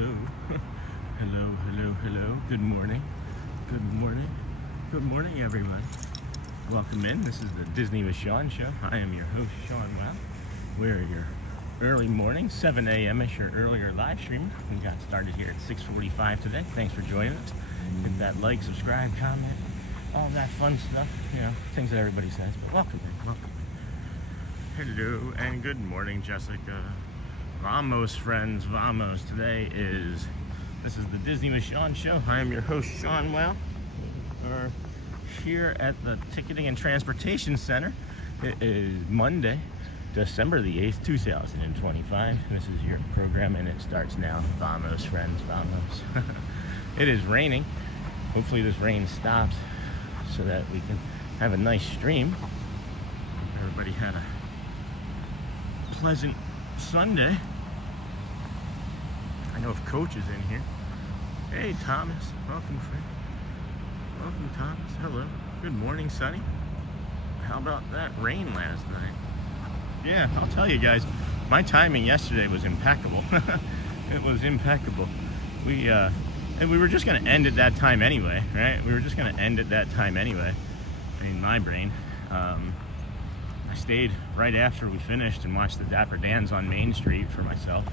Hello. Hello, hello, hello. Good morning. Good morning. Good morning, everyone. Welcome in. This is the Disney with Sean show. I am your host, Sean Walt. We're your early morning, 7 a.m.ish or earlier live stream. We got started here at 6:45 today. Thanks for joining us. Hit that like, subscribe, comment, all that fun stuff. You know, things that everybody says. But welcome in. Welcome in. Hello and good morning, Jessica. Vamos, friends. Vamos. This is the Disney with Sean show. I am your host, Sean Well. We're here at the Ticketing and Transportation Center. It is Monday, December the 8th, 2025. This is your program and it starts now. Vamos, friends. Vamos. It is raining. Hopefully this rain stops so that we can have a nice stream. Everybody had a pleasant Sunday. I know if Coach is in here. Hey, Thomas. Welcome, friend. Welcome, Thomas. Hello. Good morning, Sonny. How about that rain last night? Yeah, I'll tell you guys, my timing yesterday was impeccable. It was impeccable. And we were just going to end at that time anyway, right? We were just going to end at that time anyway, in my brain. I stayed right after we finished and watched the Dapper Dans on Main Street for myself.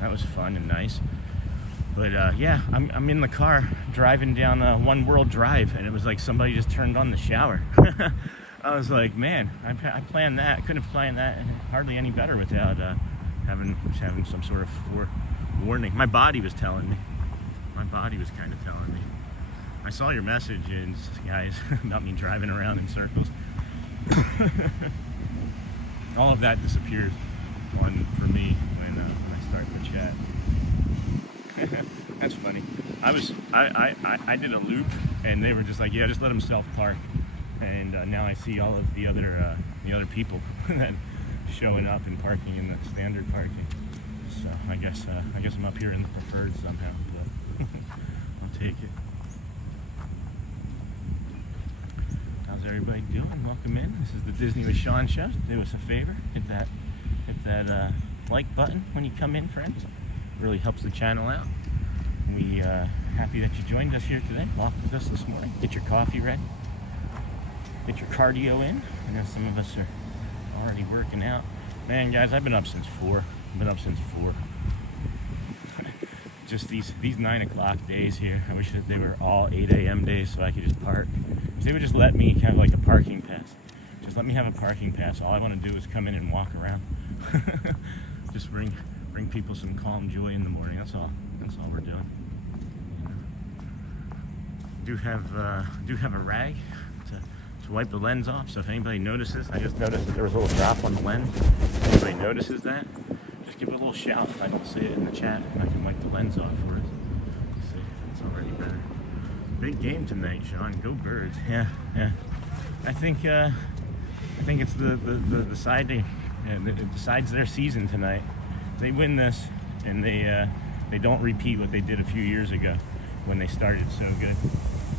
That was fun and nice. But yeah, I'm in the car driving down One World Drive, and it was like somebody just turned on the shower. I was like, man, I planned that. I couldn't have planned that hardly any better without having some sort of forewarning. My body was telling me. My body was kind of telling me. I saw your message, guys, about me driving around in circles. All of that disappeared for me when I started the chat. That's funny. I did a loop, and they were just like, yeah, just let him self-park. And now I see all of the other people that showing up and parking in the standard parking. So I guess I'm up here in the preferred somehow, but I'll take it. How's everybody doing? Welcome in. This is the Disney with Sean show. Do us a favor, hit that like button when you come in, friends. It really helps the channel out. We happy that you joined us here today. Walk with us this morning. Get your coffee ready. Get your cardio in. I know some of us are already working out. Man, guys, I've been up since 4. Just these 9 o'clock days here. I wish that they were all 8 a.m. days so I could just park. If they would just let me have like a parking pass. Just let me have a parking pass. All I want to do is come in and walk around. Just bring people some calm joy in the morning. That's all we're doing. Do have a rag to wipe the lens off. So if anybody notices, I just noticed that there was a little drop on the lens. If anybody notices that, just give it a little shout. I don't see it in the chat, and I can wipe the lens off for it. See, it's already better. Big game tonight, Sean. Go Birds. Yeah. I think it's the deciding. It decides their season tonight. They win this, and they don't repeat what they did a few years ago when they started so good.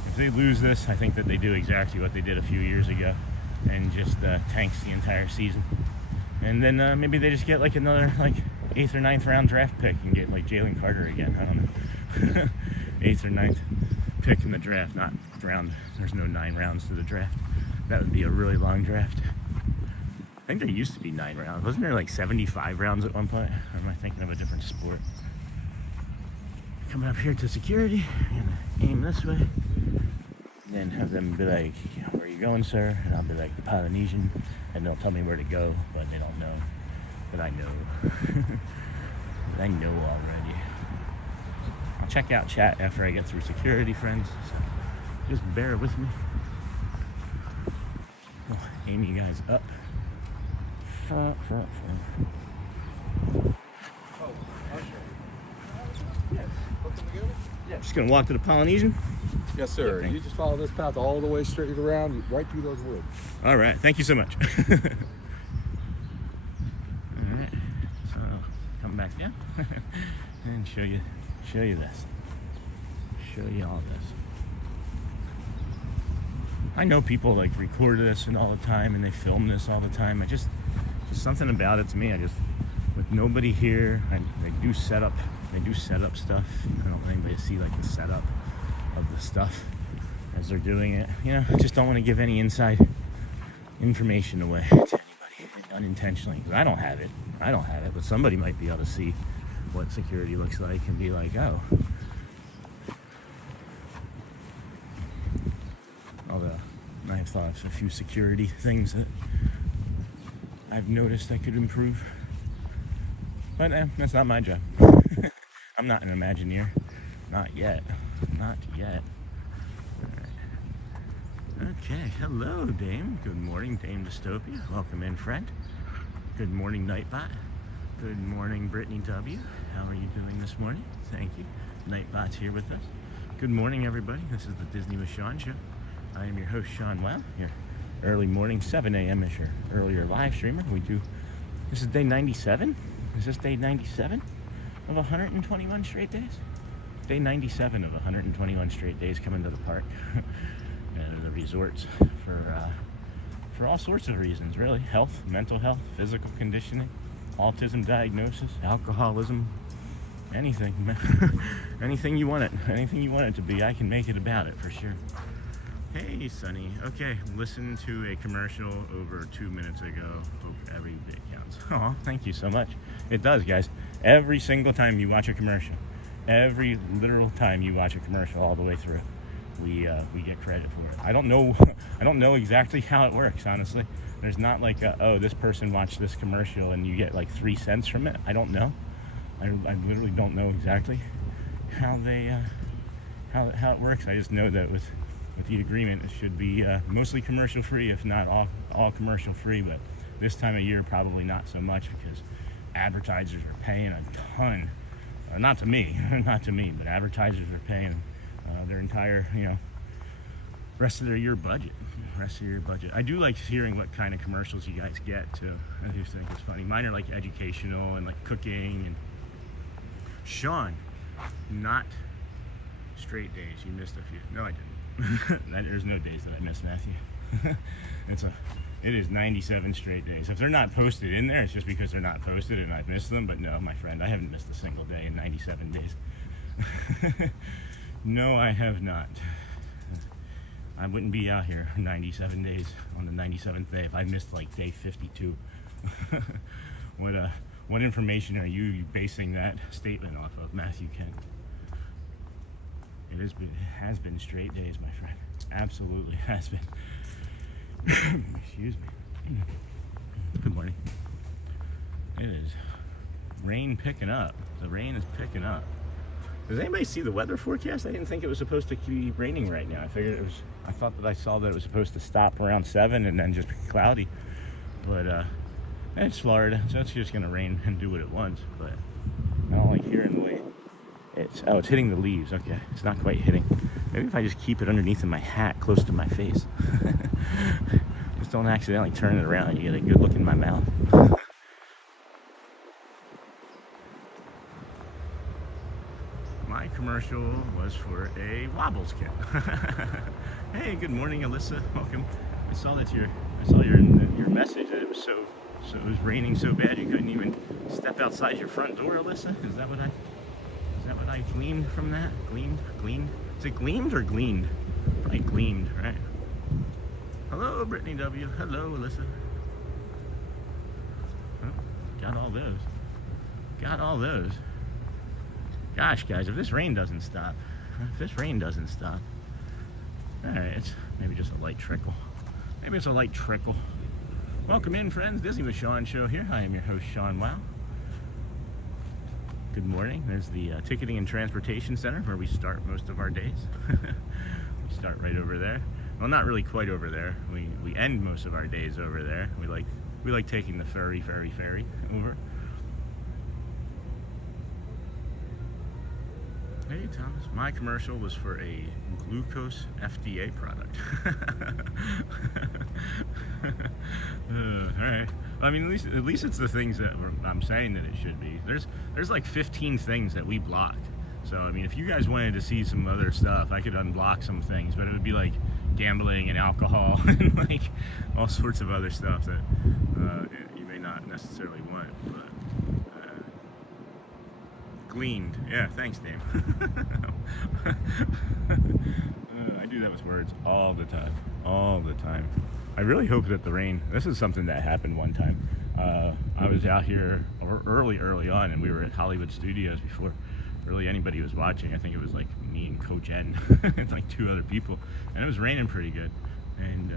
If they lose this, I think that they do exactly what they did a few years ago and just tanks the entire season. And then maybe they just get like another 8th or 9th round draft pick and get like Jalen Carter again. I don't know. 8th or 9th pick in the draft, not round. There's no 9 rounds to the draft. That would be a really long draft. I think there used to be 9 rounds. Wasn't there like 75 rounds at one point? Or am I thinking of a different sport? Coming up here to security, I'm gonna aim this way. And then have them be like, where are you going, sir? And I'll be like, the Polynesian. And they'll tell me where to go, but they don't know. But I know. I know already. I'll check out chat after I get through security, friends. So just bear with me. I'll aim you guys up. Just gonna walk to the Polynesian? Yes, sir. You just follow this path all the way straight around, right through those woods. All right. Thank you so much. All right. So come back down and show you this. Show you all this. I know people like record this and all the time, and they film this all the time. Just something about it to me. With nobody here, I do set up They do setup stuff. I don't want anybody to see like the setup of the stuff as they're doing it. You know, I just don't want to give any inside information away to anybody unintentionally, because I don't have it, but somebody might be able to see what security looks like and be like, oh. Although I've thought of a few security things that I've noticed I could improve, but that's not my job. I'm not an Imagineer, not yet. Okay, hello Dame. Good morning, Dame Dystopia. Welcome in, friend. Good morning, Nightbot. Good morning, Brittany W. How are you doing this morning? Thank you. Nightbot's here with us. Good morning, everybody. This is the Disney with Sean show. I am your host, Sean Wow, your early morning, 7 a.m. is your earlier live streamer. This is day 97? Is this day 97 of 121 straight days? Day 97 of 121 straight days coming to the park. And the resorts for all sorts of reasons, really. Health, mental health, physical conditioning, autism diagnosis, alcoholism, anything. Anything you want it to be, I can make it about it for sure. Hey, Sonny. Okay, listen to a commercial over 2 minutes ago. Hope every bit counts. Aw, thank you so much. It does, guys. Every single time you watch a commercial, every literal time you watch a commercial all the way through, we get credit for it. I don't know exactly how it works, honestly. There's not like oh, this person watched this commercial and you get like 3 cents from it. I don't know. I literally don't know exactly how they how it works. I just know that with the agreement, it should be mostly commercial free, if not all commercial free. But this time of year, probably not so much, because advertisers are paying a ton. Not to me, but advertisers are paying their entire, rest of their year budget. I do like hearing what kind of commercials you guys get too. I just think it's funny. Mine are like educational and like cooking. And Sean, not straight days. You missed a few. No, I didn't. There's no days that I missed, Matthew. It is 97 straight days. If they're not posted in there, it's just because they're not posted and I've missed them. But no, my friend, I haven't missed a single day in 97 days. No, I have not. I wouldn't be out here 97 days on the 97th day if I missed like day 52. What information are you basing that statement off of, Matthew Kent? It has been straight days, my friend. Absolutely has been. Excuse me. Good morning. It is rain picking up. The rain is picking up. Does anybody see the weather forecast? I didn't think it was supposed to keep raining right now. I thought that I saw that it was supposed to stop around 7 and then just be cloudy. But it's Florida, so it's just gonna rain and do what it wants. But I don't like hearing the way it's hitting the leaves. Okay, it's not quite hitting. Maybe if I just keep it underneath of my hat close to my face. Just don't accidentally turn it around. You get a good look in my mouth. My commercial was for a Wobbles kit. Hey, good morning, Alyssa. Welcome. I saw your message that it was it was raining so bad you couldn't even step outside your front door, Alyssa. Is that what I gleaned from that? Gleaned? Is it gleamed or gleaned? Probably gleamed, right? Hello, Brittany W. Hello, Alyssa. Oh, got all those. Gosh, guys, if this rain doesn't stop. All right, it's maybe just a light trickle. Maybe it's a light trickle. Welcome in, friends. Disney with Sean show here. I am your host, Sean Wow. Good morning. There's the Ticketing and Transportation Center where we start most of our days. We start right over there. Well, not really quite over there. We end most of our days over there. We like taking the ferry over. Hey, Thomas. My commercial was for a glucose FDA product. All right. I mean, at least it's the things that I'm saying that it should be. There's like 15 things that we block. So, I mean, if you guys wanted to see some other stuff, I could unblock some things, but it would be like gambling and alcohol and like all sorts of other stuff that you may not necessarily want. But Gleaned. Yeah, thanks, Dave. I do that with words all the time. All the time. I really hope that the rain... This is something that happened one time. I was out here early on, and we were at Hollywood Studios before really anybody was watching. I think it was like me and Coach Ed and like 2 other people. And it was raining pretty good. And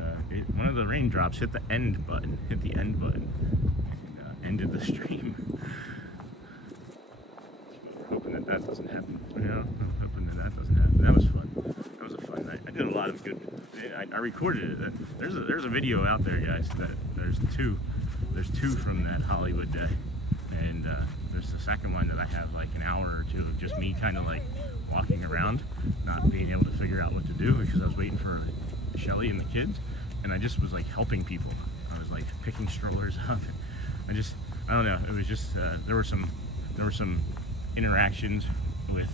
one of the raindrops hit the end button. And ended the stream. Hoping that doesn't happen. Yeah, I'm hoping that doesn't happen. That was fun. That was a fun night. I did a lot of good. I recorded it. There's a video out there, guys. That there's two from that Hollywood day, and there's the second one that I have like an hour or 2 of just me kind of like walking around, not being able to figure out what to do because I was waiting for Shelly and the kids, and I just was like helping people. I was like picking strollers up. I don't know. It was just there were some interactions with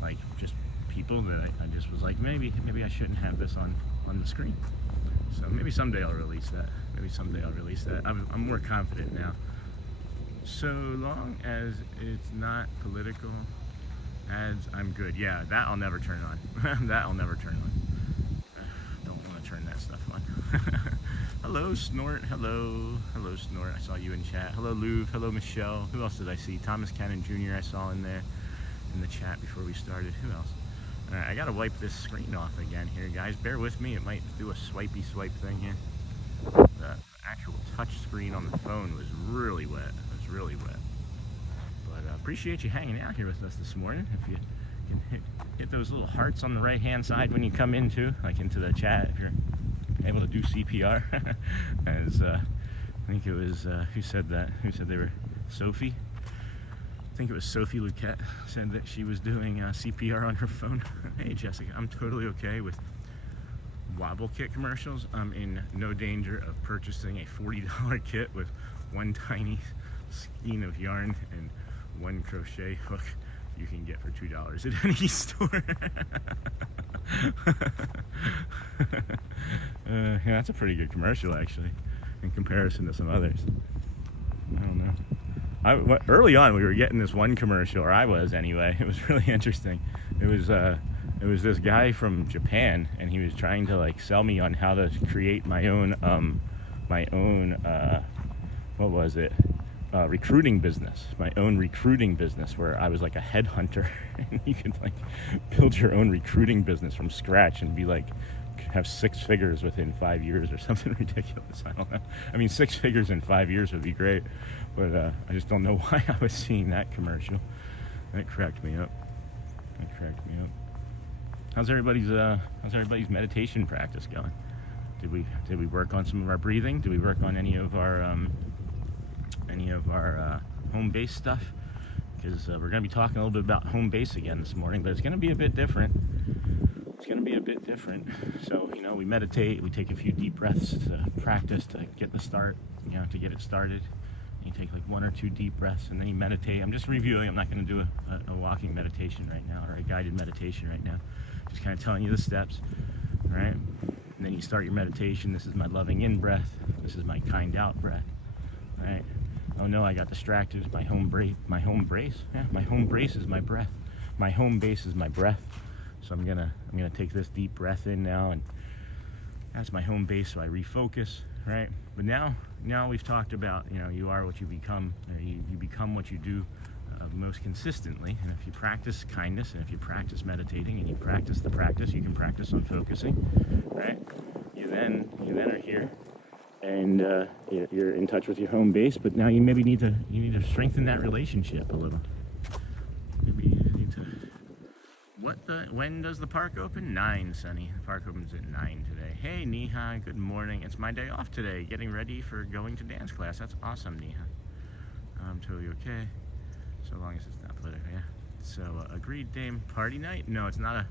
like just people that I just was like, maybe I shouldn't have this on the screen. So maybe someday I'll release that. I'm more confident now. So long as it's not political ads, I'm good. Yeah, that I'll never turn on. That I'll never turn on. Don't want to turn that stuff on. Hello, Snort. Hello, Snort. I saw you in chat. Hello, Louv. Hello, Michelle. Who else did I see? Thomas Cannon Jr. I saw in there in the chat before we started. Who else? All right, I gotta wipe this screen off again here, guys. Bear with me. It might do a swipey swipe thing here. The actual touch screen on the phone was really wet. It was really wet. But appreciate you hanging out here with us this morning. If you can hit those little hearts on the right-hand side when you come into the chat, if you're able to do CPR. As I think it was who said that? Who said they were? Sophie. I think it was Sophie Luquette said that she was doing CPR on her phone. Hey Jessica, I'm totally okay with wobble kit commercials. I'm in no danger of purchasing a $40 kit with 1 tiny skein of yarn and 1 crochet hook you can get for $2 at any store. Yeah, that's a pretty good commercial actually, in comparison to some others. I don't know. Early on, we were getting this one commercial, or I was anyway. It was really interesting. It was this guy from Japan, and he was trying to like sell me on how to create my own what was it? Recruiting business. My own recruiting business, where I was like a headhunter, and you could like build your own recruiting business from scratch and be like have 6 figures within 5 years or something ridiculous. I don't know. I mean, 6 figures in 5 years would be great, but I just don't know why I was seeing that commercial. That cracked me up. How's everybody's meditation practice going? Did we work on some of our breathing? Did we work on any of our home base stuff? Because we're going to be talking a little bit about home base again this morning, but it's going to be a bit different. So, we meditate, we take a few deep breaths to practice, to get the start, to get it started. You take like 1 or 2 deep breaths and then you meditate. I'm just reviewing. I'm not going to do a walking meditation right now, or a guided meditation right now. Just kind of telling you the steps, all right? And then you start your meditation. This is my loving in breath. This is my kind out breath, all right? Oh no, I got distracted. My home brace. Yeah, my home brace is my breath. My home base is my breath. So I'm gonna take this deep breath in now, and that's my home base. So I refocus, right? But now we've talked about, you are what you become. You become what you do most consistently. And if you practice kindness, and if you practice meditating, and you practice the practice, you can practice on focusing, right? You then are here, and you're in touch with your home base. But now you maybe need to strengthen that relationship a little. Maybe you need to. When does the park open? 9, Sunny. The park opens at 9 today. Hey, Neha, good morning. It's my day off today, getting ready for going to dance class. That's awesome, Neha. I'm totally okay, so long as it's not political, yeah. So, agreed, Dame. Party night? No, it's not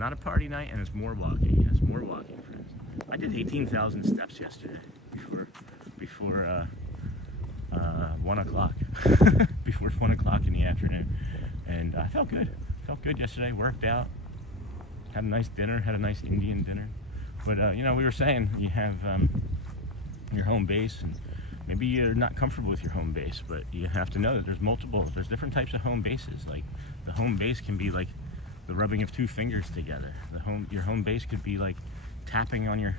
a party night, and it's more walking. It's more walking, friends. I did 18,000 steps yesterday before 1 o'clock. Before 1 o'clock in the afternoon. And I felt good. Felt good yesterday, worked out, had a nice dinner, had a nice Indian dinner. But, we were saying you have your home base, and maybe you're not comfortable with your home base, but you have to know that there's different types of home bases. Like the home base can be like the rubbing of two fingers together. Your home base could be like tapping on your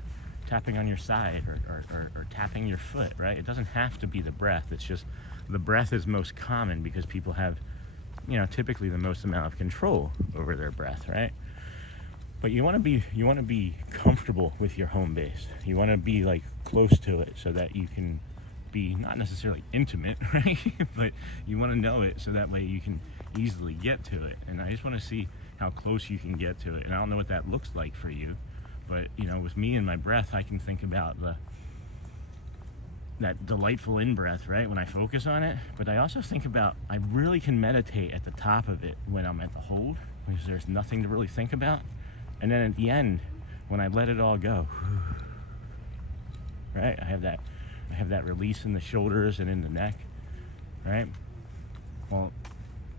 side or tapping your foot, right? It doesn't have to be the breath. It's just the breath is most common because people have, typically the most amount of control over their breath, right? But you want to be comfortable with your home base. You want to be like close to it so that you can be not necessarily intimate, right? But you want to know it so that way you can easily get to it. And I just want to see how close you can get to it. And I don't know what that looks like for you, but with me and my breath, I can think about that delightful in-breath, right, when I focus on it. But I also think about, I really can meditate at the top of it when I'm at the hold, because there's nothing to really think about. And then at the end, when I let it all go, right, I have that release in the shoulders and in the neck, right? Well,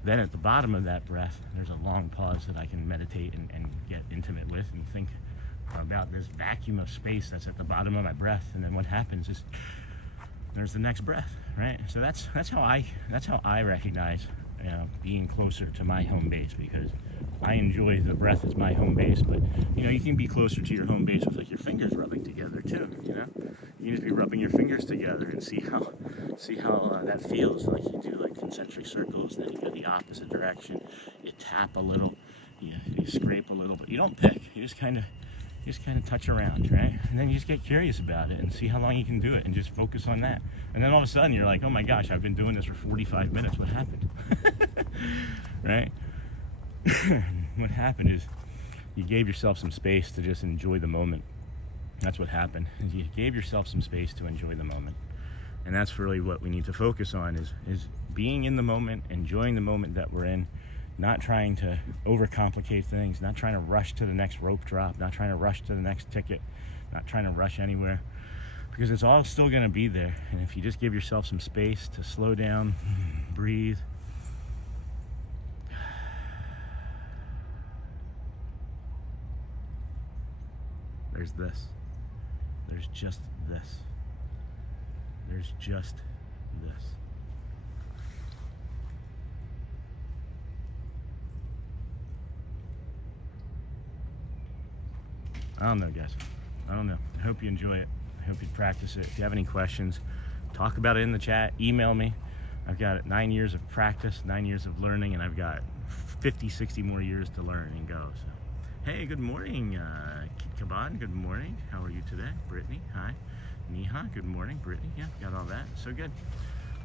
then at the bottom of that breath, there's a long pause that I can meditate and get intimate with and think about this vacuum of space that's at the bottom of my breath. And then what happens is there's the next breath, right? So that's how I recognize being closer to my home base, because I enjoy the breath as my home base. But you can be closer to your home base with like your fingers rubbing together too. You can just be rubbing your fingers together and see how that feels. Like you do like concentric circles, then you go the opposite direction. You tap a little, you scrape a little, but you don't pick. You just kind of touch around, right? And then you just get curious about it and see how long you can do it and just focus on that. And then all of a sudden you're like, oh my gosh, I've been doing this for 45 minutes. What happened? Right? What happened is you gave yourself some space to just enjoy the moment. That's what happened. Is you gave yourself some space to enjoy the moment. And that's really what we need to focus on is being in the moment, enjoying the moment that we're in, not trying to overcomplicate things, not trying to rush to the next rope drop, not trying to rush to the next ticket, not trying to rush anywhere, because it's all still going to be there. And if you just give yourself some space to slow down, breathe, there's this. There's just this. There's just this. I don't know, guys. I don't know. I hope you enjoy it. I hope you practice it. If you have any questions, talk about it in the chat. Email me. I've got 9 years of practice, 9 years of learning, and I've got 50, 60 more years to learn and go. So, hey, good morning, Kaban. Good morning. How are you today? Brittany, hi. Neha, good morning. Brittany, yeah, got all that. So good.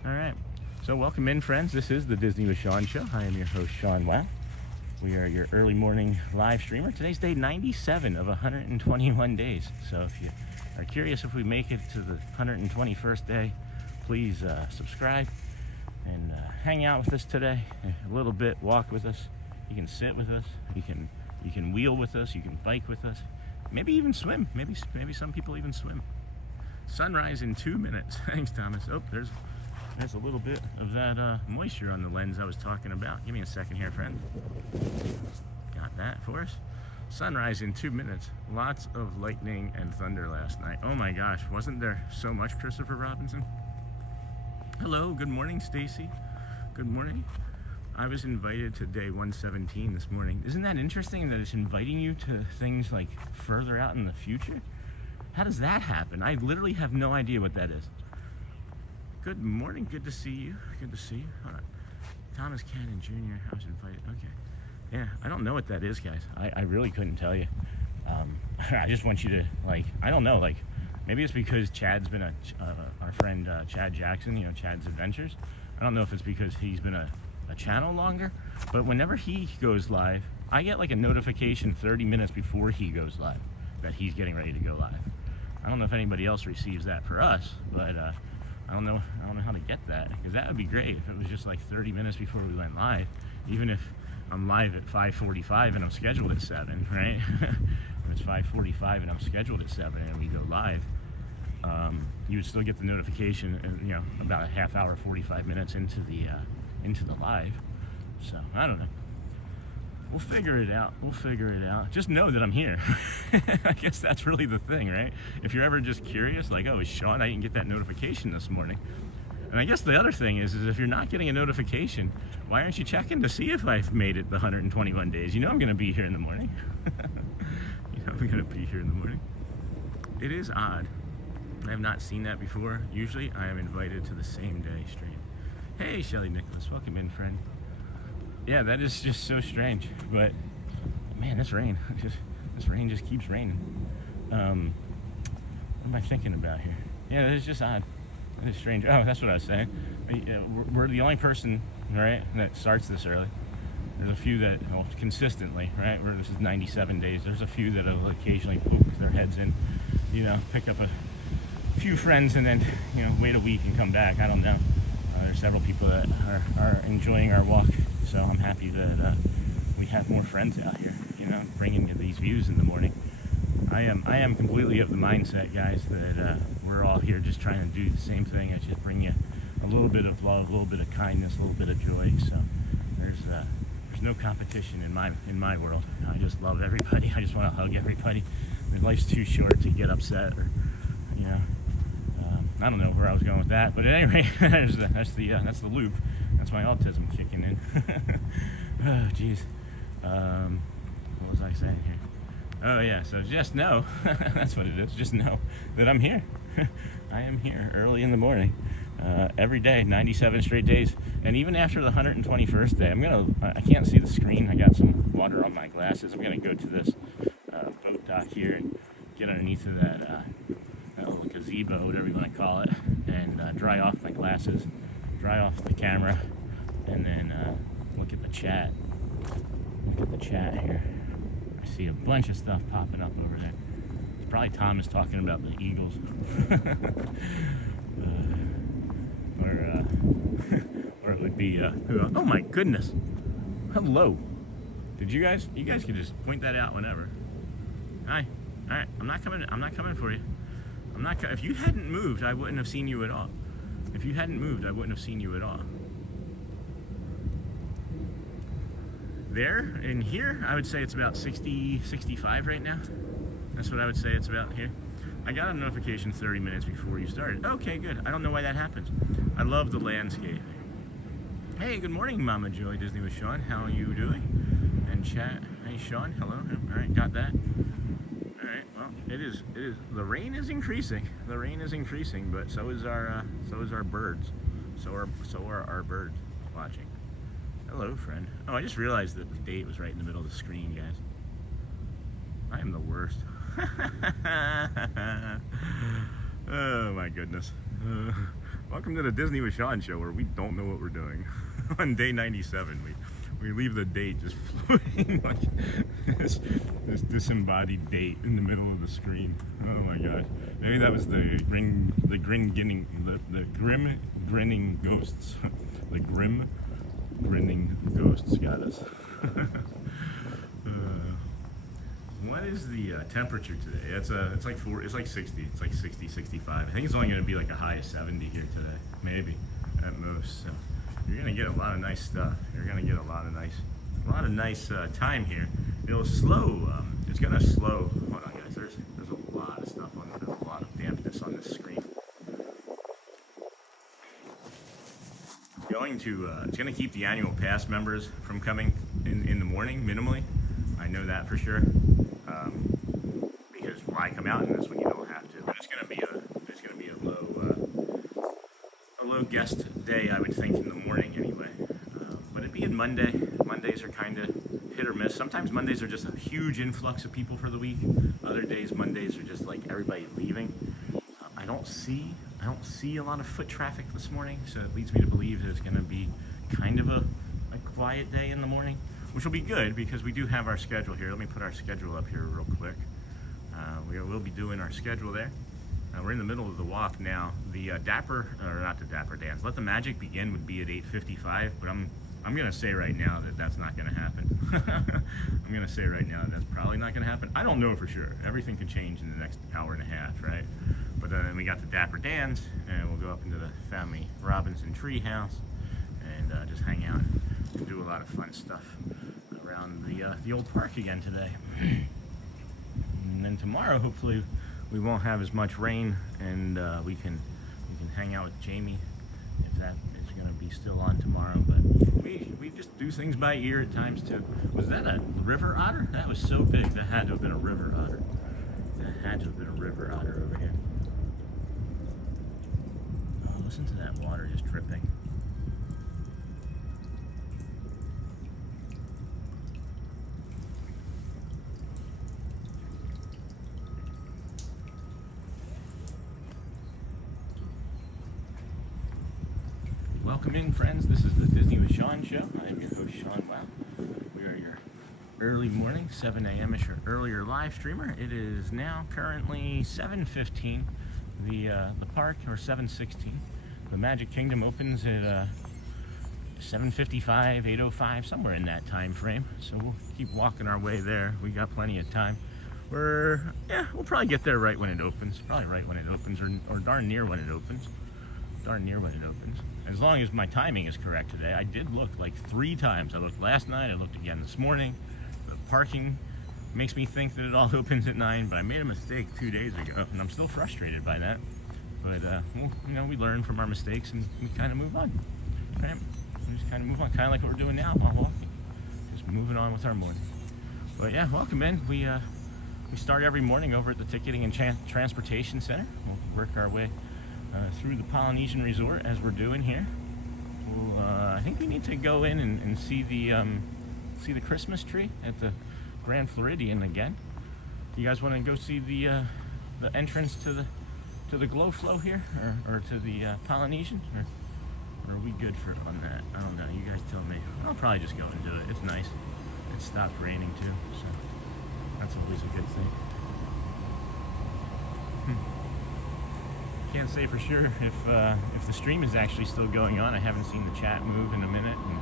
All right. So welcome in, friends. This is the Disney with Sean show. I am your host, Sean Wow. We are your early morning live streamer. Today's day 97 of 121 days. So if you are curious if we make it to the 121st day, please subscribe and hang out with us today a little bit. Walk with us. You can sit with us. You can wheel with us. You can bike with us. Maybe even swim. Maybe some people even swim. Sunrise in 2 minutes. Thanks, Thomas. Oh, there's a little bit of that moisture on the lens I was talking about. Give me a second here, friend. Got that for us. Sunrise in 2 minutes. Lots of lightning and thunder last night. Oh my gosh, wasn't there so much, Christopher Robinson? Hello, good morning, Stacy. Good morning. I was invited to day 117 this morning. Isn't that interesting that it's inviting you to things like further out in the future? How does that happen? I literally have no idea what that is. Good morning. Good to see you. Good to see you. Thomas Cannon Jr. I was invited. Okay. Yeah, I don't know what that is, guys. I really couldn't tell you. I just want you to, I don't know, maybe it's because Chad's been our friend Chad Jackson, Chad's Adventures. I don't know if it's because he's been a channel longer, but whenever he goes live, I get a notification 30 minutes before he goes live that he's getting ready to go live. I don't know if anybody else receives that for us, but I don't know how to get that, because that would be great if it was just 30 minutes before we went live. Even if I'm live at 5:45 and I'm scheduled at 7, right? If it's 5:45 and I'm scheduled at 7 and we go live, you would still get the notification, about a half hour, 45 minutes into the live. So I don't know. We'll figure it out. We'll figure it out. Just know that I'm here. I guess that's really the thing, right? If you're ever just curious, like, oh, Sean, I didn't get that notification this morning. And I guess the other thing is if you're not getting a notification, why aren't you checking to see if I've made it the 121 days? You know I'm going to be here in the morning. You know I'm going to be here in the morning. It is odd. I have not seen that before. Usually I am invited to the same day stream. Hey, Shelly Nicholas. Welcome in, friend. Yeah, that is just so strange. But, man, this rain just keeps raining. What am I thinking about here? Yeah, it's just odd. It's strange. Oh, that's what I was saying. We're the only person, right, that starts this early. There's a few that, well, consistently, right, where this is 97 days. There's a few that will occasionally poke their heads in, you know, pick up a few friends and then, you know, wait a week and come back. I don't know. There's several people that are enjoying our walk, so I'm happy that we have more friends out here, you know, bringing you these views in the morning. I am completely of the mindset, guys, that we're all here just trying to do the same thing. I just bring you a little bit of love, a little bit of kindness, a little bit of joy. So there's no competition in my world. I just love everybody. I just want to hug everybody. Life's too short to get upset, or you know. I don't know where I was going with that, but at any rate, that's the loop. That's my autism kicking in. Oh, jeez. What was I saying here? Oh yeah, so just know, that's what it is, just know that I'm here. I am here early in the morning, every day, 97 straight days. And even after the 121st day, I can't see the screen, I got some water on my glasses. I'm gonna go to this boat dock here and get underneath of that little gazebo, whatever you wanna call it, and dry off my glasses, dry off the camera, and then look at the chat. Look at the chat here. See a bunch of stuff popping up over there. It's probably Thomas talking about the Eagles. Or it would be oh my goodness, hello. Did you guys can just point that out whenever. Hi. All right, I'm not coming for you. If you hadn't moved, I wouldn't have seen you at all. If you hadn't moved, I wouldn't have seen you at all. There and here, I would say it's about 60, 65 right now. That's what I would say it's about here. I got a notification 30 minutes before you started. Okay, good. I don't know why that happens. I love the landscape. Hey, good morning, Mama Joy, Disney with Sean. How are you doing? And chat. Hey, Sean. Hello. All right, got that. All right. Well, it is. The rain is increasing. The rain is increasing, but so is our birds. So are our birds watching. Hello, friend. Oh, I just realized that the date was right in the middle of the screen, guys. I am the worst. Oh, my goodness. Welcome to the Disney with Sean show, where we don't know what we're doing. On day 97, we leave the date just floating like this disembodied date in the middle of the screen. Oh, my gosh. Maybe that was the grim grinning ghosts. The grim grinning ghosts got us. What is the temperature today? It's like 60. It's like 60, 65. I think it's only going to be like a high of 70 here today, maybe at most. So you're going to get a lot of nice stuff. You're going to get a lot of nice time here. It'll slow. It's going to slow. Hold on, guys. There's a lot of stuff on. There's a lot of dampness on this screen. It's going to keep the annual pass members from coming in the morning minimally. I know that for sure. Because why come out in this when you don't have to? But it's going to be a low guest day, I would think, in the morning anyway. But it being Monday, Mondays are kind of hit or miss. Sometimes Mondays are just a huge influx of people for the week. Other days, Mondays are just like everybody leaving. I don't see a lot of foot traffic this morning, so it leads me to believe that it's going to be kind of a quiet day in the morning, which will be good because we do have our schedule here. Let me put our schedule up here real quick. We'll be doing our schedule there. We're in the middle of the walk now. The not the Dapper Dans. Let the Magic Begin would be at 8:55, but I'm going to say right now that that's not going to happen. I'm going to say right now that that's probably not going to happen. I don't know for sure. Everything can change in the next hour and a half, right? But then we got the Dapper Dans, and we'll go up into the Family Robinson Treehouse and just hang out and do a lot of fun stuff around the old park again today. And then tomorrow, hopefully, we won't have as much rain, and we can hang out with Jamie if that is going to be still on tomorrow. But we just do things by ear at times too. Was that a river otter? That was so big. That had to have been a river otter. That had to have been a river otter over here. Oh, listen to that water just dripping. Welcome in, friends. This is the Disney with Sean show. I am your host, Sean Wow. We are your early morning, 7 a.m.-ish or earlier live streamer. It is now currently 7:15. The park, or 7:16. The Magic Kingdom opens at 7:55, 8:05, somewhere in that time frame. So we'll keep walking our way there. We got plenty of time. We'll probably get there right when it opens. Probably right when it opens, or darn near when it opens. Darn near when it opens. As long as my timing is correct today. I did look like 3 times. I looked last night, I looked again this morning. The parking makes me think that it all opens at 9, but I made a mistake 2 days ago, and I'm still frustrated by that. But, we learn from our mistakes, and we kind of move on. Right? We just kind of move on, kind of like what we're doing now while walking. Just moving on with our morning. But yeah, welcome in. We start every morning over at the Ticketing and Transportation Center. We'll work our way through the Polynesian Resort, as we're doing here. I think we need to go in and see the Christmas tree at the Grand Floridian again. You guys want to go see the entrance to the Glow Flow here, or to the Polynesian, or are we good on that? I don't know. You guys tell me. I'll probably just go and do it. It's nice. It stopped raining too, so that's always a good thing. Can't say for sure if the stream is actually still going on. I haven't seen the chat move in a minute, and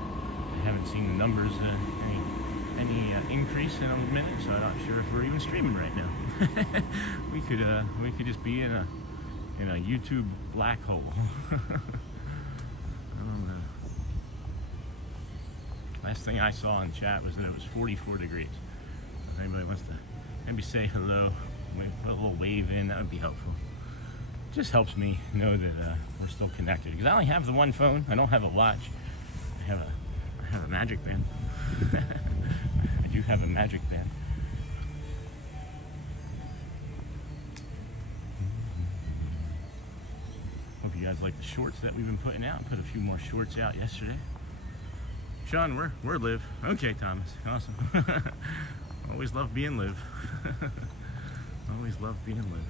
I haven't seen the numbers any increase in a minute, so I'm not sure if we're even streaming right now. we could just be in a YouTube black hole. I don't know. Last thing I saw in chat was that it was 44 degrees. If anybody wants to maybe say hello, maybe put a little wave in, that would be helpful. Just helps me know that we're still connected, because I only have the one phone. I don't have a watch. I have a Magic Band. I do have a Magic Band. Hope you guys like the shorts that we've been putting out. Put a few more shorts out yesterday. Sean, we're Liv. Okay, Thomas. Awesome. Always love being Liv. Always love being Liv.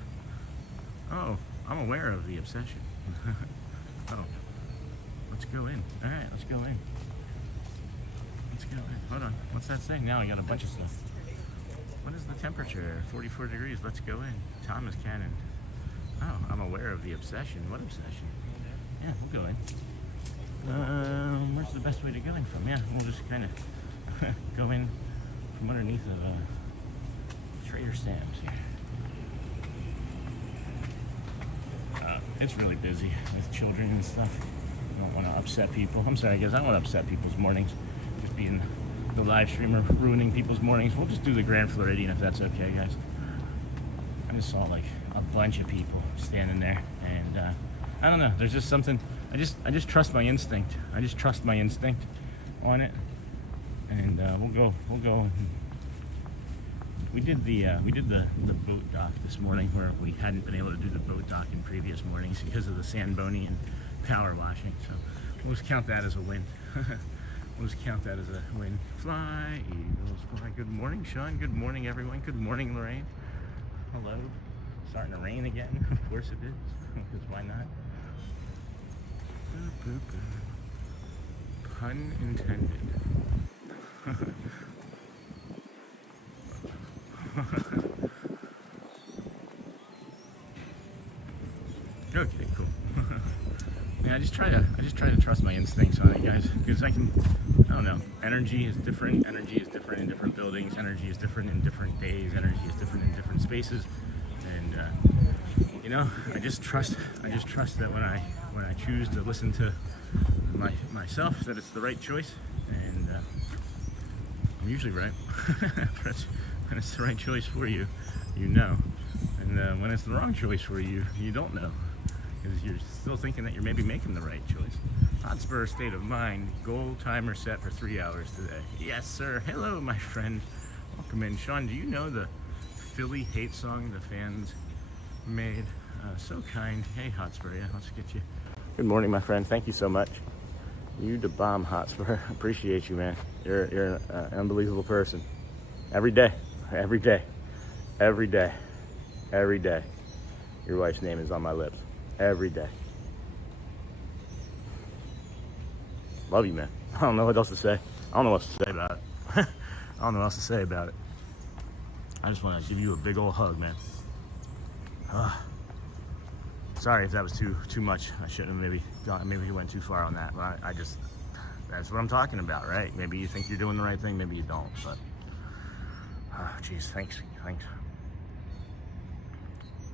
Oh, I'm aware of the obsession. Oh, let's go in. All right, let's go in. Let's go in. Hold on. What's that saying? Now I got a bunch of stuff. What is the temperature? 44 degrees. Let's go in. Thomas Cannon. Oh, I'm aware of the obsession. What obsession? Yeah, we'll go in. Where's the best way to go in from? Yeah, we'll just kind of go in from underneath of Trader Sam's here. It's really busy with children and stuff. I don't want to upset people. I'm sorry, guys. I don't want to upset people's mornings. Just being the live streamer, ruining people's mornings. We'll just do the Grand Floridian if that's okay, guys. I just saw like a bunch of people standing there, and I don't know. There's just something. I just trust my instinct. I just trust my instinct on it, and we'll go. We did the boat dock this morning, where we hadn't been able to do the boat dock in previous mornings because of the Sandboni and power washing. So we'll just count that as a win. We'll just count that as a win. Fly, Eagles, fly. Good morning, Sean. Good morning, everyone. Good morning, Lorraine. Hello. Starting to rain again. Of course it is. Because why not? Boop, boop, boop. Pun intended. Okay, cool. Yeah, I just try to trust my instincts on it, guys, because I don't know. Energy is different. Energy is different in different buildings. Energy is different in different days. Energy is different in different spaces, and I just trust that when I choose to listen to myself, that it's the right choice, and I'm usually right. But when it's the right choice for you, you know. And when it's the wrong choice for you, you don't know. Because you're still thinking that you're maybe making the right choice. Hotspur state of mind. Goal timer set for 3 hours today. Yes, sir. Hello, my friend. Welcome in. Sean, do you know the Philly hate song the fans made? So kind. Hey, Hotspur. Yeah, let's get you. Good morning, my friend. Thank you so much. You the bomb, Hotspur. Appreciate you, man. You're an unbelievable person. Every day. Every day. Every day. Every day. Your wife's name is on my lips. Every day. Love you, man. I don't know what else to say. I don't know what to say about it. I don't know what else to say about it. I just want to give you a big old hug, man. Sorry if that was too much. I shouldn't have maybe went too far on that. But I just, that's what I'm talking about, right? Maybe you think you're doing the right thing, maybe you don't. But, geez, thanks.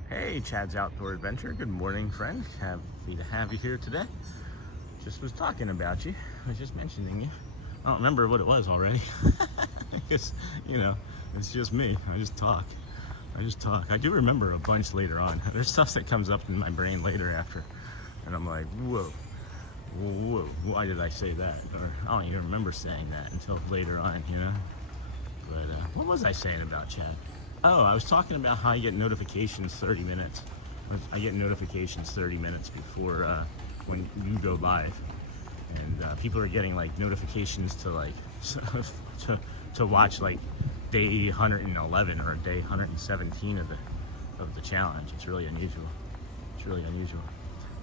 Hey, Chad's Outdoor Adventure. Good morning, friend. Happy to have you here today. Just was talking about you. I was just mentioning you. I don't remember what it was already. Because, you know, it's just me. I just talk. I do remember a bunch later on. There's stuff that comes up in my brain later after. And I'm like, whoa, why did I say that? Or I don't even remember saying that until later on, you know? But what was I saying about Chad? Oh, I was talking about how I get notifications 30 minutes. I get notifications 30 minutes before when you go live. And people are getting like notifications to like to watch like day 111 or day 117 of the challenge. It's really unusual.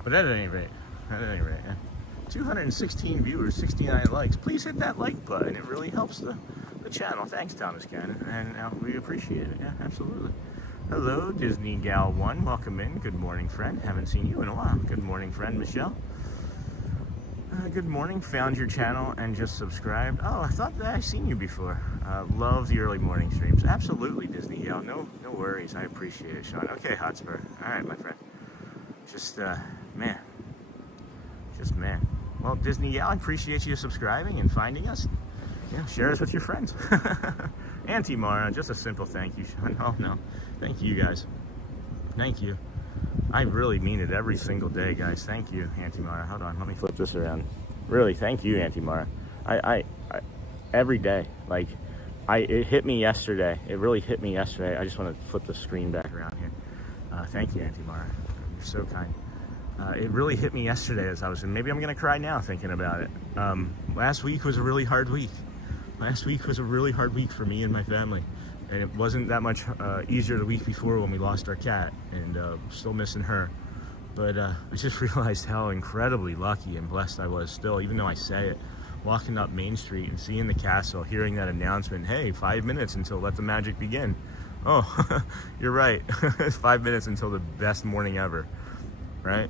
But at any rate, yeah. 216 viewers, 69 likes. Please hit that like button. It really helps the channel. Thanks, Thomas Cannon, and we appreciate it. Yeah, absolutely. Hello, Disney Gal 1. Welcome in. Good morning, friend. Haven't seen you in a while. Good morning, friend Michelle. Good morning. Found your channel and just subscribed. Oh, I thought that I'd seen you before. Love the early morning streams. Absolutely, Disney Gal. No worries. I appreciate it, Sean. Okay, Hotspur. All right, my friend. Just man. Well, Disney Gal, I appreciate you subscribing and finding us. Yeah, share us with your friends. Auntie Mara, just a simple thank you, Sean. Oh, no. Thank you, guys. Thank you. I really mean it every single day, guys. Thank you, Auntie Mara. Hold on, let me flip this around. Really, thank you, Auntie Mara. I every day, like, it hit me yesterday. It really hit me yesterday. I just want to flip the screen back around here. Thank you, Auntie Mara. You're so kind. It really hit me yesterday as I was, and maybe I'm going to cry now thinking about it. Last week was a really hard week. Last week was a really hard week for me and my family. And it wasn't that much easier the week before when we lost our cat, and still missing her. But I just realized how incredibly lucky and blessed I was still, even though I say it. Walking up Main Street and seeing the castle, hearing that announcement, hey, 5 minutes until let the magic begin. Oh, you're right. 5 minutes until the best morning ever, right?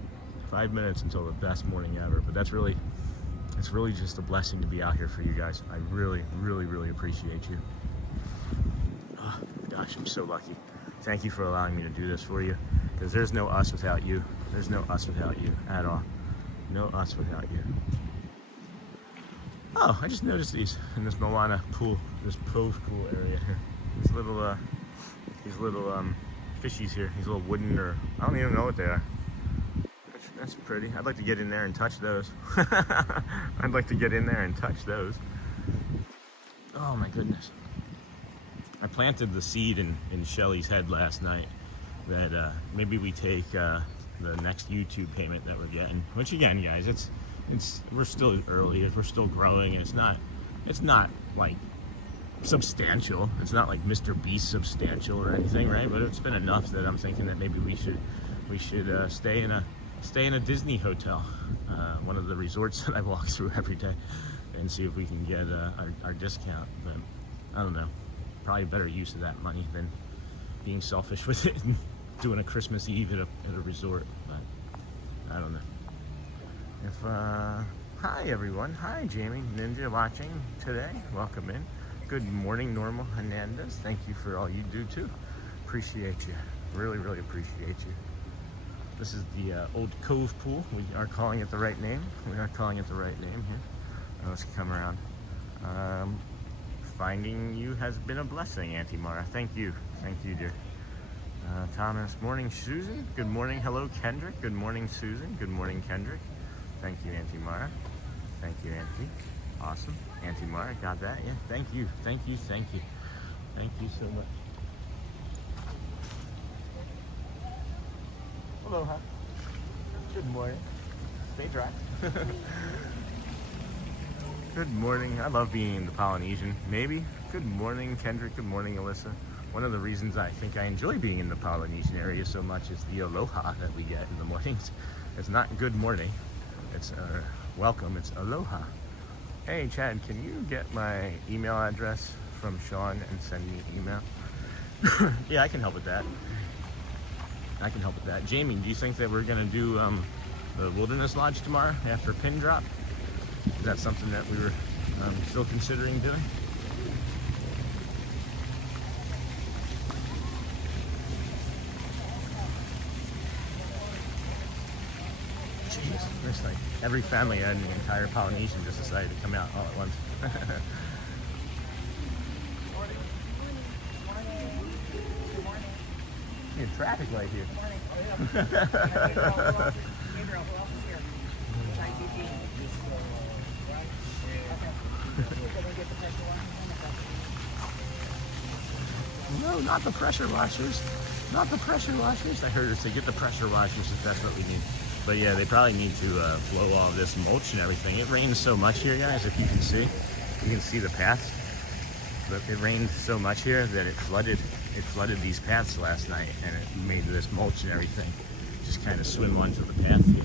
5 minutes until the best morning ever. But it's really just a blessing to be out here for you guys. I really appreciate you. Oh, gosh, I'm so lucky. Thank you for allowing me to do this for you, because there's no us without you. There's no us without you at all. No us without you. Oh, I just noticed these in this Moana pool, this pool area here. These little fishies here. These little wooden, or I don't even know what they are. That's pretty. I'd like to get in there and touch those. I'd like to get in there and touch those. Oh my goodness. I planted the seed in Shelly's head last night that maybe we take the next YouTube payment that we're getting. Which again, guys, we're still early, we're still growing, and it's not like substantial. It's not like Mr. Beast substantial or anything, right? But it's been enough that I'm thinking that maybe we should stay in a Disney hotel, one of the resorts that I walk through every day, and see if we can get our discount. But I don't know. Probably better use of that money than being selfish with it and doing a Christmas Eve at a resort. But I don't know. Hi everyone. Hi Jamie Ninja watching today. Welcome in. Good morning, Normal Hernandez. Thank you for all you do too. Appreciate you. Really appreciate you. This is the Old Cove Pool. We are calling it the right name. We are calling it the right name here. Let's come around. Finding you has been a blessing, Auntie Mara. Thank you, dear. Thomas, morning, Susan. Good morning. Hello, Kendrick. Good morning, Susan. Good morning, Kendrick. Thank you, Auntie Mara. Thank you, Auntie. Awesome. Auntie Mara, got that? Yeah, thank you. Thank you so much. Aloha. Good morning. Stay dry. Good morning. I love being in the Polynesian. Maybe. Good morning, Kendrick. Good morning, Alyssa. One of the reasons I think I enjoy being in the Polynesian area so much is the aloha that we get in the mornings. It's not good morning. It's welcome. It's aloha. Hey, Chad, can you get my email address from Sean and send me an email? Yeah, I can help with that. Jamie, do you think that we're going to do the Wilderness Lodge tomorrow after pin drop? Is that something that we were still considering doing? Jeez, there's like every family in the entire Polynesian just decided to come out all at once. You have traffic light here. No, not the pressure washers. Not the pressure washers. I heard her say get the pressure washers if that's what we need. But yeah, they probably need to blow all this mulch and everything. It rains so much here, guys, if you can see. You can see the paths. But it rained so much here that it flooded these paths last night, and it made this mulch and everything just kind of swim onto the path here.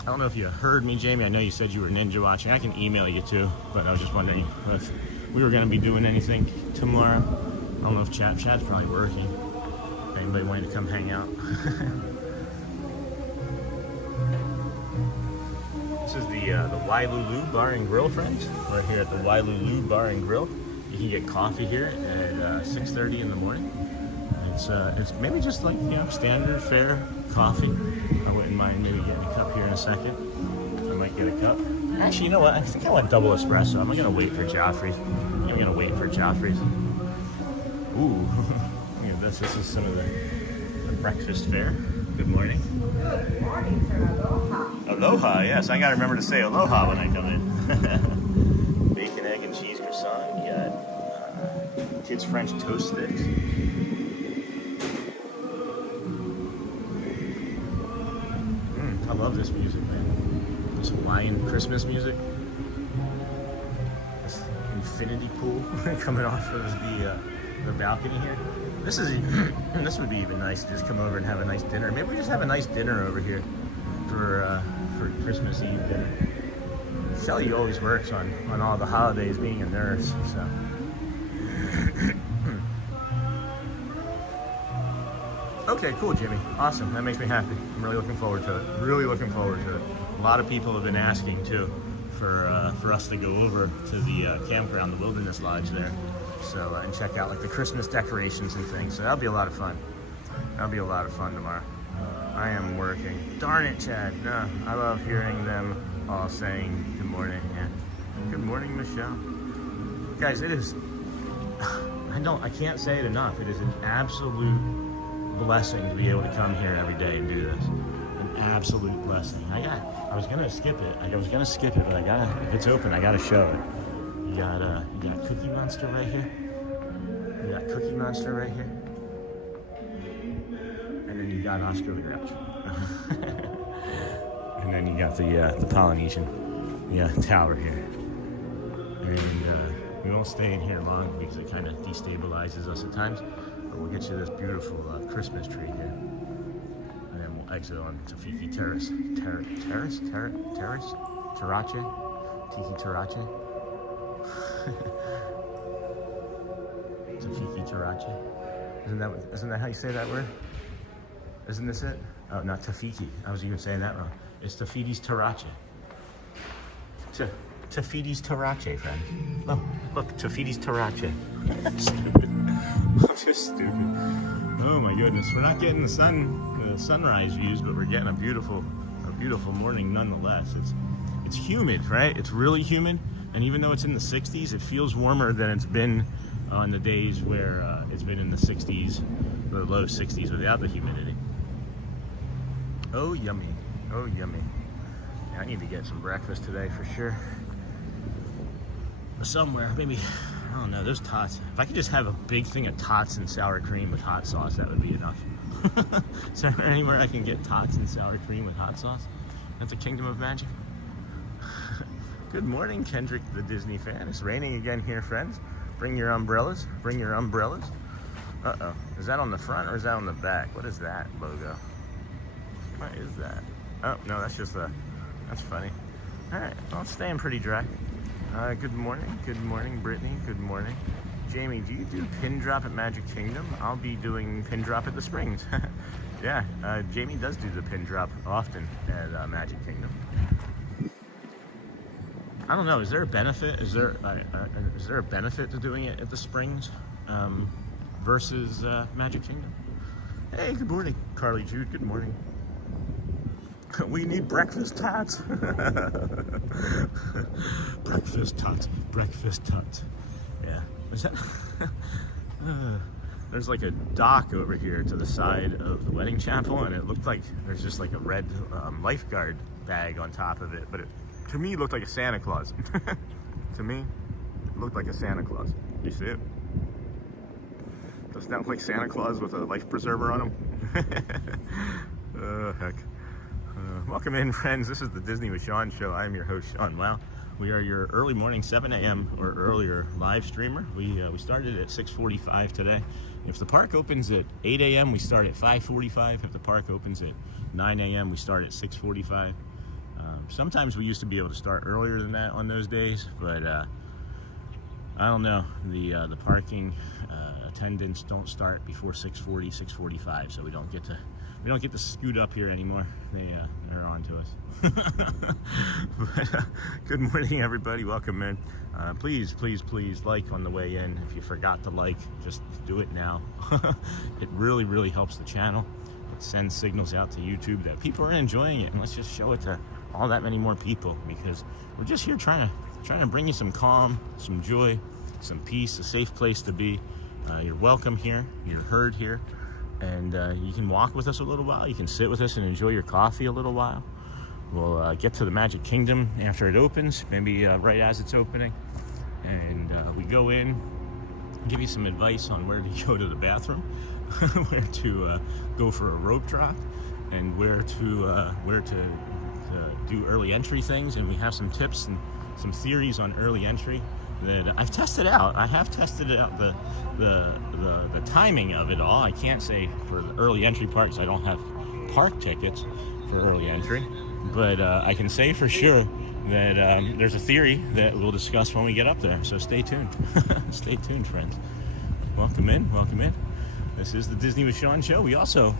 I don't know if you heard me, Jamie. I know you said you were ninja watching. I can email you too, but I was just wondering if we were going to be doing anything tomorrow. I don't know if Chad's probably working. Anybody wanting to come hang out? This is the Wailulu Bar and Grill, friends. We're here at the Wailulu Bar and Grill. You can get coffee here at 6:30 in the morning. It's maybe just like, standard fare coffee. I wouldn't mind maybe getting a cup here in a second. I might get a cup. Actually, you know what? I think I want double espresso. I'm gonna wait for Joffrey's. Ooh, look at this. This is some of the breakfast fare. Good morning. Good morning, sir. Aloha. Aloha, yes. I gotta remember to say aloha when I come in. Bacon, egg, and cheese croissant. You got kids' French toast sticks. I love this music, man. This Hawaiian Christmas music. This infinity pool coming off of the balcony here. This would be even nice to just come over and have a nice dinner. Maybe we just have a nice dinner over here for Christmas Eve dinner. Shelly always works on all the holidays being a nurse, so. Okay, cool, Jimmy. Awesome. That makes me happy. I'm really looking forward to it. A lot of people have been asking too for us to go over to the campground, the Wilderness Lodge there. So and check out like the Christmas decorations and things. So that'll be a lot of fun. Tomorrow. I am working. Darn it, Chad. No, I love hearing them all saying good morning. Yeah. Good morning, Michelle. Guys, it is. I can't say it enough. It is an absolute blessing to be able to come here every day and do this. An absolute blessing. I was gonna skip it, but if it's open, I gotta show it. You got Cookie Monster right here. And then you got Oscar the Grouch. And then you got the Polynesian tower here. And we won't stay in here long because it kind of destabilizes us at times. But we'll get you this beautiful Christmas tree here. And then we'll exit on Tafiki Terrace. Tarache? Tiki Tarache? Tafiki Tarache. Isn't that how you say that word? Isn't this it? Oh, not Tafiki. I was even saying that wrong. It's Tafidi's Tarache. Tafidi's Tarache, friend. Oh, look, Tafidi's Tarache. Stupid. I'm just stupid. Oh my goodness. We're not getting the sunrise views, but we're getting a beautiful beautiful morning nonetheless. It's humid, right? It's really humid, and even though it's in the 60s, it feels warmer than it's been on the days where it's been in the 60s, or the low 60s without the humidity. Oh, yummy. Oh, yummy. Yeah, I need to get some breakfast today for sure. Somewhere, maybe, I don't know, those tots. If I could just have a big thing of tots and sour cream with hot sauce, that would be enough. Is there anywhere I can get tots and sour cream with hot sauce? That's a kingdom of magic. Good morning, Kendrick the Disney fan. It's raining again here, friends. Bring your umbrellas. Bring your umbrellas. Uh-oh. Is that on the front or is that on the back? What is that logo? What is that? Oh, no, that's just that's funny. All right, well, it's staying pretty dry. Good morning, Brittany, good morning. Jamie, do you do pin drop at Magic Kingdom? I'll be doing pin drop at the Springs. Yeah, Jamie does do the pin drop often at Magic Kingdom. I don't know, is there a benefit? Is there a benefit to doing it at the Springs versus Magic Kingdom? Hey, good morning, Carly Jude, good morning. We need breakfast tots. Breakfast tots. Breakfast tots. Yeah. Is that? There's like a dock over here to the side of the wedding chapel, and it looked like there's just like a red lifeguard bag on top of it. But it, to me, looked like a Santa Claus. To me, it looked like a Santa Claus. You see it? Doesn't that look like Santa Claus with a life preserver on him? Heck. Welcome in, friends. This is the Disney with Sean show. I am your host, Sean Wow. We are your early morning 7 a.m. or earlier live streamer. We started at 6:45 today. If the park opens at 8 a.m., we start at 5:45. If the park opens at 9 a.m., we start at 6:45. Sometimes we used to be able to start earlier than that on those days, but I don't know. The parking attendants don't start before 6:40, 6:45, so we don't get to scoot up here anymore. They're on to us. But, good morning, everybody. Welcome in. Please like on the way in. If you forgot to like, just do it now. It really helps the channel. It sends signals out to YouTube that people are enjoying it, and let's just show it to all that many more people, because we're just here trying to bring you some calm, some joy, some peace, a safe place to be. You're welcome here. You're heard here. And you can walk with us a little while. You can sit with us and enjoy your coffee a little while. We'll get to the Magic Kingdom after it opens, maybe right as it's opening. And we go in, give you some advice on where to go to the bathroom, where to go for a rope drop, and where to do early entry things. And we have some tips and some theories on early entry that I've tested out. I have tested out the timing of it all. I can't say for the early entry part because I don't have park tickets for early entry, but I can say for sure that there's a theory that we'll discuss when we get up there. So stay tuned. Stay tuned, friends. Welcome in. Welcome in. This is the Disney with Sean show. We also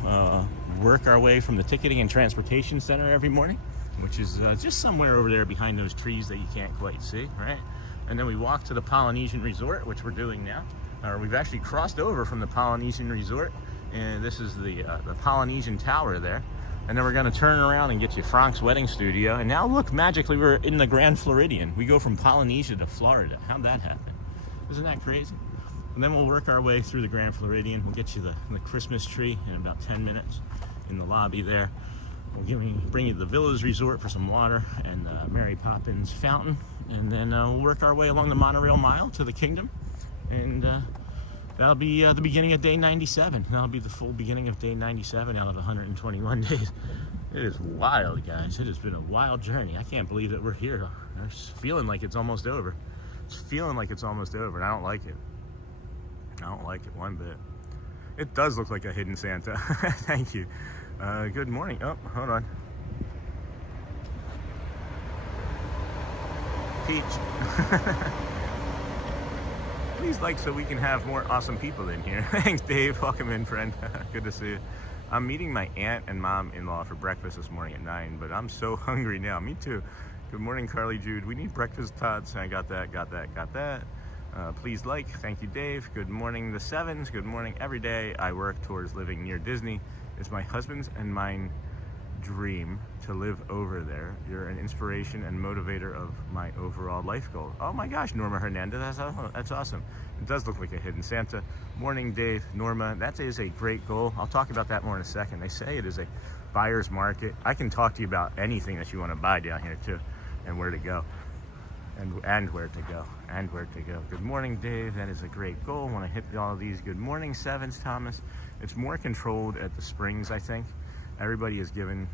work our way from the Ticketing and Transportation Center every morning, which is just somewhere over there behind those trees that you can't quite see, right? And then we walk to the Polynesian Resort, which we're doing now. We've actually crossed over from the Polynesian Resort, and this is the Polynesian Tower there. And then we're going to turn around and get you Frank's Wedding Studio. And now look, magically we're in the Grand Floridian. We go from Polynesia to Florida. How'd that happen? Isn't that crazy? And then we'll work our way through the Grand Floridian. We'll get you the Christmas tree in about 10 minutes in the lobby there. We'll bring you to the Villas Resort for some water and the Mary Poppins fountain. And then we'll work our way along the Monorail Mile to the Kingdom. And that'll be the beginning of day 97. That'll be the full beginning of day 97 out of 121 days. It is wild, guys. It has been a wild journey. I can't believe that we're here. It's feeling like it's almost over. It's feeling like it's almost over, and I don't like it. I don't like it one bit. It does look like a hidden Santa. Thank you. Good morning. Oh, hold on. Peach. Please like so we can have more awesome people in here. Thanks, Dave. Welcome in, friend. Good to see you. I'm meeting my aunt and mom-in-law for breakfast this morning at 9, but I'm so hungry now. Me too. Good morning, Carly Jude. We need breakfast tots. I got that. Please like. Thank you, Dave. Good morning, the Sevens. Good morning. Every day I work towards living near Disney. It's my husband's and mine dream to live over there. You're an inspiration and motivator of my overall life goal. Oh my gosh, Norma Hernandez, that's awesome. It does look like a hidden Santa. Morning, Dave. Norma, that is a great goal. I'll talk about that more in a second. They say it is a buyer's market. I can talk to you about anything that you want to buy down here too, and where to go, and where to go, and where to go. Good morning, Dave. That is a great goal. Want to hit all of these. Good morning, Sevens, Thomas. It's more controlled at the Springs, I think. Everybody is given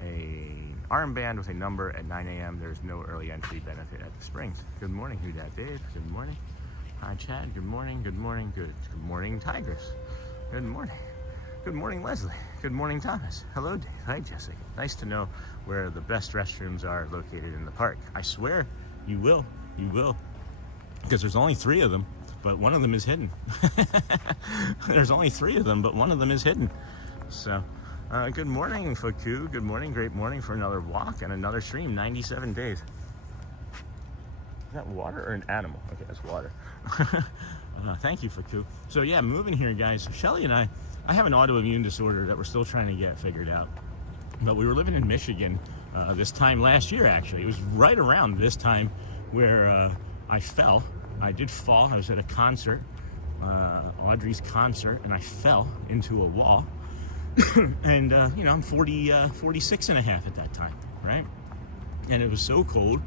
an armband with a number at 9 a.m. There's no early entry benefit at the Springs. Good morning, who dat, Dave? Good morning. Hi, Chad. Good morning. Good morning. Good morning, Tigress. Good morning. Good morning, Leslie. Good morning, Thomas. Hello, Dave. Hi, Jesse. Nice to know where the best restrooms are located in the park. I swear you will. You will. Because there's only 3 of them, but one of them is hidden. There's only 3 of them, but one of them is hidden. So, good morning, Faku. Good morning. Great morning for another walk and another stream. 97 days. Is that water or an animal? Okay, that's water. Thank you, Faku. So yeah, moving here, guys. So Shelly and I have an autoimmune disorder that we're still trying to get figured out. But we were living in Michigan this time last year, actually. It was right around this time where I fell. I did fall. I was at a concert, Audrey's concert, and I fell into a wall. And you know, I'm 46 and a half at that time, right? And it was so cold.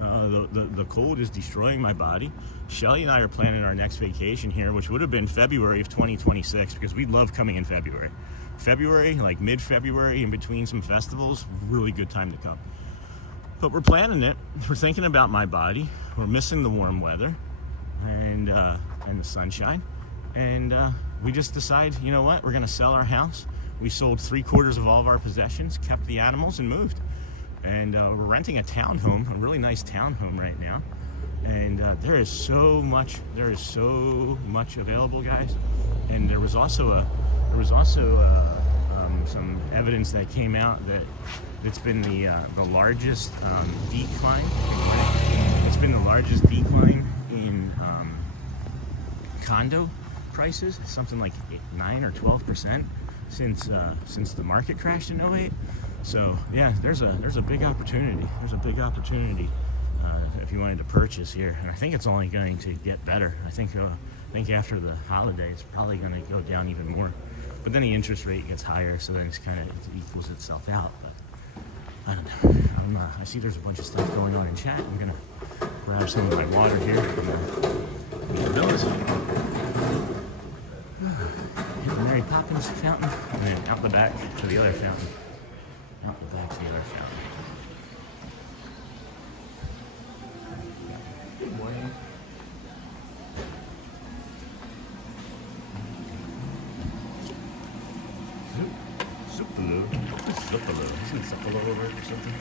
The cold is destroying my body. Shelly and I are planning our next vacation here, which would have been February of 2026, because we love coming in February. February, like mid-February, in between some festivals, really good time to come. But we're planning it. We're thinking about my body. We're missing the warm weather and the sunshine. And we just decide, you know what? We're going to sell our house. We sold 3/4 of all of our possessions, kept the animals, and moved. And we're renting a townhome, a really nice townhome right now. And there is so much available, guys. And there was also some evidence that came out that it's been the largest decline. It's been the largest decline in condo prices, something like 9 or 12% since the market crashed in 2008. So yeah, there's a big opportunity. There's a big opportunity if you wanted to purchase here, and I think it's only going to get better. I think after the holiday, it's probably going to go down even more. But then the interest rate gets higher, so then it equals itself out. But I don't know. I see there's a bunch of stuff going on in chat. I'm gonna grab some of my water here from the villas. Hit the Mary Poppins fountain, and then out the back to the other fountain. Out the back to the other fountain. Good morning. Zupalo. Isn't Zupalo a word or something?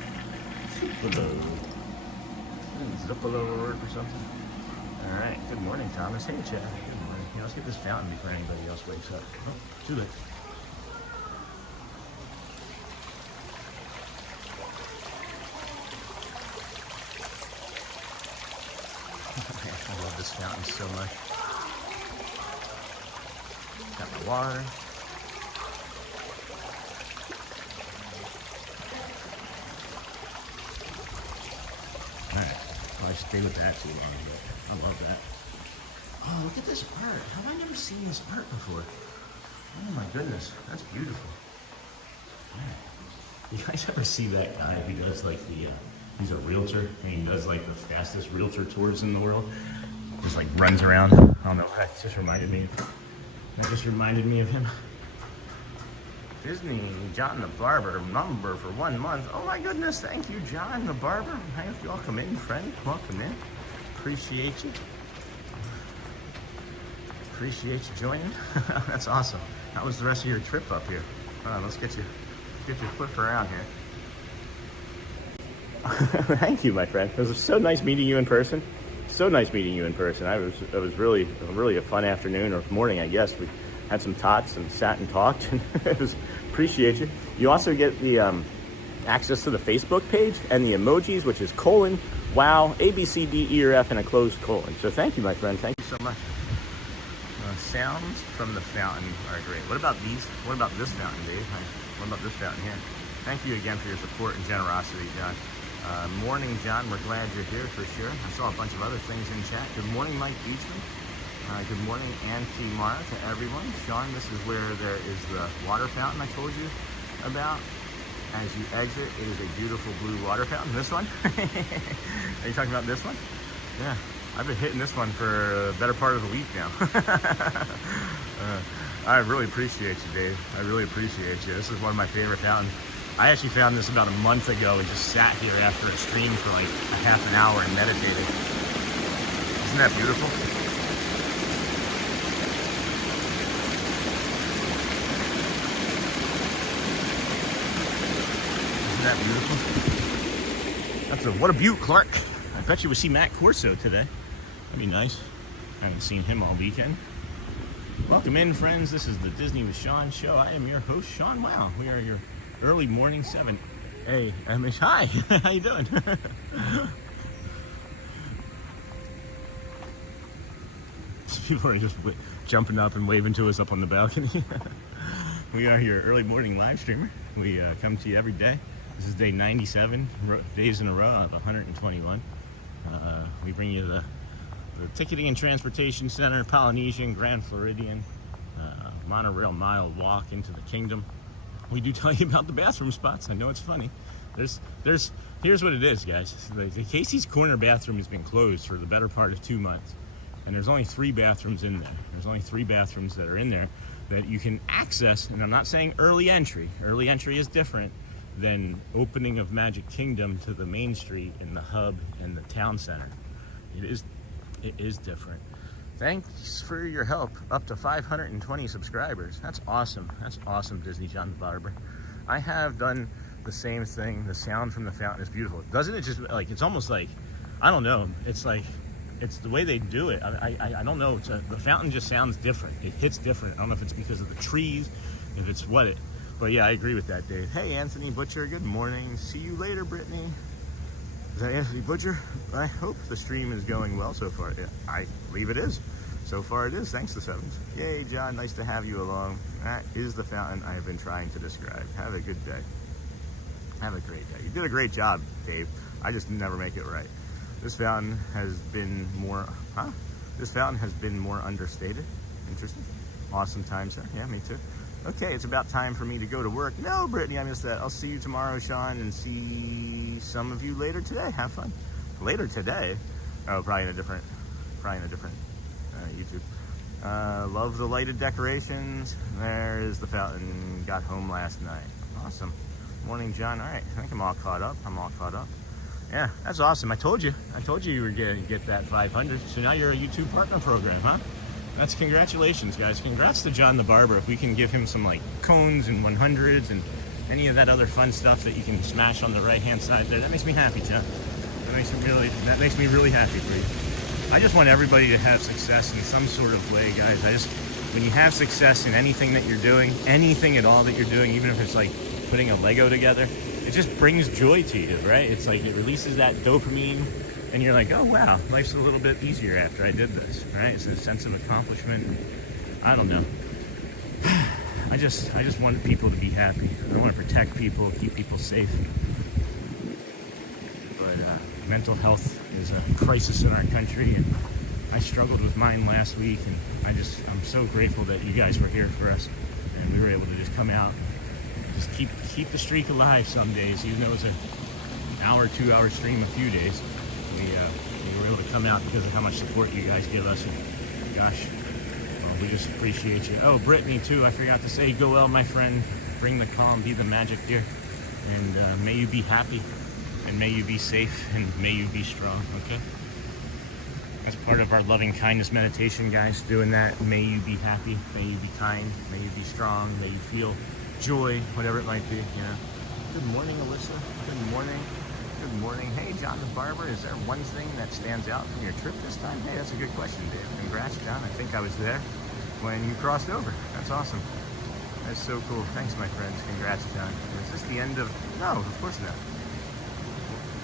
Zupalo. Isn't Zupalo a word or something? Alright, good morning, Thomas. Hey, Chad. Good morning. Yeah, let's get this fountain before anybody else wakes up. Oh, too late. I love this fountain so much. Got my water. Alright, well, I stay with that too long, but I love that. Oh, look at this art. How have I never seen this art before? Oh my goodness, that's beautiful. Man. You guys ever see that guy who does like he's a realtor, and he does like the fastest realtor tours in the world? Just like runs around. I don't know, that just reminded me of him. Disney, John the Barber, number for 1 month. Oh my goodness, thank you, John the Barber. Hey, welcome in, friend. Welcome in. Appreciate you. Appreciate you joining. That's awesome. How was the rest of your trip up here? Let's get you flipped around here. Thank you, my friend. It was so nice meeting you in person. So nice meeting you in person. It was really a fun afternoon or morning, I guess. We had some tots and sat and talked, and it was appreciate you. You also get the access to the Facebook page and the emojis, which is : wow, A, B, C, D, E, or F, and a closed colon. So thank you, my friend. Thank you so much. sounds from the fountain are great. What about these? What about this fountain, Dave? What about this fountain here? Thank you again for your support and generosity, John. Morning, John. We're glad you're here for sure. I saw a bunch of other things in chat. Good morning, Mike Beachman. Good morning, Auntie Mara, to everyone. Sean, this is where there is the water fountain I told you about. As you exit, it is a beautiful blue water fountain. This one? Are you talking about this one? Yeah. I've been hitting this one for the better part of the week now. I really appreciate you, Dave. I really appreciate you. This is one of my favorite fountains. I actually found this about a month ago and just sat here after a stream for like a half an hour and meditated. Isn't that beautiful? Isn't that beautiful? What a beaut, Clark. I bet you would see Matt Corso today. That'd be nice. I haven't seen him all weekend. Welcome in, friends. This is the Disney with Sean show. I am your host, Sean Wow. We are your early morning 7 a.m. Hi, how you doing? People are just jumping up and waving to us up on the balcony. We are your early morning live streamer. We come to you every day. This is day 97, days in a row out of 121. We bring you the Ticketing and Transportation Center, Polynesian, Grand Floridian, Monorail mile walk into the kingdom. We do tell you about the bathroom spots. I know it's funny. Here's what it is, guys. The Casey's Corner bathroom has been closed for the better part of 2 months. And there's only 3 bathrooms in there. There's only 3 bathrooms that are in there that you can access. And I'm not saying early entry. Early entry is different than opening of Magic Kingdom to the main street and the hub and the town center. It is different. Thanks for your help. Up to 520 subscribers. That's awesome. That's awesome, Disney John the Barber. I have done the same thing. The sound from the fountain is beautiful. Doesn't it just like, it's almost like, I don't know. It's like, it's the way they do it. I don't know. The fountain just sounds different. It hits different. I don't know if it's because of the trees, if it's what it, but yeah, I agree with that, Dave. Hey, Anthony Butcher, good morning. See you later, Brittany. Is that Anthony Butcher? I hope the stream is going well so far. Yeah, I believe it is. So far it is, thanks to Sevens. Yay, John, nice to have you along. That is the fountain I have been trying to describe. Have a good day. Have a great day. You did a great job, Dave. I just never make it right. This fountain has been more, This fountain has been more understated. Interesting. Awesome time, sir. Yeah, me too. Okay, it's about time for me to go to work. No, Brittany, I missed that. I'll see you tomorrow, Sean, and see some of you later today. Have fun. Later today? Oh, probably in a different YouTube. Love the lighted decorations. There's the fountain. Got home last night. Awesome. Morning, John. All right, I think I'm all caught up. Yeah, that's awesome. I told you you were going to get that 500. So now you're a YouTube partner program, huh? That's congratulations, guys. Congrats to John the Barber. If we can give him some like cones and 100s and any of that other fun stuff that you can smash on the right-hand side there, that makes me happy, John. That makes me really happy for you. I just want everybody to have success in some sort of way, guys. When you have success in anything that you're doing, anything at all that you're doing, even if it's like putting a Lego together, it just brings joy to you, right? It's like it releases that dopamine. And you're like, oh wow, life's a little bit easier after I did this, right? It's a sense of accomplishment. I don't know. I just want people to be happy. I want to protect people, keep people safe. But mental health is a crisis in our country, and I struggled with mine last week, and I'm so grateful that you guys were here for us, and we were able to just come out, just keep the streak alive some days, even though it's an hour, 2-hour stream a few days. We were able to come out because of how much support you guys give us. And gosh, well, we just appreciate you. Oh, Brittany too, I forgot to say, go well, my friend. Bring the calm, be the magic, dear. And may you be happy, and may you be safe, and may you be strong, okay? That's part of our loving kindness meditation, guys, doing that. May you be happy, may you be kind, may you be strong, may you feel joy, whatever it might be, you know. Good morning, Alyssa. Good morning. Good morning. Hey, John the Barber, is there one thing that stands out from your trip this time? Hey, that's a good question, Dave. Congrats, John. I think I was there when you crossed over. That's awesome. That's so cool. Thanks, my friends. Congrats, John. Is this the end of... No, of course not.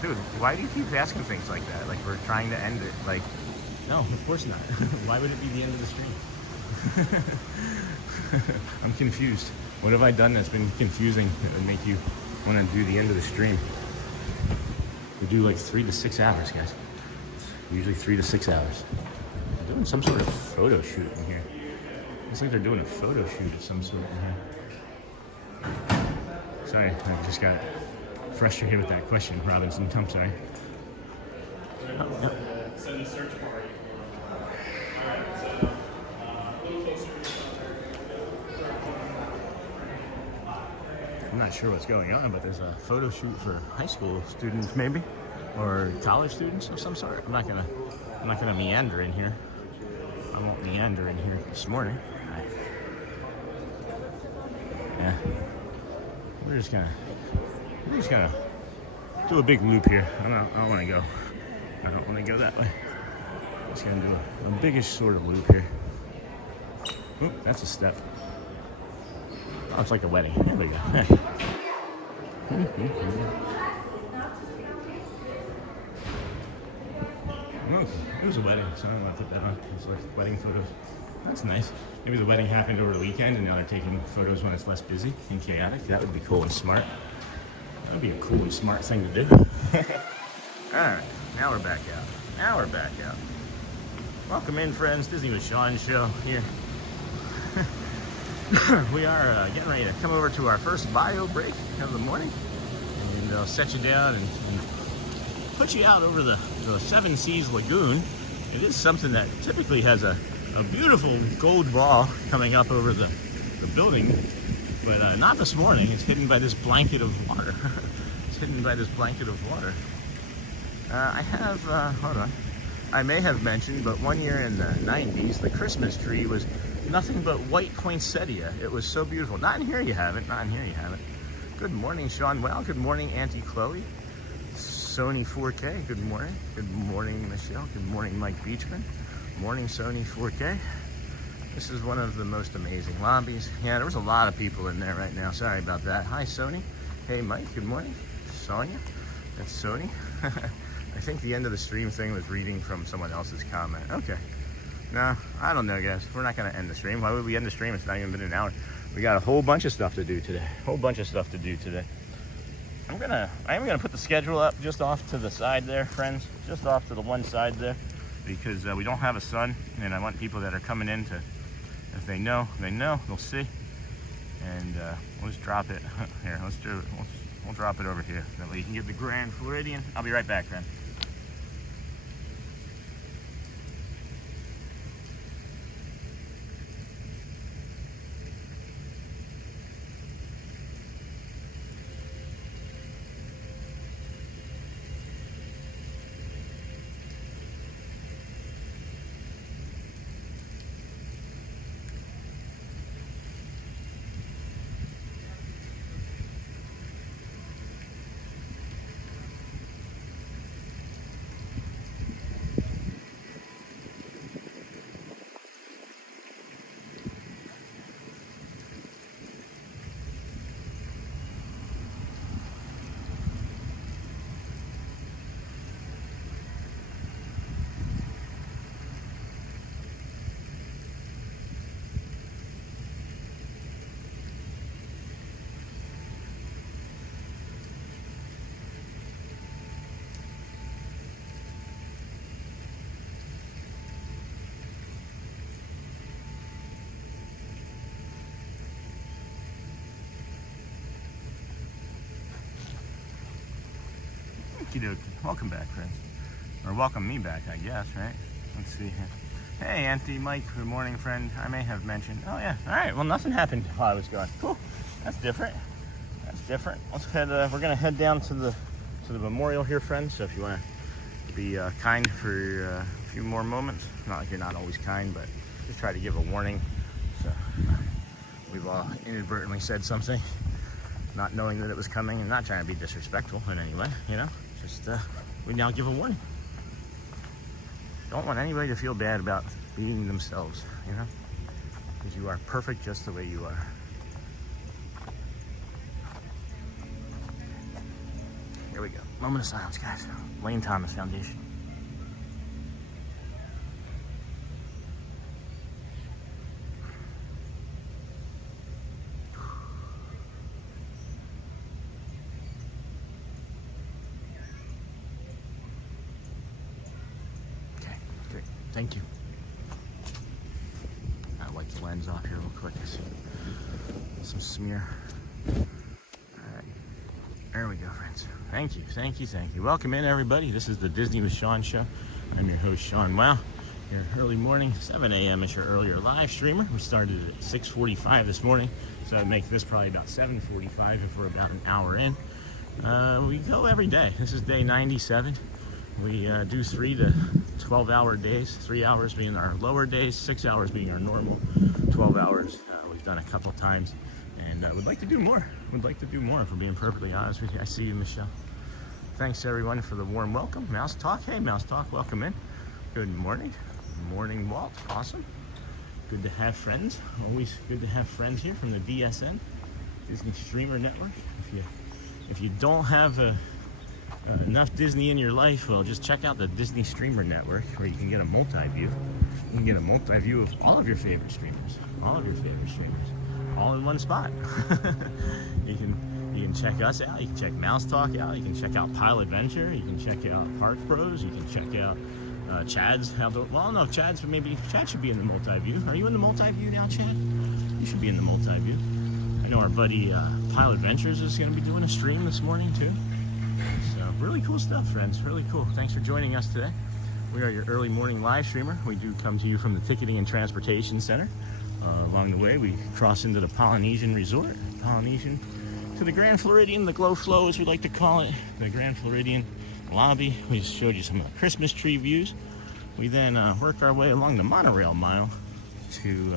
Dude, why do you keep asking things like that? Like we're trying to end it. Like, no, of course not. Why would it be the end of the stream? I'm confused. What have I done that's been confusing that would make you want to do the end of the stream? We do like 3 to 6 hours, guys. Usually 3 to 6 hours. They're doing some sort of photo shoot in here. Looks like they're doing a photo shoot of some sort in here. Sorry, I just got frustrated with that question, Robinson. I'm sorry. Oh, yep. Send a search party. I'm not sure what's going on, but there's a photo shoot for high school students, maybe, or college students of some sort. I'm not gonna meander in here. I won't meander in here this morning. Yeah, we're just gonna do a big loop here. I don't want to go. I don't want to go that way. Just gonna do a biggish sort of loop here. Oop, that's a step. Oh, it's like a wedding. There we go. Oh, it was a wedding, so I don't want to put that on. It's like wedding photos. That's nice. Maybe the wedding happened over the weekend and now they're taking photos when it's less busy and chaotic. That would be cool and smart. That would be a cool and smart thing to do. Alright, now we're back out. Welcome in, friends. Disney with Sean show here. We are getting ready to come over to our first bio break of the morning, and I'll set you down and put you out over the Seven Seas Lagoon. It is something that typically has a beautiful gold ball coming up over the building, but not this morning. It's hidden by this blanket of water. I have, hold on. I may have mentioned, but one year in the 90s, the Christmas tree was nothing but white poinsettia. It was so beautiful. Not in here you haven't. Good morning, Sean. Well, good morning, Auntie Chloe. Sony 4K, good morning. Good morning, Michelle. Good morning, Mike Beachman. Morning, Sony 4K. This is one of the most amazing lobbies. Yeah, there was a lot of people in there right now. Sorry about that. Hi, Sony. Hey, Mike. Good morning. Sonia. That's Sony. I think the end of the stream thing was reading from someone else's comment. Okay. No, I don't know, guys. We're not going to end the stream. Why would we end the stream? It's not even been an hour. We got a whole bunch of stuff to do today. I am gonna put the schedule up just off to the side there, friends. Just off to the one side there, because we don't have a sun, and I want people that are coming in to, if they know, they'll see. And we'll just drop it here. Let's do it. We'll drop it over here. That way you can get the Grand Floridian. I'll be right back, friend. Okie dokie. Welcome back, friends. Or welcome me back, I guess, right? Let's see here. Hey, Auntie Mike. Good morning, friend. I may have mentioned. Oh, yeah. All right. Well, nothing happened while I was gone. Cool. That's different. Let's head. We're going to head down to the memorial here, friends. So if you want to be kind for a few more moments. Not like you're not always kind, but just try to give a warning. So we've all inadvertently said something, not knowing that it was coming, and not trying to be disrespectful in any way, you know? Just, we now give a warning. Don't want anybody to feel bad about being themselves, you know? Because you are perfect just the way you are. Here we go. Moment of silence, guys. Lane Thomas Foundation. Thank you. I'll wipe the lens off here real quick. Some smear. Alright. There we go, friends. Thank you, thank you, thank you. Welcome in, everybody. This is the Disney with Sean show. I'm your host, Sean Wow. Here early morning, 7 a.m. is your earlier live streamer. We started at 6:45 this morning, so I'd make this probably about 7:45 if we're about an hour in. We go every day. This is day 97. We do 3 to 12-hour days, 3 hours being our lower days, 6 hours being our normal, 12 hours we've done a couple times, and would like to do more. Would like to do more, if we're being perfectly honest with you. I see you, Michelle. Thanks everyone for the warm welcome. Mouse Talk, hey Mouse Talk, welcome in. Good morning. Good morning, Walt. Awesome. Good to have friends. Always good to have friends here from the DSN, Disney Streamer Network. If you don't have enough Disney in your life, well, just check out the Disney Streamer Network, where you can get a multi-view. You can get a multi-view of all of your favorite streamers, all in one spot. You can check us out. You can check Mouse Talk out. You can check out Pile Adventure. You can check out Park Bros. You can check out Chad's. Well, no, Chad should be in the multi-view. Are you in the multi-view now, Chad? You should be in the multi-view. I know our buddy Pile Adventures is going to be doing a stream this morning too. So really cool stuff, friends. Really cool. Thanks for joining us today. We are your early morning live streamer. We do come to you from the Ticketing and Transportation Center. Along the way, we cross into the Polynesian Resort. Polynesian to the Grand Floridian, the Glow Flow as we like to call it, the Grand Floridian lobby. We just showed you some Christmas tree views. We then work our way along the Monorail mile to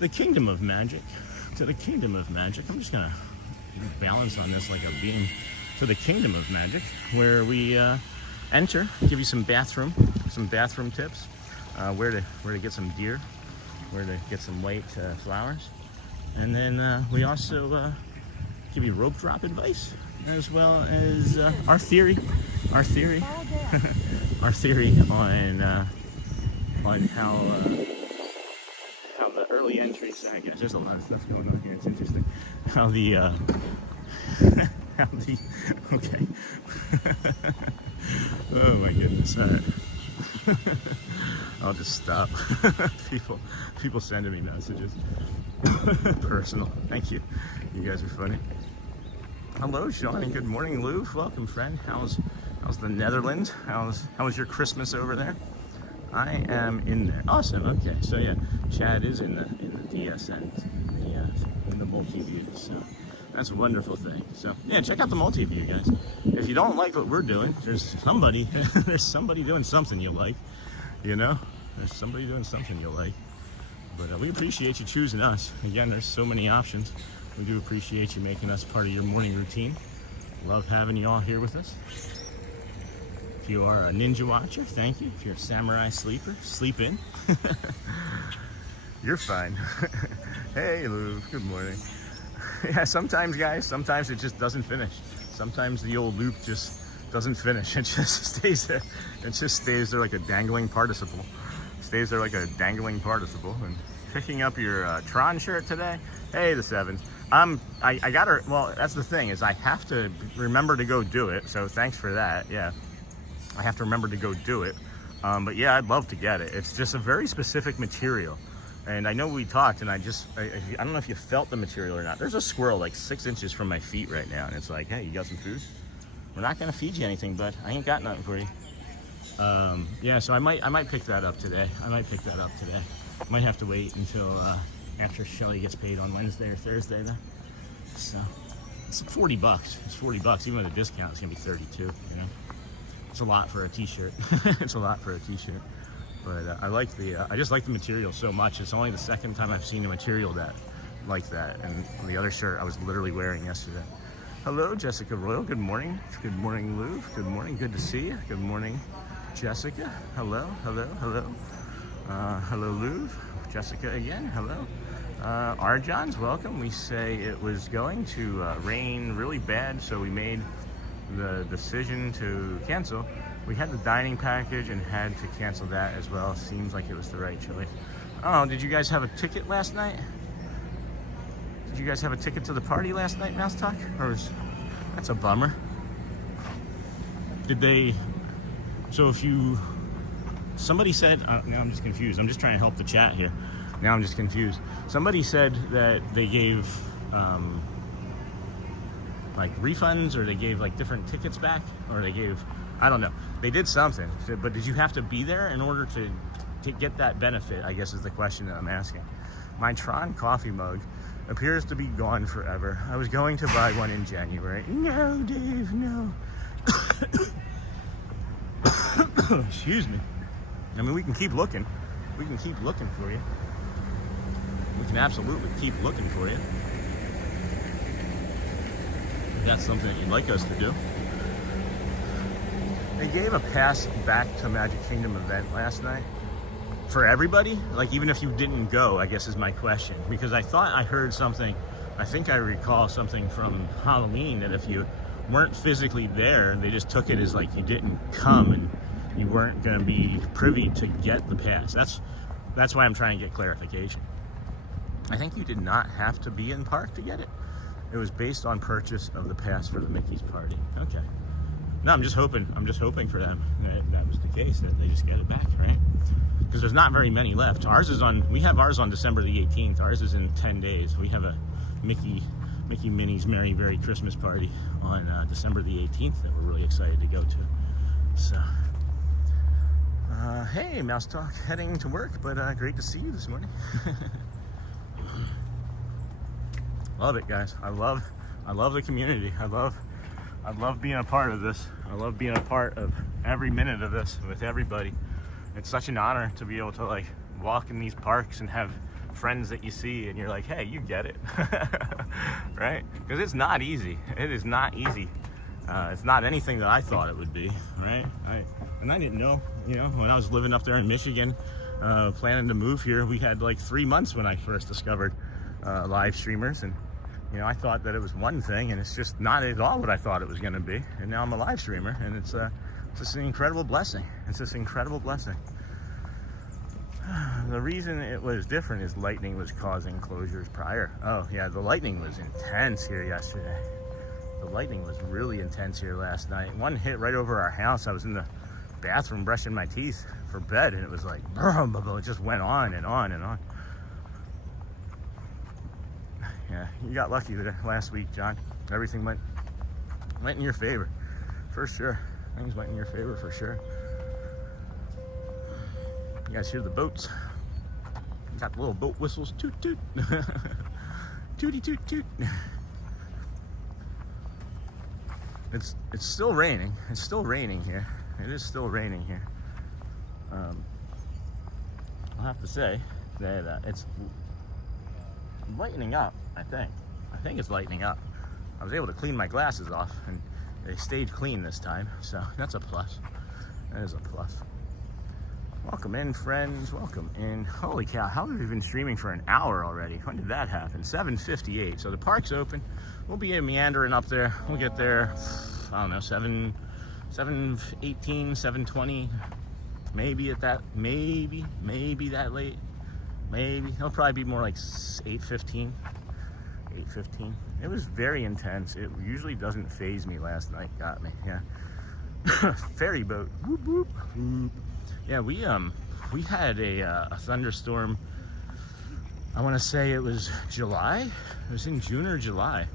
the Kingdom of Magic. I'm just gonna balance on this like a beam. To the Kingdom of Magic, where we enter, give you some bathroom tips, where to get some deer, where to get some white flowers, and then we also give you rope drop advice, as well as our theory on how the early entries. I guess there's a lot of stuff going on here. It's interesting how the okay. Oh my goodness. All right. I'll just stop. People sending me messages. Personal. Thank you. You guys are funny. Hello, Sean, and good morning, Lou. Welcome, friend. How's the Netherlands? How was your Christmas over there? I am in there. Awesome. Okay. So yeah, Chad is in the DSN, in the multi-view. So that's a wonderful thing. So yeah, check out the multi-view, guys. If you don't like what we're doing, there's somebody doing something you like. You know, there's somebody doing something you like. But we appreciate you choosing us. Again, there's so many options. We do appreciate you making us part of your morning routine. Love having you all here with us. If you are a ninja watcher, thank you. If you're a samurai sleeper, sleep in. You're fine. Hey, Lou. Good morning. Yeah, sometimes, guys, it just doesn't finish. Sometimes the old loop just doesn't finish. It just stays there. It just stays there like a dangling participle. And picking up your Tron shirt today. Hey, the Sevens. I got her. Well, that's the thing, is I have to remember to go do it. So thanks for that. Yeah, I have to remember to go do it. But yeah, I'd love to get it. It's just a very specific material. And I know we talked, and I don't know if you felt the material or not. There's a squirrel like 6 inches from my feet right now, and it's like, hey, you got some food? We're not gonna feed you anything, bud. I ain't got nothing for you. Yeah, so I might pick that up today. Might have to wait until after Shelly gets paid on Wednesday or Thursday then. So it's $40. It's $40. Even with a discount, it's gonna be 32. You know, it's a lot for a t-shirt. But I just like the material so much. It's only the second time I've seen a material like that. And the other shirt I was literally wearing yesterday. Hello, Jessica Royal. Good morning. Good morning, Lou. Good morning. Good to see you. Good morning, Jessica. Hello. Hello, Lou. Jessica again. Hello. Arjan's welcome. We say it was going to rain really bad, so we made the decision to cancel. We had the dining package and had to cancel that as well. Seems like it was the right choice. Oh, did you guys have a ticket last night? Did you guys have a ticket to the party last night, Mouse Talk? That's a bummer. So if you Somebody said, now I'm just confused. I'm just trying to help the chat here. Now I'm just confused. Somebody said that they gave like refunds, or they gave like different tickets back, or they gave, I don't know. They did something, but did you have to be there in order to get that benefit, I guess is the question that I'm asking. My Tron coffee mug appears to be gone forever. I was going to buy one in January. No, Dave, no. Excuse me. I mean, we can keep looking. We can keep looking for you. We can absolutely keep looking for you. If that's something that you'd like us to do. They gave a pass back to Magic Kingdom event last night. For everybody? Like, even if you didn't go, I guess is my question. Because I thought I heard something, I think I recall something from Halloween, that if you weren't physically there, they just took it as like you didn't come and you weren't going to be privy to get the pass. That's why I'm trying to get clarification. I think you did not have to be in park to get it. It was based on purchase of the pass for the Mickey's party. Okay. No, I'm just hoping for them that was the case, that they just get it back, right? Because there's not very many left. We have ours on December the 18th. Ours is in 10 days. We have a Mickey Minnie's Merry Christmas party on December the 18th that we're really excited to go to. So, hey, Mouse Talk, heading to work, but great to see you this morning. Love it, guys. I love the community. I love being a part of this. I love being a part of every minute of this with everybody. It's such an honor to be able to like walk in these parks and have friends that you see and you're like, hey, you get it. Right? Because it's not easy. It is not easy. It's not anything that I thought it would be, right? I didn't know, when I was living up there in Michigan, planning to move here, we had like 3 months when I first discovered live streamers, and I thought that it was one thing, and it's just not at all what I thought it was going to be. And now I'm a live streamer, and it's just an incredible blessing. It's this incredible blessing. The reason it was different is lightning was causing closures prior. Oh yeah, the lightning was intense here yesterday. The lightning was really intense here last night. One hit right over our house. I was in the bathroom brushing my teeth for bed, and it was like, it just went on and on and on. Yeah, you got lucky last week, John. Everything went in your favor, for sure. Things went in your favor, for sure. You guys hear the boats? Got the little boat whistles. Toot, toot. Tooty, toot, toot. It's still raining. It's still raining here. It is still raining here. I'll have to say that it's lightening up, I think it's lightening up. I was able to clean my glasses off, and they stayed clean this time, so that's a plus. That is a plus. Welcome in, friends. Welcome in. Holy cow, how have we been streaming for an hour already? When did that happen? 7:58. So the park's open. We'll be meandering up there. We'll get there, I don't know, 7:18, 7:20. Maybe at that, maybe that late. Maybe. It'll probably be more like 8:15. 8:15. It was very intense. It usually doesn't faze me. Last night got me. Yeah. Ferry boat. Whoop, whoop, whoop. Yeah, we had a thunderstorm. I want to say it was July. It was in June or July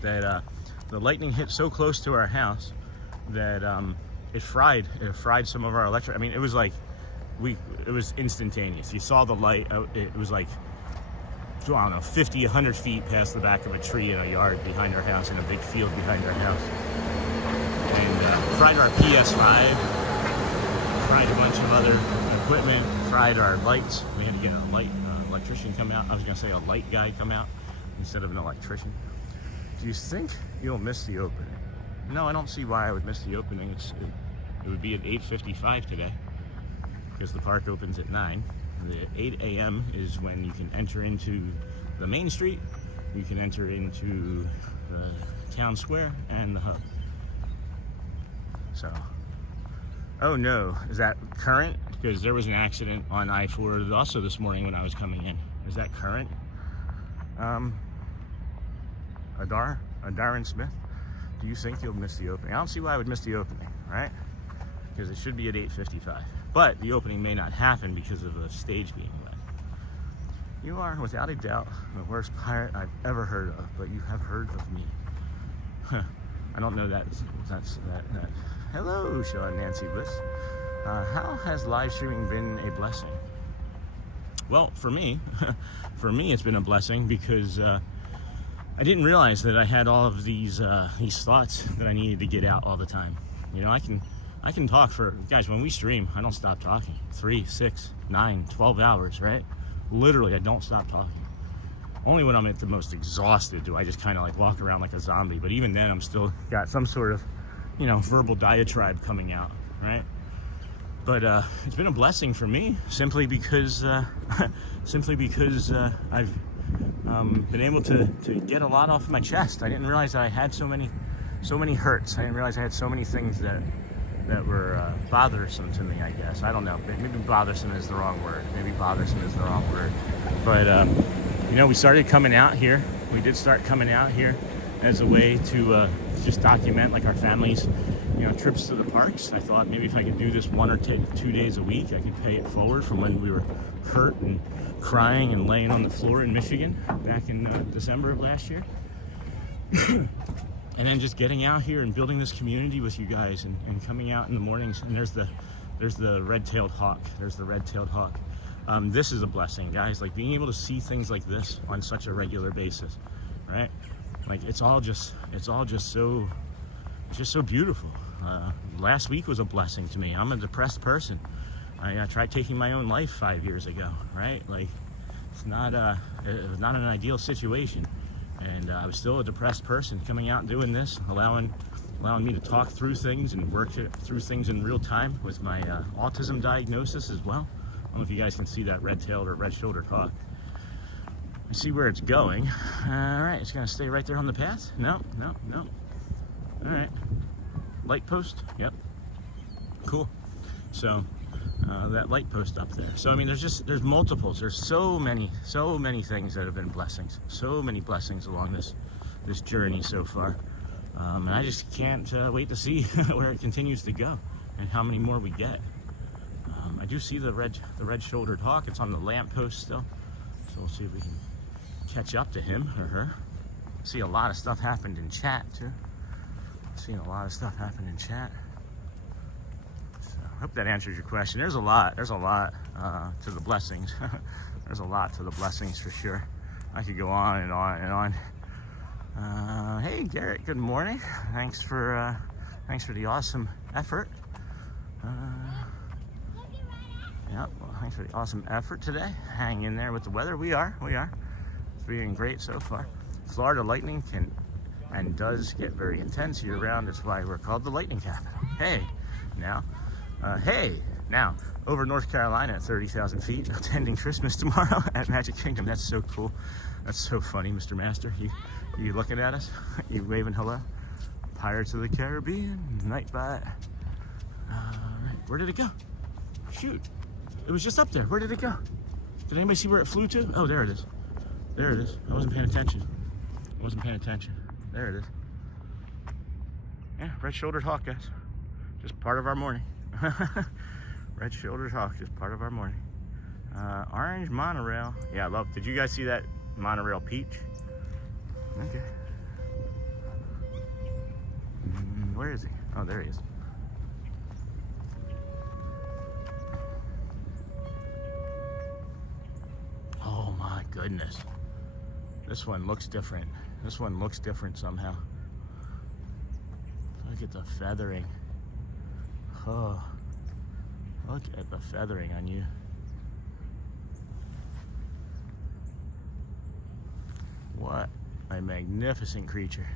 that the lightning hit so close to our house that it fried some of our electric. I mean, it was like it was instantaneous. You saw the light. It was like, I don't know, 50, 100 feet past the back of a tree in a yard behind our house, in a big field behind our house. And fried our PS5, fried a bunch of other equipment, fried our lights. We had to get a electrician come out. I was going to say a light guy come out instead of an electrician. Do you think you'll miss the opening? No, I don't see why I would miss the opening. It would be at 8:55 today, because the park opens at 9. The 8 a.m. is when you can enter into the main street, you can enter into the town square and the hub. So, oh no, is that current? Because there was an accident on I-4 also this morning when I was coming in. Is that current? Adarin Smith, do you think you'll miss the opening? I don't see why I would miss the opening, right? because it should be at 8:55. But the opening may not happen because of the stage being wet. You are, without a doubt, the worst pirate I've ever heard of, but you have heard of me. I don't know that. Hello, Sean Nancy Bliss. How has live streaming been a blessing? Well, for me, it's been a blessing because I didn't realize that I had all of these thoughts that I needed to get out all the time. You know, I can talk for, guys, when we stream, I don't stop talking. 3, 6, 9, 12 hours, right? Literally, I don't stop talking. Only when I'm at the most exhausted do I just kind of like walk around like a zombie. But even then, I'm still got some sort of, you know, verbal diatribe coming out, right? But it's been a blessing for me simply because I've been able to get a lot off my chest. I didn't realize that I had so many hurts. I didn't realize I had so many things that were bothersome to me, I guess. I don't know. Maybe bothersome is the wrong word. But, you know, we started coming out here. We did start coming out here as a way to just document like our families, you know, trips to the parks. I thought maybe if I could do this 1 or 2 days a week, I could pay it forward from when we were hurt and crying and laying on the floor in Michigan back in December of last year. And then just getting out here and building this community with you guys and coming out in the mornings. And there's the red-tailed hawk. This is a blessing, guys. Like being able to see things like this on such a regular basis, right? Like it's just so beautiful. Last week was a blessing to me. I'm a depressed person. I tried taking my own life 5 years ago, right? Like it was not an ideal situation. And I was still a depressed person. Coming out and doing this, allowing me to talk through things and work through things in real time with my autism diagnosis as well. I don't know if you guys can see that red-tailed or red-shouldered hawk. I see where it's going. All right, it's gonna stay right there on the path. No. All right, light post. Yep, cool. So that light post up there. So I mean, there's multiples. There's so many things that have been blessings. So many blessings along this journey so far, and I just can't wait to see where it continues to go and how many more we get. I do see the red-shouldered hawk. It's on the lamppost still, so we'll see if we can catch up to him or her. See a lot of stuff happened in chat too. Seeing a lot of stuff happen in chat. I hope that answers your question. There's a lot to the blessings. There's a lot to the blessings for sure. I could go on and on and on. Hey Garrett, good morning. Thanks for the awesome effort. Yeah, well, thanks for the awesome effort today. Hang in there with the weather. We are. It's being great so far. Florida lightning can and does get very intense year round. That's why we're called the lightning capital. Hey, now, over North Carolina at 30,000 feet, attending Christmas tomorrow at Magic Kingdom. That's so cool. That's so funny, Mr. Master. You looking at us? You waving hello? Pirates of the Caribbean, night bite. Right, where did it go? Shoot, it was just up there. Where did it go? Did anybody see where it flew to? Oh, there it is. I wasn't paying attention. There it is. Yeah, red-shouldered hawk, guys. Just part of our morning. Red-shouldered hawk, just part of our morning. Orange monorail. Yeah, did you guys see that monorail peach? Okay. Where is he? Oh, there he is. Oh my goodness. This one looks different. Somehow. Look at the feathering. Oh, look at the feathering on you. What a magnificent creature.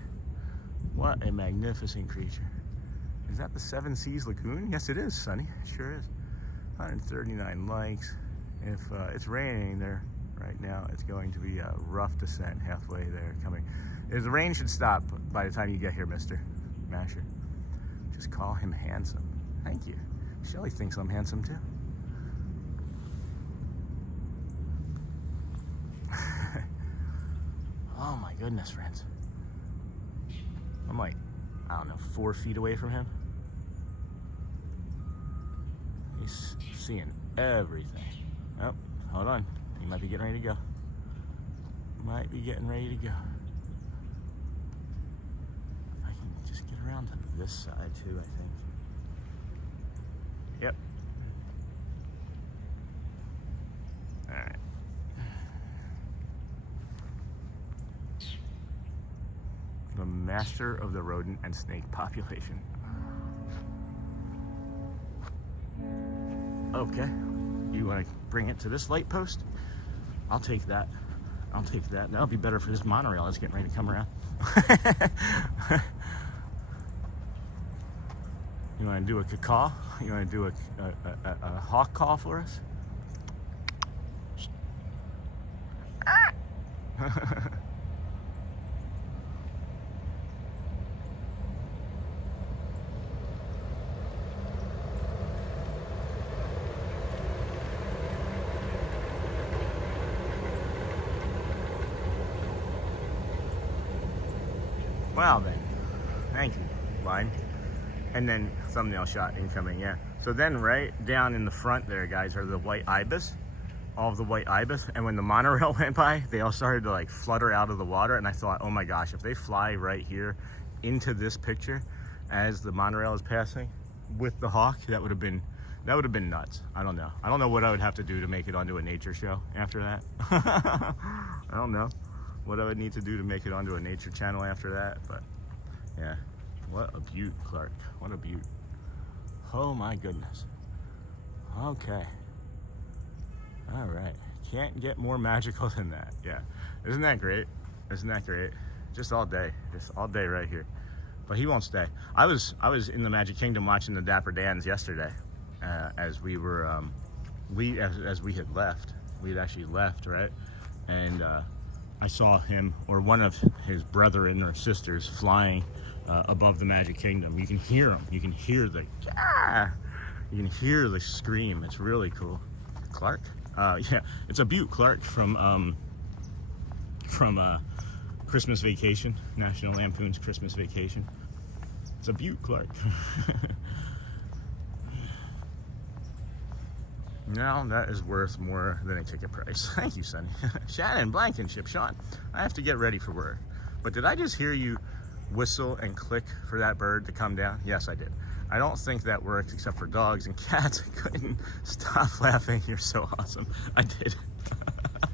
Is that the Seven Seas Lagoon? Yes, it is, Sonny. It sure is. 139 likes. If it's raining there right now, it's going to be a rough descent halfway there coming. The rain should stop by the time you get here, Mr. Masher. Just call him handsome. Thank you. Shelly thinks I'm handsome too. Oh my goodness, friends. I'm like, I don't know, 4 feet away from him. seeing everything. Oh, hold on. He might be getting ready to go. Might be getting ready to go. I can just get around to this side too, I think. Yep. All right. The master of the rodent and snake population. Okay. You want to bring it to this light post? I'll take that. I'll take that. That'll be better for this monorail that's getting ready to come around. You want to do a caw? You want to do a hawk call for us? Wow, then. Thank you, line. And then thumbnail shot incoming, yeah. So then right down in the front there, guys, are the white ibis. All of the white ibis. And when the monorail went by, they all started to like flutter out of the water. And I thought, oh my gosh, if they fly right here into this picture as the monorail is passing with the hawk, that would have been nuts. I don't know. I don't know what I would have to do to make it onto a nature show after that. I don't know what I would need to do to make it onto a nature channel after that, but yeah, what a beaut, Clark. What a beaut. Oh my goodness. Okay. All right. Can't get more magical than that. Yeah. Isn't that great? Isn't that great? Just all day right here. But he won't stay. I was in the Magic Kingdom watching the Dapper Dans yesterday, as we were as we had left. We had actually left, right? And I saw him, or one of his brethren or sisters, flying above the Magic Kingdom. You can hear them. You can hear the you can hear the scream. It's really cool. Clark? Yeah, it's a beaut, Clark, from Christmas Vacation, National Lampoon's Christmas Vacation. It's a beaut, Clark. Now that is worth more than a ticket price. Thank you, Sonny. Shannon, Blankenship, Sean. I have to get ready for work. But did I just hear you whistle and click for that bird to come down? Yes, I did. I don't think that worked except for dogs and cats. I couldn't stop laughing. You're so awesome. I did.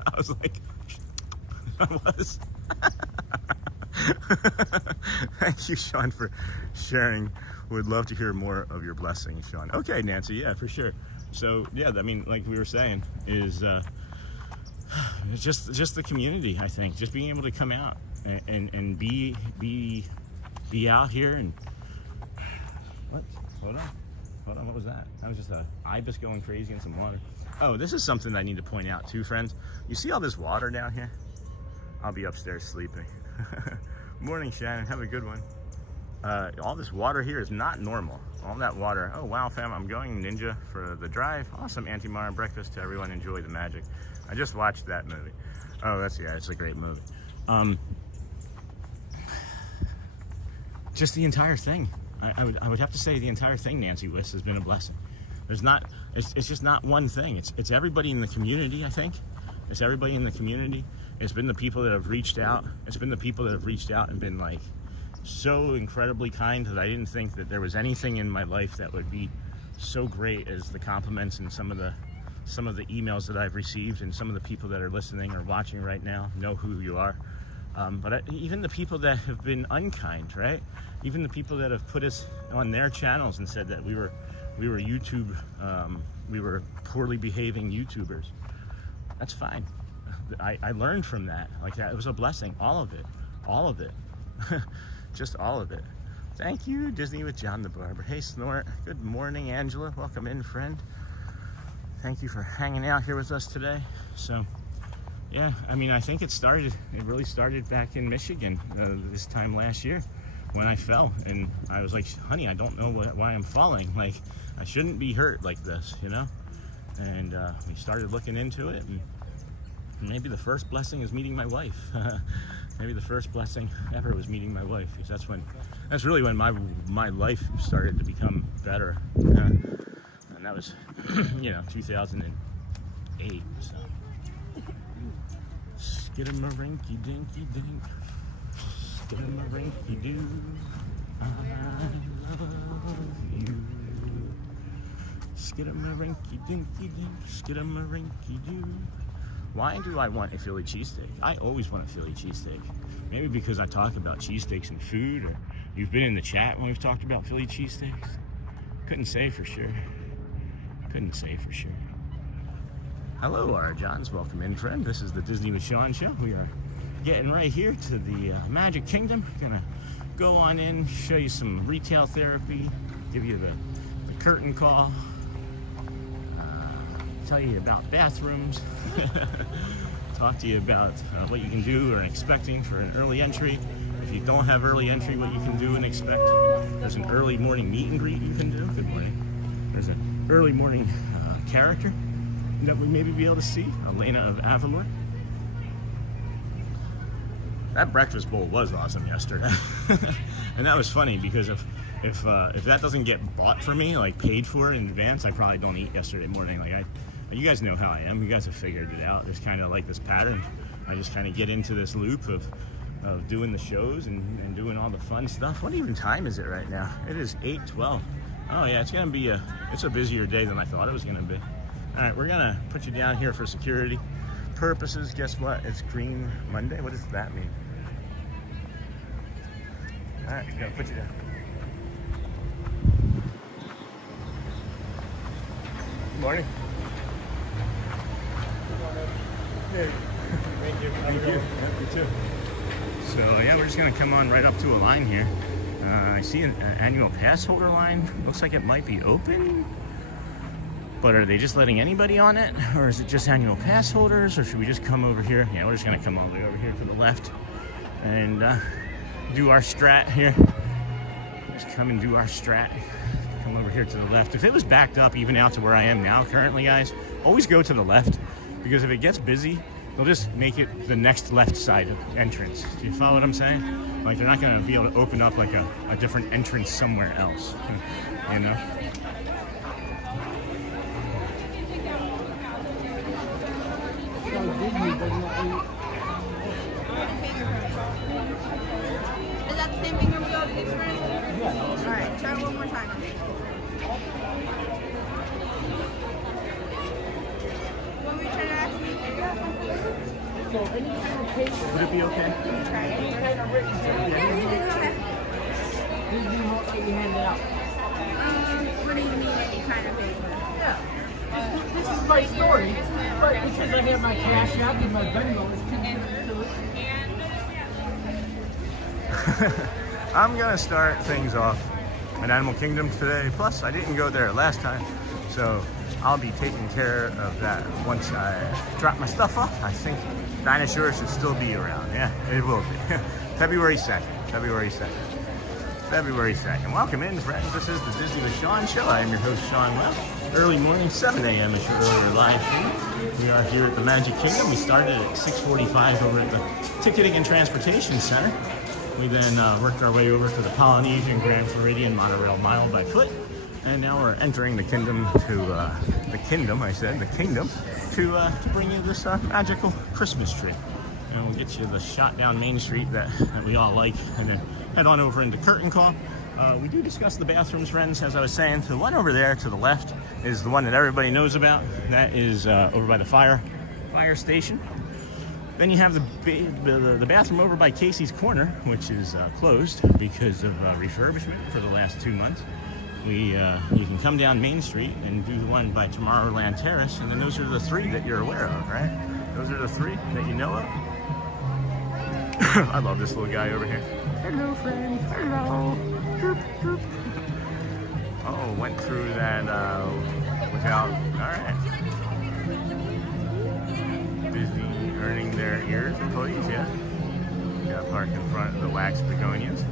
I was like, I was. Thank you, Sean, for sharing. Would love to hear more of your blessings, Sean. Okay, Nancy, yeah, for sure. So yeah, I mean, like we were saying, is it's just the community. I think just being able to come out and be out here and what? Hold on. What was that? That was just a ibis going crazy in some water. Oh, this is something I need to point out too, friends. You see all this water down here? I'll be upstairs sleeping. Morning, Shannon. Have a good one. All this water here is not normal. All that water. Oh, wow, fam. I'm going ninja for the drive. Awesome Anti-Mara breakfast to everyone. Enjoy the magic. I just watched that movie. Oh, it's a great movie. Just the entire thing. I would have to say the entire thing, Nancy Wiss, has been a blessing. It's just not one thing. It's everybody in the community, I think. It's everybody in the community. It's been the people that have reached out. It's been the people that have reached out and been like so incredibly kind that I didn't think that there was anything in my life that would be so great as the compliments and some of the emails that I've received, and some of the people that are listening or watching right now know who you are. But even the people that have been unkind, right? Even the people that have put us on their channels and said that we were YouTube, we were poorly behaving YouTubers. That's fine. I learned from that. Like that, it was a blessing. All of it, just all of it. Thank you, Disney with John the Barber. Hey, Snort. Good morning, Angela. Welcome in, friend. Thank you for hanging out here with us today. So, yeah, I mean, I think it really started back in Michigan this time last year when I fell. And I was like, honey, I don't know why I'm falling. Like, I shouldn't be hurt like this, you know? And we started looking into it, and maybe the first blessing is meeting my wife. Maybe the first blessing ever was meeting my wife, because that's really when my life started to become better. And and that was, 2008. So, skidamarinky dinky dink, skidamarinky doo. I love you. Skidamarinky dinky dink, skidamarinky doo. Why do I want a Philly cheesesteak? I always want a Philly cheesesteak. Maybe because I talk about cheesesteaks and food, or you've been in the chat when we've talked about Philly cheesesteaks. Couldn't say for sure. Hello, our Johns. Welcome in, friend. This is the Disney with Sean show. We are getting right here to the Magic Kingdom. Gonna go on in, show you some retail therapy, give you the curtain call, tell you about bathrooms, talk to you about what you can do or expecting for an early entry. If you don't have early entry, what you can do and expect. There's an early morning meet and greet you can do. Good morning. There's an early morning character that we maybe be able to see, Elena of Avalor. That breakfast bowl was awesome yesterday. And that was funny because if that doesn't get bought for me, like paid for in advance, I probably don't eat yesterday morning. Like you guys know how I am. You guys have figured it out. There's kind of like this pattern. I just kind of get into this loop of doing the shows and doing all the fun stuff. What even time is it right now? It is 8:12. Oh yeah, it's gonna be a busier day than I thought it was gonna be. All right, we're gonna put you down here for security purposes. Guess what? It's Green Monday. What does that mean? All right, gotta put you down. Good morning. Hey. Thank you. Thank you. Yeah, you too. So yeah, we're just gonna come on right up to a line here. I see an annual pass holder line. Looks like it might be open. But are they just letting anybody on it? Or is it just annual pass holders? Or should we just come over here? Yeah, we're just gonna come all the way over here to the left and do our strat here. Just come and do our strat. Come over here to the left. If it was backed up even out to where I am now currently, guys, always go to the left, because if it gets busy, they'll just make it the next left side of entrance. Do you follow what I'm saying? Like they're not gonna be able to open up like a different entrance somewhere else, you know? Is that the same thing where we go to the experience? Yeah. All right, try it one more time. Want me to try to ask you? So any kind of paper. Would it be okay? Try it. Any kind of written Yeah, you did. Go ahead. These do not get you handed out. What do you mean any kind of paper? Yeah. This is my story, but because I have my cash app and my Venmo, it's too good to do it. I'm gonna start things off in Animal Kingdom today. Plus, I didn't go there last time, so I'll be taking care of that once I drop my stuff off. I think dinosaurs should still be around. Yeah, it will be. February 2nd. Welcome in, friends. This is the Disney with Sean show. I am your host, Sean Welt. Early morning, 7 a.m. is your earlier live stream. We are here at the Magic Kingdom. We started at 6:45 over at the Ticketing and Transportation Center. We then worked our way over to the Polynesian Grand Floridian Monorail mile by foot. And now we're entering the kingdom to, to bring you this magical Christmas tree. And we'll get you the shot down Main Street that we all like, and then head on over into Curtain Call. We do discuss the bathrooms, friends, as I was saying. The one over there to the left is the one that everybody knows about. That is over by the fire station. Then you have the bathroom over by Casey's Corner, which is closed because of refurbishment for the last 2 months. You can come down Main Street and do the one by Tomorrowland Terrace, and then those are the three that you're aware of, right? Those are the three that you know of. I love this little guy over here. Hello, friend. Hello. Droop, droop. Oh, went through that without. All right. Disney earning their ears, employees, yeah. Got parked in front of the wax begonias.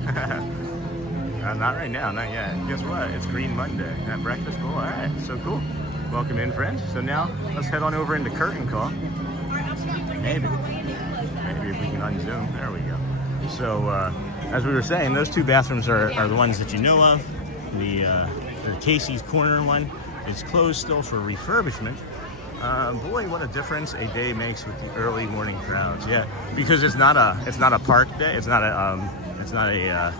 Not right now, not yet. Guess what? It's Green Monday. That breakfast bowl. All right, so cool. Welcome in, friends. So now let's head on over into Curtain Call. Maybe if we can unzoom. There we go. So as we were saying, those two bathrooms are the ones that you know of. The Casey's Corner one It's closed still for refurbishment. Boy, what a difference a day makes with the early morning crowds. Yeah, because it's not a park day. It's not a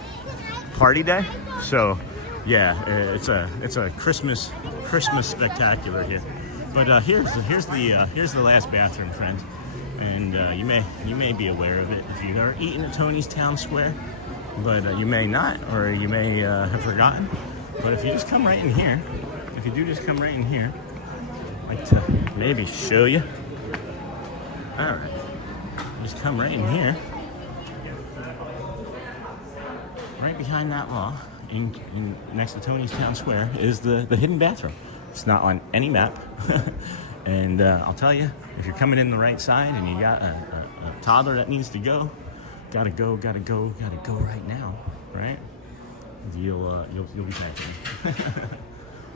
party day. So yeah, it's a Christmas spectacular here. But here's the last bathroom, friends, and you may be aware of it if you are eating at Tony's Town Square, but you may not, or you may have forgotten. But if you just come right in here, if you do just come right in here, I'd like to maybe show you. All right, just come right in here, right behind that wall, in next to Tony's Town Square is the hidden bathroom. It's not on any map. And I'll tell you, if you're coming in the right side and you got a toddler that needs to go, gotta go right now, right? You'll be thanking.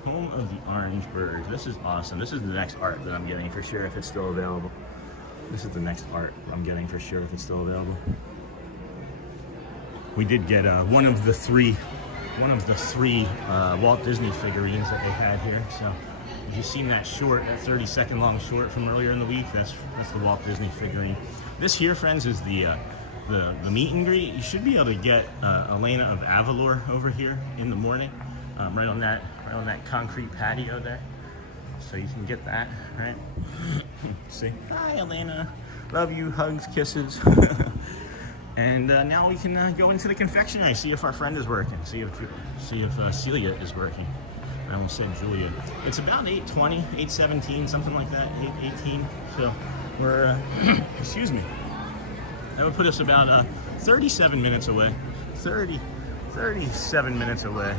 Home of the Orange Birds. This is awesome. This is the next art that I'm getting for sure if it's still available. This is the next art I'm getting for sure if it's still available. We did get one of the three Walt Disney figurines that they had here. So if you've seen that short, that 30-second long short from earlier in the week, that's the Walt Disney figurine. This here, friends, is the meet and greet. You should be able to get Elena of Avalor over here in the morning, right on that concrete patio there. So you can get that, right? See, hi Elena, love you, hugs, kisses. And now we can go into the confectionery, see if our friend is working, see if Celia is working. I almost said Julia. It's about 8:20, 8:17, something like that, 8:18. So we're, excuse me. That would put us about 37 minutes away, 37 minutes away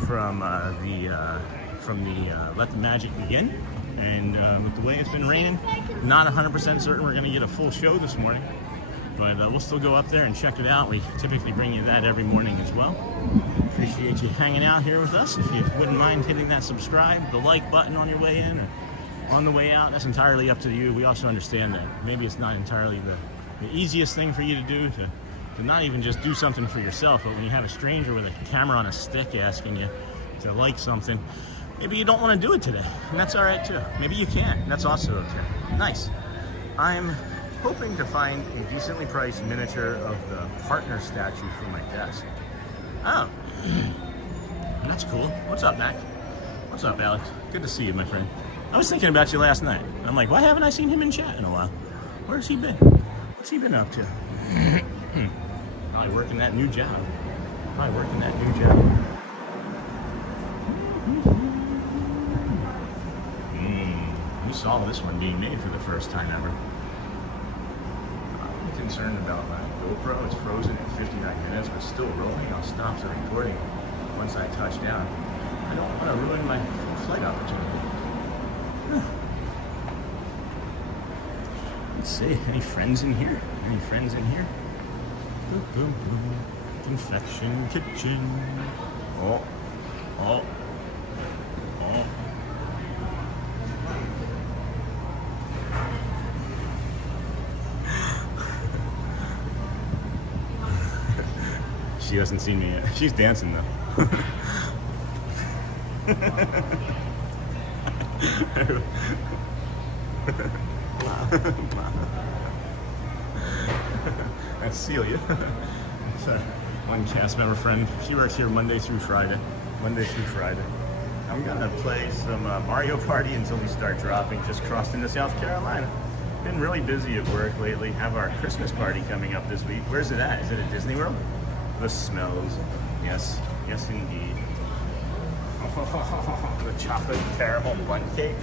from the Let the Magic Begin. And with the way it's been raining, not 100% certain we're gonna get a full show this morning. But we'll still go up there and check it out. We typically bring you that every morning as well. Appreciate you hanging out here with us. If you wouldn't mind hitting that subscribe, the like button on your way in or on the way out, that's entirely up to you. We also understand that maybe it's not entirely the easiest thing for you to do, to not even just do something for yourself, but when you have a stranger with a camera on a stick asking you to like something, maybe you don't want to do it today, and that's all right too. Maybe you can, and that's also okay. Nice. I'm hoping to find a decently priced miniature of the partner statue for my desk. Oh, that's cool. What's up, Mac? What's up, Alex? Good to see you, my friend. I was thinking about you last night. I'm like, why haven't I seen him in chat in a while? Where's he been? What's he been up to? Probably working that new job. You saw this one being made for the first time ever. I'm concerned about my GoPro. It's frozen at 59 minutes, but still rolling. I'll stop the recording once I touch down. I don't want to ruin my flight opportunity. Let's see, any friends in here? Boom, boom, boom. Confection kitchen. Oh. She hasn't seen me yet. She's dancing though. That's Celia. So, one cast member friend. She works here Monday through Friday. I'm gonna play some Mario Party until we start dropping. Just crossed into South Carolina. Been really busy at work lately. Have our Christmas party coming up this week. Where's it at? Is it at Disney World? The smells. Yes indeed. The chocolate caramel bundt cake.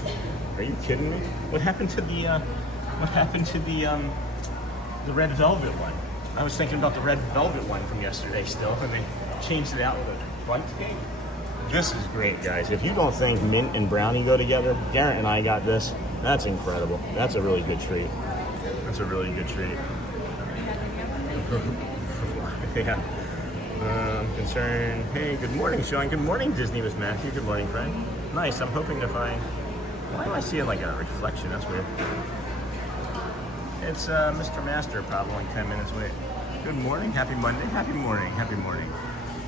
Are you kidding me? What happened to the red velvet one? I was thinking about the red velvet one from yesterday still, and they changed it out with a bundt cake. This is great, guys. If you don't think mint and brownie go together, Garrett and I got this. That's incredible. That's a really good treat. Yeah. I'm concerned. Hey, good morning, Sean. Good morning, Disney with Matthew. Good morning, friend. Nice. I'm hoping to find. Why am I seeing like a reflection? That's weird. It's Mr. Master, probably like 10 minutes late. Good morning. Happy Monday. Happy morning.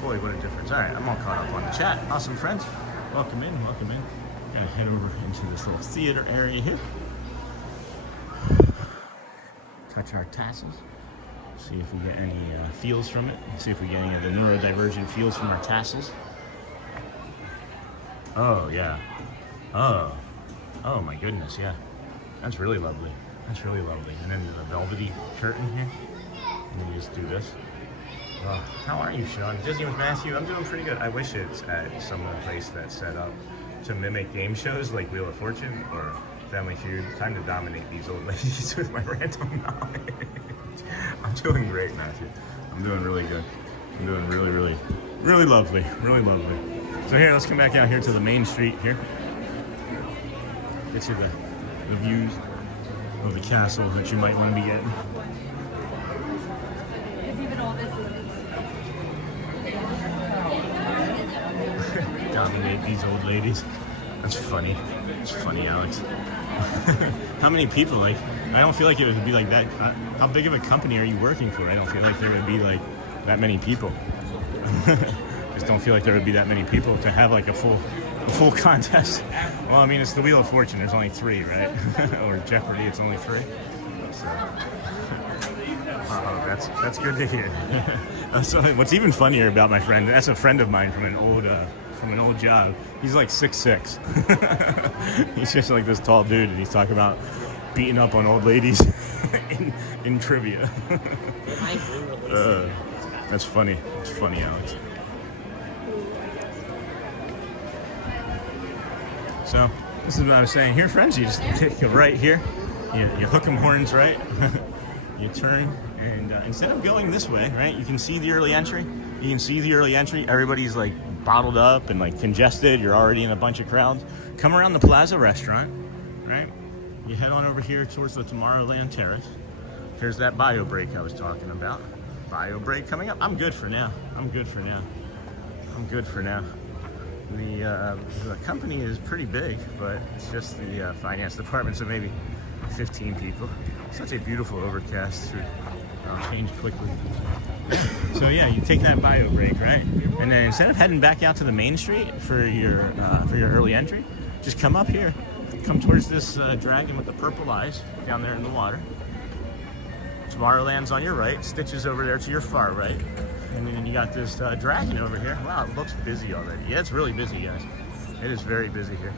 Boy, what a difference. All right, I'm all caught up on the chat. Awesome, friends. Welcome in, welcome in. Gonna head over into this little theater area here. Touch our tassels. See if we get any feels from it. See if we get any of the neurodivergent feels from our tassels. Oh, yeah. Oh my goodness, yeah. That's really lovely. That's really lovely. And then the velvety curtain here. And you just do this. Well, how are you, Sean? Disney with Matthew? I'm doing pretty good. I wish it's at some place that's set up to mimic game shows like Wheel of Fortune or Family Feud. Time to dominate these old ladies with my random knowledge. I'm doing great, Matthew. I'm doing really good. I'm doing really lovely. Really lovely. So here, let's come back out here to the main street here. Get you the views of the castle that you might want to be getting. Dominate these old ladies. That's funny. It's funny, Alex. How many people, like, I don't feel like it would be like that. How big of a company are you working for? I don't feel like there would be like that many people. Just don't feel like there would be that many people to have like a full contest. Well, I mean, it's the Wheel of Fortune. There's only 3, right? Or Jeopardy, it's only 3. So, that's good to hear. So what's even funnier about my friend, that's a friend of mine from an old job. He's like 6'6". He's just like this tall dude, and he's talking about beating up on old ladies in trivia. That's funny. It's funny, Alex. So this is what I was saying. Here, friends, you just take a right here. You hook them horns right. You turn, and instead of going this way, right, you can see the early entry. You can see the early entry. Everybody's like bottled up and like congested. You're already in a bunch of crowds. Come around the Plaza restaurant, right? You head on over here towards the Tomorrowland Terrace. Here's that bio break I was talking about. Bio break coming up. I'm good for now. The company is pretty big, but it's just the finance department, so maybe 15 people. Such a beautiful overcast. I'll change quickly. So yeah, you take that bio break, right? And then instead of heading back out to the main street for your early entry, just come up here. Come towards this dragon with the purple eyes down there in the water. Tomorrowland's on your right. Stitches over there to your far right. And then you got this dragon over here. Wow, it looks busy already. Yeah, it's really busy, guys. It is very busy here.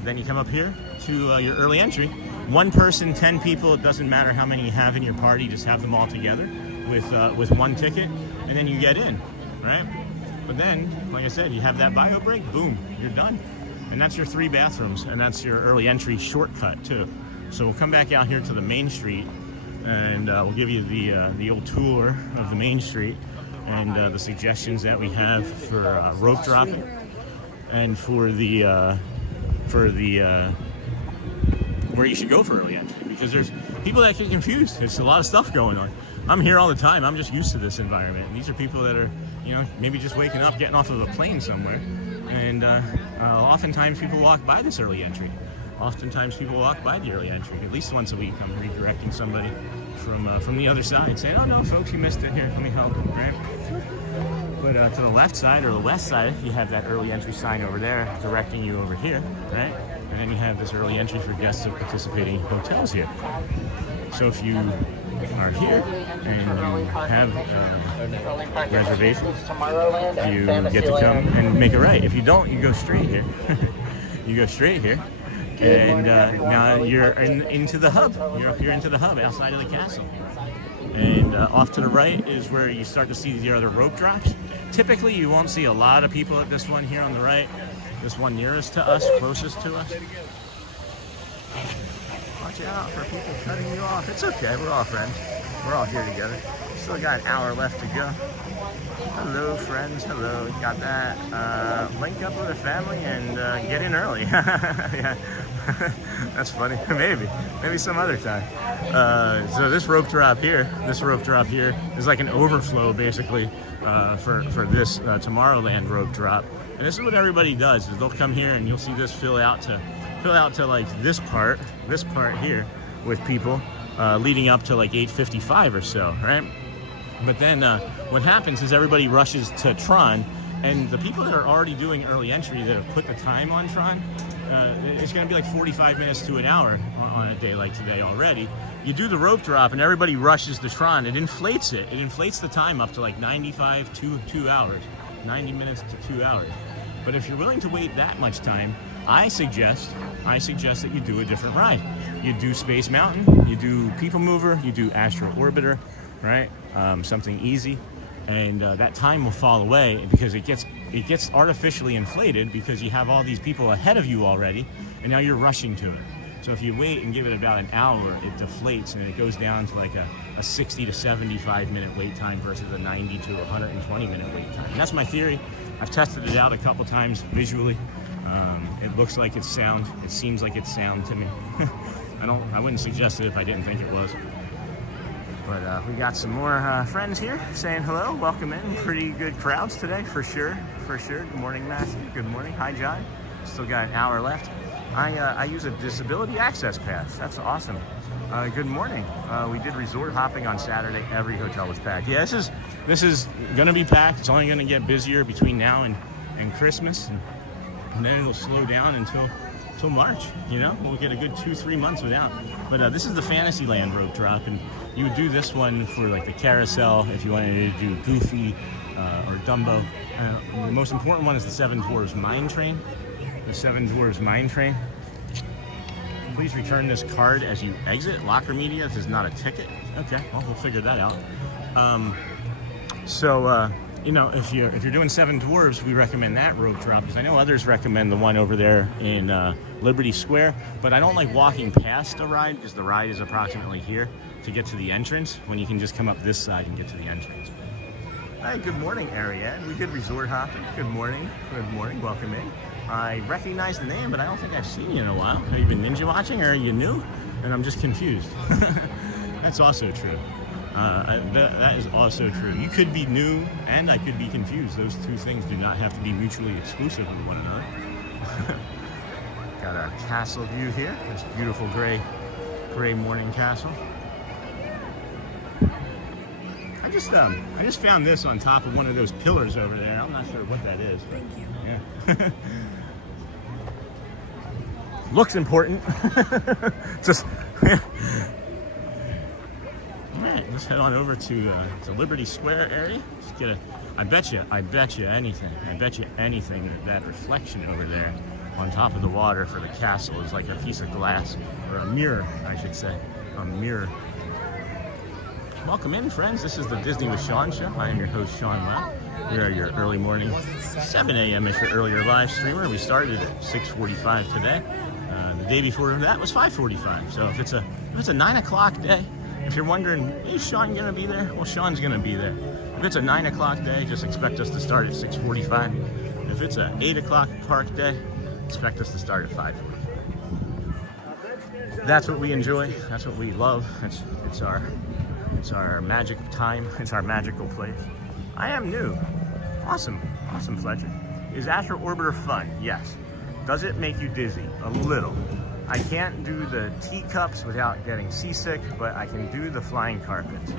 Then you come up here to your early entry. 1 person, 10 people, it doesn't matter how many you have in your party, just have them all together with 1 ticket, and then you get in, right? But then, like I said, you have that bio break, boom, you're done. And that's your 3 bathrooms, and that's your early entry shortcut too. So we'll come back out here to the main street, and we'll give you the old tour of the main street and the suggestions that we have for rope dropping and for the where you should go for early entry, because there's people that get confused. There's a lot of stuff going on. I'm here all the time. I'm just used to this environment. These are people that are, maybe just waking up, getting off of a plane somewhere, and oftentimes people walk by this early entry. Oftentimes people walk by the early entry. At least once a week, I'm redirecting somebody from the other side, saying, "Oh no, folks, you missed it. Here, let me help." Right? But to the left side or the west side, you have that early entry sign over there directing you over here, right? And then you have this early entry for guests of participating hotels here. So if you are here and you have reservations, you get to come and make a right. If you don't, you go straight here. You go straight here. And now you're into the hub. You're up here into the hub outside of the castle. And off to the right is where you start to see the other rope drops. Typically, you won't see a lot of people at this one here on the right. This one nearest to us, closest to us. Watch out for people cutting you off. It's okay, we're all friends. We're all here together. Still got an hour left to go. Hello, friends. Hello. Got that. Link up with a family and get in early. Yeah. That's funny. Maybe some other time. So this rope drop here is like an overflow, basically, for this Tomorrowland rope drop. And this is what everybody does: is they'll come here and you'll see this fill out to like this part here with people leading up to like 8:55 or so, right? But then what happens is everybody rushes to Tron And the people that are already doing early entry that have put the time on Tron, it's going to be like 45 minutes to an hour on a day like today already. You do the rope drop and everybody rushes the Tron. It inflates it. It inflates the time up to like 95 to 2 hours, 90 minutes to 2 hours. But if you're willing to wait that much time, I suggest that you do a different ride. You do Space Mountain, you do PeopleMover, you do Astro Orbiter, right? Something easy. And that time will fall away because it gets artificially inflated because you have all these people ahead of you already, and now you're rushing to it. So if you wait and give it about an hour, it deflates and it goes down to like a 60 to 75 minute wait time versus a 90 to 120 minute wait time. And that's my theory. I've tested it out a couple times visually. It looks like it's sound. It seems like it's sound to me. I wouldn't suggest it if I didn't think it was. But we got some more friends here saying hello. Welcome in. Pretty good crowds today, for sure. Good morning, Matthew. Good morning. Hi, John. Still got an hour left. I use a disability access pass. That's awesome. Good morning. We did resort hopping on Saturday. Every hotel was packed. Yeah, this is going to be packed. It's only going to get busier between now and Christmas, and then it'll slow down until March. You know, we'll get a good 2-3 months without. But this is the Fantasyland rope drop, and you would do this one for like the carousel if you wanted to do Goofy or Dumbo. The most important one is the Seven Dwarfs Mine Train. The Seven Dwarfs Mine Train. Please return this card as you exit. Locker media. This is not a ticket. Okay, well, we'll figure that out. You know, if you're doing Seven Dwarfs, we recommend that rope drop because I know others recommend the one over there in Liberty Square, but I don't like walking past a ride because the ride is approximately here to get to the entrance when you can just come up this side and get to the entrance. Hi, good morning, Ariane. We did resort hopping. Good morning. Welcome in. I recognize the name, but I don't think I've seen you in a while. Have you been ninja watching, or are you new? And I'm just confused. That's also true. That is also true. You could be new, and I could be confused. Those two things do not have to be mutually exclusive with one another. Got a castle view here. This beautiful gray morning castle. I just found this on top of one of those pillars over there. I'm not sure what that is. But, thank you. Yeah. Looks important. Just. Let's head on over to Liberty Square area. Just get I bet you anything that reflection over there on top of the water for the castle is like a piece of glass, or a mirror, I should say. A mirror. Welcome in, friends. This is the Disney with Sean show. I am your host, Sean Walt. We are your early morning, 7 a.m. if you're earlier live streamer. We started at 6:45 today. The day before that was 5:45. So if it's a 9 o'clock day, if you're wondering, is Sean going to be there? Well, Sean's going to be there. If it's a 9 o'clock day, just expect us to start at 6:45. If it's a 8 o'clock park day, expect us to start at 5:45. That's what we enjoy. That's what we love. It's our magic time. It's our magical place. I am new. Awesome, Fletcher. Is Astro Orbiter fun? Yes. Does it make you dizzy? A little. I can't do the teacups without getting seasick, but I can do the flying carpets.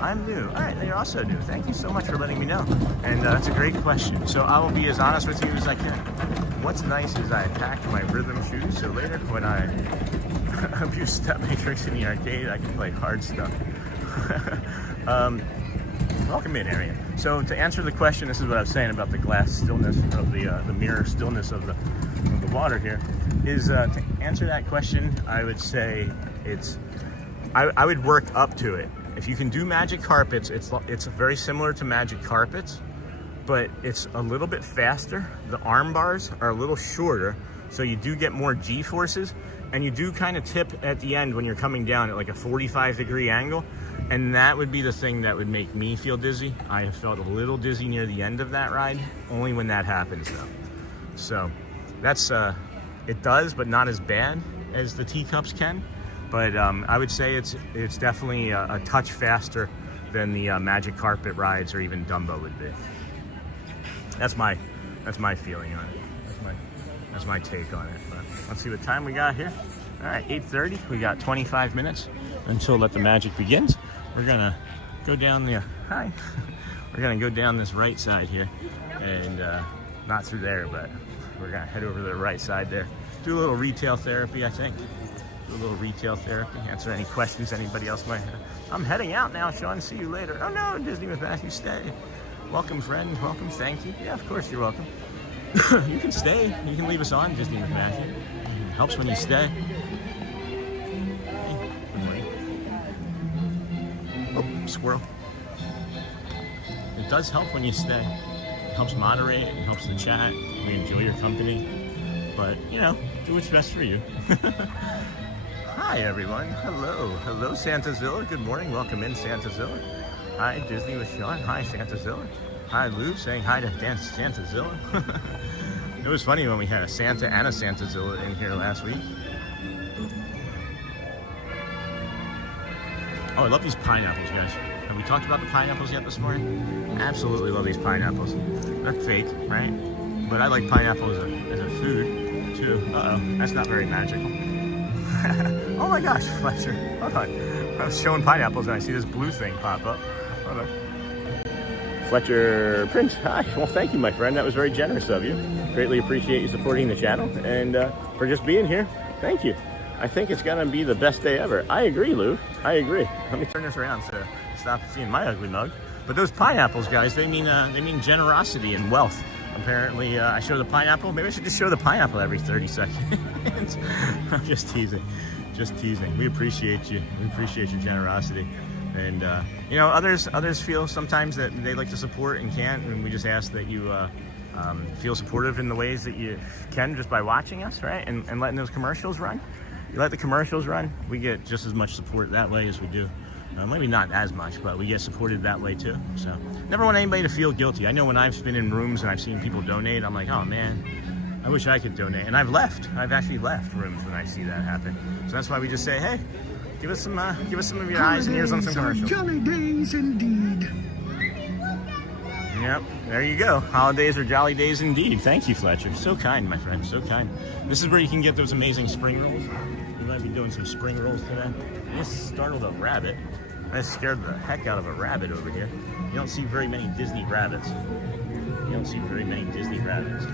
I'm new. All right, you're also new. Thank you so much for letting me know. And that's a great question. So I will be as honest with you as I can. What's nice is I packed my rhythm shoes, so later when I abuse Step Matrix in the arcade, I can play hard stuff. Welcome in, Arian. So to answer the question, this is what I was saying about the glass stillness of the mirror stillness of the water here. Is to answer that question, I would say I would work up to it. If you can do magic carpets, it's very similar to magic carpets, but it's a little bit faster. The arm bars are a little shorter, so you do get more G-forces, and you do kind of tip at the end when you're coming down at like a 45-degree angle, and that would be the thing that would make me feel dizzy. I have felt a little dizzy near the end of that ride, only when that happens though. So that's it does, but not as bad as the teacups can. But I would say it's definitely a touch faster than the magic carpet rides or even Dumbo would be. That's my feeling on it. That's my take on it. But let's see what time we got here. All right, 8:30. We got 25 minutes until Let the Magic begins. We're gonna go down the We're gonna go down this right side here, and not through there, but we're gonna head over to the right side there. Do a little retail therapy, I think. Do a little retail therapy, answer any questions anybody else might have. I'm heading out now, Sean. See you later. Oh no, Disney with Matthew, stay. Welcome, friend. Welcome, thank you. Yeah, of course you're welcome. You can stay. You can leave us on Disney with Matthew. It helps when you stay. Hey, good morning. Oh, squirrel. It does help when you stay. It helps moderate, it helps the chat. We enjoy your company. But, you know, do what's best for you. Hi, everyone. Hello. Hello, Santazilla. Good morning. Welcome in, Santazilla. Hi, Disney with Sean. Hi, Santazilla. Hi, Lou, saying hi to Santazilla. It was funny when we had a Santa and a Santazilla in here last week. Oh, I love these pineapples, guys. Have we talked about the pineapples yet this morning? Absolutely love these pineapples. They're fake, right? But I like pineapple as a food, too. Uh-oh, that's not very magical. Oh my gosh, Fletcher. Hold on. I was showing pineapples and I see this blue thing pop up. Hold on. Fletcher Prince, hi. Well, thank you, my friend. That was very generous of you. Greatly appreciate you supporting the channel and for just being here. Thank you. I think it's gonna be the best day ever. I agree, Lou. I agree. Let me turn this around so stop seeing my ugly mug. But those pineapples, guys, they mean generosity and wealth. Apparently, I show the pineapple. Maybe I should just show the pineapple every 30 seconds. I'm just teasing. Just teasing. We appreciate you. We appreciate your generosity. And, you know, others feel sometimes that they like to support and can't. And we just ask that you feel supportive in the ways that you can just by watching us, right? And letting those commercials run. You let the commercials run, we get just as much support that way as we do. Maybe not as much, but we get supported that way too. So never want anybody to feel guilty. I know when I've been in rooms and I've seen people donate, I'm like, oh man, I wish I could donate. And I've actually left rooms when I see that happen. So that's why we just say, hey, give us some of your eyes and ears on some commercials. Jolly days indeed. Yep, there you go. Holidays are jolly days indeed. Thank you, Fletcher. So kind, my friend, so kind. This is where you can get those amazing spring rolls. We might be doing some spring rolls today. I just startled a rabbit. I scared the heck out of a rabbit over here. You don't see very many Disney rabbits. You don't see very many Disney rabbits.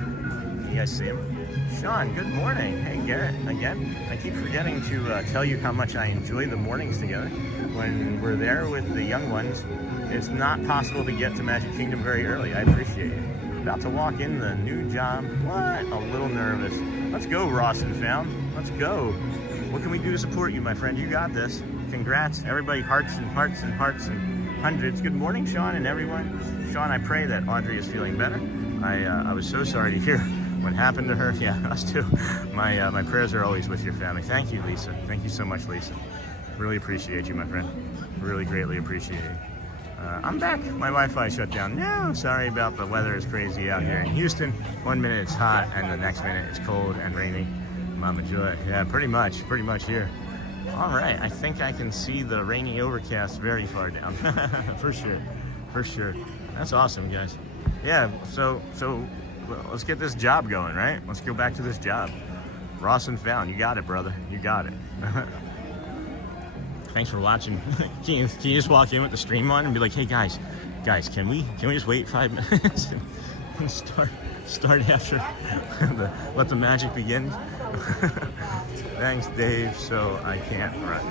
You guys see them? Sean, good morning. Hey, Garrett, again. I keep forgetting to tell you how much I enjoy the mornings together. When we're there with the young ones, it's not possible to get to Magic Kingdom very early. I appreciate it. About to walk in the new job. What? A little nervous. Let's go, Ross and Found. Let's go. What can we do to support you, my friend? You got this. Congrats. Everybody, hearts and hearts and hearts and hundreds. Good morning, Sean and everyone. Sean, I pray that Audrey is feeling better. I was so sorry to hear what happened to her. Yeah, us too. My prayers are always with your family. Thank you, Lisa. Thank you so much, Lisa. Really appreciate you, my friend. Really greatly appreciate it. I'm back. My Wi-Fi shut down. No, sorry about the weather. Is crazy out here in Houston. 1 minute it's hot and the next minute it's cold and rainy. Mama Joy. Yeah, pretty much here. All right, I think I can see the rainy overcast very far down. For sure. That's awesome, guys. Yeah, so well, let's get this job going, right? Let's go back to this job. Ross and Found, you got it, brother. You got it. Thanks for watching. Can you just walk in with the stream on and be like, hey guys, can we just wait 5 minutes and start after let the magic begin? Thanks, Dave. So I can't run.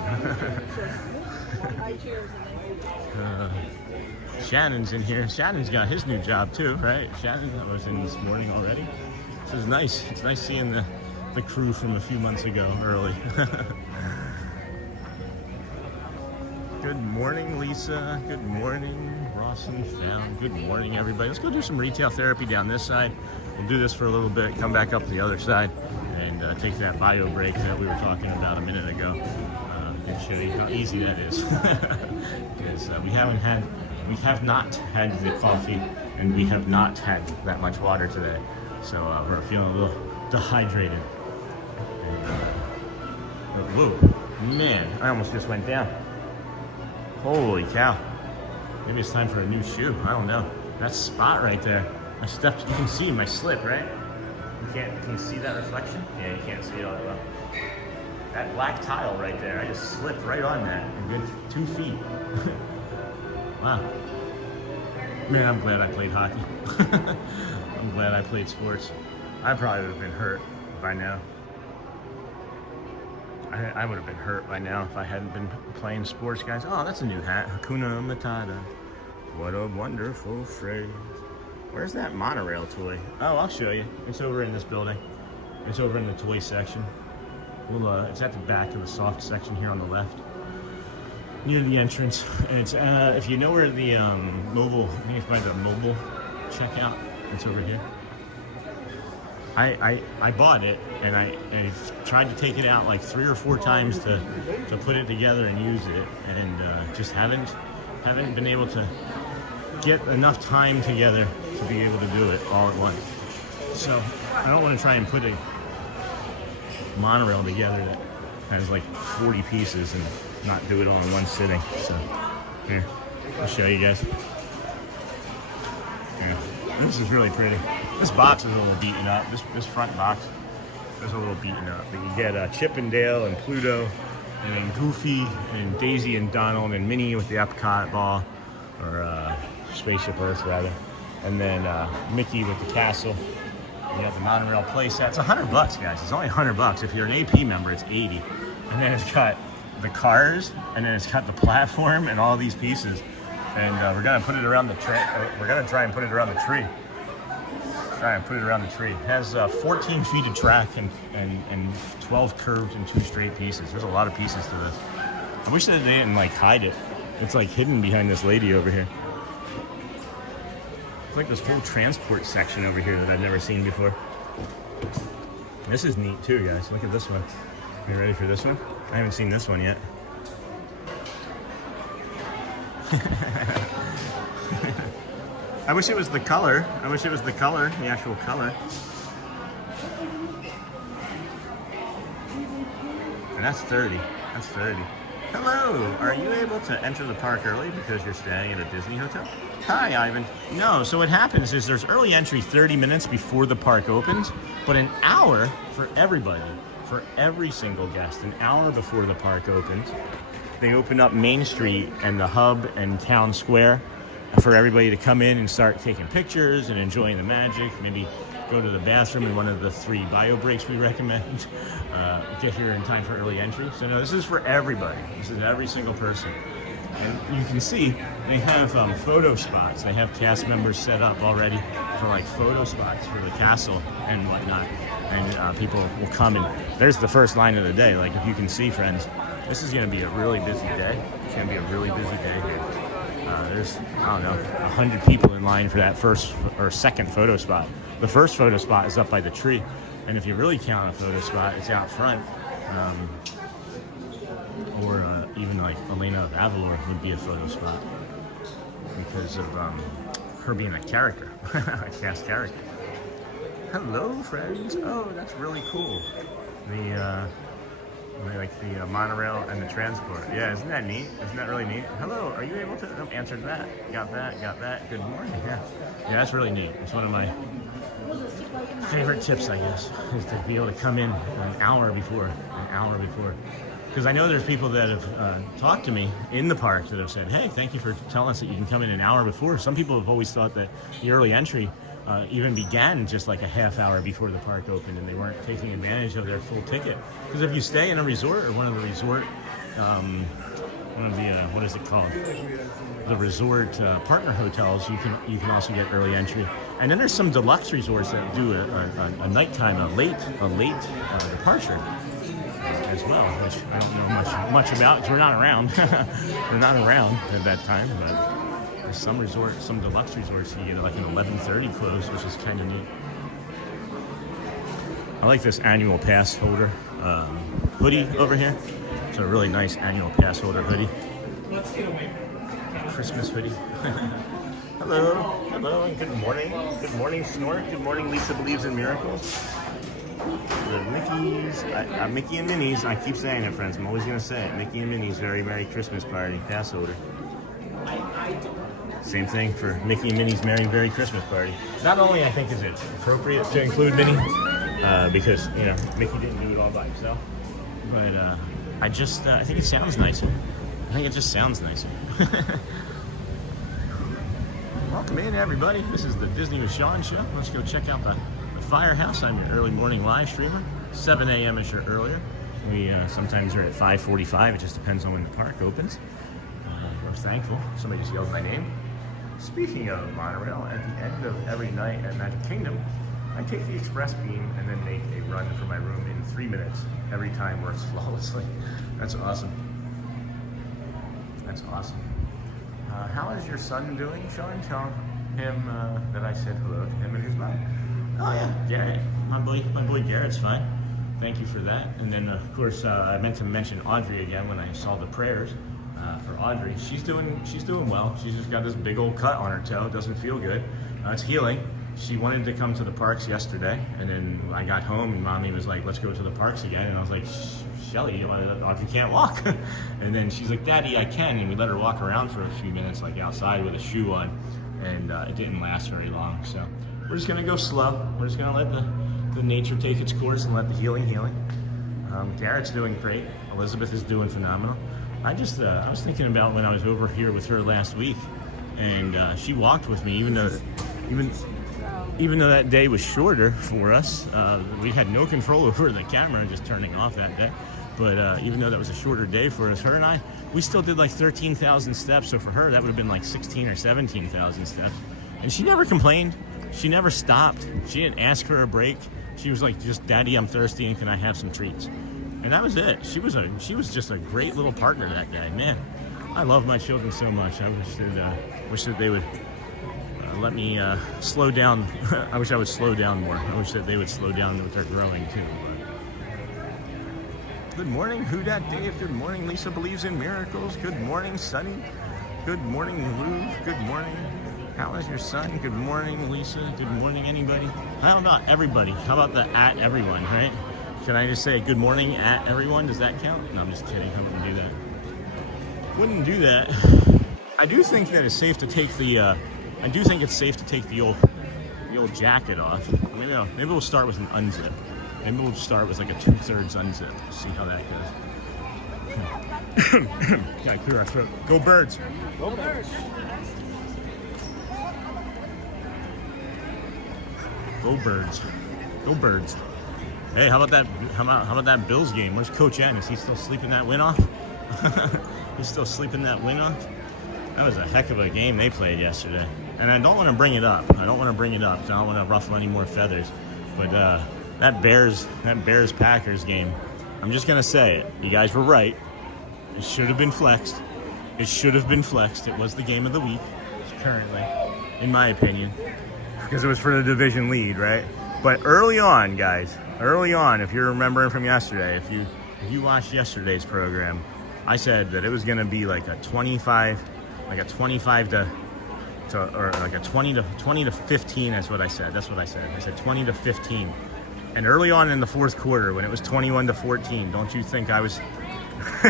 Shannon's in here. Shannon's got his new job too, right? Shannon was in this morning already. This is nice. It's nice seeing the crew from a few months ago early. Good morning, Lisa. Good morning, Ross and Found. Good morning, everybody. Let's go do some retail therapy down this side. We'll do this for a little bit, come back up the other side, and take that bio break that we were talking about a minute ago, and show you how easy that is. Because we have not had the coffee, and we have not had that much water today, so we're feeling a little dehydrated. And, whoa, man, I almost just went down. Holy cow. Maybe it's time for a new shoe. I don't know. That spot right there. I stepped, you can see my slip, right? Can you see that reflection? Yeah, you can't see it all that well. That black tile right there, I just slipped right on that. A good 2 feet. Wow. Man, I'm glad I played hockey. I'm glad I played sports. I probably would have been hurt by now. I would have been hurt by now if I hadn't been playing sports, guys. Oh, that's a new hat. Hakuna Matata. What a wonderful phrase. Where's that monorail toy? Oh, I'll show you. It's over in this building. It's over in the toy section. Well, it's at the back of the soft section here on the left, near the entrance. And it's if you know where the mobile, I think it's by the mobile checkout. It's over here. I bought it and I tried to take it out like 3 or 4 times to put it together and use it, and just haven't been able to get enough time together to be able to do it all at once. So I don't want to try and put a monorail together that has like 40 pieces and not do it all in one sitting. So here, I'll show you guys. Yeah, this is really pretty. This box is a little beaten up. This front box is a little beaten up. But you get Chip and Dale and Pluto, and then Goofy and Daisy and Donald and Minnie with the Epcot ball, or Spaceship Earth rather, and then Mickey with the castle. You have the monorail playset. It's $100, guys. It's only $100. If you're an AP member, it's $80. And then it's got the cars, and then it's got the platform and all these pieces. And we're gonna put it around the tree. We're gonna try and put it around the tree. It has 14 feet of track and 12 curved and 2 straight pieces. There's a lot of pieces to this. I wish that they didn't like hide it. It's like hidden behind this lady over here. It's like this whole transport section over here that I've never seen before. This is neat too, guys. Look at this one. Are you ready for this one? I haven't seen this one yet. I wish it was the color. The actual color. And that's 30. Hello, are you able to enter the park early because you're staying at a Disney hotel? Hi, Ivan. No, so what happens is there's early entry 30 minutes before the park opens, but an hour for everybody, for every single guest, an hour before the park opens. They open up Main Street and the hub and Town Square for everybody to come in and start taking pictures and enjoying the magic, maybe go to the bathroom in one of the 3 bio breaks we recommend, get here in time for early entry. So no, this is for everybody. This is every single person. And you can see they have photo spots. They have cast members set up already for like photo spots for the castle and whatnot. And people will come, and there's the first line of the day. Like, if you can see, friends, this is going to be a really busy day. It's going to be a really busy day here. There's, I don't know, 100 people in line for that first or second photo spot. The first photo spot is up by the tree. And if you really count a photo spot, it's out front. Or even like Elena of Avalor would be a photo spot because of her being a character, a cast character. Hello, friends. Oh, that's really cool. The monorail and the transport. Yeah, isn't that neat? Isn't that really neat? Hello, are you able to? Oh, answered that. Got that. Good morning. Yeah, that's really neat. It's one of my favorite tips, I guess, is to be able to come in an hour before. Because I know there's people that have talked to me in the park that have said, hey, thank you for telling us that you can come in an hour before. Some people have always thought that the early entry even began just like a half hour before the park opened, and they weren't taking advantage of their full ticket. Because if you stay in a resort or one of the resort, what is it called? The resort partner hotels, you can also get early entry. And then there's some deluxe resorts that do a nighttime, a late departure as well, which I don't know much about because we're not around. We're not around at that time, but there's some resorts, some deluxe resorts, you get like an 11:30 close, which is kind of neat. I like this annual pass holder hoodie over here. It's a really nice annual pass holder hoodie. Christmas hoodie. Hello, and good morning. Good morning, Snort. Good morning, Lisa Believes in Miracles. The Mickey's, Mickey and Minnie's, I keep saying it, friends. I'm always going to say it. Mickey and Minnie's Very Merry Christmas Party pass holder. Same thing for Mickey and Minnie's Merry Christmas Party. Not only, I think, is it appropriate to include Minnie, because, you know, Mickey didn't do it all by himself, but I think it sounds nicer. I think it just sounds nicer. Welcome in, everybody. This is the Disney with Sean show. Let's go check out the firehouse. I'm your early morning live streamer. 7 a.m.-ish or earlier. We sometimes are at 5:45. It just depends on when the park opens. We're thankful. Somebody just yelled my name. Speaking of Monorail, at the end of every night at Magic Kingdom, I take the express beam and then make a run for my room in 3 minutes. Every time works flawlessly. That's awesome. That's awesome. How is your son doing, Sean? Tell him that I said hello to him and his mom. Oh yeah, Garrett. My boy Garrett's fine. Thank you for that. And then of course I meant to mention Audrey again when I saw the prayers for Audrey. She's doing well. She's just got this big old cut on her toe. It doesn't feel good. It's healing. She wanted to come to the parks yesterday, and then I got home and Mommy was like, "Let's go to the parks again." And I was like, "Shelly, Audrey can't walk." And then she's like, "Daddy, I can." And we let her walk around for a few minutes, like outside with a shoe on, and it didn't last very long. So we're just gonna go slow. We're just gonna let the nature take its course and let the healing. Garrett's doing great. Elizabeth is doing phenomenal. I was thinking about when I was over here with her last week, and she walked with me, even though that day was shorter for us. We had no control over the camera just turning off that day. But even though that was a shorter day for us, her and I, we still did like 13,000 steps. So for her, that would have been like 16 or 17,000 steps. And she never complained. She never stopped. She didn't ask for a break. She was like, just, "Daddy, I'm thirsty and can I have some treats?" And that was it. She was just a great little partner that day. Man, I love my children so much. I wish that they would let me slow down. I wish I would slow down more. I wish that they would slow down with their growing too. But good morning, Who Dat Dave. Good morning, Lisa Believes in Miracles. Good morning, Sunny. Good morning, Lou. Good morning. How is your son? Good morning, Lisa. Good morning, anybody. How about everybody? How about the at everyone, right? Can I just say good morning at everyone? Does that count? No, I'm just kidding. I wouldn't do that. Wouldn't do that. I do think that it's safe to take the old jacket off. Maybe we'll start with an unzip. Maybe we'll start with like a 2/3 unzip. See how that goes. Gotta clear our throat. Go Birds. Go Birds. Go Birds. Go Birds. Hey, how about that? How about that Bills game? Where's Coach N? Is he still sleeping that win off? He's still sleeping that win off. That was a heck of a game they played yesterday. And I don't want to bring it up. I don't want to ruffle any more feathers. But that Bears-Packers game, I'm just going to say it. You guys were right. It should have been flexed. It was the game of the week, currently, in my opinion. Because it was for the division lead, right? But early on, guys, if you're remembering from yesterday, if you watched yesterday's program, I said that it was going to be like a 20 to 15. That's what I said. I said 20 to 15. And early on in the fourth quarter, when it was 21 to 14, don't you think I was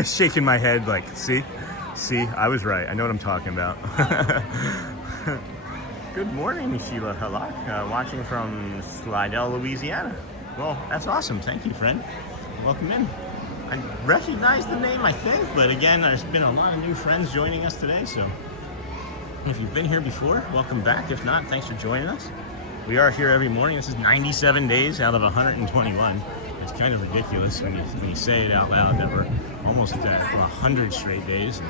shaking my head like, see, I was right. I know what I'm talking about. Good morning, Sheila Halak, watching from Slidell, Louisiana. Well, that's awesome. Thank you, friend. Welcome in. I recognize the name, I think, but again, there's been a lot of new friends joining us today, so if you've been here before, welcome back. If not, thanks for joining us. We are here every morning. This is 97 days out of 121. It's kind of ridiculous when you say it out loud that we're almost at 100 straight days.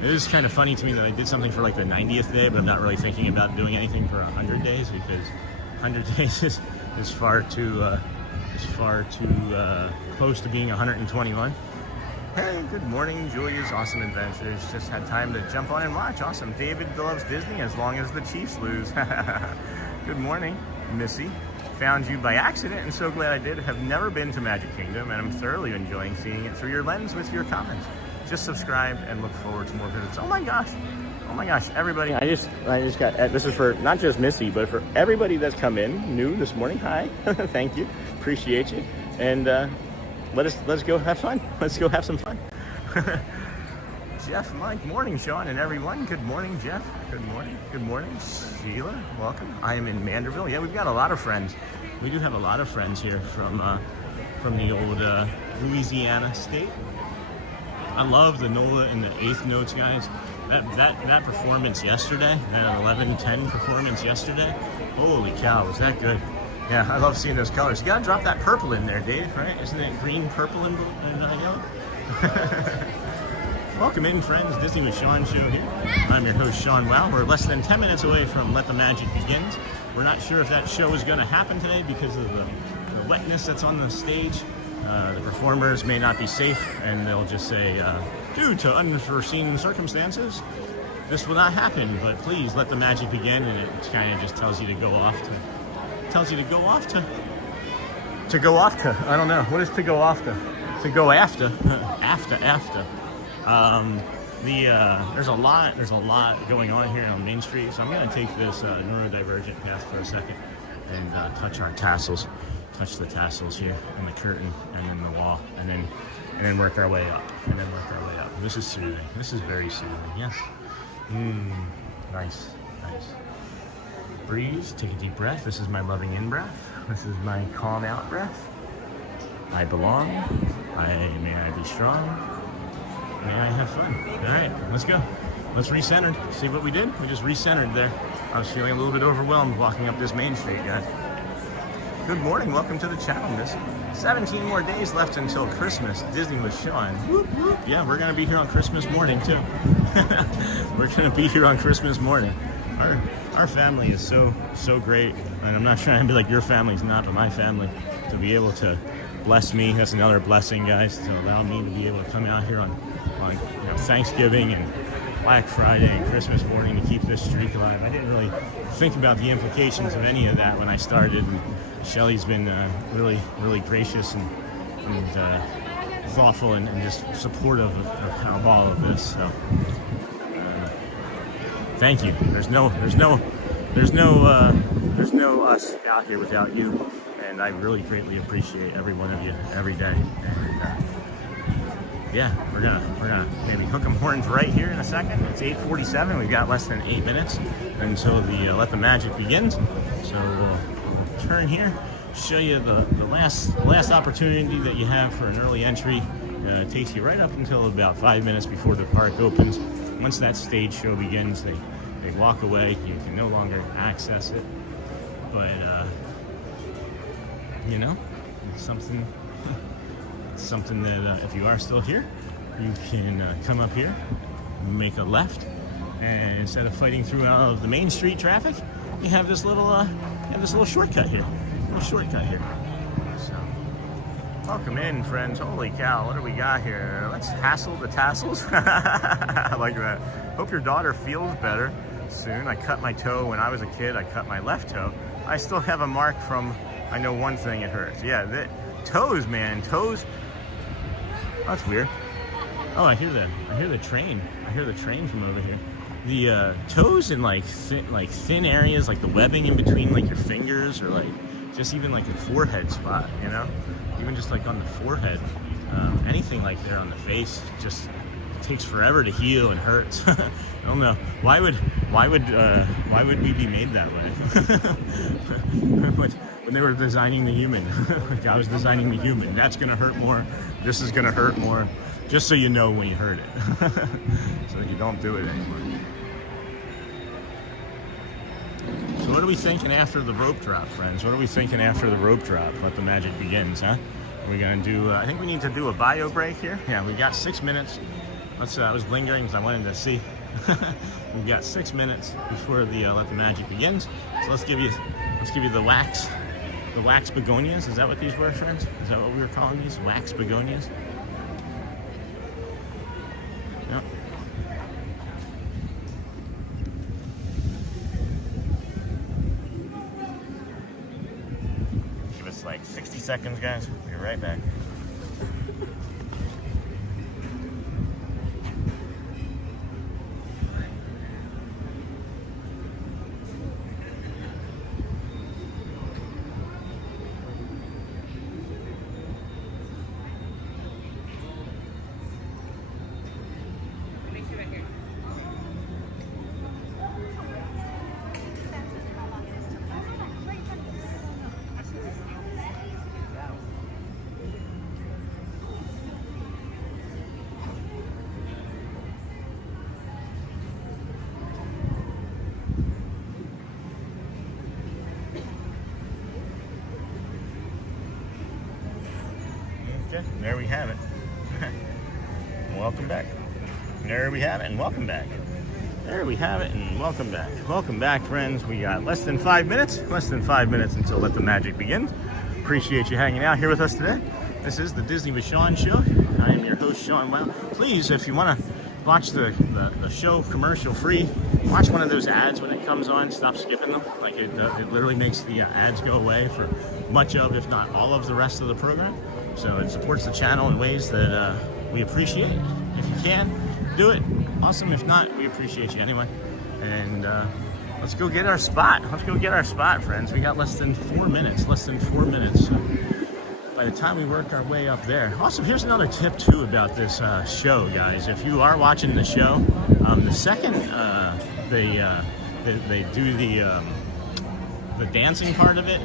It is kind of funny to me that I did something for like the 90th day, but I'm not really thinking about doing anything for 100 days because 100 days is far too close to being 121. Hey, good morning, Julia's Awesome Adventures. Just had time to jump on and watch. Awesome. David loves Disney as long as the Chiefs lose. Good morning, Missy. Found you by accident and so glad I did. Have never been to Magic Kingdom and I'm thoroughly enjoying seeing it through your lens with your comments. Just subscribe and look forward to more visits. Oh my gosh, everybody. I just got, this is for not just Missy, but for everybody that's come in new this morning. Hi, thank you, appreciate you. And let's go have fun. Let's go have some fun. Jeff, Mike, morning, Sean, and everyone. Good morning, Jeff. Good morning. Good morning, Sheila. Welcome. I am in Manderville. Yeah, we've got a lot of friends. We do have a lot of friends here from the old Louisiana state. I love the Nola and the Eighth Notes, guys. That performance yesterday, that 11:10 performance yesterday, holy cow, was that good. Yeah, I love seeing those colors. You gotta drop that purple in there, Dave, right? Isn't it green, purple, and yellow? Welcome in, friends. Disney with Sean show here. I'm your host, Sean Wow. We're less than 10 minutes away from Let the Magic Begin. We're not sure if that show is going to happen today because of the wetness that's on the stage. The performers may not be safe, and they'll just say, due to unforeseen circumstances, this will not happen, but please let the magic begin. And it kind of just tells you to go off to, I don't know. What is to go off to? To go after. after. There's a lot going on here on Main Street, so I'm going to take this neurodivergent path for a second and touch the tassels here and the curtain and then the wall and then work our way up This is soothing. This is very soothing. Yes. Nice. Breathe. Take a deep breath. This is my loving in breath. This is my calm out breath. I belong. May I be strong. May I have fun. All right, let's go. Let's recenter. See what we did? We just recentered there. I was feeling a little bit overwhelmed walking up this Main Street, guys. Good morning. Welcome to the channel. There's 17 more days left until Christmas. Disney with Sean. Whoop, whoop. Yeah, we're going to be here on Christmas morning, too. We're going to be here on Christmas morning. Our family is so great. And I'm not trying to be like your family's not, but my family, to be able to bless me. That's another blessing, guys, to allow me to be able to come out here on Thanksgiving and Black Friday and Christmas morning to keep this streak alive. I didn't really think about the implications of any of that when I started. And Shelly's been really gracious and thoughtful and just supportive of all of this. So thank you. There's no us out here without you, and I really greatly appreciate every one of you every day. And yeah, we're gonna maybe hook 'em horns right here in a second. It's 8:47. We've got less than 8 minutes until the Let the Magic begins. So we'll turn here, show you the last opportunity that you have for an early entry. It takes you right up until about 5 minutes before the park opens. Once that stage show begins, they walk away. You can no longer access it. But it's something that if you are still here, you can come up here, make a left, and instead of fighting through all of the Main Street traffic, you have this little shortcut here. So, welcome in, friends. Holy cow, what do we got here? Let's hassle the tassels. I like that. Hope your daughter feels better soon. I cut my toe when I was a kid. I cut my left toe. I still have a mark from, I know one thing, it hurts. Yeah, toes, man, toes. Oh, that's weird. Oh, I hear the train. I hear the train from over here. The toes in thin areas, like the webbing in between like your fingers, or like just even like the forehead spot, even just like on the forehead, anything like there on the face, just takes forever to heal and hurts. I don't know. Why would we be made that way? When they were designing the human, like I was designing the human. That's gonna hurt more. This is gonna hurt more. Just so you know when you hurt it, so that you don't do it anymore. So what are we thinking after the rope drop, friends? What are we thinking after the rope drop? Let the magic begins, huh? Are we gonna do? I think we need to do a bio break here. Yeah, we got 6 minutes. I was lingering because I wanted to see. We've got 6 minutes before the Let the Magic begins. So let's give you the wax begonias. Is that what these were, friends? Is that what we were calling these? Wax begonias? Yep. Give us like 60 seconds, guys. We'll be right back. Okay, there we have it. Welcome back. There we have it, and welcome back. There we have it, and welcome back. Welcome back, friends. We got less than 5 minutes. Less than 5 minutes until Let the Magic Begin. Appreciate you hanging out here with us today. This is the Disney with Sean show. I am your host, Sean Welt. Please, if you want to watch the show commercial free, watch one of those ads when it comes on. Stop skipping them. Like it literally makes the ads go away for much of, if not all of, the rest of the program. So it supports the channel in ways that we appreciate. If you can, do it. Awesome. If not, we appreciate you anyway. And let's go get our spot. Let's go get our spot, friends. We got less than 4 minutes. Less than 4 minutes. So by the time we work our way up there. Also, here's another tip too about this show, guys. If you are watching the show, the second they do the dancing part of it,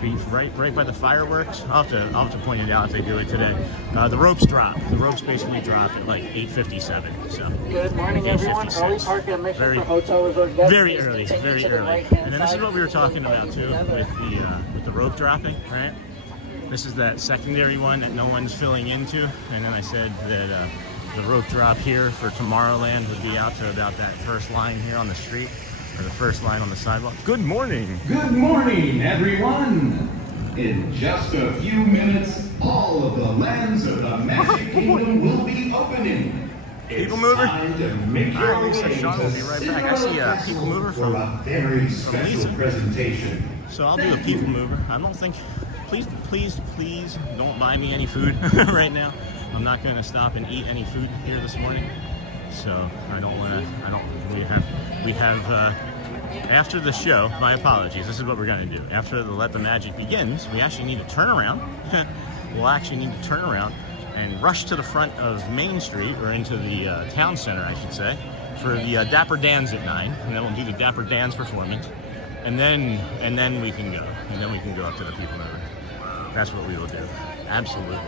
be right by the fireworks. I'll have to point it out if they do it today. The ropes drop. The ropes basically drop at like 8:57. So Good morning, everyone. Early parking admission for hotel resort guests. Very early. And then this is what we were talking about too with the rope dropping, right? This is that secondary one that no one's filling into, and then I said that the rope drop here for Tomorrowland would be out to about that first line here on the street, or the first line on the sidewalk. Good morning. Good morning, everyone. In just a few minutes, all of the lands of the Magic Kingdom will be opening. PeopleMover? Time to make your All right, Lisa, way Sean will be right back. I see a PeopleMover for a very special Lisa. presentation. So I'll do a PeopleMover. I don't think, please don't buy me any food right now. I'm not going to stop and eat any food here this morning. So we have after the show, my apologies, this is what we're going to do. After the Let the Magic Begins, we actually need to turn around. We'll actually need to turn around and rush to the front of Main Street, or into the town center, I should say, for the Dapper Dans at 9, and then we'll do the Dapper Dans performance, and then we can go, and then we can go up to the PeopleMover. That's what we will do. Absolutely.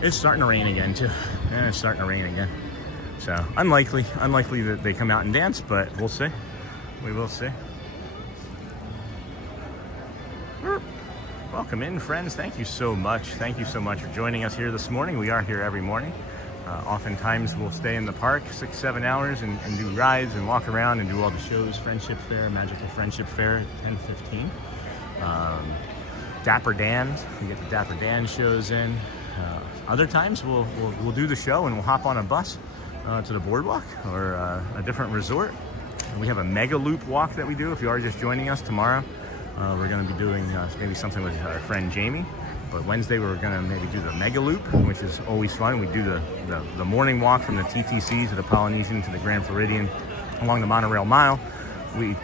It's starting to rain again too. And it's starting to rain again. So unlikely that they come out and dance, but we'll see. We will see. Welcome in, friends. Thank you so much. Thank you so much for joining us here this morning. We are here every morning. Oftentimes we'll stay in the park 6-7 hours and do rides and walk around and do all the shows. Friendship Fair, Magical Friendship Fair at 10:15. Dapper Dans, we get the Dapper Dans shows in. Other times we'll do the show and we'll hop on a bus to the boardwalk or a different resort. And we have a mega loop walk that we do. If you are just joining us tomorrow, we're going to be doing maybe something with our friend Jamie. But Wednesday we're going to maybe do the mega loop, which is always fun. We do the morning walk from the TTC to the Polynesian to the Grand Floridian along the Monorail Mile. We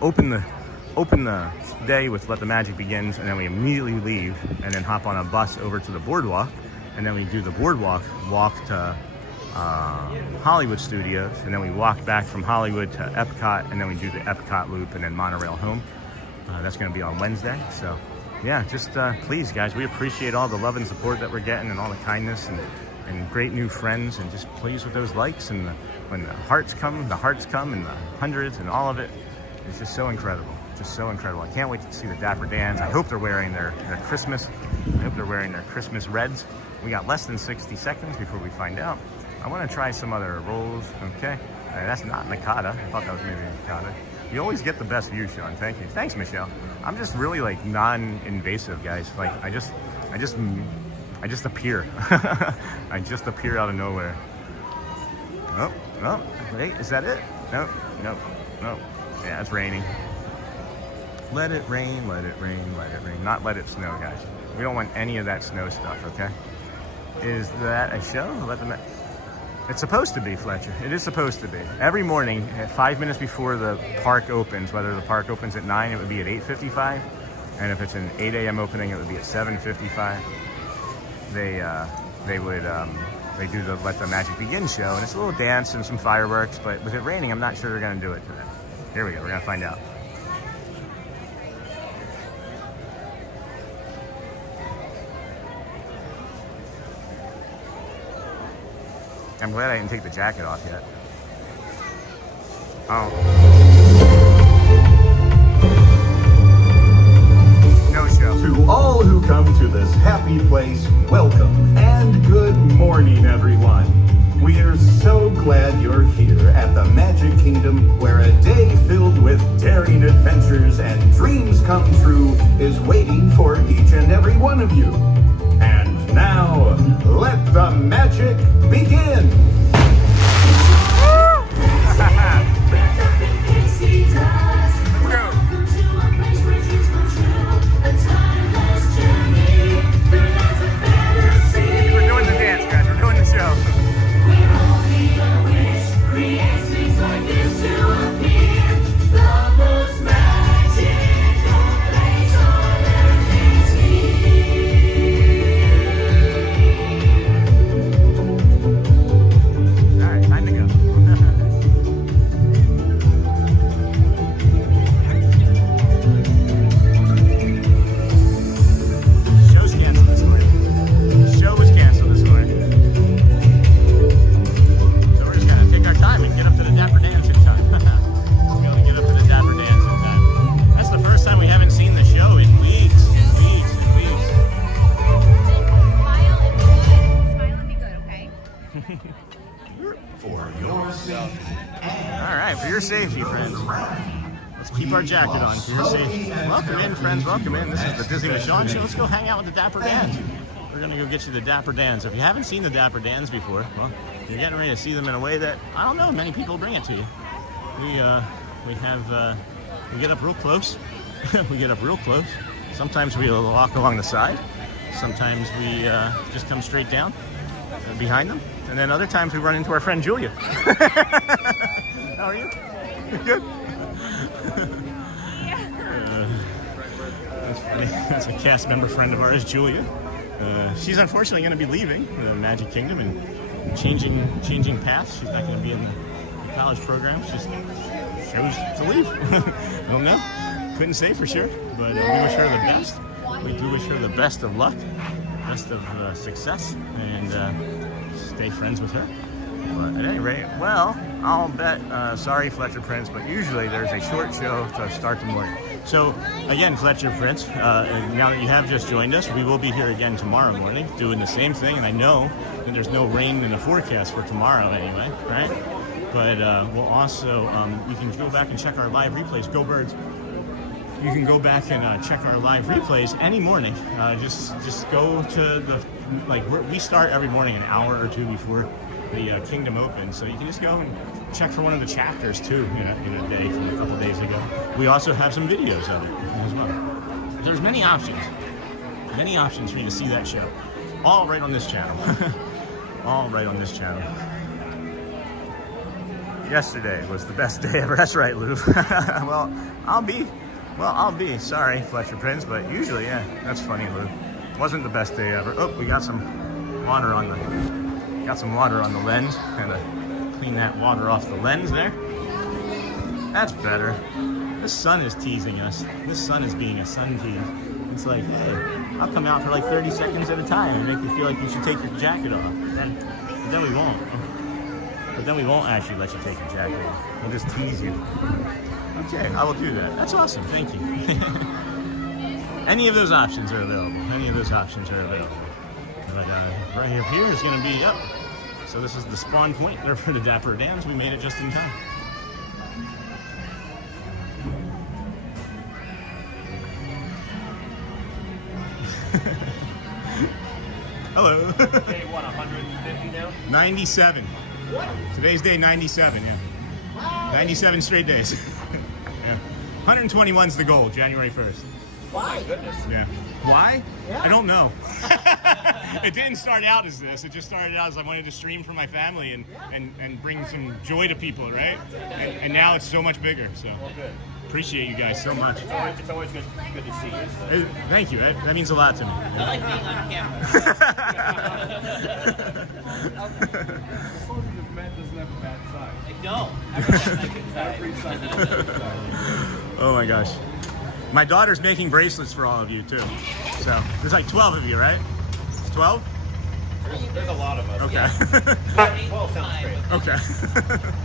open the day with Let the Magic Begins, and then we immediately leave and then hop on a bus over to the boardwalk, and then we do the boardwalk walk to Hollywood Studios, and then we walk back from Hollywood to Epcot, and then we do the Epcot loop and then Monorail home. That's going to be on Wednesday. So yeah, just please guys, we appreciate all the love and support that we're getting and all the kindness and great new friends, and just please with those likes, and when the hearts come and the hundreds and all of it. It's just so incredible. Just so incredible. I can't wait to see the Dapper Dans. I hope they're wearing their Christmas. I hope they're wearing their Christmas reds. We got less than 60 seconds before we find out. I want to try some other rolls. Okay. That's not Nakata. I thought that was maybe Nakata. You always get the best view, Sean. Thank you. Thanks, Michelle. I'm just really like non-invasive, guys. Like I just appear. I just appear out of nowhere. Oh, wait, is that it? No. Yeah, it's raining. Let it rain, let it rain, let it rain. Not let it snow, guys. We don't want any of that snow stuff, okay? Is that a show? It's supposed to be, Fletcher. It is supposed to be. Every morning, at 5 minutes before the park opens, whether the park opens at 9, it would be at 8:55. And if it's an 8 a.m. opening, it would be at 7:55. They do the Let the Magic Begin show, and it's a little dance and some fireworks, but with it raining, I'm not sure they're going to do it today. Here we go. We're going to find out. I'm glad I didn't take the jacket off yet. Oh. To all who come to this happy place, welcome and good morning, everyone. We are so glad you're here at the Magic Kingdom, where a day filled with daring adventures and dreams come true is waiting for each and every one of you. And now, let the magic begin. We're doing the dance, guys. We're doing the show. Safety, friends. Let's keep our jacket on for your safety. Welcome in, friends. Welcome in. This is the Disney with Sean show. Let's go hang out with the Dapper Dans. We're gonna go get you the Dapper Dans. If you haven't seen the Dapper Dans before, well, you're getting ready to see them in a way that I don't know many people bring it to you. We get up real close. We get up real close. Sometimes we walk along the side. Sometimes we just come straight down behind them, and then other times we run into our friend Julia. How are you? Good. That's funny. That's a cast member friend of ours, Julia. She's unfortunately going to be leaving the Magic Kingdom and changing paths. She's not going to be in the college program. She just chose to leave. I don't know. Couldn't say for sure, but we wish her the best. We do wish her the best of luck, best of success, and stay friends with her. But at any rate, well, I'll bet, sorry Fletcher Prince, but usually there's a short show to start the morning. So again, Fletcher Prince, now that you have just joined us, we will be here again tomorrow morning doing the same thing. And I know that there's no rain in the forecast for tomorrow anyway, right? But we'll also, you can go back and check our live replays. Go Birds. You can go back and check our live replays any morning. Just go to the, we start every morning an hour or two before the Kingdom opens, so you can just go and check for one of the chapters too in a day from a couple days ago. We also have some videos of it as well. There's many options for you to see that show, all right on this channel. All right on this channel. Yesterday was the best day ever. That's right, Lou. Well, I'll be. Sorry, Fletcher Prince, but usually, yeah, that's funny, Lou. Wasn't the best day ever. Oh, we got some water on the lens. Kind of clean that water off the lens there. That's better. This sun is teasing us. This sun is being a sun tease. It's like, hey, I'll come out for like 30 seconds at a time and make you feel like you should take your jacket off. But then we won't. But then we won't actually let you take your jacket off. We'll just tease you. Okay, I will do that. That's awesome. Thank you. Any of those options are available. But right here is going to be up. So this is the spawn point there for the Dapper Dans. We made it just in time. Hello. Day what, 150 now? 97. What? Today's day 97, yeah. Wow. 97 straight days. Yeah. 121's the goal, January 1st. Why? Oh my goodness. Yeah. Why? Yeah. I don't know. It didn't start out as this. It just started out as I wanted to stream for my family and bring some joy to people, right? And now it's so much bigger. So Well, good. appreciate you guys so much. It's always good to see you. Thank you. That means a lot to me. I like being on camera. Man doesn't have a bad side. I don't. Everyone has a good side. Every side has a good side. Oh my gosh. My daughter's making bracelets for all of you too. So there's like 12 of you, right? It's 12? There's a lot of us. Okay. 12 sounds great. Okay.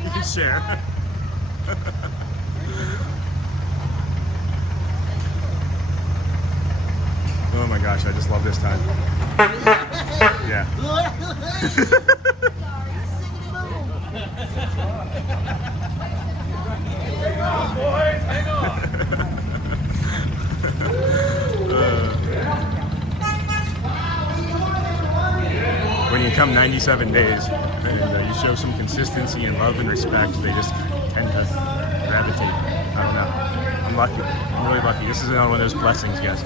You can share. Oh my gosh, I just love this time. Yeah. When you come 97 days and you show some consistency and love and respect, they just tend to gravitate. I don't know. I'm lucky. I'm really lucky. This is another one of those blessings, guys.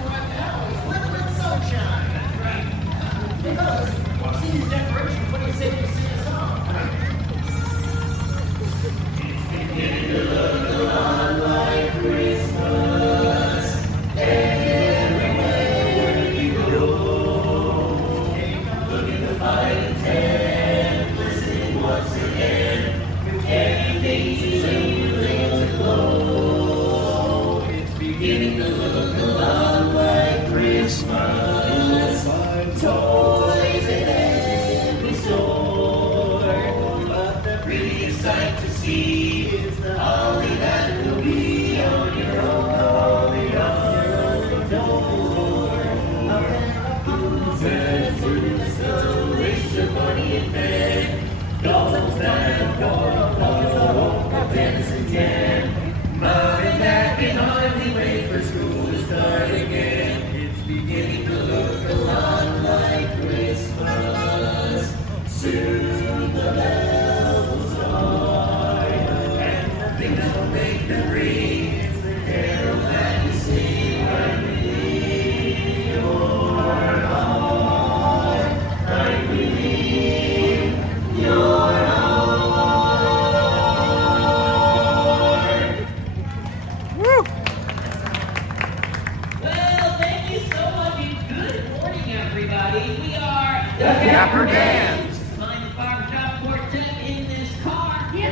Dapper Dans. Find the barbershop quartet in this car. The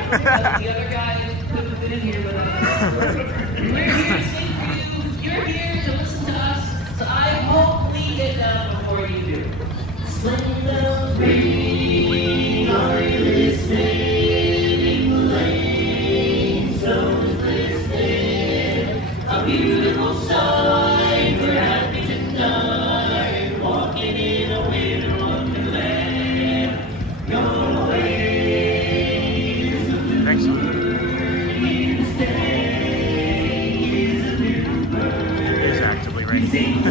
other guy couldn't fit in here with us. We're here to sing for you. You're here to listen to us. So I hope we get down before you do. Sleigh bells ring, are you listening? The lane, stones glistening. A beautiful sight. We're happy tonight. Walking in a winter wonderland. Gone away is the blue. Thanks. It is actively raining.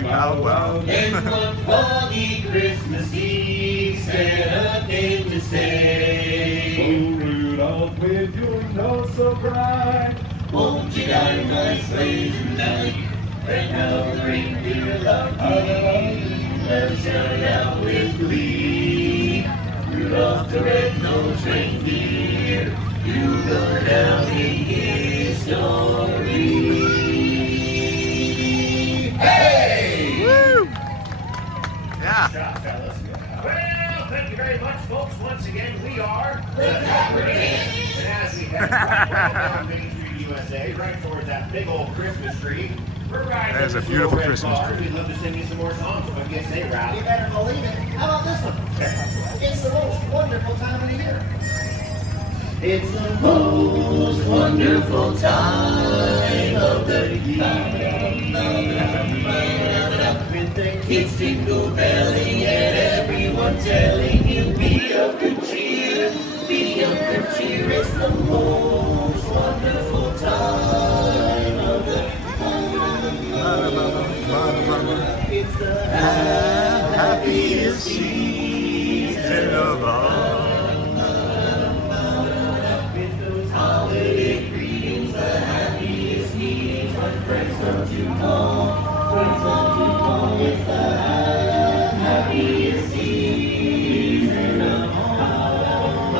Wow, wow. And one foggy Christmas Eve, Santa came to say, Oh, Rudolph, with your nose so bright, won't you guide my sleigh tonight? And how the reindeer love me, let shout out with glee. Rudolph the red-nosed reindeer, you go down in history. Hey! Woo! Yeah. Well, thank you very much, folks. Once again, we are the Dapper Dans. And as we head down Main Street, USA, right towards that big old Christmas tree, we're riding That is a this beautiful little red Christmas car. tree. We'd love to sing you some more songs, so I guess they rally. You better believe it. How about this one? It's the most wonderful time of the year. It's the most wonderful time of the year. With the kids jingle belling and everyone telling you be of good cheer. Be of good cheer. It's the most wonderful time of the year. It's the happiest season of all. With those holiday greetings, the happiest meetings, when friends come to know. Friends come to know. It's the happiest season of all.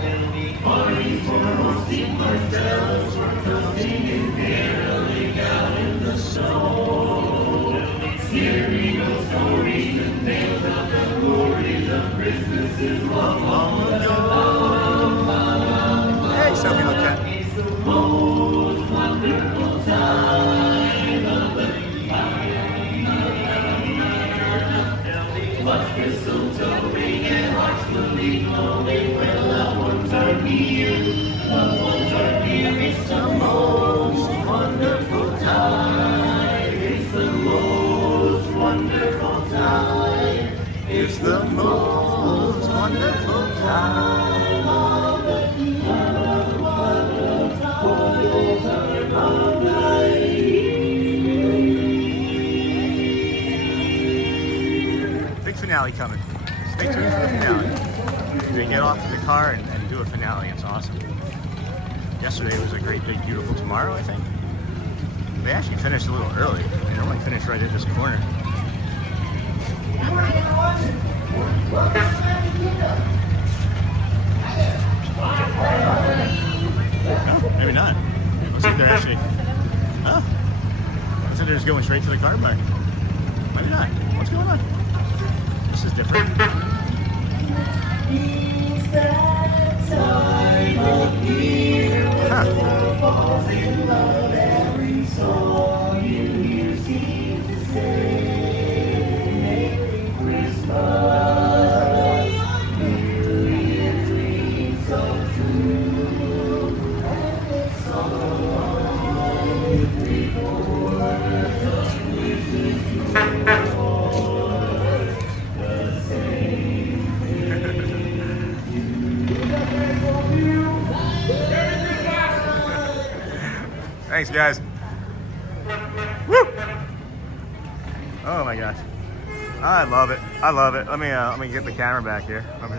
There'll be parties for roasting marshmallows, for toasting and caroling out in the snow. There'll be scary ghost stories and tales of the glories of Christmases long, long ago. Hey, Sophie LeCat. It's the most wonderful time of the year. There'll be much mistletoeing and hearts will be glowing when loved ones are near. Loved ones are near. It's the most wonderful time. It's the most wonderful time. It's the most wonderful time of the Big finale coming. Stay tuned for the finale. They get off to the car and do a finale. It's awesome. Yesterday was a great, big, beautiful tomorrow, I think. They actually finished a little early. They normally finish right at this corner. No, maybe not. Looks like they're actually. Oh. Looks like they're just going straight to the car park. Maybe not. What's going on? This is different. It's that time of year when the world falls in love. Every song you hear seems to say, Merry Christmas, your dreams so true. And it's all every word of wishes yours the same. Thanks, guys. Woo! Oh my gosh, I love it. I love it. Let me get the camera back here. Let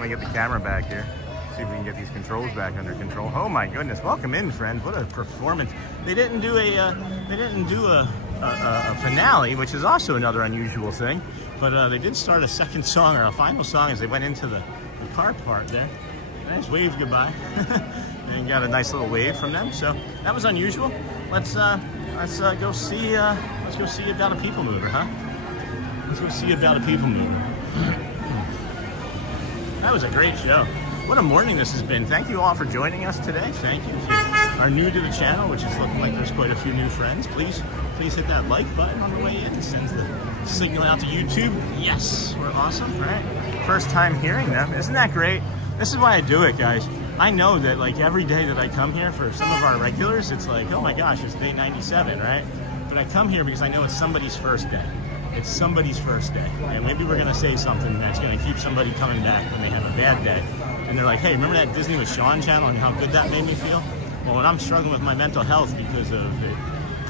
me get the camera back here. See if we can get these controls back under control. Oh my goodness! Welcome in, friends. What a performance! They didn't do a finale, which is also another unusual thing. But they did start a second song or a final song as they went into the car part there. Nice wave goodbye. And got a nice little wave from them, so that was unusual. Let's go see about a people mover, huh? Let's go see about a people mover. That was a great show. What a morning this has been. Thank you all for joining us today. Thank you. If you are new to the channel, which is looking like there's quite a few new friends, please hit that like button on the way in. It sends the signal out to YouTube. Yes, we're awesome, right? First time hearing them. Isn't that great? This is why I do it, guys. I know that like every day that I come here for some of our regulars, it's like, oh my gosh, it's day 97, right? But I come here because I know it's somebody's first day. It's somebody's first day. And maybe we're gonna say something that's gonna keep somebody coming back when they have a bad day. And they're like, hey, remember that Disney with Sean channel and how good that made me feel? Well, when I'm struggling with my mental health because of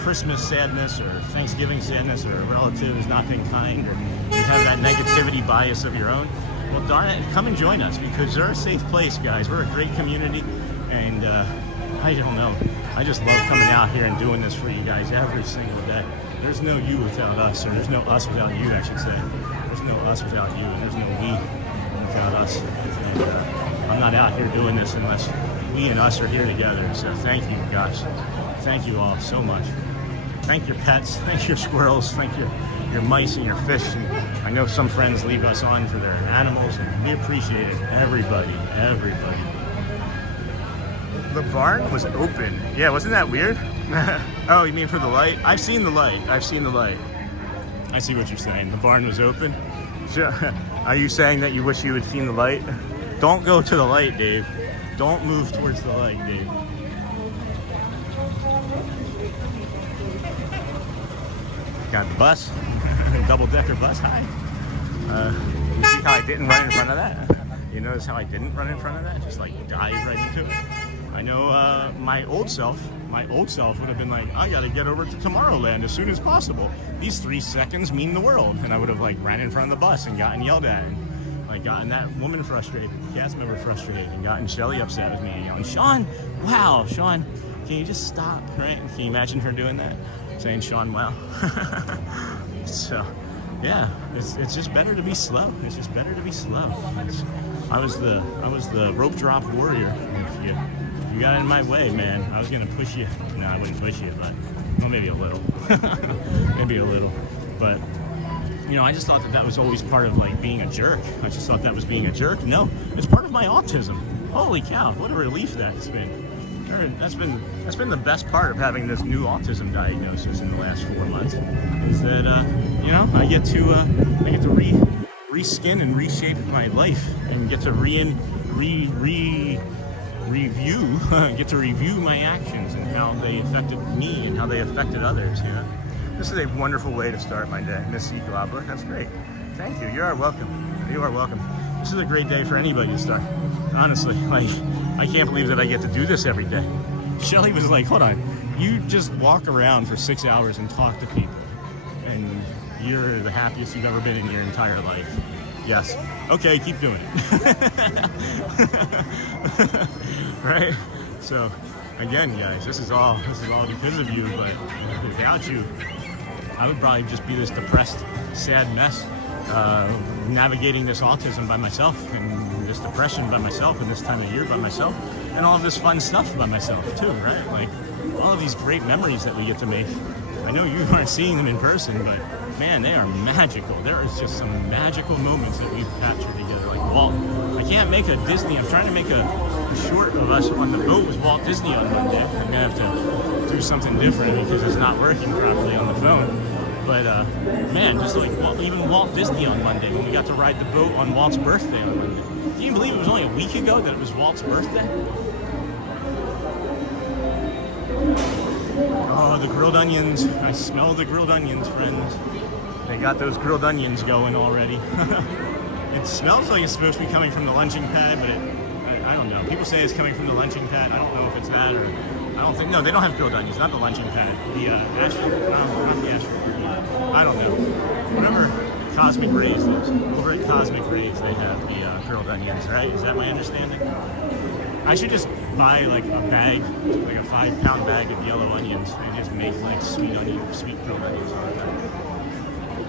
Christmas sadness or Thanksgiving sadness, or a relative has not been kind, or you have that negativity bias of your own, well, darn it, come and join us, because they're a safe place, guys. We're a great community, and I don't know. I just love coming out here and doing this for you guys every single day. There's no you without us, or there's no us without you, I should say. There's no us without you, and there's no we without us. And, I'm not out here doing this unless we and us are here together. So thank you, guys. Thank you all so much. Thank your pets. Thank your squirrels. Thank your mice and your fish. And I know some friends leave us on for their animals, and we appreciate it. Everybody. The barn was open. Yeah, wasn't that weird? Oh, you mean for the light? I've seen the light. I see what you're saying. The barn was open. Are you saying that you wish you had seen the light? Don't go to the light, Dave. Don't move towards the light, Dave. Got the bus. Double-decker bus. Hi. You see how I didn't run in front of that? You notice how I didn't run in front of that? Just like dive right into it. I know my old self would have been like, I gotta get over to Tomorrowland as soon as possible. These 3 seconds mean the world. And I would have like ran in front of the bus and gotten yelled at, and like gotten that woman frustrated, the cast member frustrated, and gotten Shelly upset with me and yelling, Sean, wow, Sean, can you just stop, right? Can you imagine her doing that? Saying Sean, wow. So, yeah, it's just better to be slow. It's just better to be slow. I was the rope drop warrior. If you got in my way, man, I was gonna push you. No, I wouldn't push you, but well, maybe a little. Maybe a little. But you know, I just thought that was always part of like being a jerk. I just thought that was being a jerk. No, it's part of my autism. Holy cow, what a relief that's been. That's been the best part of having this new autism diagnosis in the last 4 months. Is that you know, I get to reskin and reshape my life, and get to review get to review my actions and how they affected me and how they affected others. You know, this is a wonderful way to start my day, Miss C. Globler. That's great. Thank you. You are welcome. You are welcome. This is a great day for anybody to start. Honestly, like, I can't believe that I get to do this every day. Shelly was like, hold on, you just walk around for 6 hours and talk to people, and you're the happiest you've ever been in your entire life. Yes. Okay, keep doing it. Right? So, again, guys, this is all because of you, but without you, I would probably just be this depressed, sad mess, navigating this autism by myself, and this depression by myself, and this time of year by myself, and all of this fun stuff by myself too, right? Like, all of these great memories that we get to make. I know you aren't seeing them in person, but man, they are magical. There is just some magical moments that we've captured together. Like Walt, I can't make a Disney. I'm trying to make a short of us on the boat with Walt Disney on Monday. I'm gonna have to do something different because it's not working properly on the phone. But man, just like even Walt Disney on Monday, when we got to ride the boat on Walt's birthday on Monday. Can you believe it was only a week ago that it was Walt's birthday? Oh, the grilled onions. I smell the grilled onions, friends. They got those grilled onions going already. It smells like it's supposed to be coming from the lunching pad, but I don't know. People say it's coming from the lunching pad. I don't know if it's that, or I don't think. No, they don't have grilled onions, not the lunching pad. The Ashford, no, not the Ashford. I don't know. Whatever Cosmic Rays is. Over at Cosmic Rays, they have the grilled onions, right? Is that my understanding? I should just buy like a bag, like a 5-pound bag of yellow onions, and just make like sweet grilled onions all the time.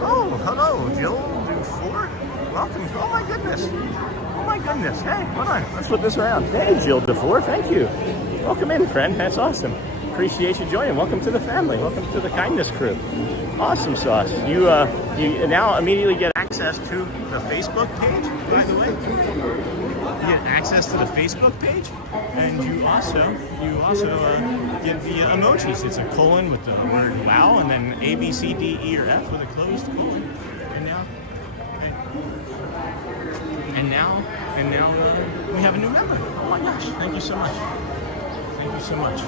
Oh, hello, Jill Dufour. Welcome. Oh my goodness. Oh my goodness. Hey, hold on. Let's flip this around. Hey, Jill Dufour. Thank you. Welcome in, friend. That's awesome. Appreciate you joining. Welcome to the family. Welcome to the kindness crew. Awesome sauce. You now immediately get access to the Facebook page, by the way. You get access to the Facebook page, and you also get the emojis. It's a colon with the word wow, and then A, B, C, D, E, or F with a closed colon. And now we have a new member. Oh my gosh! Thank you so much. Thank you so much.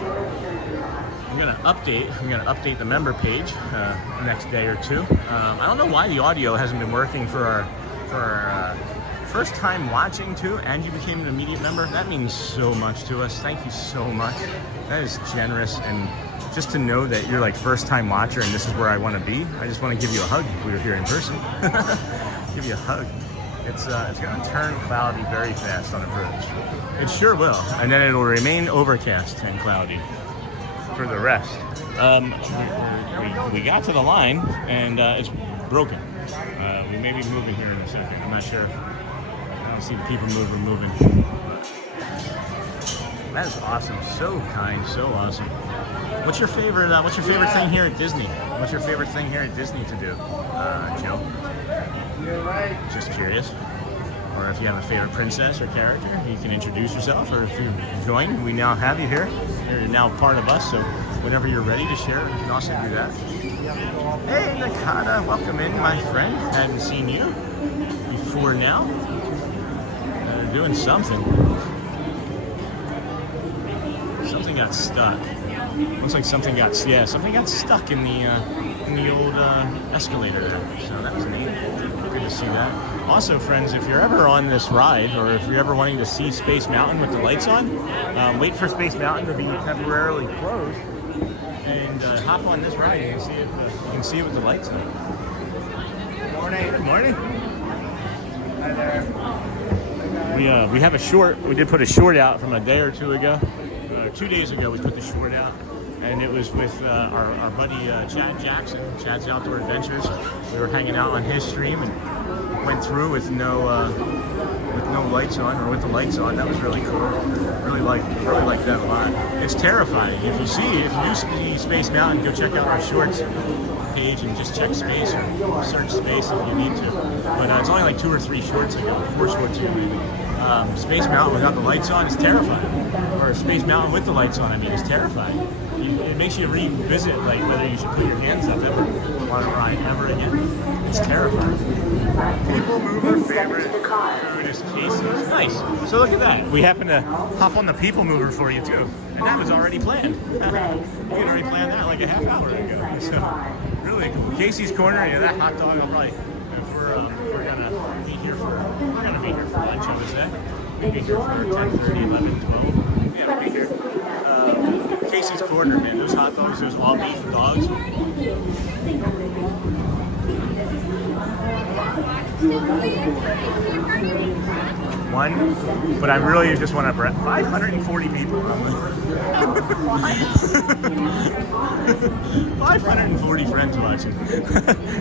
I'm gonna update the member page the next day or two. I don't know why the audio hasn't been working for our first time watching too, and you became an immediate member. That means so much to us. Thank you so much. That is generous, and just to know that you're like first time watcher and this is where I want to be. I just want to give you a hug if we were here in person. Give you a hug. It's going to turn cloudy very fast on approach. It sure will. And then it'll remain overcast and cloudy for the rest. We got to the line and it's broken. We may be moving here in a second. I'm not sure. I don't see the PeopleMover moving. That is awesome. So kind. So awesome. What's your favorite thing here at Disney? What's your favorite thing here at Disney to do, Joe? You're right. Just curious. Or if you have a favorite princess or character, you can introduce yourself. Or if you join, we now have you here. You're now part of us. So whenever you're ready to share, you can also do that. Hey, Nakata, welcome in, my friend. Hadn't seen you before now. Doing something. Something got stuck. Looks like something got stuck in the old escalator there. So that was neat. Good to see that. Also, friends, if you're ever on this ride, or if you're ever wanting to see Space Mountain with the lights on, wait for Space Mountain to be temporarily closed, and hop on this ride. You can see it with the lights on. Good morning. Good morning. Hi there. We have a short. We did put a short out from a day or two ago. 2 days ago, we put the short out, and it was with our buddy Chad Jackson, Chad's Outdoor Adventures. We were hanging out on his stream and went through with no lights on, or with the lights on. That was really cool. Really like that a lot. It's terrifying. If you do see Space Mountain, go check out our shorts page and just check space or search space if you need to. But it's only like 2 or 3 shorts ago, 4 shorts ago maybe. Space Mountain without the lights on is terrifying. Or Space Mountain with the lights on, I mean, is terrifying. It makes you revisit like whether you should put your hands up ever on a ride ever again. It's terrifying. PeopleMover favorite food is Casey's. Nice. So look at that. We happen to hop on the PeopleMover for you too, and that was already planned. We had already planned that like a half hour ago. So really cool. Casey's Corner. Yeah, that hot dog. I'll probably if we're gonna be here for lunch, I would say. We'll be here for 10:30, 11, 12. Yeah, we'll be here. Casey's Corner, man. Those hot dogs, those Walt beef dogs. One, but I really just want to 540 people. 540 friends watching.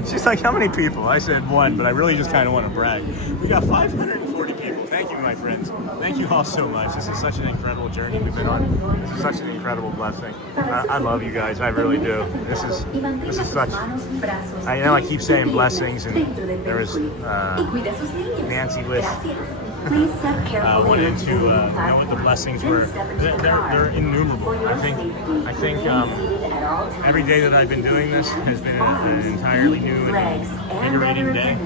She's like, how many people? I said 1, but I really just kind of want to brag. We got 540 people. Thank you, my friends. Thank you all so much. This is such an incredible journey we've been on. This is such an incredible blessing. I love you guys. I really do. This is such. I know I keep saying blessings, and there was Nancy Wish. Wanted to know what the blessings were. They're innumerable. I think every day that I've been doing this has been an entirely new and invigorating day.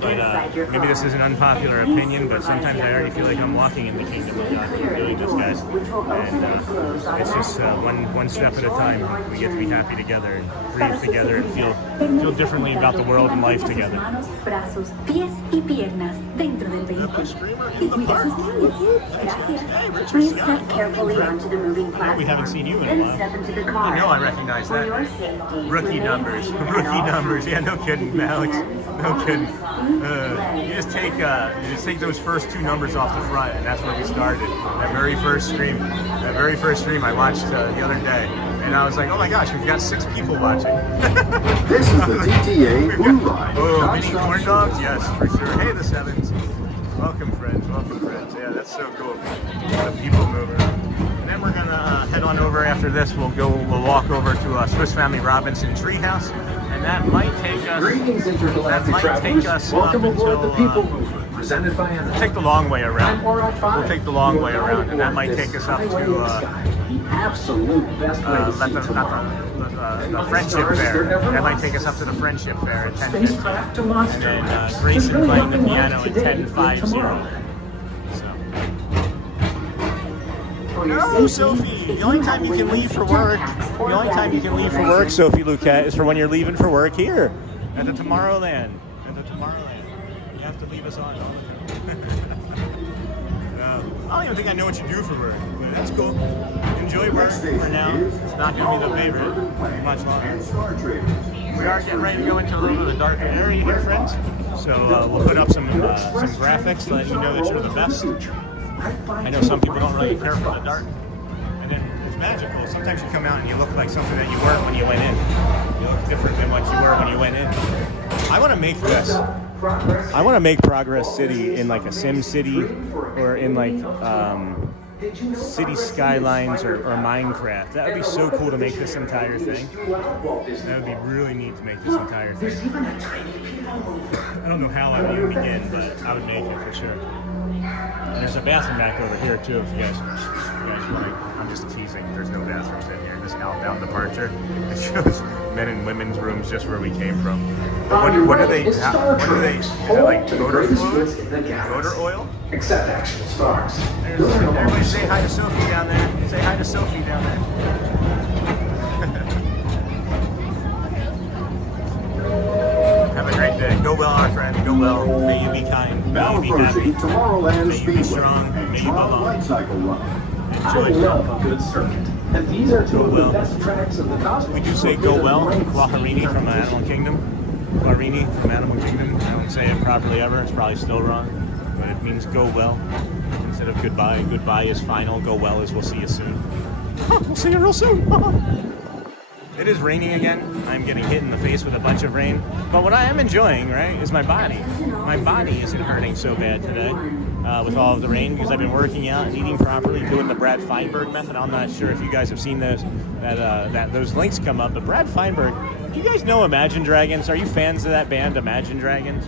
But maybe this is an unpopular opinion, but sometimes I already feel like I'm walking in the kingdom of God doing this, guys. And it's just one step at a time. We get to be happy together and breathe together and feel differently about the world and life together. Please step carefully onto the moving platform. We haven't seen you in a while. Step into the car. I know, I recognize that. Rookie numbers. Yeah, no kidding, Alex. No kidding. You just take those first 2 numbers off the front, and that's where we started. That very first stream I watched the other day, and I was like, oh my gosh, we've got 6 people watching. This is the TTA Blue Line. Oh, mini corn dogs? Yes, for sure. Hey, the 7s. Welcome, friends. Yeah, that's so cool. The PeopleMover. And then we're gonna head on over after this. We'll walk over to Swiss Family Robinson Treehouse, and that might take us. Greetings, intergalactic travelers. Welcome aboard the PeopleMover, presented by Amazon. Take the long way around. We'll take the long way around, and that might take us up to the absolute best way to see tomorrow. The Friendship Fair. That might take us up to the Friendship Fair at 10:50. And then Grayson playing the piano at 10:50. No, Sophie. The only time you can leave for work, Sophie Luquette, is for when you're leaving for work here at the Tomorrowland. You have to leave us on all the time. I don't even think I know what you do for work. It's cool. Enjoy work for now. It's not going to be the favorite much longer. We are getting ready to go into a little bit of a darker area here, friends. So we'll put up some graphics to let you know that you're the best. I know some people don't really care for the dark. And then it's magical. Sometimes you come out and you look like something that you weren't when you went in. You look different than what you were when you went in. I want to make this. I want to make Progress City in like a Sim City or in like City Skylines or Minecraft. That would be so cool to make this entire thing. That would be really neat to make this entire thing. I don't know how I would begin, but I would make it for sure. And there's a bathroom back over here too, if you guys like. I'm just teasing. There's no bathrooms in here. This outbound departure. It shows men and women's rooms just where we came from. What are they? Is it like motor fluid? Motor oil? Accept action stars. Everybody say hi to Sophie down there. Say hi to Sophie down there. Have a great day. Go well, our friend. Go well. May you be kind. May you be happy. Tomorrowland May you be strong. May you belong. I love a good circuit. And these are two of the best tracks of the cosmos. We do say go well. Laharini from Animal Kingdom. Laharini from Animal Kingdom. I don't say it properly ever. It's probably still wrong. But it means go well instead of goodbye. Goodbye is final. Go well is we'll see you soon. We'll see you real soon. It is raining again. I'm getting hit in the face with a bunch of rain. But what I am enjoying, right, is my body. My body isn't hurting so bad today with all of the rain because I've been working out and eating properly, doing the Brad Feinberg method. I'm not sure if you guys have seen those, that those links come up. But Brad Feinberg, do you guys know Imagine Dragons? Are you fans of that band, Imagine Dragons?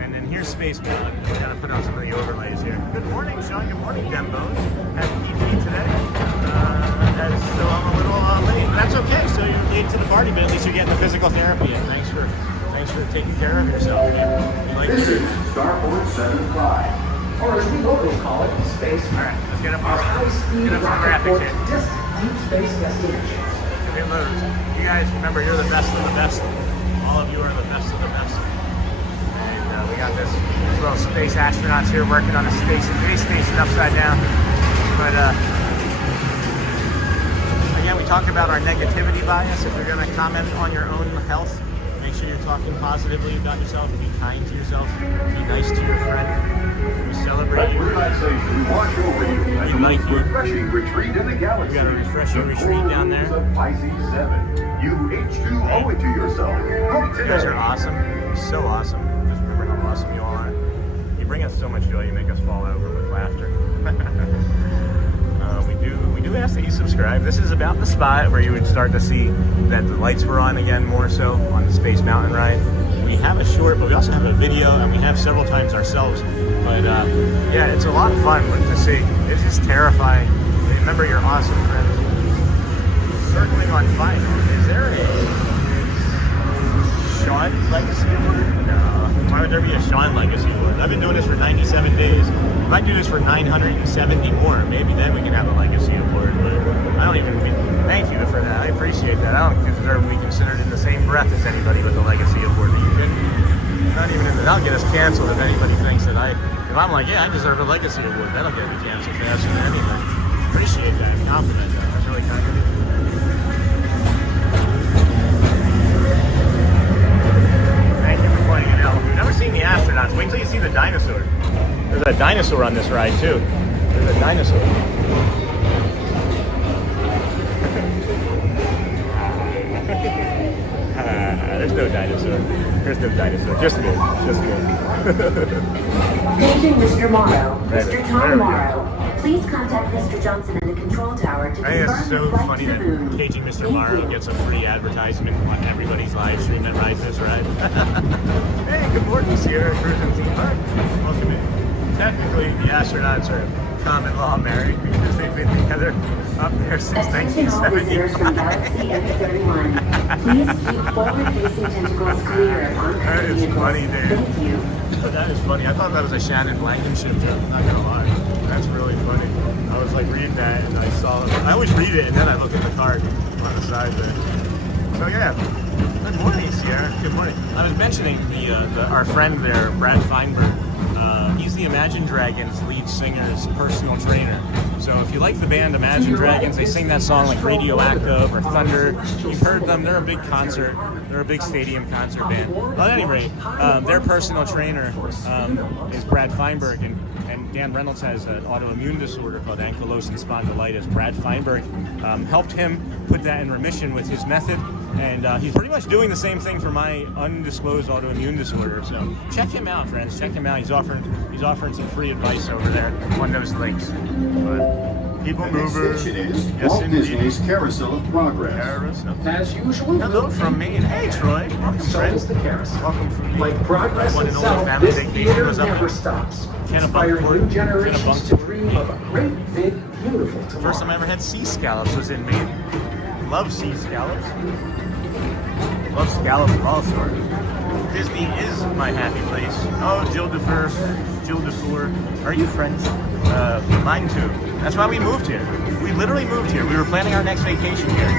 And then here's Space Mountain. We're going to put on some of the overlays here. Good morning, Sean. Good morning, Dembones. Happy EP today. So I'm a little late. That's okay. So you're late to the party, but at least you're getting the physical therapy. And thanks for taking care of yourself. You like This is Starport 75. Or as we locally call it, space. All right, let's get up Our high-speed some rocket graphics port here. just deep space destination. It loads. You guys remember, you're the best of the best. All of you are the best of the best. And we got this little space astronauts here working on a space station upside down. But again, we talk about our negativity bias. If you're going to comment on your own health, make sure you're talking positively about yourself. Be kind to yourself. Be nice to your friend. We celebrate you. We like you. Refreshing retreat in the galaxy. We got a refreshing retreat down there. Pisces 7. You H2O it to yourself. You guys are awesome. So awesome. Just remember how awesome you all are. You bring us so much joy. You make us fall over with laughter. We do ask that you subscribe. This is about the spot where you would start to see that the lights were on again more so on the Space Mountain ride. We have a short, but we also have a video, and we have several times ourselves. But yeah, it's a lot of fun to see. It's just terrifying. Remember your awesome friends. Circling on final. Is there a Sean Legacy Award? No. Why would there be a Sean Legacy Award? I've been doing this for 97 days. If I do this for 970 more, maybe then we can have a Legacy Award. But I don't even. Thank you for that. I appreciate that. I don't deserve to be considered in the same breath as anybody with a Legacy Award. Not even in the. That'll get us canceled if anybody thinks that If I'm like, yeah, I deserve a Legacy Award, that'll get me canceled faster than anything. Appreciate that. Compliment that. That's really kind of you. Thank you for pointing it out. We've never seen the astronauts. Wait till you see the dinosaur. There's a dinosaur on this ride too. There's a dinosaur. There's no dinosaur. There's no dinosaur. Just me. Just me. Paging Mr. Morrow. Mr. Tom Morrow. Please contact Mr. Johnson in the control tower to I think it's confirm so the flight funny to the that moon. Paging Mr. Morrow gets a free advertisement on everybody's live stream that rides this ride. Hey, good morning, Sierra Cruising Theme Park. Welcome in. Technically, the astronauts are common law married because they've been together up there since Attention all visitors from 1970. Galaxy F31. Please keep forward-facing tentacles clear on That is vehicles. funny, dude. Thank you. That is funny. I thought that was a Shannon Blankenship joke, not gonna lie. That's really funny. I was like reading that and I saw it. I always read it and then I look at the card on the side there. So yeah. Good morning, Sierra. Good morning. I was mentioning our friend there, Brad Feinberg. He's the Imagine Dragons lead singer's personal trainer. So if you like the band Imagine Dragons, they sing that song like Radioactive or Thunder. You've heard them. They're a big concert. They're a big stadium concert band. Well, at any rate, their personal trainer is Brad Feinberg, and Dan Reynolds has an autoimmune disorder called ankylosing spondylitis. Brad Feinberg helped him put that in remission with his method, and he's pretty much doing the same thing for my undisclosed autoimmune disorder. So check him out, friends. Check him out. He's offering some free advice over there on those links. But PeopleMover. Station is Yes, Walt indeed. Disney's Carousel of Progress. Carousel. As usual, Hello from Maine. Hey, Troy. Welcome, so friend. is the carousel. Welcome from Like progress One and only itself, family this vacation theater was up never there. stops, Kennebunkport. inspiring new generations to Kennebunkport. dream of a great, big, beautiful tomorrow. First time I ever had sea scallops was in Maine. Love sea scallops. Love scallops of all sorts. Disney is my happy place. Oh, Jill DeFeur. Are you friends? Mine too. That's why we moved here. We literally moved here. We were planning our next vacation here.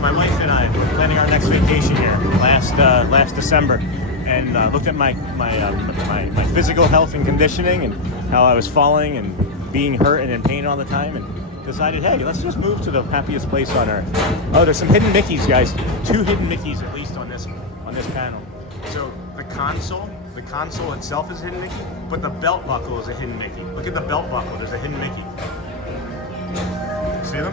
My wife and I were planning our next vacation here last December, and looked at my physical health and conditioning and how I was falling and being hurt and in pain all the time, and decided, hey, let's just move to the happiest place on earth. Oh, there's some hidden Mickeys, guys. 2 hidden Mickeys at least on this panel. So the console itself is a hidden Mickey, but the belt buckle is a hidden Mickey. Look at the belt buckle. There's a hidden Mickey. See them?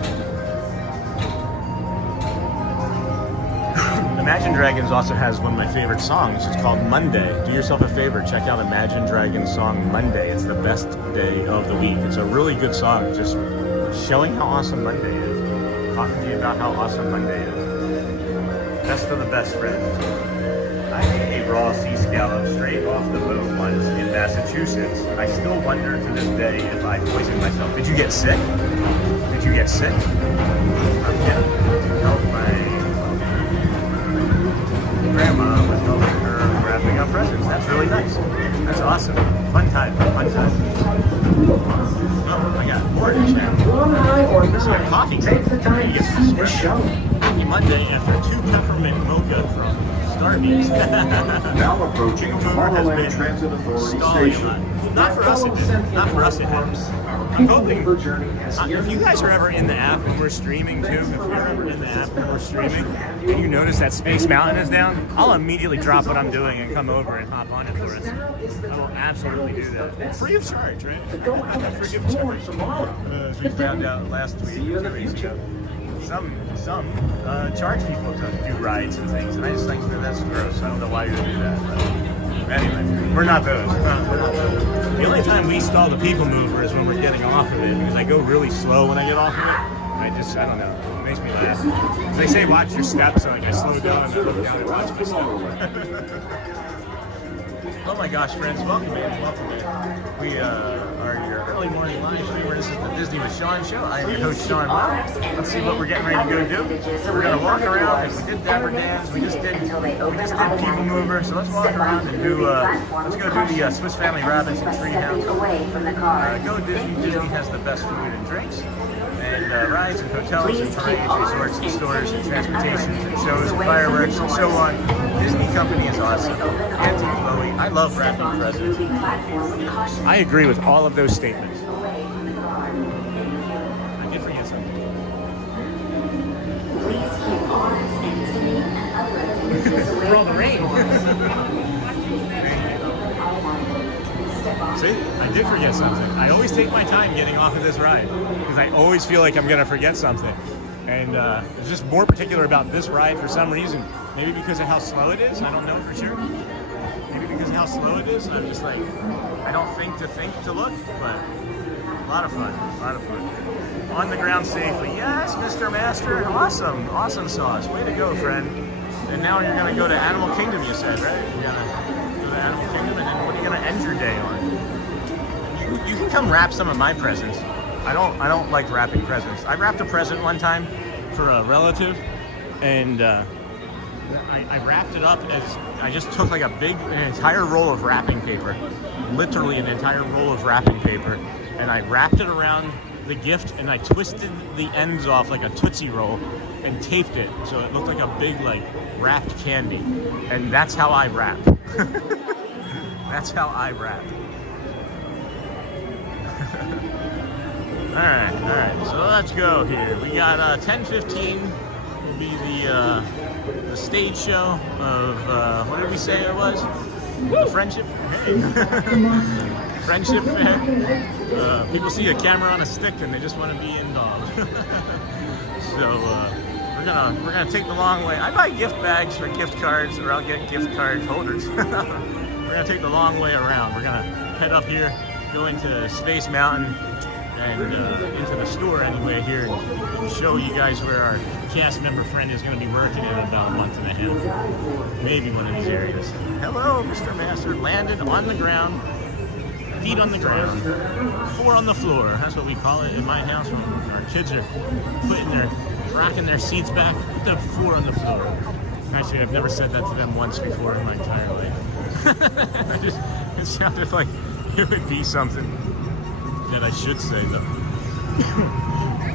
Imagine Dragons also has one of my favorite songs. It's called Monday. Do yourself a favor, check out Imagine Dragons' song Monday. It's the best day of the week. It's a really good song, just showing how awesome Monday is. Talking to you about how awesome Monday is. Best of the best friends. I ate a raw sea scallop straight off the boat once in Massachusetts. I still wonder to this day if I poisoned myself. Did you get sick? Did you get sick? Help my grandma was helping her wrapping up presents. That's really nice. That's awesome. Fun time. Fun time. Oh, I got more to chat. One high or Some nine, coffee. take the time to see the show. Happy Monday after 2 peppermint mocha from Starbucks. Now approaching Tomorrowland Transit Authority Station. Not for us, it didn't. Not for us, it didn't. I'm hoping. If you guys are ever in the app and we're streaming too, if you're ever in the app and we're streaming, and you notice that Space Mountain is down, I'll immediately drop what I'm doing and come over and hop on it for us. I will absolutely do that. Free of charge, right? Free of charge. As we found out last week, 2 weeks ago. Some charge people to do rides and things, and I just think that's gross. I don't know why you would do that. But anyway, we're not those. The only time we stall the PeopleMover is when we're getting off of it, because I go really slow when I get off of it. I don't know. It makes me laugh. They say watch your steps, so like I slow down and I look down and watch my steps. Oh my gosh, friends, welcome in, welcome in. We are your early morning live streamer. This is the Disney with Sean show. I am your host, Sean Walt. Let's see what we're getting ready to go do. We're going to walk around, and we did Dapper Dans, we just did PeopleMover, so let's walk around and do, let's go do the Swiss Family Rabbits and Treehouse. Go Disney. Disney has the best food and drinks, and rides and hotels and parades, resorts and stores and transportations and shows and fireworks and so on. Disney company is awesome. Auntie Chloe, I love wrapping presents. I agree with all of those statements. I did forget something. For all the rain. See, I did forget something. I always take my time getting off of this ride because I always feel like I'm going to forget something. And it's just more particular about this ride for some reason. Maybe because of how slow it is. I don't know for sure. Maybe because of how slow it is. I'm just like, I don't think to look, but a lot of fun. A lot of fun. On the ground safely. Yes, Mr. Master. Awesome. Awesome sauce. Way to go, friend. And now you're going to go to Animal Kingdom, you said, right? You're going to go to Animal Kingdom, and then what are you going to end your day on? You can come wrap some of my presents. I don't like wrapping presents. I wrapped a present one time for a relative, and I wrapped it up as I just took like an entire roll of wrapping paper, literally an entire roll of wrapping paper, and I wrapped it around the gift, and I twisted the ends off like a Tootsie Roll and taped it so it looked like a big like wrapped candy, and that's how I wrap. That's how I wrap. Alright, so let's go here. We got 10:15 will be the stage show of, what did we say it was? Friendship? Hey. Friendship Fair. People see a camera on a stick and they just want to be involved. So we're gonna take the long way. I buy gift bags for gift cards, or I'll get gift card holders. We're gonna take the long way around. We're gonna head up here, go into Space Mountain, and into the store anyway here, and show you guys where our cast member friend is going to be working in about a month and a half. Maybe one of these areas. Hello, Mr. Master. Landed on the ground. Feet on the ground. 4 on the floor. That's what we call it in my house when our kids are rocking their seats back. Put the 4 on the floor. Actually, I've never said that to them once before in my entire life. It sounded like it would be something that I should say, though.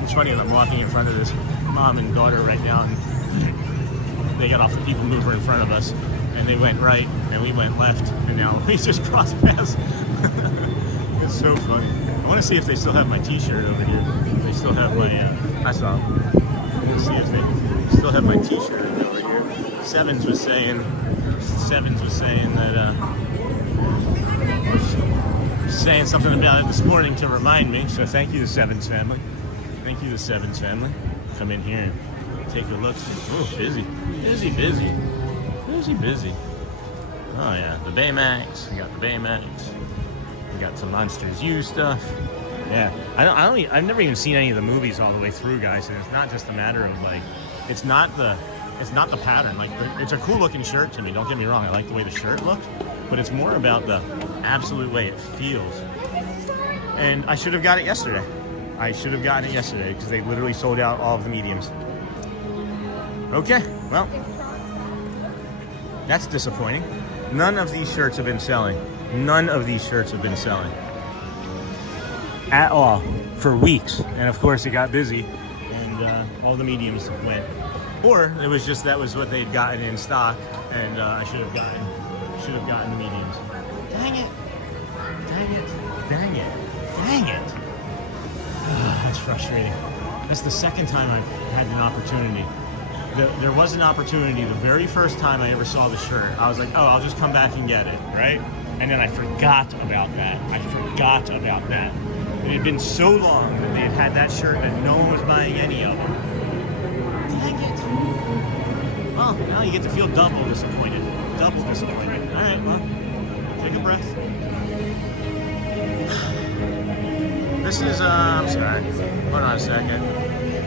It's funny that I'm walking in front of this mom and daughter right now, and they got off the PeopleMover in front of us, and they went right, and we went left, and now we just crossed paths. It's so funny. I want to see if they still have my t-shirt over here. They still have my, I saw them. Let's see if they still have my t-shirt over here. Sevens was saying that, saying something about it this morning to remind me, so thank you to Sevens family. Thank you to Sevens family. Come in here and take a look. Oh, busy. Oh yeah, the Baymax. We got the Baymax. We got some Monsters U stuff. Yeah, I've never even seen any of the movies all the way through, guys. And it's not just a matter of like, it's not the pattern. Like, it's a cool looking shirt to me. Don't get me wrong. I like the way the shirt looks, but it's more about the absolute way it feels. And I should have got it yesterday. Because they literally sold out all of the mediums. Okay, well, that's disappointing. None of these shirts have been selling. At all. For weeks. And of course it got busy and all the mediums went. Or it was just that was what they'd gotten in stock, and I should have gotten the mediums. Dang it. That's frustrating. That's the second time I've had an opportunity. There was an opportunity the very first time I ever saw the shirt. I was like, oh, I'll just come back and get it, right? And then I forgot about that. It had been so long that they had that shirt that no one was buying any of them. Dang it. Well, now you get to feel double disappointed. All right, well, take a breath. This is, I'm sorry. Hold on a second.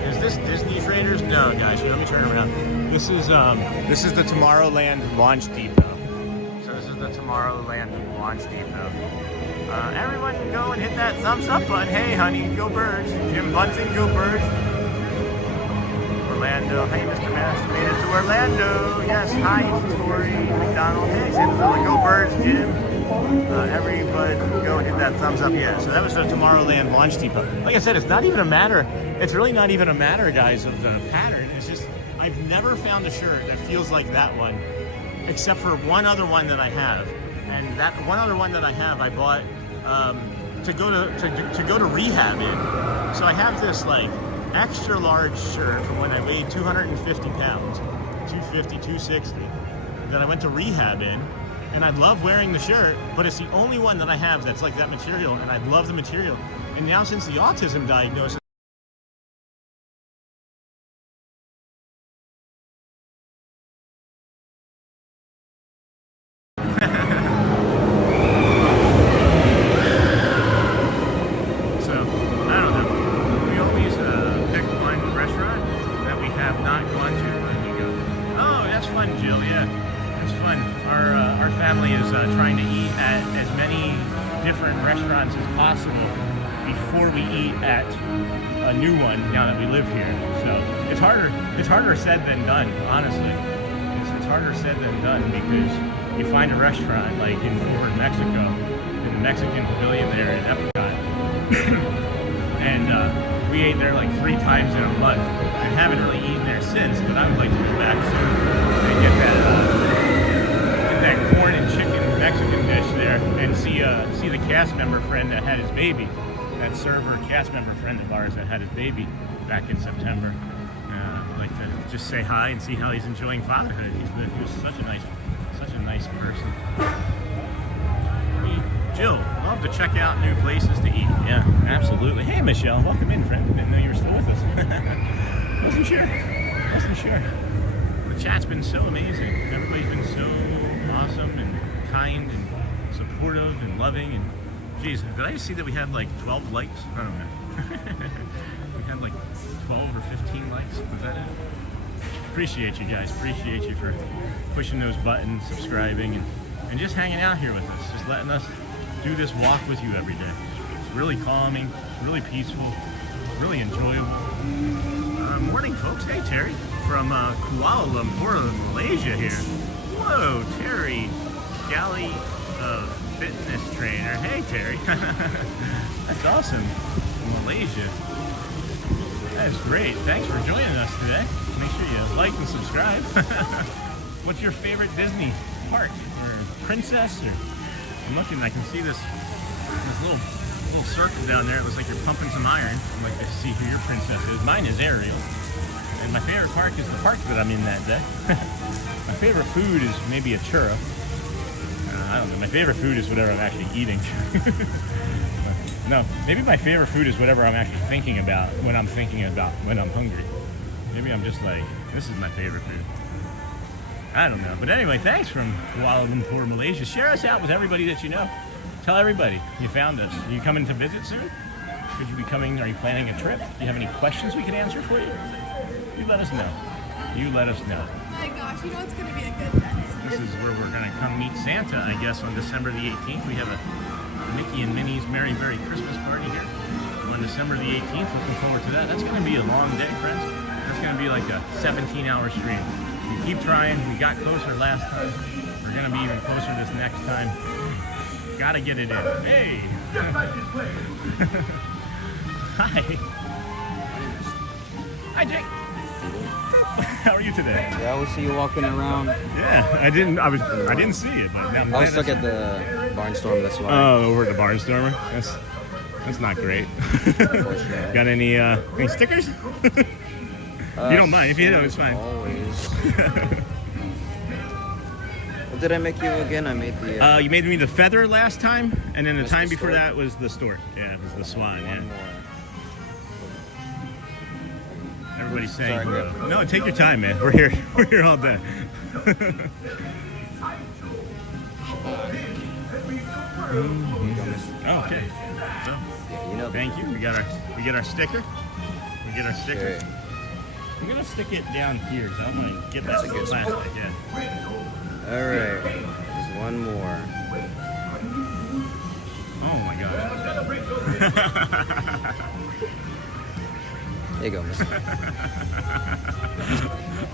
Is this Disney Traders? No, guys, let me turn around. This is the Tomorrowland launch depot. So this is the Tomorrowland launch depot. Everyone go and hit that thumbs up button. Hey, honey, go Birds. Jim Bunting, go Birds. Orlando. Hey, Mr. Master, made it to Orlando. Yes, hi, Tori McDonald. Hey, go Birds, Jim. Everybody go and hit that thumbs up. Yeah, so that was the Tomorrowland launch depot. Like I said, it's really not even a matter, guys, of the pattern. It's just, I've never found a shirt that feels like that one, except for one other one that I have. And that one other one that I have, I bought to go to rehab in. So I have this like extra large shirt from when I weighed 250 pounds, 250, 260, that I went to rehab in. And I love wearing the shirt, but it's the only one that I have that's like that material, and I love the material. And now since the autism diagnosis, harder said than done, honestly. It's harder said than done because you find a restaurant like over in Mexico, in the Mexican pavilion there in Epcot, and we ate there like 3 times in a month and haven't really eaten there since, but I would like to go back soon and get that corn and chicken Mexican dish there and see the cast member friend that had his baby. that server cast member friend of ours that had his baby back in September. I'd like to just say hi and see how he's enjoying fatherhood. He was such a nice person. Jill, love to check out new places to eat. Yeah, absolutely. Hey, Michelle, welcome in, friend. Didn't know you were still with us. Wasn't sure. The chat's been so amazing. Everybody's been so awesome and kind and supportive and loving. And geez, did I just see that we had like 12 likes? I don't know. We had like 12 or 15 likes. Was that it? Appreciate you guys. Appreciate you for pushing those buttons, subscribing, and just hanging out here with us. Just letting us do this walk with you every day. It's really calming, really peaceful, really enjoyable. Morning, folks. Hey, Terry from Kuala Lumpur, Malaysia here. Whoa, Terry, Galley fitness trainer. Hey, Terry. That's awesome. Malaysia. That's great. Thanks for joining us today. Make sure you like and subscribe. What's your favorite Disney park or princess? Or I'm looking. I can see this little circle down there. It looks like you're pumping some iron. I'd like to see who your princess is. Mine is Ariel. And my favorite park is the park that I'm in that day. My favorite food is maybe a churro. I don't know. My favorite food is whatever I'm actually eating. No, maybe my favorite food is whatever I'm actually thinking about when I'm hungry. Maybe I'm just like, this is my favorite food. I don't know. But anyway, thanks from Kuala Lumpur, Malaysia. Share us out with everybody that you know. Tell everybody you found us. Are you coming to visit soon? Could you be coming? Are you planning a trip? Do you have any questions we can answer for you? You let us know. You let us know. Oh my gosh, you know it's going to be a good day. This is where we're going to come meet Santa, I guess, on December the 18th. We have a Mickey and Minnie's Merry Merry Christmas party here on December the 18th. Looking forward to that. That's going to be a long day, friends. That's going to be like a 17-hour stream. We keep trying. We got closer last time. We're going to be even closer this next time. Got to get it in. Hey! Hi. Hi, Jake. How are you today? Yeah, I always see you walking around. Yeah, I didn't see it, but now I was stuck at the Barnstormer, that's why. Oh, over at the Barnstormer? That's not great. Got any stickers? You don't mind, if you don't, it's fine. Always. What did I make you again? I made the... you made me the feather last time, and then the time before that was the stork. Yeah, it was the swan, yeah. Everybody's saying, no, take your time, man. We're here all day. Oh, okay. So, thank you. We get our sticker. Okay. I'm gonna stick it down here, so I'm gonna get that plastic. Yeah. All right. There's one more. Oh my god. There you go, mister.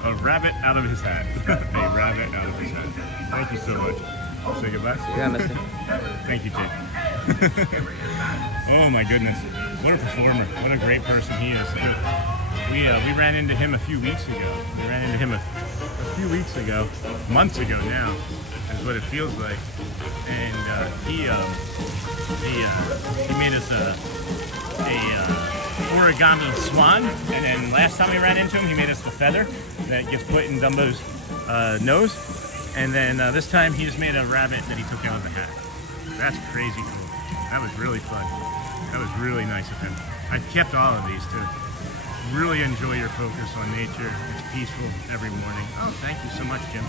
A rabbit out of his hat. A rabbit out of his hat. Thank you so much. Say goodbye. Yeah, mister. Thank you, Jake. Oh my goodness. What a performer. What a great person he is. We ran into him a few weeks ago. Months ago now, is what it feels like. And he made us a origami swan, and then last time we ran into him, he made us the feather that gets put in Dumbo's nose, and then this time he just made a rabbit that he took out of the hat. That's crazy cool. That was really fun. That was really nice of him. I've kept all of these too. Really enjoy your focus on nature. It's peaceful every morning. Oh, thank you so much, Jim.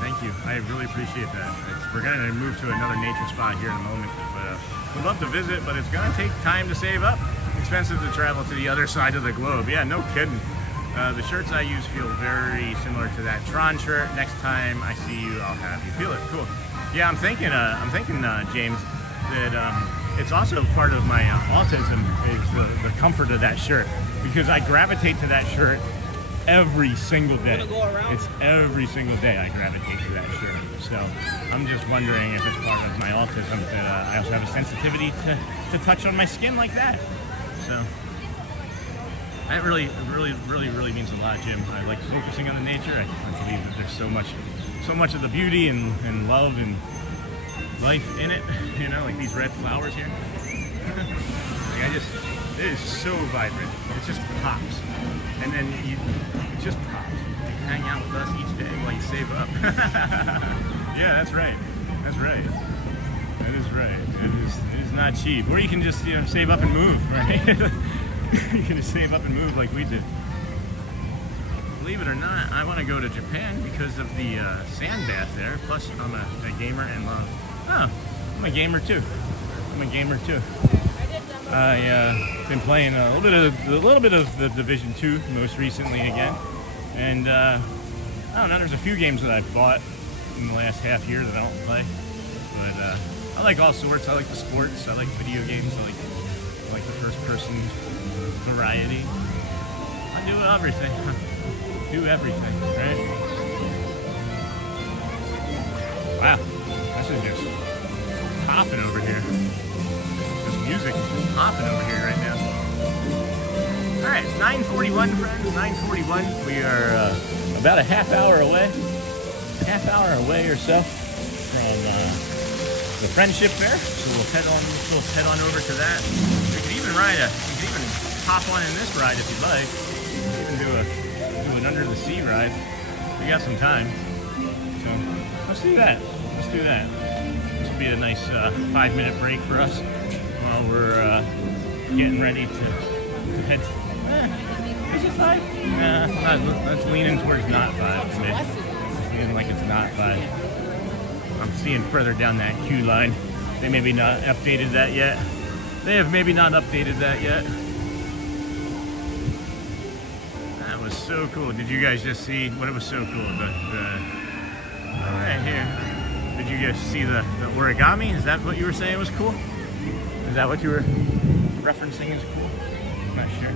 Thank you. I really appreciate that. We're going to move to another nature spot here in a moment, but we'd love to visit, but it's going to take time to save up. Expensive to travel to the other side of the globe. Yeah, no kidding. The shirts I use feel very similar to that Tron shirt. Next time I see you, I'll have you feel it. Cool. Yeah, I'm thinking, James, that it's also part of my autism is the comfort of that shirt, because I gravitate to that shirt every single day. It's every single day I gravitate to that shirt. So I'm just wondering if it's part of my autism that I also have a sensitivity to touch on my skin like that. So that really means a lot, Jim. I like focusing on the nature. I believe that there's so much of the beauty and love and life in it. You know, like these red flowers here. Like it is so vibrant. It just pops. And then it just pops. You hang out with us each day while you save up. Yeah, that's right. That's right. That is right. It is not cheap. Or you can just, save up and move, right? You can just save up and move like we did. Believe it or not, I want to go to Japan because of the sand bath there. Plus, I'm a gamer and I'm a gamer too. I've been playing a little bit of the Division 2 most recently again, and I don't know. There's a few games that I've bought in the last half year that I don't play, but I like all sorts. I like the sports. I like video games. I like the first-person variety. I do everything. Do everything, right? Wow, this is just popping over here. This music is popping over here right now. All right, it's 9:41, friends. 9:41. We are about a half hour away or so from the Friendship Fair. So we'll head on over to that. You can even hop on in this ride if you'd like. You can do an under the sea ride. We got some time, so let's do that. This will be a nice 5-minute break for us while we're getting ready to head. Is it 5? That's leaning towards not 5 today. It's leaning like it's not 5. I'm seeing further down that queue line. They maybe not updated that yet. They have maybe not updated that yet. That was so cool. Did you guys just see what it was so cool? Right here. Did you guys see the origami? Is that what you were saying was cool? Is that what you were referencing as cool? I'm not sure.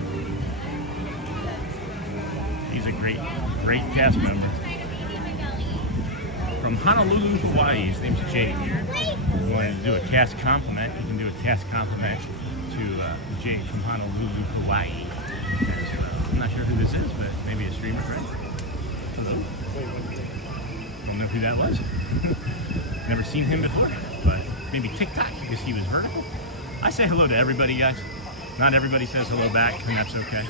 He's a great cast member. From Honolulu, Hawaii. His name's Jake. If you wanted to do a cast compliment, you can do a cast compliment to Jake from Honolulu, Hawaii. I'm not sure who this is, but maybe a streamer, right? Hello. Don't know who that was. Never seen him before, but maybe TikTok because he was vertical. I say hello to everybody, guys. Not everybody says hello back, and that's okay.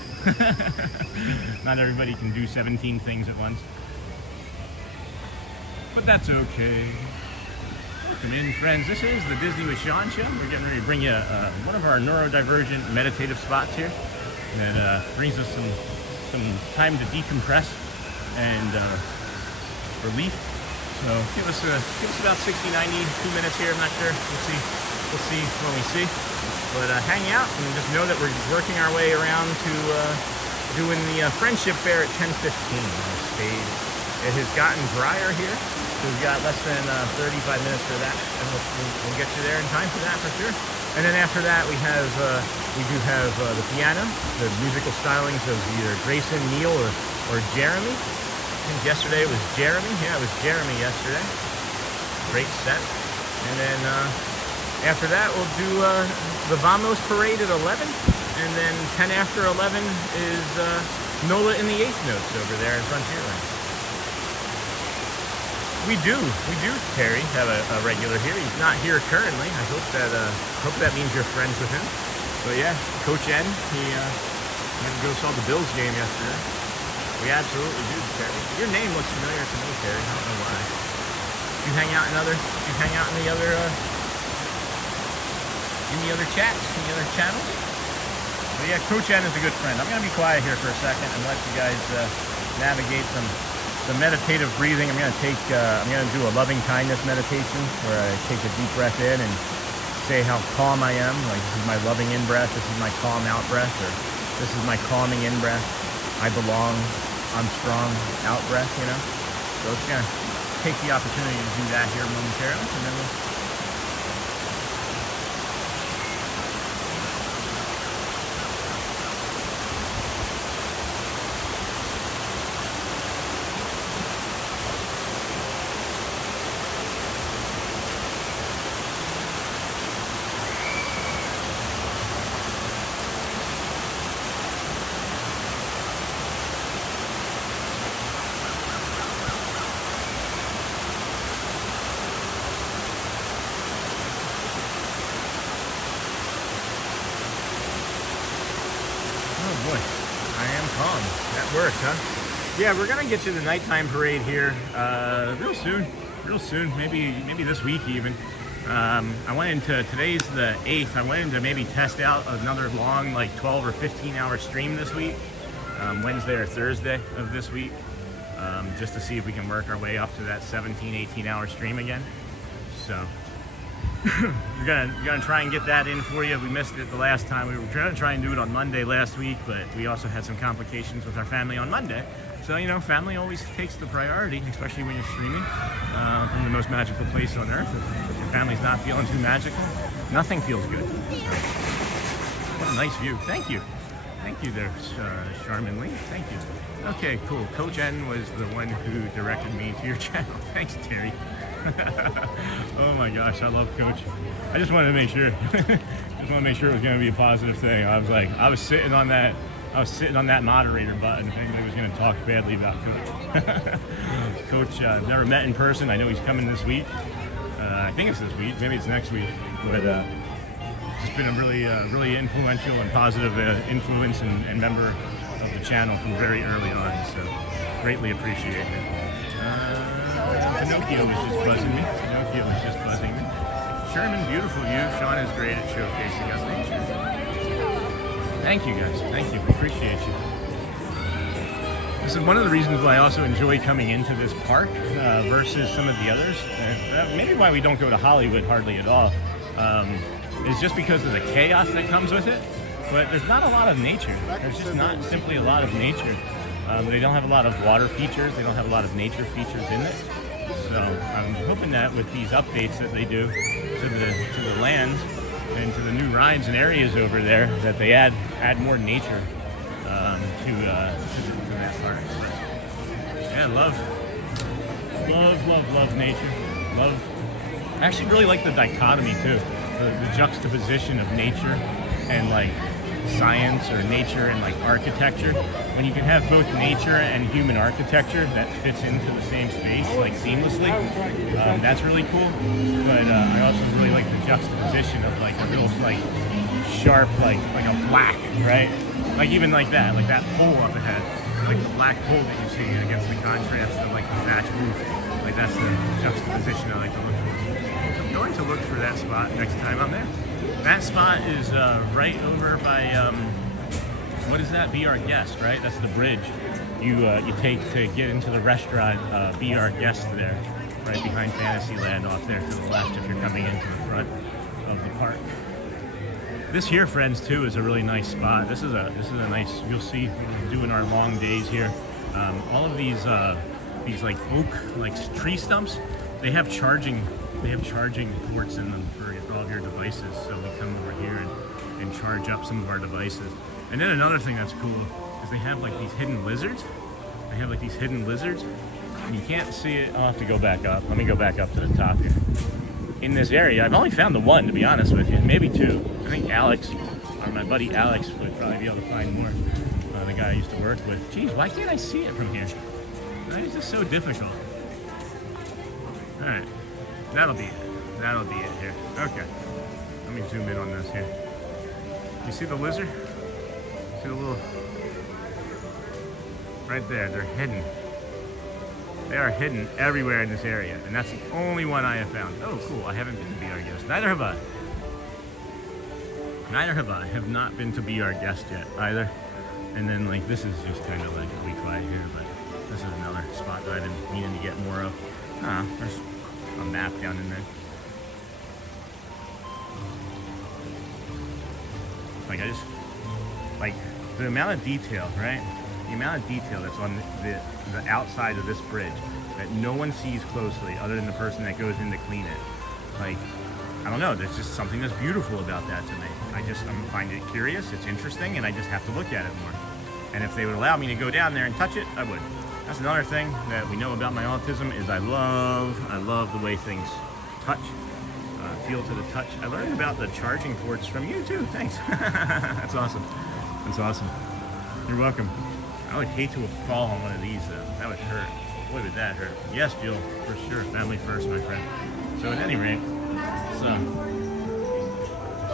Not everybody can do 17 things at once. But that's okay. Welcome in, friends. This is the Disney with Sean show. We're getting ready to bring you one of our neurodivergent meditative spots here that brings us some time to decompress and relief. So give us about 60, 90, 2 minutes here. I'm not sure. We'll see when we see. But hang out and just know that we're working our way around to doing the Friendship Fair at 10:15 on stage. It has gotten drier here, so we've got less than 35 minutes for that, and we'll get you there in time for that for sure. And then after that, we do have the piano, the musical stylings of either Grayson, Neil, or Jeremy. I think yesterday it was Jeremy. Yeah, it was Jeremy yesterday. Great set. And then after that, we'll do the Vamos Parade at 11. And then 10 after 11 is Nola in the 8th Notes over there in Frontierland. We do, Terry, have a regular here. He's not here currently. I hope that means you're friends with him. But yeah, Coach N, he went to go saw the Bills game yesterday. We absolutely do, Terry. Your name looks familiar to me, Terry. I don't know why. You hang out in the other chats, in the other channels. But yeah, Coach N is a good friend. I'm gonna be quiet here for a second and let you guys navigate some meditative breathing. I'm gonna do a loving kindness meditation where I take a deep breath in and say how calm I am. Like, this is my loving in breath, this is my calm out breath, or this is my calming in breath. I belong, I'm strong out breath, So it's gonna take the opportunity to do that here momentarily, and then we'll and calm. That works, huh? Yeah, we're gonna get to the nighttime parade here real soon. Maybe this week even. I went into, today's the 8th, I went in to maybe test out another long, like 12 or 15 hour stream this week, Wednesday or Thursday of this week, just to see if we can work our way up to that 17, 18 hour stream again. So we're gonna try and get that in for you. We missed it the last time. We were gonna try and do it on Monday last week, but we also had some complications with our family on Monday. So, you know, family always takes the priority, especially when you're streaming from the most magical place on earth. If your family's not feeling too magical, nothing feels good. What a nice view. Thank you. Thank you there, Charmin Lee. Thank you. Okay, cool. Coach N was the one who directed me to your channel. Thanks, Terry. Oh my gosh, I love Coach. I just wanted to make sure. Just want to make sure it was going to be a positive thing. I was sitting on that moderator button if anybody was going to talk badly about Coach. Coach, I've never met in person. I know he's coming this week. I think it's this week. Maybe it's next week. But it's been a really influential and positive influence and member of the channel from very early on. So greatly appreciate it. Pinocchio was just buzzing me. Sherman, beautiful you. Sean is great at showcasing us nature. Thank you guys. Thank you. Appreciate you. This is one of the reasons why I also enjoy coming into this park versus some of the others. And maybe why we don't go to Hollywood hardly at all. Is just because of the chaos that comes with it. But there's not a lot of nature. There's just not simply a lot of nature. They don't have a lot of water features. They don't have a lot of nature features in it. So I'm hoping that with these updates that they do to the lands and to the new rides and areas over there, that they add more nature to that park. But yeah, love nature. I actually really like the dichotomy too, the juxtaposition of nature and like science, or nature and like architecture. When you can have both nature and human architecture that fits into the same space like seamlessly, that's really cool. But I also really like the juxtaposition of like a real like sharp like a black, right? Like even like that pole up ahead, like the black pole that you see against the contrast of like the thatch roof. Like that's the juxtaposition I like to look for. So I'm going to look for that spot next time I'm there. That spot is right over by, what is that? Be Our Guest, right? That's the bridge you take to get into the restaurant, Be Our Guest there, right behind Fantasyland off there to the left if you're coming into the front of the park. This here, friends, too, is a really nice spot. This is a nice, you'll see, doing our long days here. All of these like oak, like tree stumps, they have charging ports in them for all of your devices, so we come over here and charge up some of our devices. And then another thing that's cool is they have like these hidden lizards. And you can't see it. I'll have to go back up. Let me go back up to the top here. In this area, I've only found the one, to be honest with you, maybe two. I think Alex, or my buddy Alex, would probably be able to find more. The guy I used to work with. Geez, why can't I see it from here? It's just so difficult. All right, that'll be it. That'll be it here. Okay, let me zoom in on this here. You see the lizard? See the little... Right there, they're hidden. They are hidden everywhere in this area, and that's the only one I have found. Oh, cool, I haven't been to Be Our Guest. Neither have I. I have not been to Be Our Guest yet, either. And then, like, this is just kind of like a weak quiet here, but this is another spot that I've been meaning to get more of. There's a map down in there. Like the amount of detail, right? The amount of detail that's on the outside of this bridge that no one sees closely other than the person that goes in to clean it. Like, I don't know, there's just something that's beautiful about that to me. I find it curious, it's interesting, and I just have to look at it more. And if they would allow me to go down there and touch it, I would. That's another thing that we know about my autism is I love the way things touch. Feel to the touch. I learned about the charging ports from you too. Thanks. That's awesome. That's awesome. You're welcome. I would hate to have fallen on one of these though. That would hurt. Boy, would that hurt. Yes, Jill, for sure. Family first, my friend. So at any rate,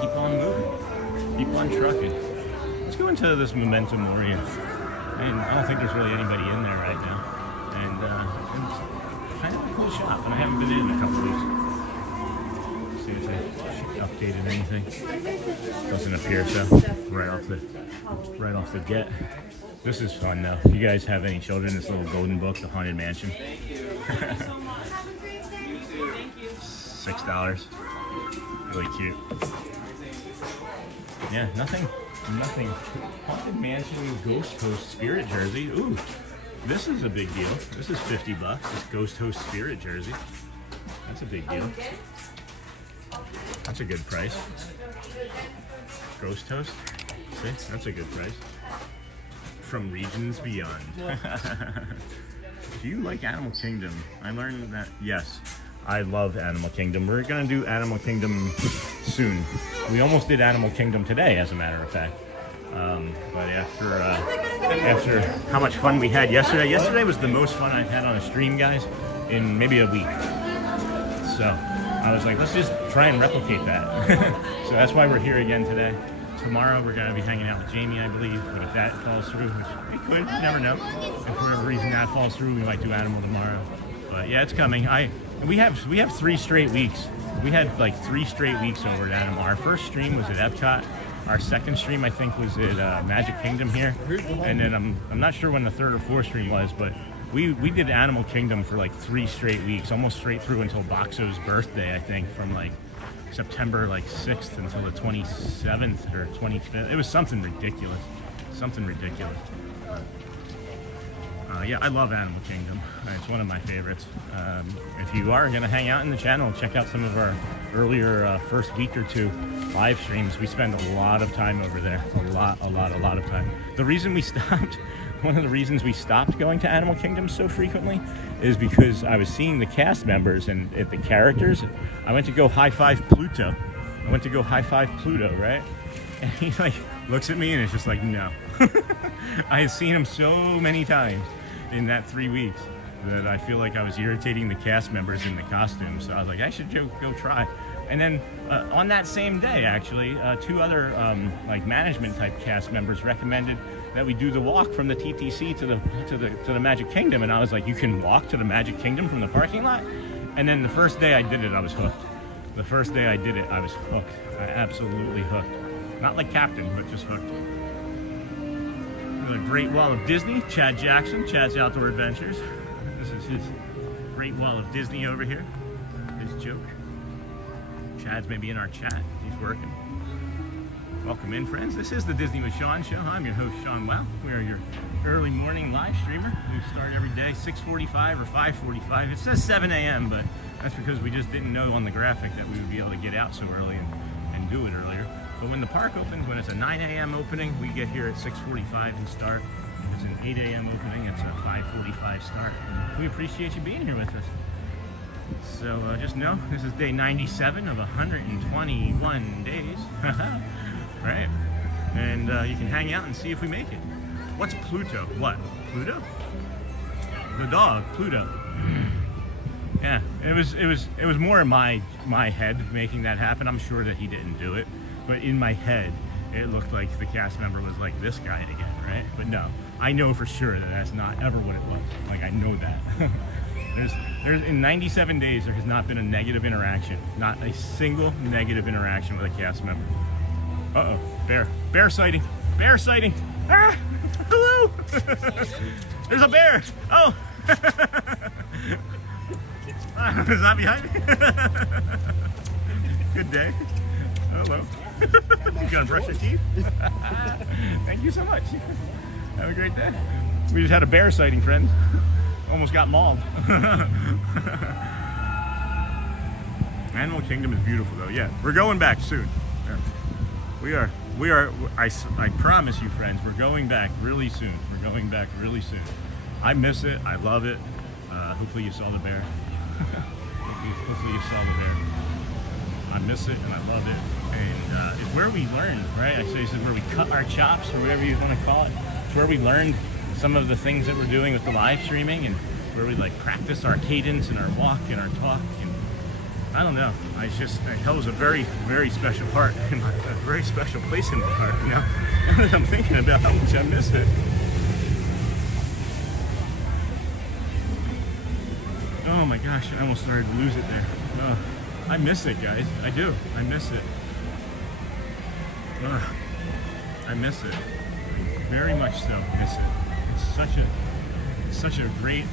keep on moving. Keep on trucking. Let's go into this Memento Mori. and I don't think there's really anybody in there right now. And it's kind of a cool shop, and I haven't been in a couple weeks. See if they updated anything. Doesn't appear so. Right off the get. This is fun though. If you guys have any children, this little golden book, The Haunted Mansion. $6. Really cute. Yeah, nothing. Haunted Mansion Ghost Host Spirit jersey. Ooh, this is a big deal. This is $50. This Ghost Host Spirit jersey. That's a big deal. That's a good price. Ghost Host. See, that's a good price. From regions beyond. Do you like Animal Kingdom? I learned that, yes, I love Animal Kingdom. We're gonna do Animal Kingdom soon. We almost did Animal Kingdom today, as a matter of fact. But after how much fun we had yesterday was the most fun I've had on a stream, guys, in maybe a week. So I was like, let's just try and replicate that. So that's why we're here again today. Tomorrow we're going to be hanging out with Jamie, I believe, but if that falls through, which we could, you never know. If for whatever reason that falls through, we might do Animal tomorrow. But yeah, it's coming. We have 3 straight weeks. We had like 3 straight weeks over at Animal. Our first stream was at Epcot. Our second stream, I think, was at Magic Kingdom here. And then I'm not sure when the 3rd or 4th stream was, but we did Animal Kingdom for like 3 straight weeks, almost straight through until Boxo's birthday, I think, from like September 6th until the 27th or 25th. It was something ridiculous. Yeah, I love Animal Kingdom. It's one of my favorites. If you are going to hang out in the channel, check out some of our earlier first week or 2 live streams. We spend a lot of time over there. A lot of time. One of the reasons we stopped going to Animal Kingdom so frequently is because I was seeing the cast members and the characters. I went to go high five Pluto, right? And he like looks at me and it's just like, no. I had seen him so many times in that 3 weeks that I feel like I was irritating the cast members in the costumes. So I was like, I should go try. And then on that same day, actually, 2 other like management type cast members recommended that we do the walk from the TTC to the Magic Kingdom, and I was like, you can walk to the Magic Kingdom from the parking lot? And then the first day I did it, I was hooked. I was hooked. I absolutely hooked. Not like Captain, but just hooked. The Great Wall of Disney, Chad Jackson, Chad's Outdoor Adventures. This is his Great Wall of Disney over here. His joke. Chad's maybe in our chat. He's working. Welcome in, friends. This is the Disney with Sean Show. I'm your host, Sean Well. We are your early morning live streamer. We start every day 6:45 or 5:45. It says 7 a.m., but that's because we just didn't know on the graphic that we would be able to get out so early and do it earlier. But when the park opens, when it's a 9 a.m. opening, we get here at 6:45 and start. If it's an 8 a.m. opening, it's a 5:45 start. And we appreciate you being here with us. So just know, this is day 97 of 121 days. Right? And you can hang out and see if we make it. What's Pluto? What? Pluto? The dog, Pluto. Yeah, it was more in my head making that happen. I'm sure that he didn't do it, but in my head, it looked like the cast member was like this guy again, right? But no, I know for sure that that's not ever what it was. Like, I know that. There's in 97 days, there has not been a negative interaction. Not a single negative interaction with a cast member. Uh-oh, bear sighting, ah, hello, there's a bear, oh, is that behind me? Good day, hello, you gonna brush your teeth? Thank you so much, have a great day. We just had a bear sighting, friends, almost got mauled. Animal Kingdom is beautiful though, yeah, we're going back soon. We are, I promise you, friends, we're going back really soon. I miss it, I love it. Hopefully you saw the bear. Hopefully you saw the bear. I miss it and I love it. And it's where we learned, right? I say this is where we cut our chops, or whatever you want to call it. It's where we learned some of the things that we're doing with the live streaming, and where we like practice our cadence and our walk and our talk. And I don't know. It holds a very, very special part, a very special place in my heart. You know, now that I'm thinking about how much I miss it. Oh my gosh, I almost started to lose it there. I miss it, guys. I do. I miss it. I miss it. I very much so miss it. It's such a great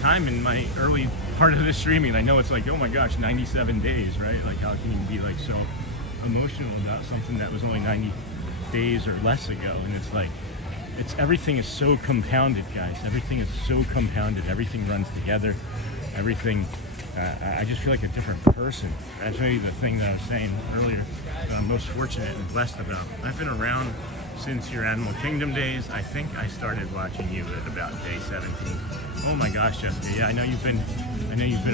time in my early part of the streaming. I know it's like, oh my gosh, 97 days, right? Like, how can you be like so emotional about something that was only 90 days or less ago? And it's like, everything is so compounded, guys. Everything is so compounded. Everything runs together. Everything. I just feel like a different person. That's maybe the thing that I was saying earlier that I'm most fortunate and blessed about. I've been around since your Animal Kingdom days. I think I started watching you at about day 17. Oh my gosh, Jessica. Yeah, I know you've been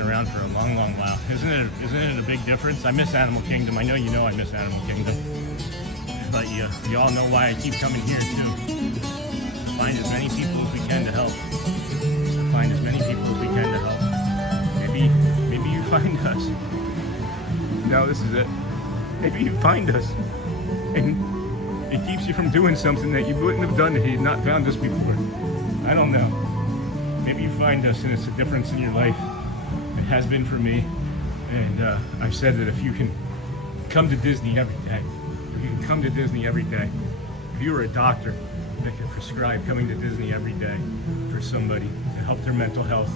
around for a long, long while. Isn't it a big difference? I miss Animal Kingdom. I know you know I miss Animal Kingdom. But you all know why I keep coming here too. Find as many people as we can to help. Find as many people as we can to help. Maybe you find us. No, this is it. Maybe you find us, and it keeps you from doing something that you wouldn't have done if you had not found us before. I don't know. Maybe you find us, and it's a difference in your life. It has been for me, and I've said that if you can come to Disney every day, if you were a doctor that could prescribe coming to Disney every day for somebody to help their mental health,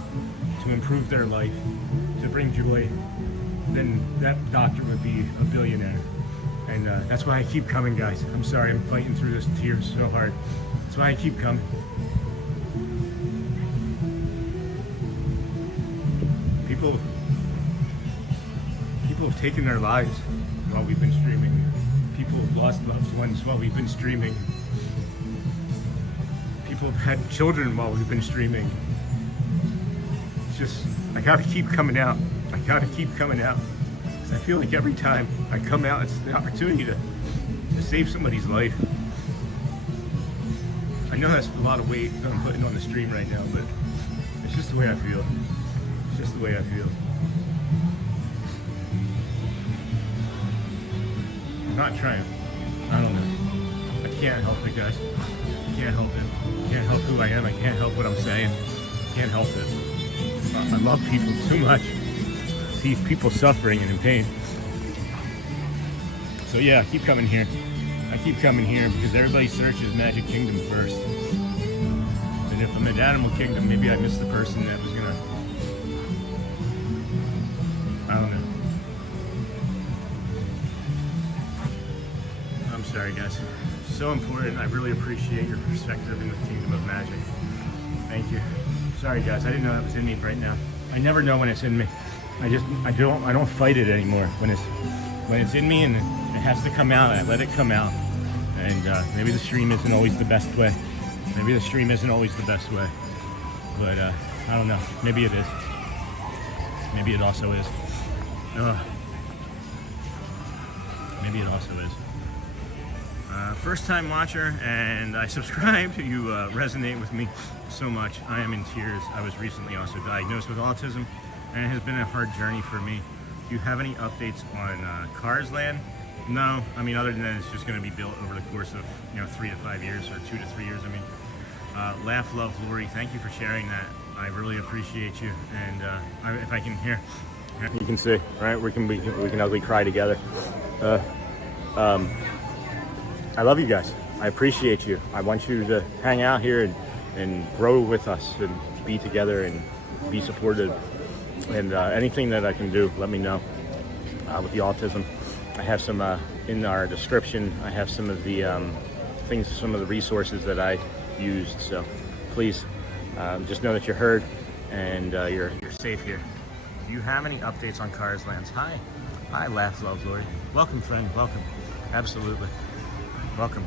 to improve their life, to bring joy, then that doctor would be a billionaire. And that's why I keep coming, guys. I'm sorry, I'm fighting through this tears so hard. That's why I keep coming. People have taken their lives while we've been streaming. People have lost loved ones while we've been streaming. People have had children while we've been streaming. It's just, I gotta keep coming out. I gotta keep coming out. Because I feel like every time I come out, it's the opportunity to save somebody's life. I know that's a lot of weight that I'm putting on the stream right now, but it's just the way I feel. It's just the way I feel. I'm not trying. I don't know. I can't help it, guys. I can't help it. I can't help who I am. I can't help what I'm saying. I can't help it. I love people too much. See people suffering and in pain. So yeah, I keep coming here. I keep coming here because everybody searches Magic Kingdom first. And if I'm at Animal Kingdom, maybe I miss the person that was gonna, I don't know. I'm sorry, guys. So important. I really appreciate your perspective in the Kingdom of Magic. Thank you. Sorry, guys. I didn't know that was in me right now. I never know when it's in me. I don't fight it anymore. When it's in me and it has to come out, I let it come out. And maybe the stream isn't always the best way. Maybe the stream isn't always the best way. But I don't know. Maybe it is. Maybe it also is. Maybe it also is. First time watcher, and I subscribe. You resonate with me so much. I am in tears. I was recently also diagnosed with autism, and it has been a hard journey for me. Do you have any updates on Cars Land? No, I mean, other than that, it's just going to be built over the course of 3 to 5 years, or 2 to 3 years. I mean, laugh, love, Lori. Thank you for sharing that. I really appreciate you. And if I can hear, you can see, right? We can ugly cry together. I love you guys. I appreciate you. I want you to hang out here and grow with us and be together and be supported. And anything that I can do, let me know. With the autism, I have some in our description. I have some of the things, some of the resources that I used. So please just know that you're heard and you're safe here. Do you have any updates on Cars Lands? Hi, laugh, love, Lori. Welcome, friend. Welcome. Absolutely. Welcome.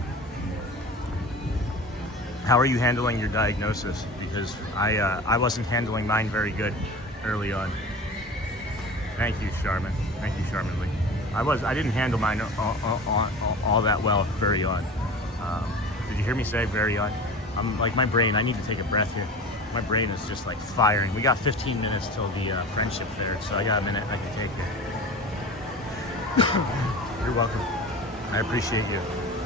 How are you handling your diagnosis? Because I wasn't handling mine very good early on. Thank you, Charmin. Thank you, Charmin Lee. I didn't handle mine all that well very on. Did you hear me say very on? I'm like, my brain, I need to take a breath here. My brain is just like firing. We got 15 minutes till the friendship fair, so I got a minute I can take here. You're welcome. I appreciate you.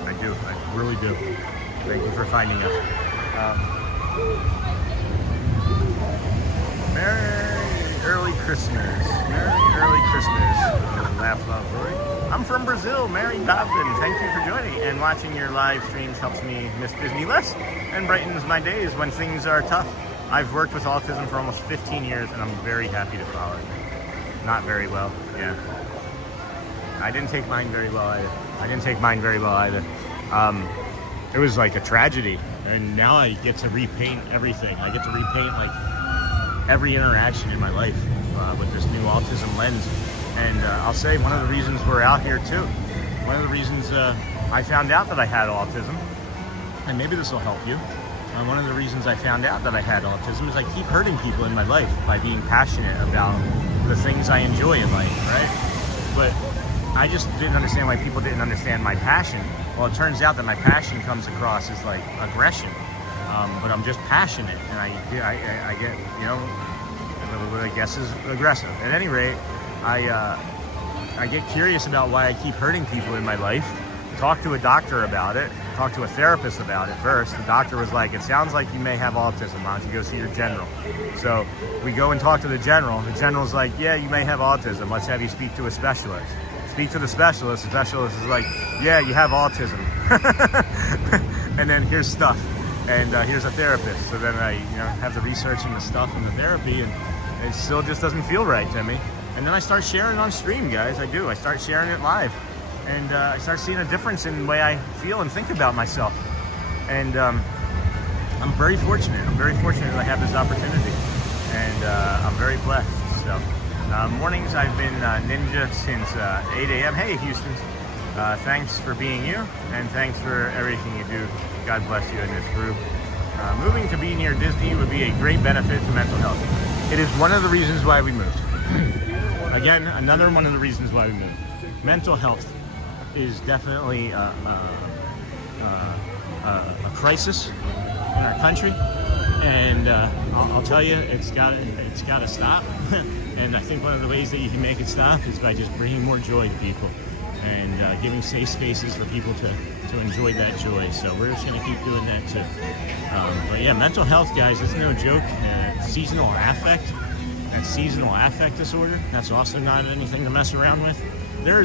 I do. I really do. Thank you for finding us. Christmas. Merry early Christmas. Laugh lovely. I'm from Brazil, Mary Dobson. Thank you for joining and watching your live streams helps me miss Disney less and brightens my days when things are tough. I've worked with autism for almost 15 years and I'm very happy to follow it. Not very well, yeah. I didn't take mine very well either. It was like a tragedy, and now I get to repaint everything. I get to repaint like every interaction in my life with this new autism lens. And I'll say one of the reasons we're out here too, one of the reasons I found out that I had autism, and maybe this will help you, one of the reasons I found out that I had autism is I keep hurting people in my life by being passionate about the things I enjoy in life, right? But I just didn't understand why people didn't understand my passion. Well, it turns out that my passion comes across as like aggression, but I'm just passionate, and I get, you know, a little bit, I guess, is aggressive. At any rate, I get curious about why I keep hurting people in my life. Talk to a doctor about it. Talk to a therapist about it first. The doctor was like, "It sounds like you may have autism. Why don't you go see your general?" So we go and talk to the general. The general's like, "Yeah, you may have autism. Let's have you speak to a specialist." Speak to the specialist. The specialist is like, "Yeah, you have autism." And then here's stuff, and here's a therapist. So then I, have the research and the stuff and the therapy, and it still just doesn't feel right to me. And then I start sharing on stream, guys. I do. I start sharing it live, and I start seeing a difference in the way I feel and think about myself. And I'm very fortunate. I'm very fortunate that I have this opportunity, and I'm very blessed. So. Mornings, I've been ninja since 8 a.m. Hey, Houston. Thanks for being you, and thanks for everything you do. God bless you in this group. Moving to be near Disney would be a great benefit to mental health. It is one of the reasons why we moved. Again, another one of the reasons why we moved. Mental health is definitely a crisis in our country, and I'll tell you, it's got to stop. And I think one of the ways that you can make it stop is by just bringing more joy to people and giving safe spaces for people to enjoy that joy. So we're just going to keep doing that too. But yeah, mental health, guys, it's no joke. Seasonal affect, that seasonal affect disorder, that's also not anything to mess around with. There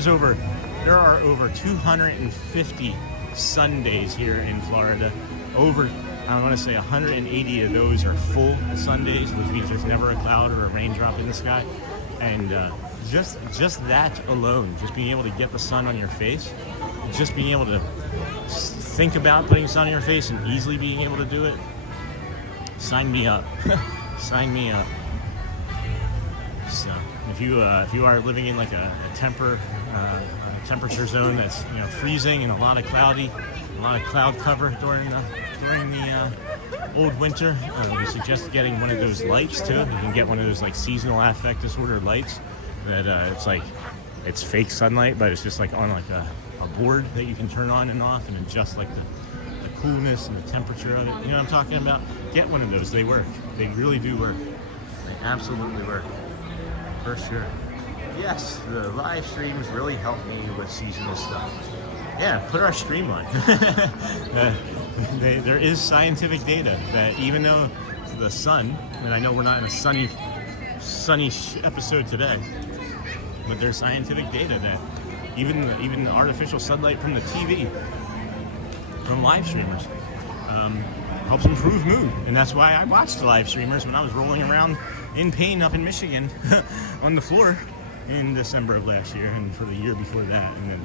are over 250 Sundays here in Florida. I want to say 180 of those are full Sundays, which means there's never a cloud or a raindrop in the sky. And just that alone, just being able to get the sun on your face, just being able to think about putting sun on your face and easily being able to do it, sign me up. Sign me up. So if you are living in like a temperature zone that's freezing and a lot of cloud cover during the old winter, we suggest getting one of those lights too. You can get one of those like seasonal affect disorder lights that it's fake sunlight, but it's just like on like a board that you can turn on and off and adjust like the coolness and the temperature of it. You know what I'm talking about? Get one of those. They work. They really do work. They absolutely work. For sure. Yes, the live streams really help me with seasonal stuff. Yeah, put our stream on. There is scientific data that even though the sun, and I know we're not in a sunny episode today, but there's scientific data that even artificial sunlight from the TV, from live streamers, helps improve mood. And that's why I watched the live streamers when I was rolling around in pain up in Michigan on the floor in December of last year, and for the year before that, and then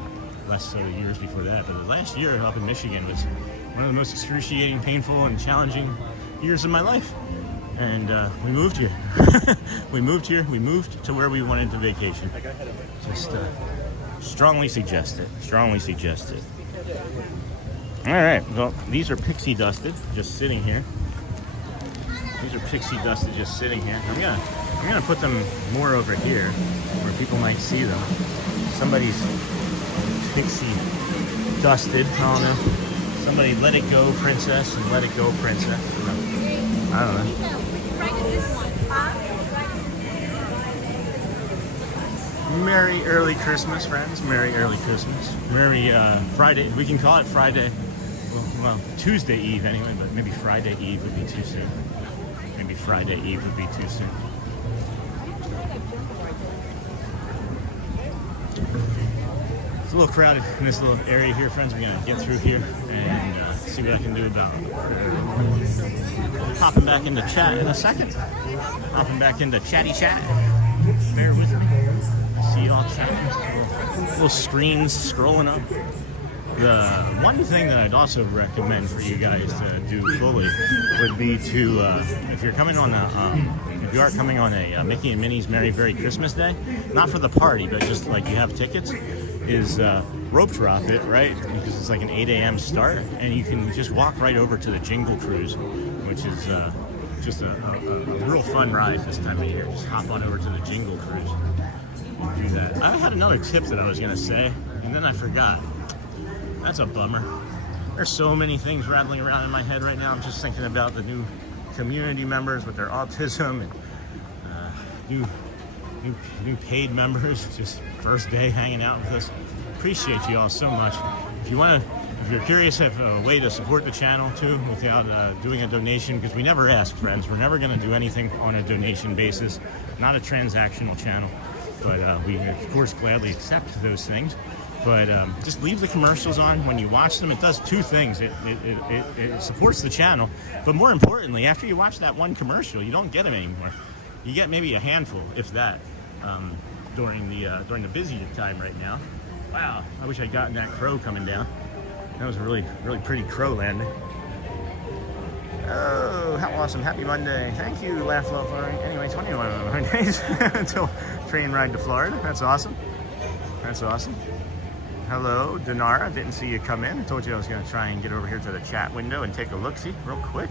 less so the years before that. But the last year up in Michigan was one of the most excruciating, painful, and challenging years of my life. And we moved here. We moved here. We moved to where we wanted to vacation. Just strongly suggest it. Strongly suggest it. All right. Well, these are pixie dusted, just sitting here. These are pixie dusted, just sitting here. I'm gonna put them more over here, where people might see them. Somebody's pixie dusted. I don't know. Somebody let it go, princess, and let it go, princess. I don't know. Merry early Christmas, friends. Merry early Christmas. Merry Friday. We can call it Friday. Well, Tuesday Eve anyway, but maybe Friday Eve would be too soon. Maybe Friday Eve would be too soon. It's a little crowded in this little area here, friends. We're gonna get through here and see what I can do about hopping back into chat in a second. Hopping back into chatty chat. Bear with me. I see y'all chatting. Little screens scrolling up. The one thing that I'd also recommend for you guys to do fully would be to, if you're coming on if you are coming on a Mickey and Minnie's Merry Christmas Day, not for the party, but just like you have tickets, is rope drop it, right? Because it's like an 8 a.m. start, and you can just walk right over to the Jingle Cruise, which is just a real fun ride this time of year. Just hop on over to the Jingle Cruise and do that. I had another tip that I was gonna say, and then I forgot. That's a bummer. There's so many things rattling around in my head right now. I'm just thinking about the new community members with their autism and new paid members, just first day hanging out with us. Appreciate you all so much. If you're curious of a way to support the channel too without doing a donation, because we never ask, friends. We're never going to do anything on a donation basis. Not a transactional channel, but we of course gladly accept those things. But just leave the commercials on when you watch them. It does two things. It supports the channel, but more importantly, after you watch that one commercial, you don't get them anymore. You get maybe a handful, if that, during the busy time right now. Wow, I wish I'd gotten that crow coming down. That was a really pretty crow landing. Oh, how awesome. Happy Monday. Thank you, Laugh Love Floridian. Anyway, 21 more days until train ride to Florida. That's awesome. That's awesome. Hello, Denara. Didn't see you come in. I told you I was going to try and get over here to the chat window and take a look-see real quick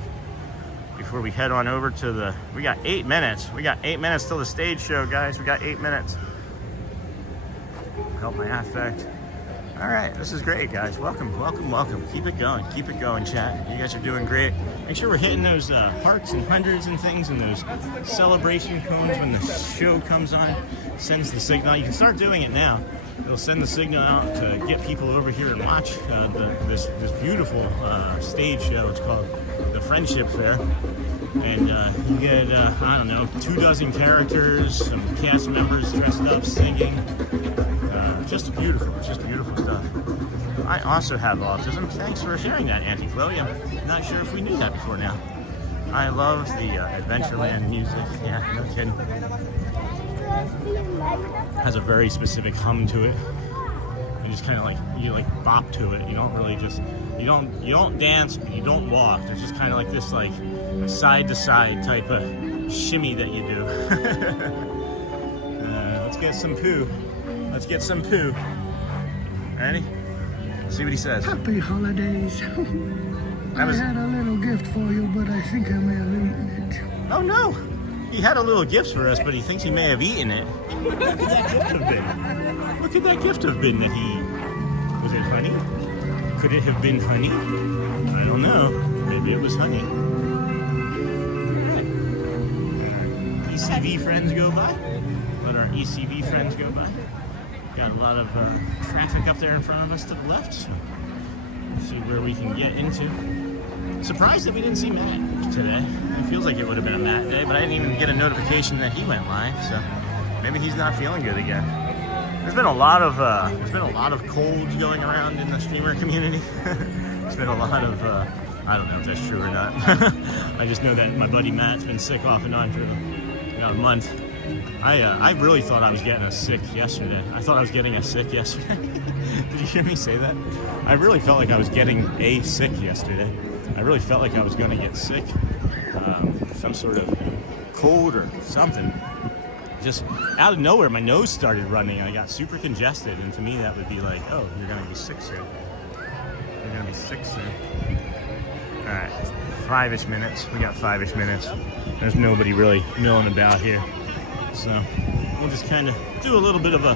before we head on over to the... We got 8 minutes. We got 8 minutes till the stage show, guys. We got 8 minutes. Help my affect. All right, this is great, guys. Welcome, welcome, welcome. Keep it going, chat. You guys are doing great. Make sure we're hitting those hearts and hundreds and things, and those celebration cones when the show comes on. Sends the signal. You can start doing it now. It'll send the signal out to get people over here and watch this beautiful stage show. It's called the Friendship Faire. And you get, I don't know, 24 characters, some cast members dressed up, singing. Just beautiful stuff. I also have autism. Thanks for sharing that, Auntie Chloe. I'm not sure if we knew that before now. I love the Adventureland music. Yeah, no kidding. Has a very specific hum to it. You just kind of like bop to it. You don't really just you don't dance, but you don't walk. There's just kind of like this like side to side type of shimmy that you do. Let's get some poo. Let's get some poo. Ready? See what he says. Happy holidays. I had a little gift for you, but I think I may have eaten it. Oh no! He had a little gift for us, but he thinks he may have eaten it. What could that gift have been? What could that gift have been that he... Was it honey? Could it have been honey? I don't know. Maybe it was honey. ECV friends go by. Let our ECV friends go by. Got a lot of traffic up there in front of us to the left, so we'll see where we can get into. Surprised that we didn't see Matt today. It feels like it would have been a Matt day, but I didn't even get a notification that he went live, so maybe he's not feeling good again. There's been a lot of colds going around in the streamer community. There's been a lot of I don't know if that's true or not. I just know that my buddy Matt's been sick off and on for about a month. I really thought I was getting a sick yesterday. I thought I was getting a sick yesterday. Did you hear me say that? I really felt like I was getting a sick yesterday. I really felt like I was going to get sick. Some sort of cold or something. Just out of nowhere, my nose started running. I got super congested, and to me that would be like, oh, you're going to be sick soon. You're going to be sick soon. All right, 5-ish minutes. We got 5-ish minutes. There's nobody really milling about here. So we'll just kind of do a little bit of a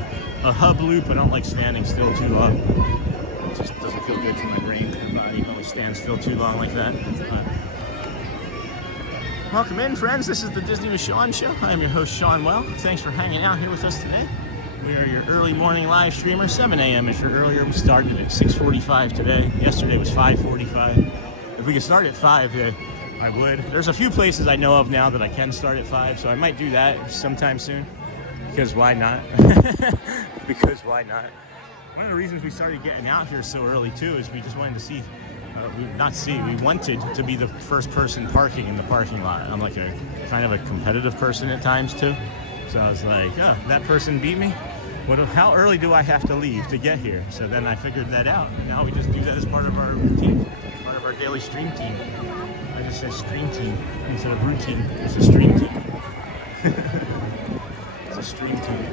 hub loop. I don't like standing still too long. It just doesn't feel good to my brain and body when we stand still too long like that. Welcome in, friends. This is the Disney with Sean show. I am your host, Sean Well. Thanks for hanging out here with us today. We are your early morning live streamer. 7 a.m. if you're earlier. We started at 6:45 today. Yesterday was 5:45. If we could start at 5, I would. There's a few places I know of now that I can start at 5, so I might do that sometime soon. Because why not? Because why not? One of the reasons we started getting out here so early too is we just wanted to see, we wanted to be the first person parking in the parking lot. I'm like a kind of a competitive person at times too. So I was like, oh, that person beat me? How early do I have to leave to get here? So then I figured that out. Now we just do that as part of our routine, part of our daily stream team. I just said stream team instead of routine. It's a stream team. It's a stream team.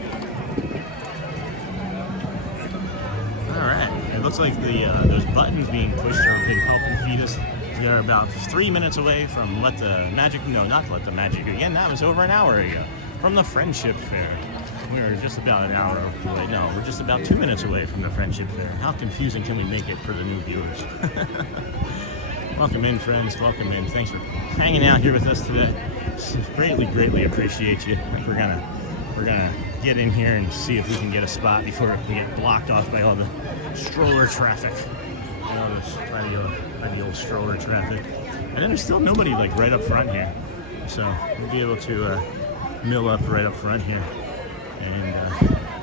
All right. It looks like those buttons being pushed have been helping feed us. We are about 3 minutes away from not Let the Magic again. That was over an hour ago. From the Friendship Fair. We're just about an hour away. No, we're just about 2 minutes away from the Friendship Fair. How confusing can we make it for the new viewers? Welcome in, friends. Welcome in. Thanks for hanging out here with us today. Greatly appreciate you. I think we're gonna get in here and see if we can get a spot before we get blocked off by all the stroller traffic. All this by the old stroller traffic. And then there's still nobody like right up front here, so we'll be able to mill up right up front here. And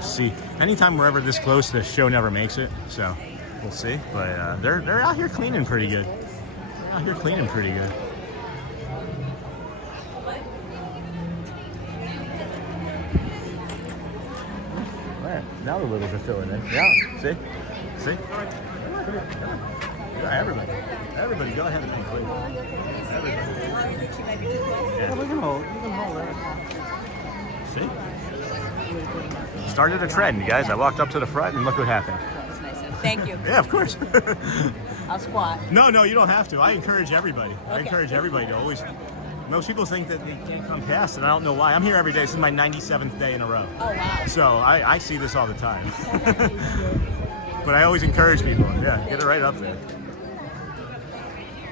see. Anytime we're ever this close, the show never makes it, so we'll see. But they're out here cleaning pretty good. They're out here cleaning pretty good. Right, now the littles are filling in. Yeah, see? Yeah, everybody, go ahead and include. Everybody. Yeah, we can hold it. See? Started a trend, guys. I walked up to the front and look what happened. That's nice. Thank you. Yeah, of course. I'll squat. No, you don't have to. I encourage everybody. Okay. I encourage everybody to always. Most people think that they can't come past, and I don't know why. I'm here every day. This is my 97th day in a row. Oh, wow. So I see this all the time. But I always encourage people. Yeah, get it right up there.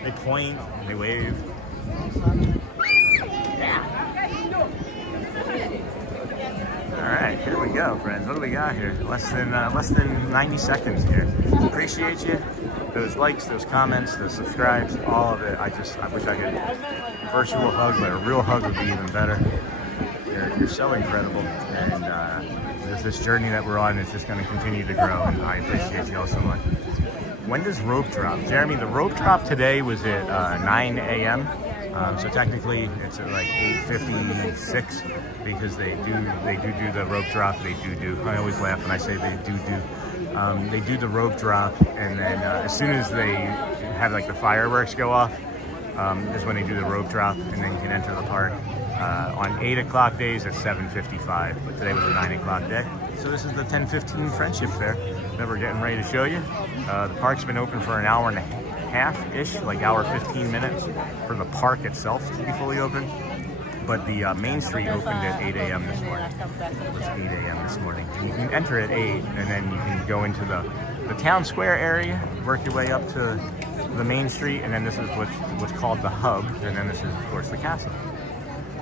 They point, they wave. All right, here we go, friends. What do we got here? Less than 90 seconds here. Appreciate you. Those likes, those comments, those subscribes, all of it. I wish I could virtual hug, but a real hug would be even better. You're so incredible, and this journey that we're on is just going to continue to grow, and I appreciate you all so much. When does rope drop? Jeremy, the rope drop today was at 9 a.m. So technically it's at like 8:56 because they do the rope drop. I always laugh when I say they do the rope drop, and then as soon as they have like the fireworks go off is when they do the rope drop, and then you can enter the park. On 8 o'clock days it's 7:55, but today was a 9 o'clock day. So this is the 10:15 Friendship Fair that we're getting ready to show you. The park's been open for an hour and a half-ish, like hour 15 minutes for the park itself to be fully open. But the Main Street opened at 8 a.m. this morning. It was 8 a.m. this morning. And you can enter at 8, and then you can go into the town square area, work your way up to the Main Street, and then this is what's called the hub, and then this is, of course, the castle.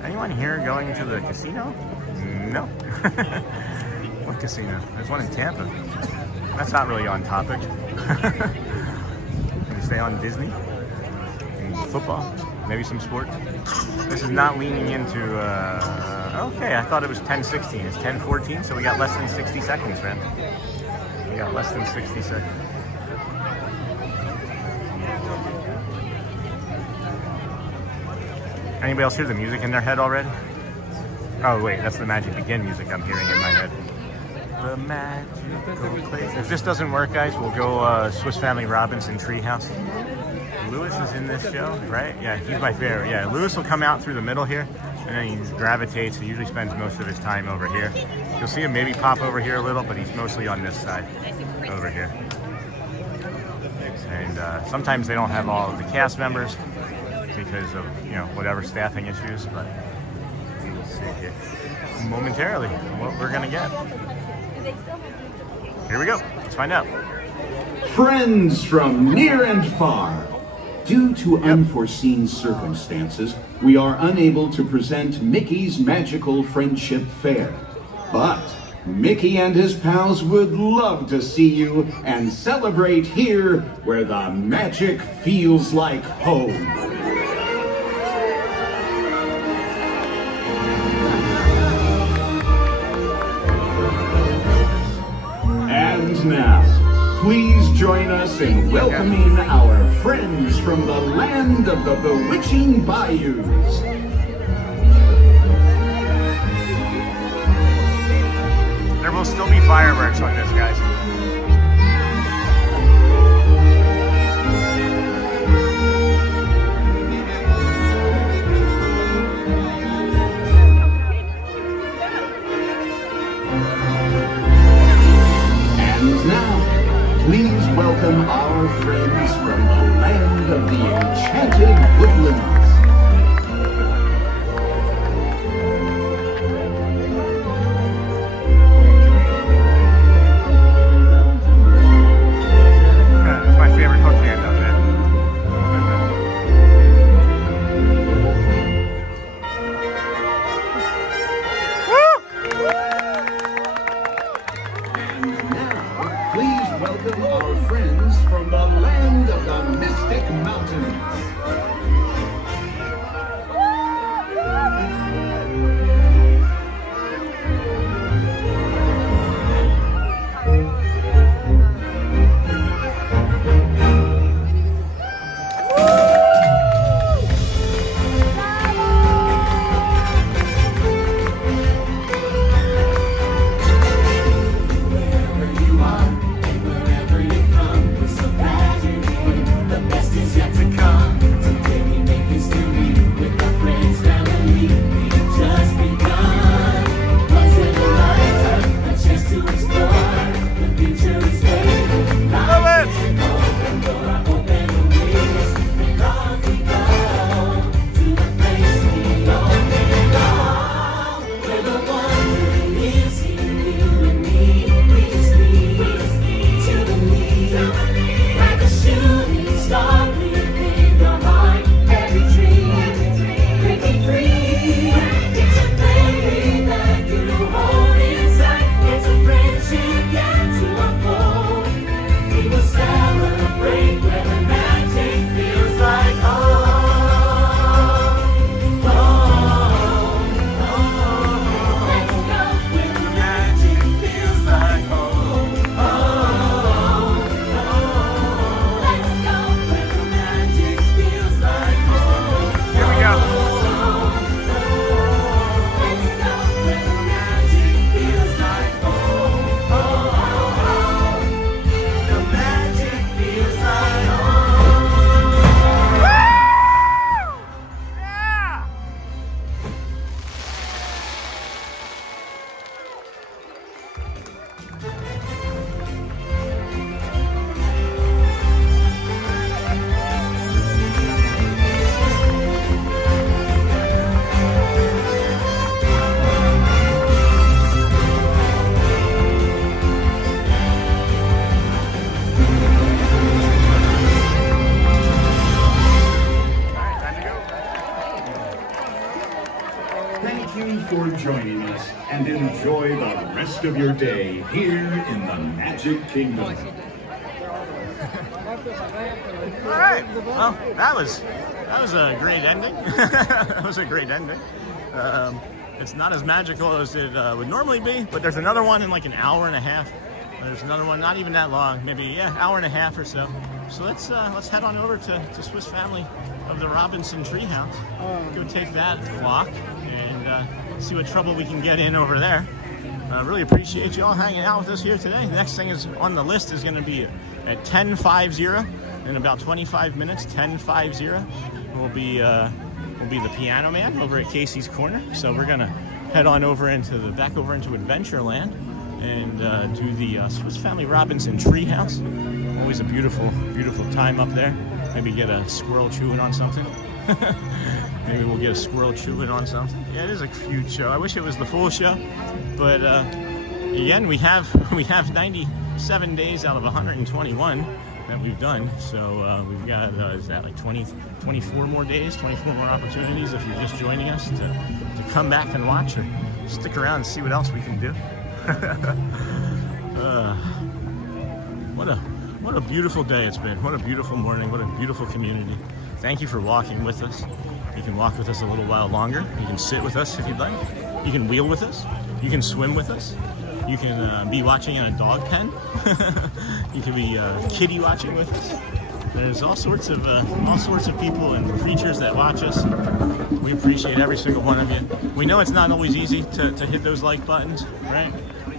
Anyone here going to the casino? No. What casino? There's one in Tampa. That's not really on topic. Can we stay on Disney? And football? Maybe some sports? This is not leaning into, okay, I thought it was 10:16. It's 10:14, so we got less than 60 seconds, man. We got less than 60 seconds. Anybody else hear the music in their head already? Oh wait, that's the Magic Begin music I'm hearing in my head. The magical place. If this doesn't work, guys, we'll go Swiss Family Robinson Treehouse. Lewis is in this show, right? Yeah, he's my favorite. Yeah, Lewis will come out through the middle here, and then he gravitates. He usually spends most of his time over here. You'll see him maybe pop over here a little, but he's mostly on this side over here. And sometimes they don't have all of the cast members because of, whatever staffing issues, but we will see here momentarily what we're gonna get. Here we go. Let's find out. Friends from near and far. Due to unforeseen circumstances, we are unable to present Mickey's Magical Friendship Fair. But Mickey and his pals would love to see you and celebrate here where the magic feels like home. join us in welcoming our friends from the land of the bewitching bayous. There will still be fireworks on this, guys. And now, please welcome our friends from the land of the enchanted woodlands. That's my favorite hook hand up there. Please welcome our friends from the land of the Mystic Mountains. For joining us and enjoy the rest of your day here in the Magic Kingdom. All right. Well, that was a great ending. That was a great ending. It's not as magical as it would normally be, but there's another one in like an hour and a half. There's another one, not even that long, maybe hour and a half or so. So let's head on over to Swiss Family of the Robinson Treehouse. Go take that walk and see what trouble we can get in over there. I really appreciate you all hanging out with us here today. The next thing is on the list is going to be at 10:50 in about 25 minutes. 10:50 will be the Piano Man over at Casey's Corner. So we're gonna head on over back over into Adventureland and do the Swiss Family Robinson Treehouse. Always a beautiful time up there. Maybe get a squirrel chewing on something. Maybe we'll get a squirrel chewing on something. Yeah, it is a cute show. I wish it was the full show, but again, we have 97 days out of 121 that we've done. So we've got is that like 24 more days, 24 more opportunities if you're just joining us to come back and watch or stick around and see what else we can do. What a beautiful day it's been. What a beautiful morning. What a beautiful community. Thank you for walking with us. You can walk with us a little while longer. You can sit with us if you'd like. You can wheel with us. You can swim with us. You can be watching in a dog pen. You can be kitty watching with us. There's all sorts of people and creatures that watch us. We appreciate every single one of you. We know it's not always easy to hit those like buttons, right?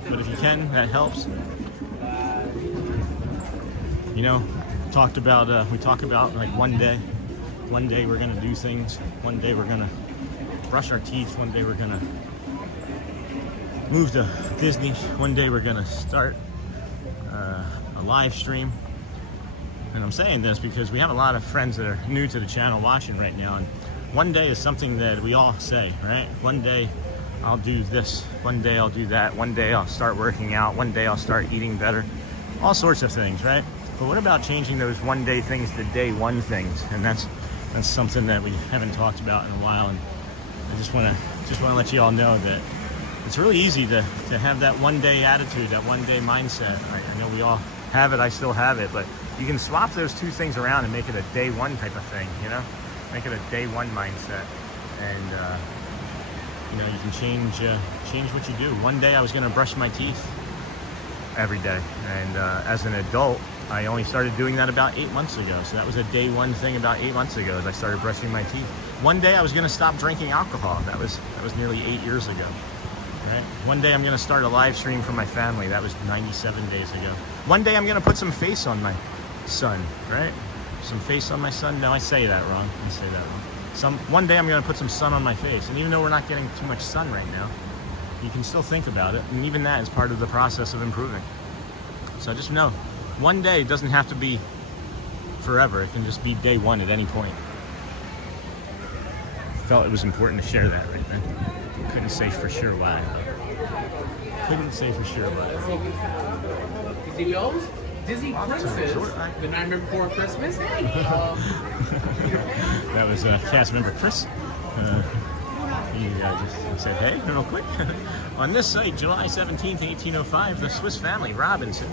But if you can, that helps. You know, we talk about like one day we're gonna do things. One day we're gonna brush our teeth. One day we're gonna move to Disney. One day we're gonna start a live stream. And I'm saying this because we have a lot of friends that are new to the channel watching right now. And one day is something that we all say, right? One day I'll do this. One day I'll do that. One day I'll start working out. One day I'll start eating better. All sorts of things, right? But what about changing those one day things to day one things? And that's something that we haven't talked about in a while. And I just want to let you all know that it's really easy to have that one day attitude, that one day mindset. I know we all have it. I still have it, but you can swap those two things around and make it a day one type of thing, you know? Make it a day one mindset. And, you know, you can change what you do. One day I was going to brush my teeth every day. And as an adult, I only started doing that about 8 months ago. So that was a day one thing about 8 months ago as I started brushing my teeth. One day I was going to stop drinking alcohol. That was nearly 8 years ago. Right? One day I'm going to start a live stream for my family. That was 97 days ago. One day I'm going to put some face on my son, right? Some face on my son? No, I say that wrong. One day I'm going to put some sun on my face. And even though we're not getting too much sun right now, you can still think about it. And even that is part of the process of improving. So just know, one day doesn't have to be forever. It can just be day one at any point. Felt it was important to share that right then. Couldn't say for sure why. Disney Films, Disney Princess, the Nightmare Before Christmas. Hey, that was cast member Chris. He just said, hey, real quick. On this site, July 17th, 1805, the Swiss family Robinson,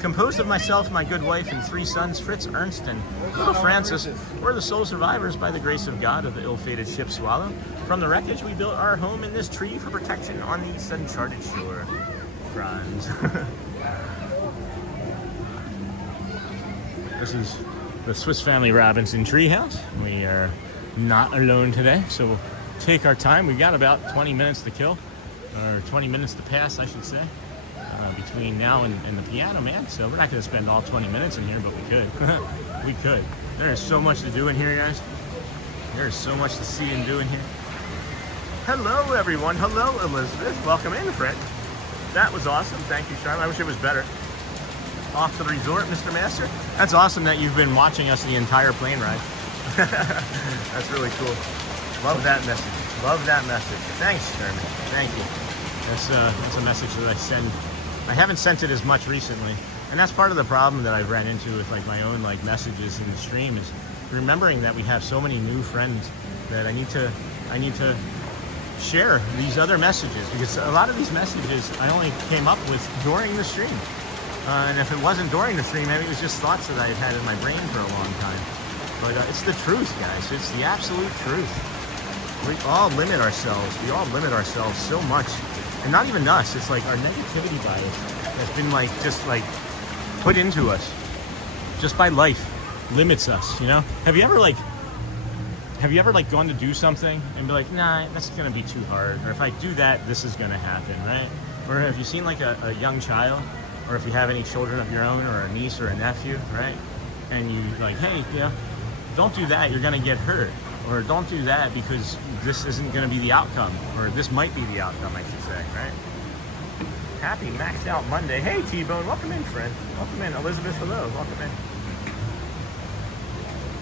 composed of myself, my good wife, and 3 sons, Fritz, Ernst, and little Francis, were the sole survivors by the grace of God of the ill-fated ship Swallow. From the wreckage, we built our home in this tree for protection on the uncharted shore. Franz. This is the Swiss family Robinson treehouse. We are not alone today, so we'll take our time. We've got about 20 minutes to kill, or 20 minutes to pass, I should say, between now and the piano man. So we're not going to spend all 20 minutes in here, but we could. We could. There is so much to do in here, guys. There is so much to see and do in here. Hello, everyone. Hello, Elizabeth. Welcome in, friend. That was awesome. Thank you, Charlotte. I wish it was better. Off to the resort, Mr. Master. That's awesome that you've been watching us the entire plane ride. That's really cool. Love that message. Love that message. Thanks, Sherman. Thank you. That's a message that I send. I haven't sent it as much recently, and that's part of the problem that I've ran into with like my own like messages in the stream is remembering that we have so many new friends that I need to share these other messages, because a lot of these messages I only came up with during the stream. And if it wasn't during the stream, maybe it was just thoughts that I've had in my brain for a long time. But it's the truth, guys. It's the absolute truth. We all limit ourselves. We all limit ourselves so much. And not even us. It's like our negativity bias has been like just like put into us just by life. Limits us, you know? Have you ever gone to do something and be like, nah, that's gonna be too hard, or if I do that, this is gonna happen, right? Or have you seen like a young child, or if you have any children of your own, or a niece or a nephew, right? And you like, hey, yeah, don't do that, you're gonna get hurt, or don't do that because this isn't gonna be the outcome, or this might be the outcome, I should say, right? Happy Maxed Out Monday. Hey, T-Bone, welcome in, friend. Welcome in. Elizabeth, hello, welcome in.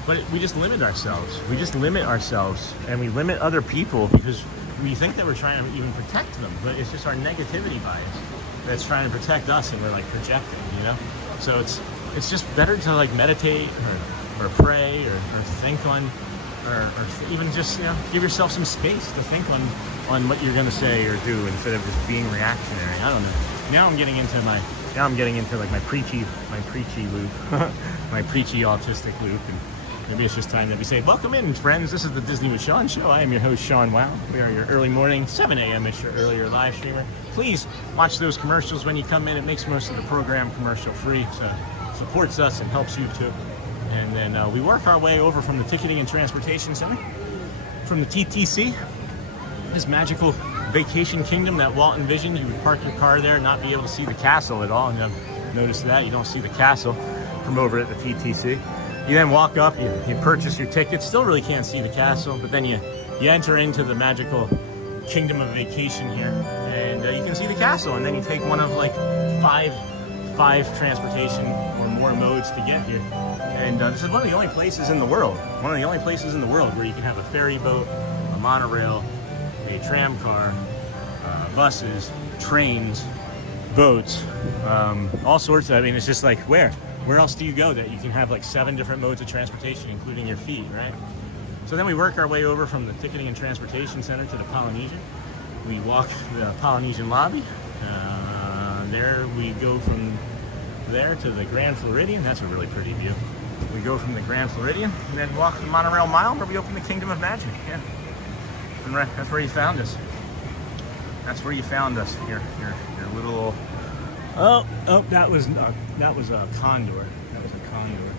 But we just limit ourselves. We just limit ourselves, and we limit other people because we think that we're trying to even protect them, but it's just our negativity bias that's trying to protect us, and we're like projecting, you know? So it's just better to like meditate or pray or think on, or even just, you know, give yourself some space to think on what you're gonna say or do instead of just being reactionary. I don't know. Now I'm getting into like my preachy loop, my preachy autistic loop, and maybe it's just time that we say, welcome in, friends. This is the Disney with Sean show. I am your host, Sean Wow. We are your early morning, 7 a.m.-ish or earlier live streamer. Please watch those commercials when you come in. It makes most of the program commercial free, so supports us and helps you too. And then we work our way over from the Ticketing and Transportation Center, from the TTC, this magical vacation kingdom that Walt envisioned. You would park your car there and not be able to see the castle at all. And I've noticed that. You don't see the castle from over at the TTC. You then walk up, you purchase your ticket, still really can't see the castle, but then you enter into the magical kingdom of vacation here, and you can see the castle, and then you take one of like five transportation or more modes to get here. And this is one of the only places in the world, where you can have a ferry boat, a monorail, a tram car, buses, trains, boats, all sorts of, I mean, it's just like, where else do you go that you can have like 7 different modes of transportation, including your feet, right? So then we work our way over from the Ticketing and Transportation Center to the Polynesian. We walk the Polynesian lobby. There we go from there to the Grand Floridian. That's a really pretty view. We go from the Grand Floridian and then walk the Monorail Mile, where we open the Kingdom of Magic. Yeah, and that's where you found us. That's where you found us. Your little. Oh, that was a condor. That was a condor.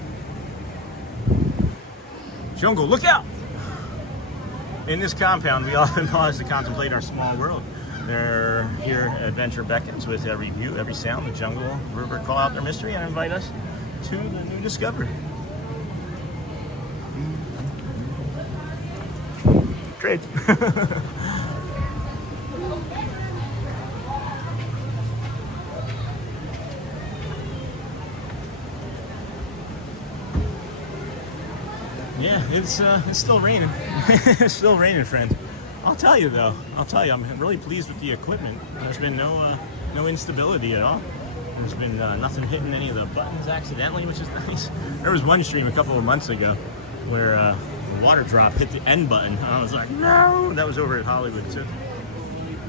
Jungle, look out! In this compound, we often pause to contemplate our small world. They're here, adventure beckons with every view, every sound. The jungle, river call out their mystery and invite us to the new discovery. Great. Yeah, it's still raining. It's still raining, friends. I'll tell you, I'm really pleased with the equipment. There's been no instability at all. There's been nothing hitting any of the buttons accidentally, which is nice. There was one stream a couple of months ago where a water drop hit the end button. And I was like, no! That was over at Hollywood too.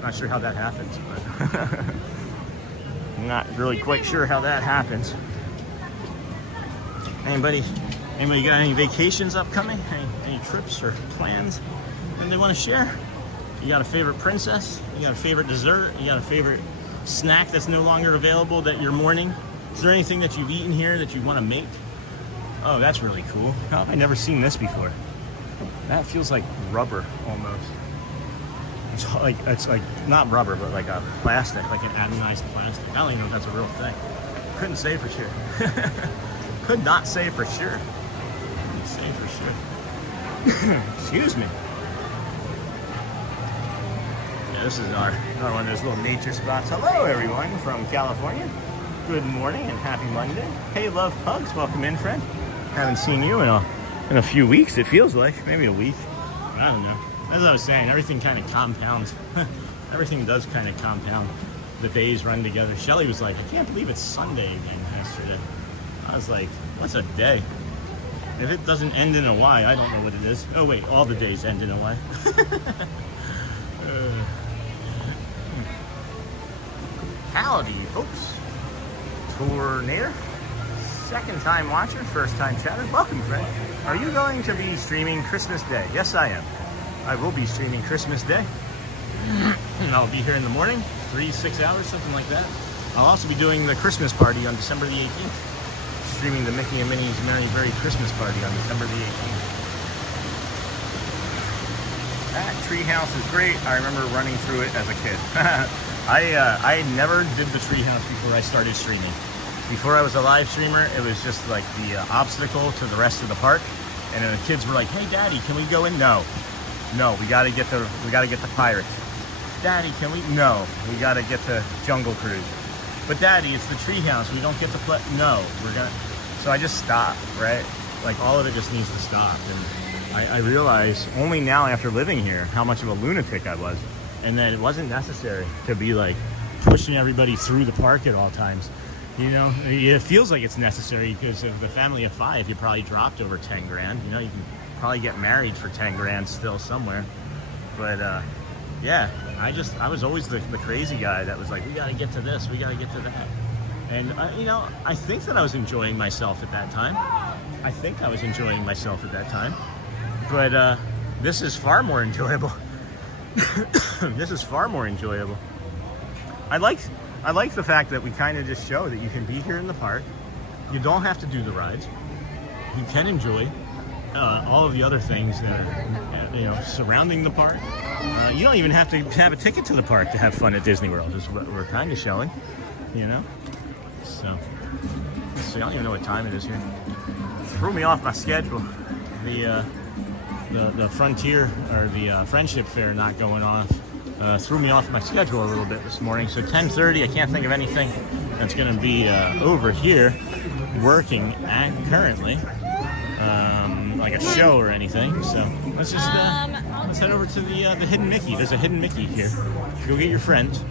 Not sure how that happens, but I'm not really quite sure how that happens. Anybody got any vacations upcoming? Any trips or plans that they want to share? You got a favorite princess? You got a favorite dessert? You got a favorite snack that's no longer available that you're mourning? Is there anything that you've eaten here that you want to make? Oh, that's really cool. How have I never seen this before? That feels like rubber almost. It's like not rubber, but like a plastic, like an atomized plastic. I don't even know if that's a real thing. Couldn't say for sure. Could not say for sure. Excuse me. Yeah, this is another one of those little nature spots. Hello, everyone from California. Good morning and happy Monday. Hey, love pugs. Welcome in, friend. Haven't seen you in a few weeks. It feels like maybe a week. I don't know. As I was saying, everything kind of compounds. Everything does kind of compound. The days run together. Shelly was like, I can't believe it's Sunday again yesterday. I was like, what's a day? If it doesn't end in a Y, I don't know what it is. Oh wait, all the days end in a Y. Howdy, folks. Tornado. Second time watcher, first time chatter. Welcome, friend. Are you going to be streaming Christmas Day? Yes, I am. I will be streaming Christmas Day. And I'll be here in the morning, 3-6 hours, something like that. I'll also be doing the Christmas party on December the 18th. Streaming the Mickey and Minnie's Merry Christmas party on December the 18th. That treehouse is great. I remember running through it as a kid. I never did the treehouse before I started streaming. Before I was a live streamer, it was just like the obstacle to the rest of the park. And then the kids were like, "Hey, Daddy, can we go in?" No, we gotta get the pirates. Daddy, can we? No, we gotta get the Jungle Cruise. But Daddy, it's the treehouse. We don't get to play. No, we're gonna. So I just stopped, right? Like all of it just needs to stop. And I realize only now after living here how much of a lunatic I was, and that it wasn't necessary to be like pushing everybody through the park at all times. You know, it feels like it's necessary because of the family of 5. You probably dropped over 10 grand. You know, you can probably get married for 10 grand still somewhere. But yeah, I was always the crazy guy that was like, we got to get to this, we got to get to that. And you know, I think that I was enjoying myself at that time. I think I was enjoying myself at that time. But this is far more enjoyable. This is far more enjoyable. I like the fact that we kind of just show that you can be here in the park. You don't have to do the rides. You can enjoy all of the other things that are, surrounding the park. You don't even have to have a ticket to the park to have fun at Disney World. Is what we're kind of showing, So, let's see. I don't even know what time it is here. Threw me off my schedule. The Frontier or the Friendship Fair not going off threw me off my schedule a little bit this morning. So 10:30, I can't think of anything that's going to be over here working at currently, like a show or anything. So let's just let's head over to the Hidden Mickey. There's a Hidden Mickey here. Go get your friends.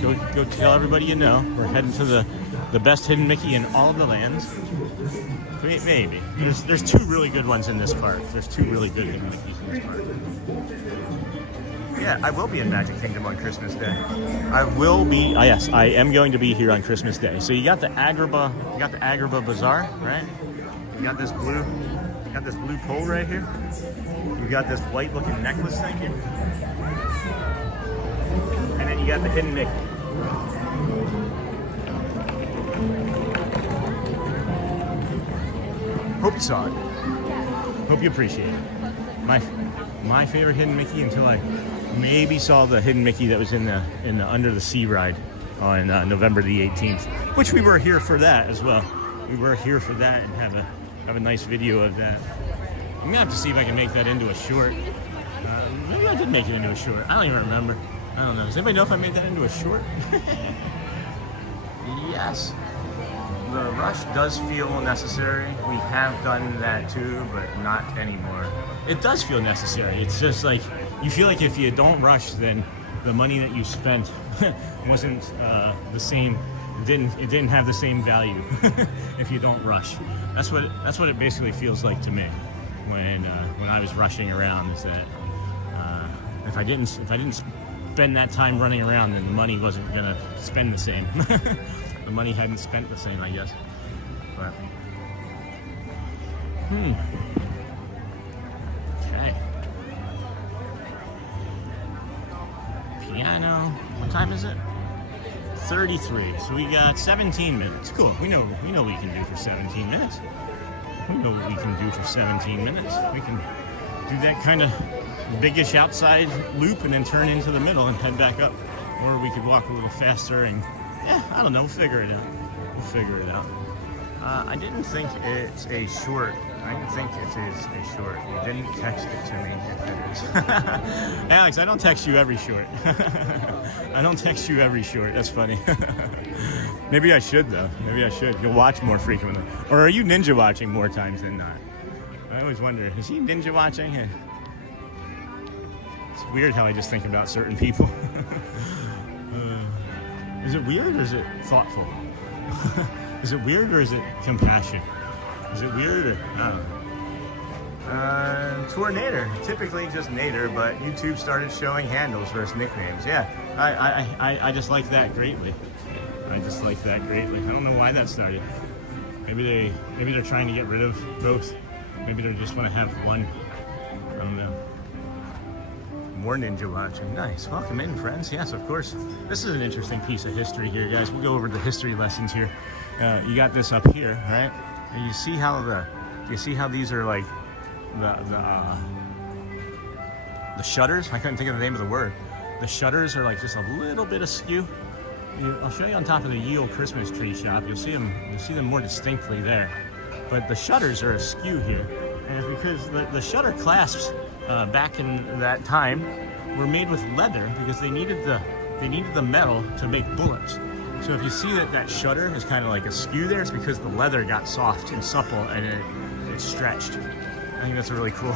Go tell everybody you know. We're heading to the best Hidden Mickey in all of the lands. Maybe. There's two really good ones in this park. There's two really good Hidden Mickeys in this park. Yeah, I will be in Magic Kingdom on Christmas Day. I will be. Yes, I am going to be here on Christmas Day. So you got the Agrabah Bazaar, right? You got this blue pole right here. You got this white-looking necklace thing here, and then you got the Hidden Mickey. Hope you saw it. Hope you appreciate it. My favorite Hidden Mickey until I maybe saw the Hidden Mickey that was in the Under the Sea ride on November the 18th, which we were here for that as well. We were here for that and have a nice video of that. I'm gonna have to see if I can make that into a short. Maybe I did make it into a short. I don't even remember. I don't know. Does anybody know if I made that into a short? Yes. The rush does feel necessary. We have done that too, but not anymore. It does feel necessary. It's just like, you feel like if you don't rush, then the money that you spent wasn't the same. It didn't have the same value if you don't rush. That's what it basically feels like to me when I was rushing around. Is that if I didn't spend that time running around, then the money wasn't gonna spend the same. The money hadn't spent the same, I guess. But okay. Piano. What time is it? 33. So we got 17 minutes. Cool. We know what we can do for 17 minutes. We know what we can do for 17 minutes. We can do that kind of biggish outside loop and then turn into the middle and head back up. Or we could walk a little faster and, I don't know, we'll figure it out. I didn't think it's a short. I didn't think it is a short. You didn't text it to me if it is. Alex, I don't text you every short. I don't text you every short. That's funny. Maybe I should, though. Maybe I should. You'll watch more frequently. Or are you ninja watching more times than not? I always wonder, is he ninja watching? It's weird how I just think about certain people. Is it weird or is it thoughtful? Is it weird or is it compassion? Is it weird or I don't know. Tour Nader, typically just Nader, but YouTube started showing handles versus nicknames. Yeah, I just like that greatly. I don't know why that started. Maybe they're trying to get rid of both. Maybe they just want to have one. I don't know. More ninja watching. Nice. Welcome in, friends. Yes, of course. This is an interesting piece of history here, guys. We'll go over the history lessons here. You got this up here, right? And you see how these are like the shutters? I couldn't think of the name of the word. The shutters are like just a little bit askew. I'll show you on top of the Yule Christmas tree shop. You'll see them more distinctly there. But the shutters are askew here, and it's because the shutter clasps back in that time were made with leather because they needed the metal to make bullets. So if you see that shutter is kind of like askew there, it's because the leather got soft and supple and it stretched. I think that's a really cool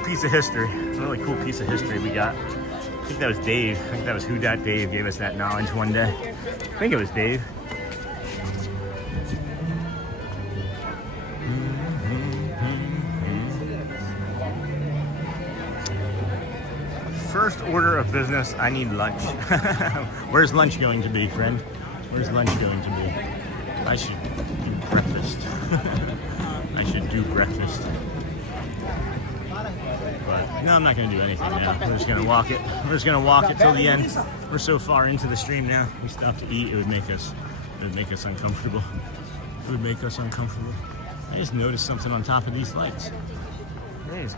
piece of history. It's a really cool piece of history we got. I think that was Dave. I think that was Who Dat Dave gave us that knowledge one day. I think it was Dave. First order of business, I need lunch. Where's lunch going to be, friend? Where's lunch going to be? I should do breakfast. I should do breakfast. But no, I'm not going to do anything now. We're just going to walk it. We're just going to walk it till the end. We're so far into the stream now. We stop to eat. It would make us uncomfortable. It would make us uncomfortable. I just noticed something on top of these lights. Please,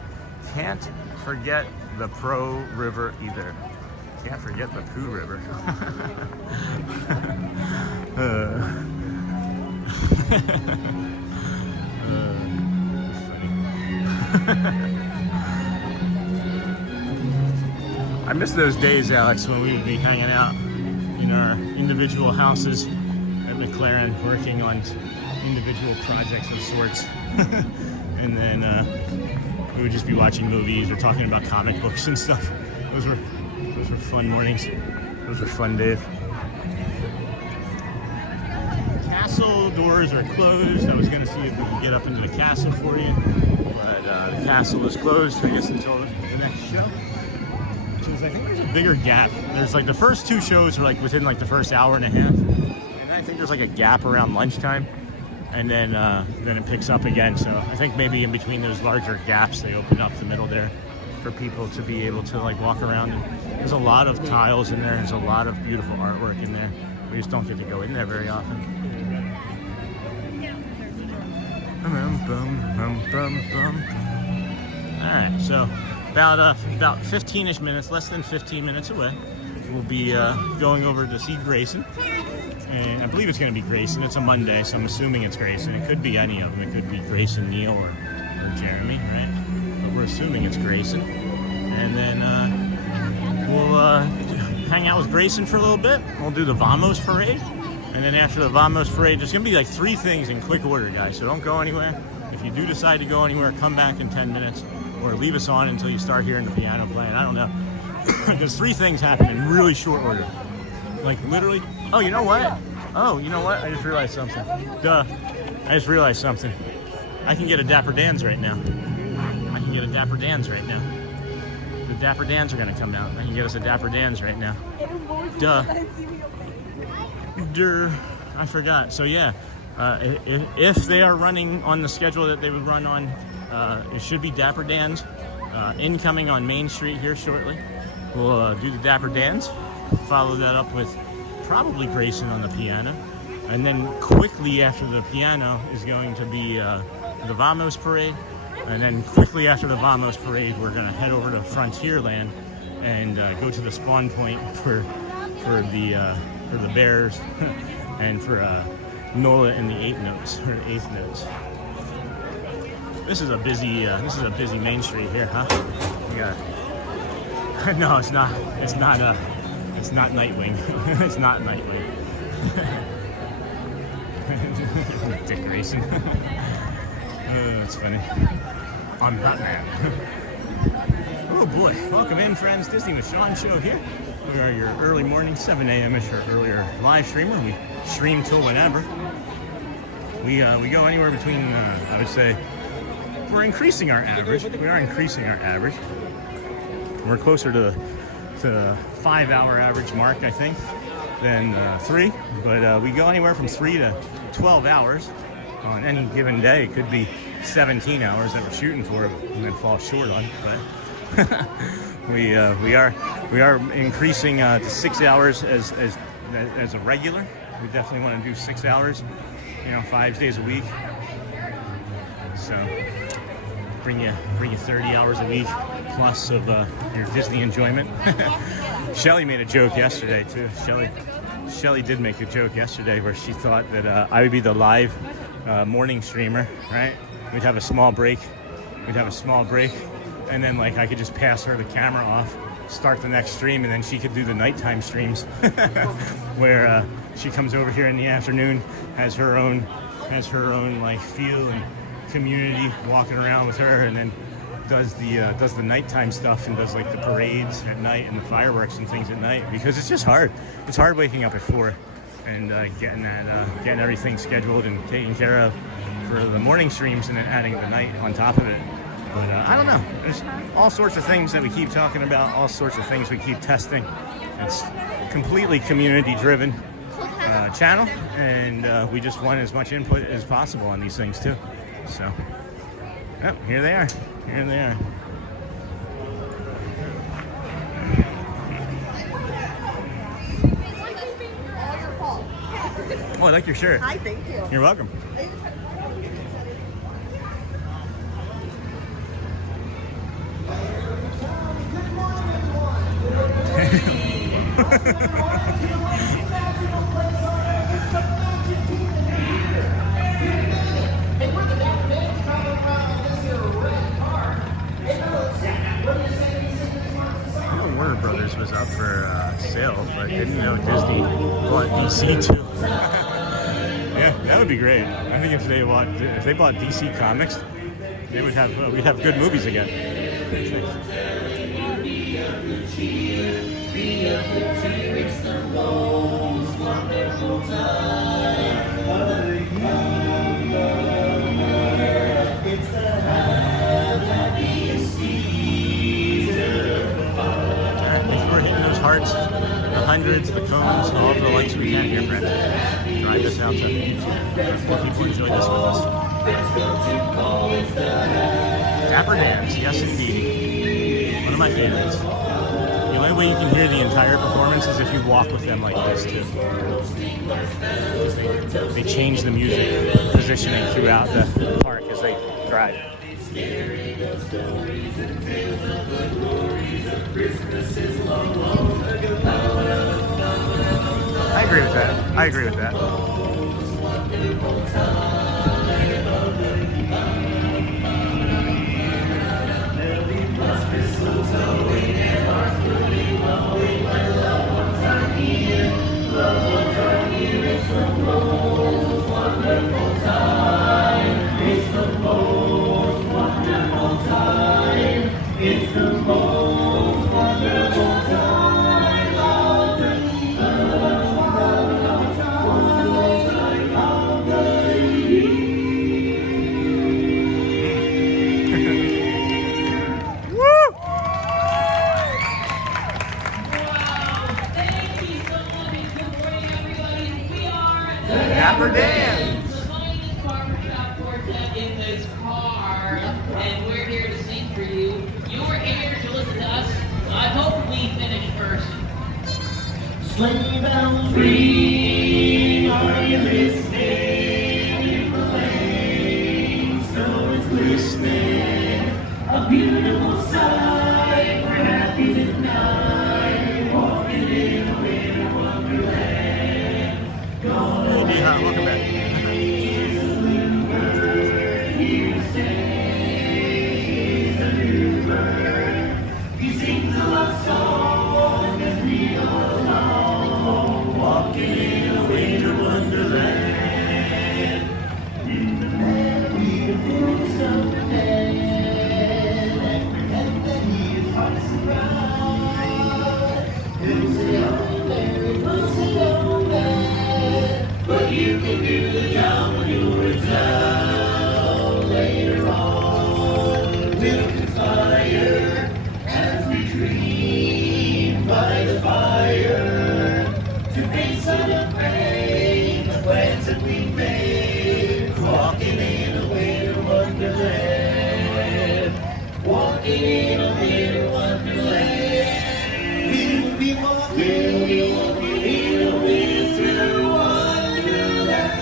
can't forget the Pro River either. Can't forget the Pooh River. I miss those days, Alex, when we would be hanging out in our individual houses at McLaren, working on individual projects of sorts. And then we would just be watching movies or talking about comic books and stuff. Those were fun mornings. Those were fun days. Castle doors are closed. I was going to see if we could get up into the castle for you, but the castle is closed, I guess, until the next show. Which is, I think there's a bigger gap. There's like the first two shows are like within like the first hour and a half, and I think there's like a gap around lunchtime, and then it picks up again. So I think maybe in between those larger gaps, they open up the middle there for people to be able to like walk around. And there's a lot of tiles in there. There's a lot of beautiful artwork in there. We just don't get to go in there very often. Alright, so about 15-ish minutes, less than 15 minutes away, we'll be going over to see Grayson. And I believe it's going to be Grayson. It's a Monday, so I'm assuming it's Grayson. It could be any of them. It could be Grayson, Neil, or Jeremy, right? But we're assuming it's Grayson. And then we'll hang out with Grayson for a little bit. We'll do the Vamos parade. And then after the Vamos parade, there's going to be like 3 things in quick order, guys. So don't go anywhere. If you do decide to go anywhere, come back in 10 minutes. Or leave us on until you start hearing the piano playing. I don't know. There's 3 things happening in really short order. Like literally. Oh, you know what? I just realized something. Duh. I just realized something. I can get a Dapper Dans right now. The Dapper Dans are going to come out. I can get us a Dapper Dans right now. Duh. I forgot. So yeah, if they are running on the schedule that they would run on, it should be Dapper Dans incoming on Main Street here shortly. We'll do the Dapper Dans, follow that up with probably Grayson on the piano, and then quickly after the piano is going to be the Vamos parade, and then quickly after the Vamos parade we're going to head over to Frontierland and go to the spawn point for the Bears and for Nola in the 8th notes. This is a busy Main Street here, huh? No, it's not Nightwing. It's not Nightwing. Dick Grayson. Oh, that's funny. I'm Batman. Oh boy, welcome in, friends. Disney with Sean show here. We are your early morning, 7 a.m.-ish or earlier live streamer. We stream till whenever. We go anywhere between, I would say, we're increasing our average. We are increasing our average. We're closer to the 5-hour average mark, I think, than 3. But we go anywhere from 3 to 12 hours on any given day. It could be 17 hours that we're shooting for and then fall short on. But we are increasing to 6 hours as a regular. We definitely want to do 6 hours, 5 days a week. So bring you 30 hours a week plus of your Disney enjoyment. Shelly made a joke yesterday too. Shelly did make a joke yesterday where she thought that I would be the live morning streamer, right? We'd have a small break, and then like I could just pass her the camera off, start the next stream, and then she could do the nighttime streams where she comes over here in the afternoon, has her own like feel and community walking around with her, and then does the nighttime stuff and does like the parades at night and the fireworks and things at night, because it's just hard. It's hard waking up at 4 and getting everything scheduled and taken care of for the morning streams and then adding the night on top of it. But I don't know. There's all sorts of things that we keep talking about, all sorts of things we keep testing. It's completely community-driven channel, and we just want as much input as possible on these things too. So, oh, here they are. Here they are. Oh, I like your shirt. Hi, thank you. You're welcome. Warner Brothers was up for sale, but didn't know Disney bought DC too. Yeah, that would be great. I think if they bought DC Comics, they would have we'd have good movies again. Hearts, the hundreds, the cones, all of the likes we can here, friend. Drive this out to let people enjoy this with us. Dapper Dans, yes indeed. One of my favorites. The only way you can hear the entire performance is if you walk with them like this too. They change the music positioning throughout the park as they drive. I agree with that. I agree with that. It's the most wonderful time of the year. Woo! Thank you so much. Good morning, everybody. We are the Dapper Dans. The finest barbershop quartet in this car, and we're here to sing for you. You're here to listen to us. I hope we finish first. Sleigh bells ring, are you listening? In the lane, snow is glistening. A beautiful sight, we're happy tonight. Walking in a winter wonderland. Welcome back. He sings a love song as we go along, walking in a winter wonderland. In the land we can move someday, and pretend that he is passing around. We'll say, oh, Mary, we'll say, oh, man, but you can do the job when you return later on. We'll conspire as we dream by the fire to face unafraid the plans that we made, walking in a winter wonderland, walking in a winter wonderland. We will be walking in a winter wonderland.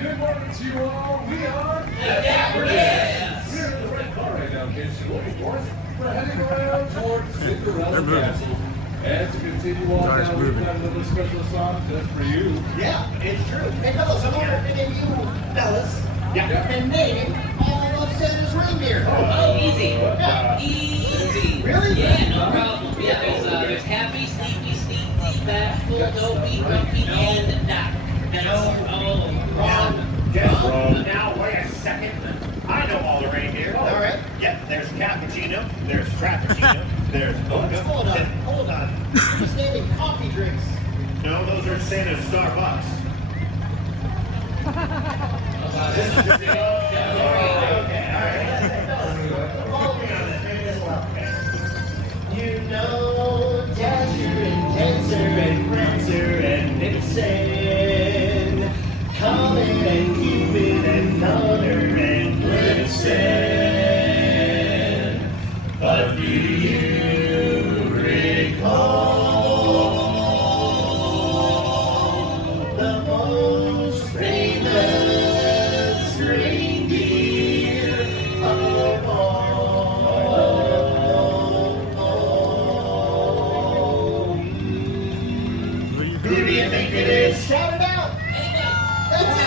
Good morning to you all. We are The Dapper Dans. We're in the red car right now, in case you're looking for us. We're heading around towards Cinderella Castle. And to continue on down, we've got another special song just for you. Yeah, it's true. Hey, fellas, I'm wondering if any of you fellas can name all of Santa's reindeer. Oh, easy. Easy. Really? Yeah, no problem. Yeah, there's Happy, Sleepy, Sneaky, Bashful, Dopey, Grumpy, and Doc. Wrong. Just wrong. Now, wait a second. I know all the reindeer. All right. Yep, there's Cappuccino, there's Frappuccino, there's Mocha. Hold on. You're just naming coffee drinks. No, those are Santa's Starbucks. Follow me on this. Maybe this will help. You no Dasher and Dancer and Prancer and Vixen, Comet and Cupid and Connor and Blitzen. But do you recall the most famous reindeer of all? Who do you think it is? Shout it out! That's it!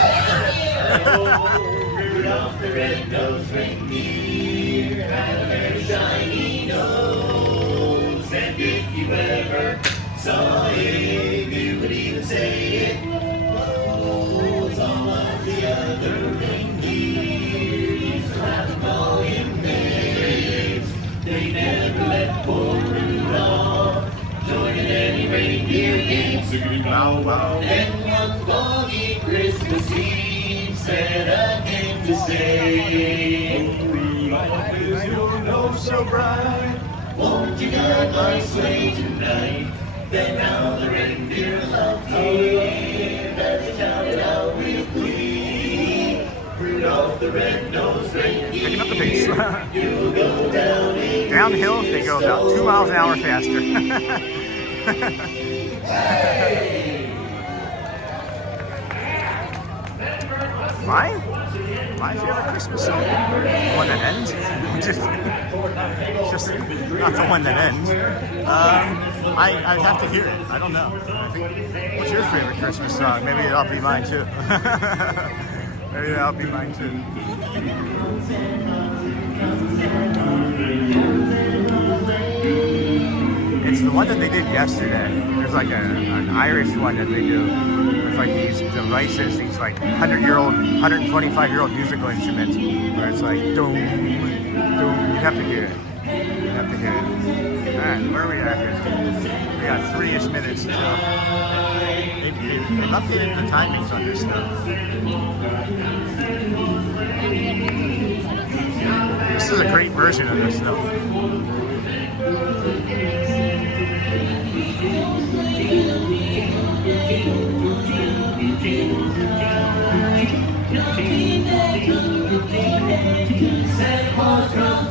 Oh, Rudolph the red-nosed reindeer had a very shiny nose, and if you ever saw him, you would even say it was all of the other reindeers who have to call him names. They never let poor Rudolph join in any reindeer games. Singing bow wow. And one foggy Christmas Eve, Santa came to say, "Oh, Rudolph, is your nose so bright? Won't you guide my sleigh tonight?" Then now the reindeer loved him as they shouted out with glee, "Rudolph the red-nosed reindeer, picking up the pace. you'll go down in Downhill, they go about 2 miles an hour faster. My favorite Christmas song, the one that ends. just not the one that ends. I'd have to hear it. I don't know. What's your favorite Christmas song? Maybe that'll be mine too. Maybe that'll be mine too. It's the one that they did yesterday. There's like an Irish one that they do with like these devices, these like 100-year-old, 125-year-old musical instruments, where it's like doom, doom. You have to hear it. You have to hear it. All right, where are we at here? We got 3-ish minutes till. They've updated the timings on this stuff. This is a great version of this stuff.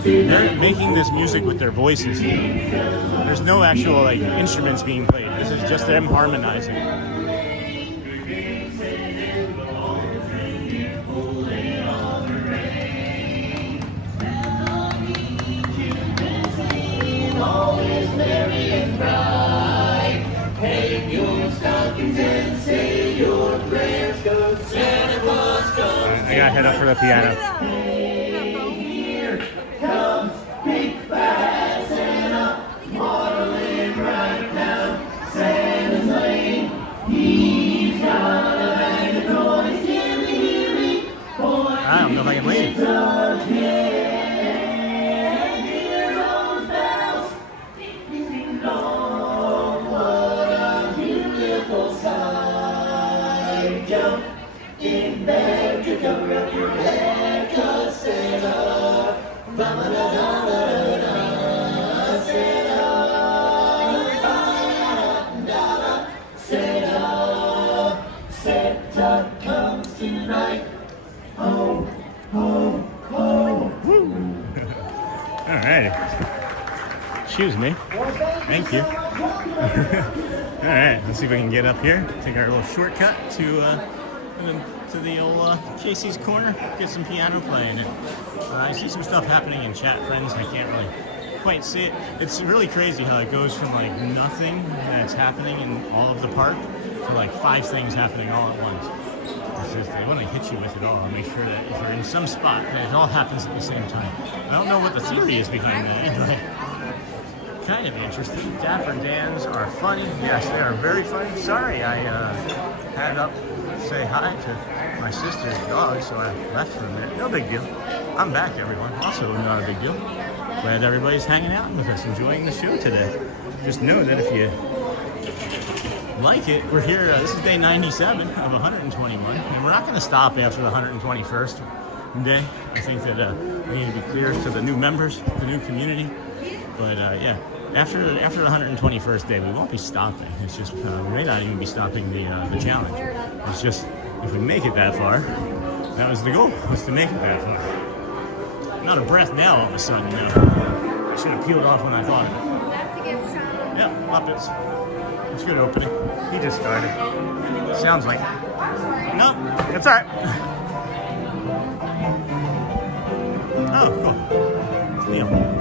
They're making this music with their voices. There's no actual like instruments being played. This is just them harmonizing. Always merry and bright. Hang your stockings and say your prayers, 'cause Santa Claus comes. I gotta head up for the piano. Here comes big bad Santa, modeling right now. Santa's lane, he's got a bag of toys. Healy, boy, I don't know if I can leave. Jump in bed to cover up your head, 'cause Santa, ba-ba-da-da-da-da, Santa, ba-da-da-da-da, Santa, Santa comes tonight. Ho, ho, ho. All right. Excuse me. Thank you. All right, let's see if we can get up here. Take our little shortcut to the old Casey's Corner. Get some piano playing. I see some stuff happening in chat, friends. I can't really quite see it. It's really crazy how it goes from like nothing that's happening in all of the park to like 5 things happening all at once. It's just, they want to hit you with it all and make sure that if you're in some spot, that it all happens at the same time. I don't know what the theory is behind that anyway. Kind of interesting. Dapper Dans are funny. Yes, they are very funny. Sorry, I had up say hi to my sister's dog, so I left for a minute. No big deal. I'm back, everyone. Also, not a big deal. Glad everybody's hanging out with us, enjoying the show today. Just know that if you like it, we're here. This is day 97 of 121, and we're not going to stop after the 121st day. I think that we need to be clear to the new members, the new community. But yeah, After the 121st day, we won't be stopping. It's just we may not even be stopping the challenge. It's just if we make it that far, that was the goal, was to make it that far. I'm out of breath now all of a sudden. I should have peeled off when I thought of it. That's a gift, Sean. Yeah, Muppets. It's a good opening. He just started. Sounds like it. No, It's all right. oh, cool. It's Neil.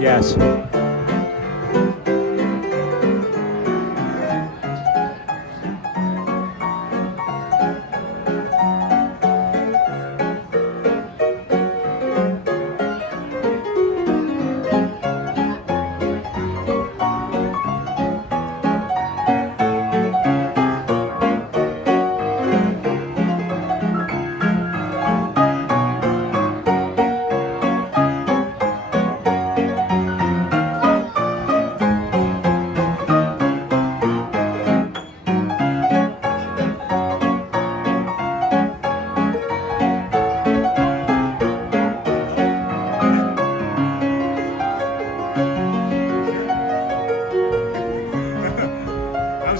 Yes.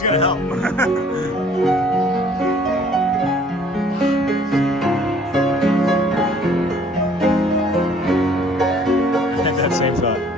Who's gonna help? I had that same thought.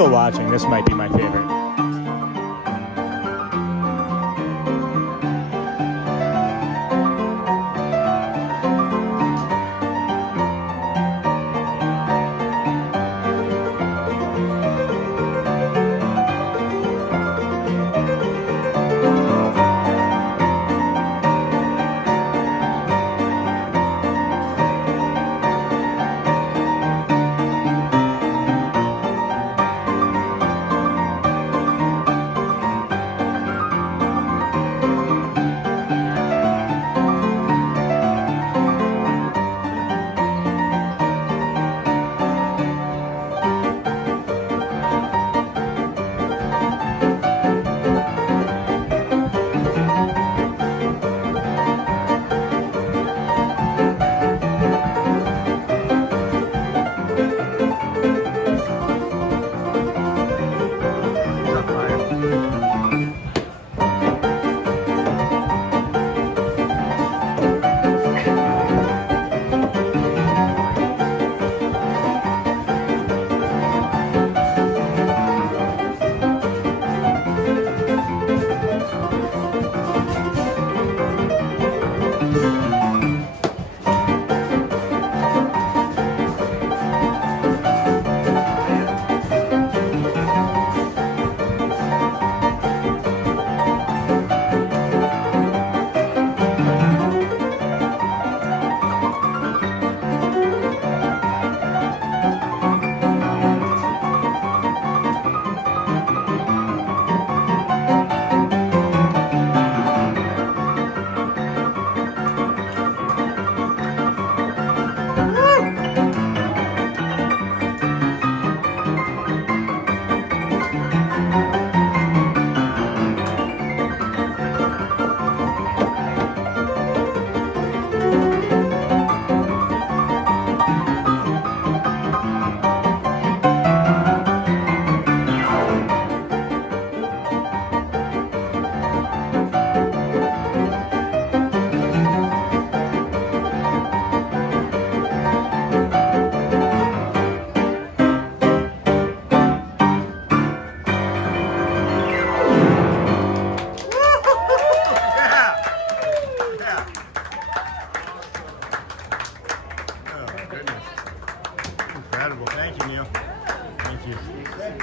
still watching, this might be my favorite.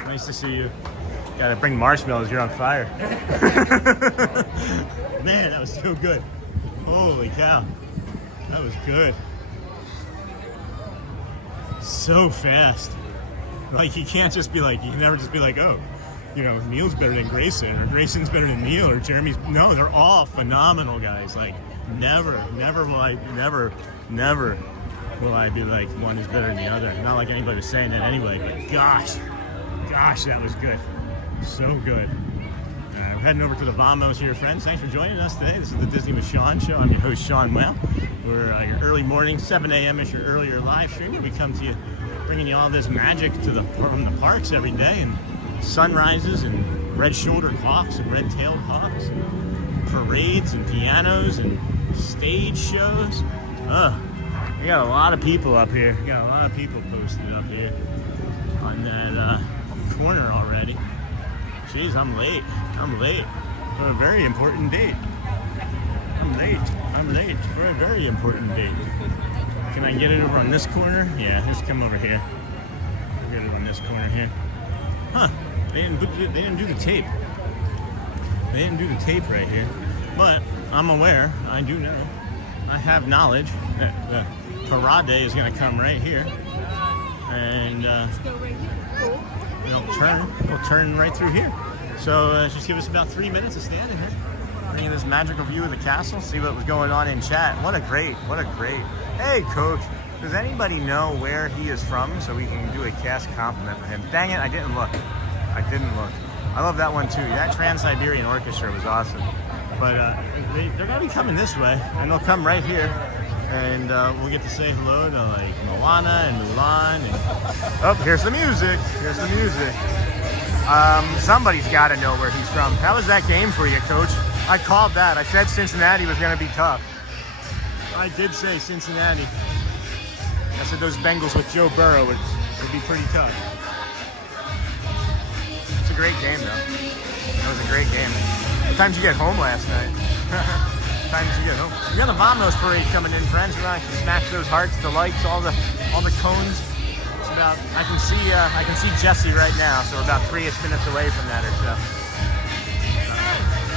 Nice to see you. Gotta bring marshmallows, you're on fire. Man, that was so good. Holy cow. That was good. So fast. Like, you can't just be like, you can never just be like, oh, you know, Neil's better than Grayson, or Grayson's better than Neil, or Jeremy's. No, they're all phenomenal guys. Like, never will I be like, one is better than the other. Not like anybody was saying that anyway, but gosh, that was good. So good. We're heading over to the Bombos here, friends. Thanks for joining us today. This is the Disney with Sean show. I'm your host, Sean Well. We're your early morning, 7 a.m. is your earlier live stream, where we come to you, bringing you all this magic from the parks every day, and sunrises and red-shouldered hawks and red-tailed hawks, and parades and pianos and stage shows. We got a lot of people up here. We got a lot of people posted up here on that corner already. Jeez, I'm late for a very important date. I'm late for a very important date. Can I get it over on this corner? Yeah, just come over here. Get it on this corner here. Huh, they didn't do the tape. They didn't do the tape right here. But I'm aware, I do know, I have knowledge that the parade is gonna come right here. And we'll turn right through here. So just give us about 3 minutes of standing here, bringing this magical view of the castle, see what was going on in chat. What a great. Hey, Coach, does anybody know where he is from so we can do a cast compliment for him? Dang it, I didn't look. I love that one too. That Trans-Siberian Orchestra was awesome. But they're gonna be coming this way, and they'll come right here. And we'll get to say hello to like Moana and Mulan. And oh, here's the music. Somebody's got to know where he's from. How was that game for you, Coach? I called that. I said Cincinnati was going to be tough. I did say Cincinnati. I said those Bengals with Joe Burrow would be pretty tough. great game, though. That was a great game. What time did you get home last night? What time did you get home? We got the Vamos parade coming in, friends. We're gonna smash those hearts, the lights, all the cones. It's about. I can see Jesse right now, so we're about 3-ish minutes away from that or so.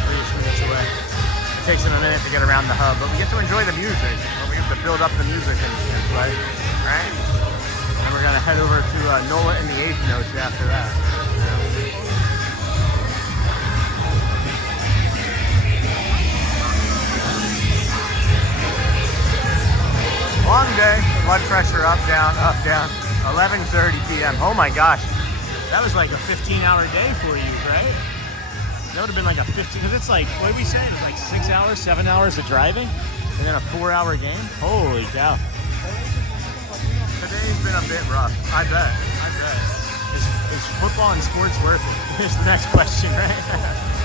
3-ish minutes away. It takes them a minute to get around the hub, but we get to enjoy the music. We have to build up the music and play, right? And we're gonna head over to Nola and the 8th Notes after that. Long day, blood pressure up, down, 11:30 p.m. Oh my gosh, that was like a 15-hour day for you, right? That would have been like a 15, because it's like, what did we say? It was like 6 hours, 7 hours of driving, and then a 4-hour game? Holy cow. Today's been a bit rough, I bet. Is football and sports worth it? Is the next question, right?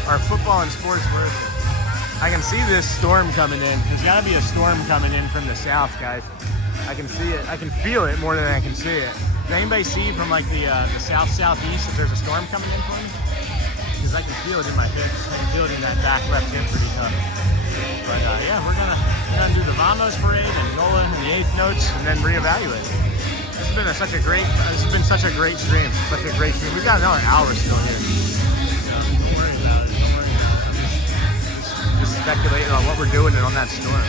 Are football and sports worth it? I can see this storm coming in. There's got to be a storm coming in from the south, guys. I can see it. I can feel it more than I can see it. Does anybody see from like the south-southeast if there's a storm coming in for me? Because I can feel it in my hips. I can feel it in that back left hip pretty tough. But yeah, we're gonna do the Vamos parade and Nola and the 8th Notes and then reevaluate. This has been such a great stream. Such a great stream. We've got another hour still here. Don't worry about it. Just speculating on what we're doing on that storm.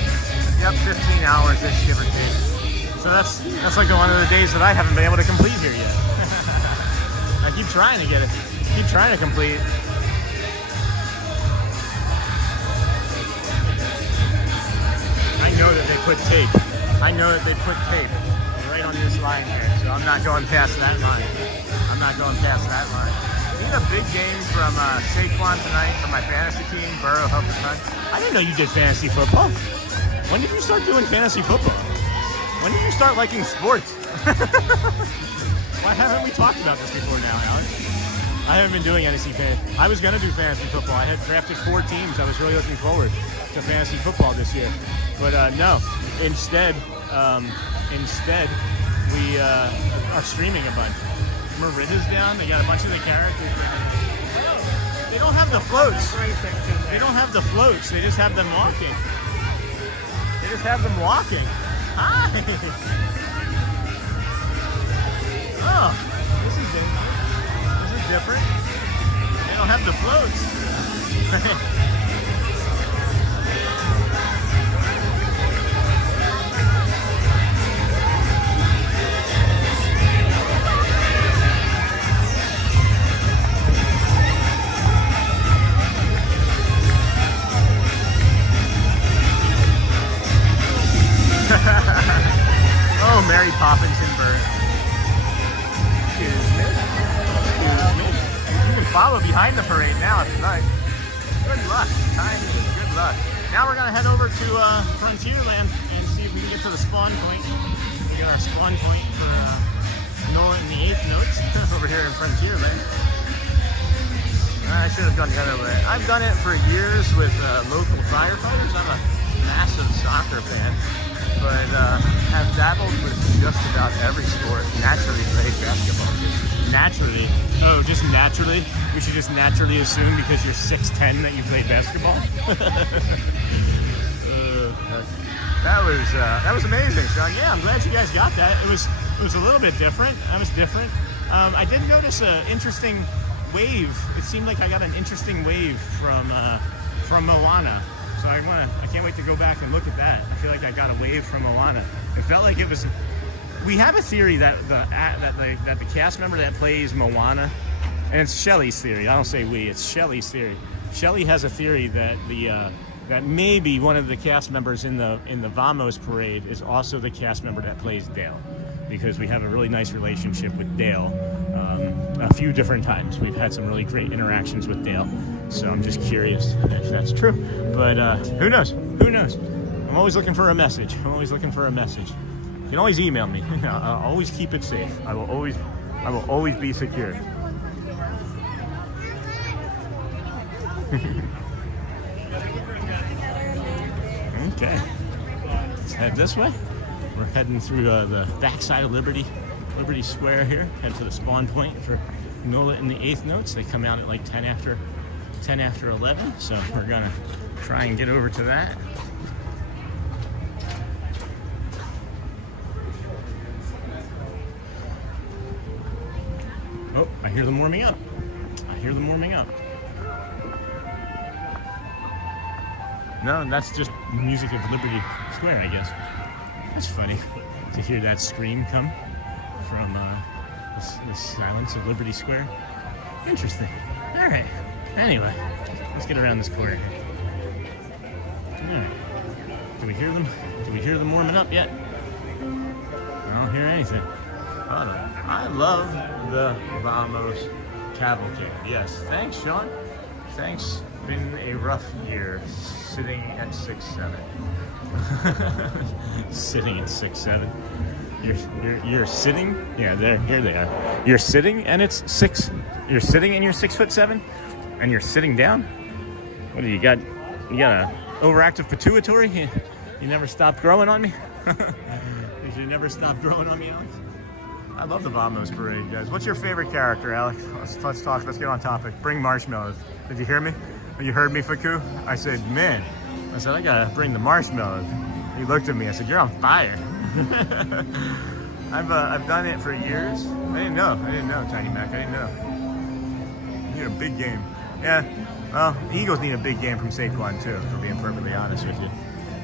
Yep, 15 hours-ish, give or take. So that's like one of the days that I haven't been able to complete here yet. I keep trying to get it. Keep trying to complete. I know that they put tape. Right on this line here, so I'm not going past that line. We need a big game from Saquon tonight from my fantasy team, Burrow helped us hunt. I didn't know you did fantasy football. When did you start doing fantasy football? When did you start liking sports? Why haven't we talked about this before now, Alex? I haven't been doing any fantasy. I was going to do fantasy football. I had drafted 4 teams. I was really looking forward to fantasy football this year. But no, instead we are streaming a bunch. Maritta's down. They got a bunch of the characters. They don't have the floats. They just have them walking. Hi. Oh, this is different. They don't have the floats. Oh, Mary Poppins and Bird. Excuse me. You can follow behind the parade now if you like. Good luck. Good luck. Now we're going to head over to Frontierland and see if we can get to the spawn point. We got our spawn point for Nola and the 8th Notes over here in Frontierland. I should have gone the other way. I've done it for years with local firefighters. I'm a massive soccer fan. But have dabbled with just about every sport. Naturally played basketball. Naturally? Oh, just naturally? We should just naturally assume because you're 6'10" that you played basketball? That was amazing, Sean. Yeah, I'm glad you guys got that. It was a little bit different. That was different. I did notice an interesting wave. It seemed like I got an interesting wave from Moana. So I can't wait to go back and look at that. I feel like I got a wave from Moana. It felt like it was. We have a theory that the cast member that plays Moana, and it's Shelley's theory. I don't say we. It's Shelley's theory. Shelley has a theory that that maybe one of the cast members in the Vamos parade is also the cast member that plays Dale, because we have a really nice relationship with Dale. A few different times we've had some really great interactions with Dale. So I'm just curious if that's true. But who knows? I'm always looking for a message. You can always email me. I'll always keep it safe. I will always be secure. Okay. Let's head this way. We're heading through the backside of Liberty Square here. Head to the spawn point for Nola and the Eighth Notes. They come out at like 10 after 11, so we're gonna try and get over to that. Oh, I hear them warming up. No, that's just music of Liberty Square, I guess. It's funny to hear that scream come from the silence of Liberty Square. Interesting. All right. Anyway, let's get around this corner here. All right. Do we hear them? Do we hear them warming up yet? I don't hear anything. I love the Vamos Cavalcade. Yes. Thanks, Sean. Thanks. Been a rough year. Sitting at 6'7". Sitting at 6'7". You're sitting? Yeah, here they are. You're sitting and it's 6. You're sitting and you're 6'7", and you're sitting down. What do you got? You got a overactive pituitary? You never stopped growing on me. You never stopped growing on me, Alex. I love the Vamos Parade, guys. What's your favorite character, Alex? Let's talk. Let's get on topic. Bring marshmallows. Did you hear me? You heard me, Faku? I said, man. I said, I gotta bring the marshmallows. He looked at me. I said, you're on fire. I've done it for years. I didn't know, Tiny Mac. I didn't know. You need a big game. Yeah. Well, the Eagles need a big game from Saquon too, for being perfectly honest with you.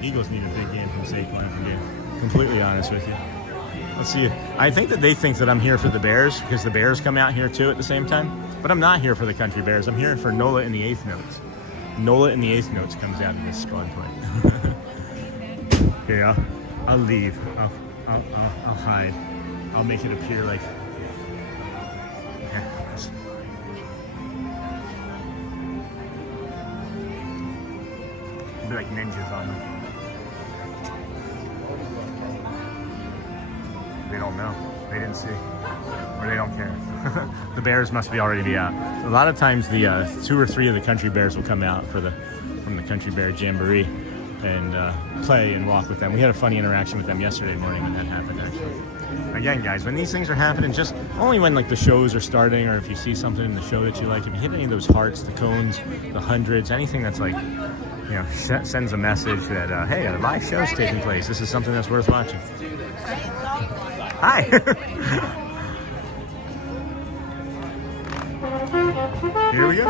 Eagles need a big game from Saquon, for being completely honest with you. Let's see. I think that they think that I'm here for the Bears because the Bears come out here too at the same time. But I'm not here for the Country Bears. I'm here for Nola and the Eighth Notes. Nola and the Eighth Notes comes out in this spawn point. Here, I'll leave. I'll hide. I'll make it appear like. It'll be like ninjas on them. They don't know. They didn't see. Or they don't care. The Bears must already be out. A lot of times the 2 or 3 of the Country Bears will come out from the Country Bear Jamboree and play and walk with them. We had a funny interaction with them yesterday morning when that happened, actually. Again, guys, when these things are happening, just only when like the shows are starting, or if you see something in the show that you like, if you hit any of those hearts, the cones, the hundreds, anything that's like, you know, sends a message that, hey, a live show's taking place. This is something that's worth watching. Hi. Here we go.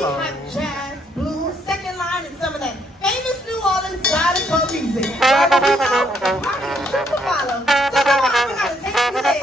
Hello. We have jazz, blues, second line, and some of that famous New Orleans gospel music. Well, we know the party is sure to follow. So come on, we're gonna take you there.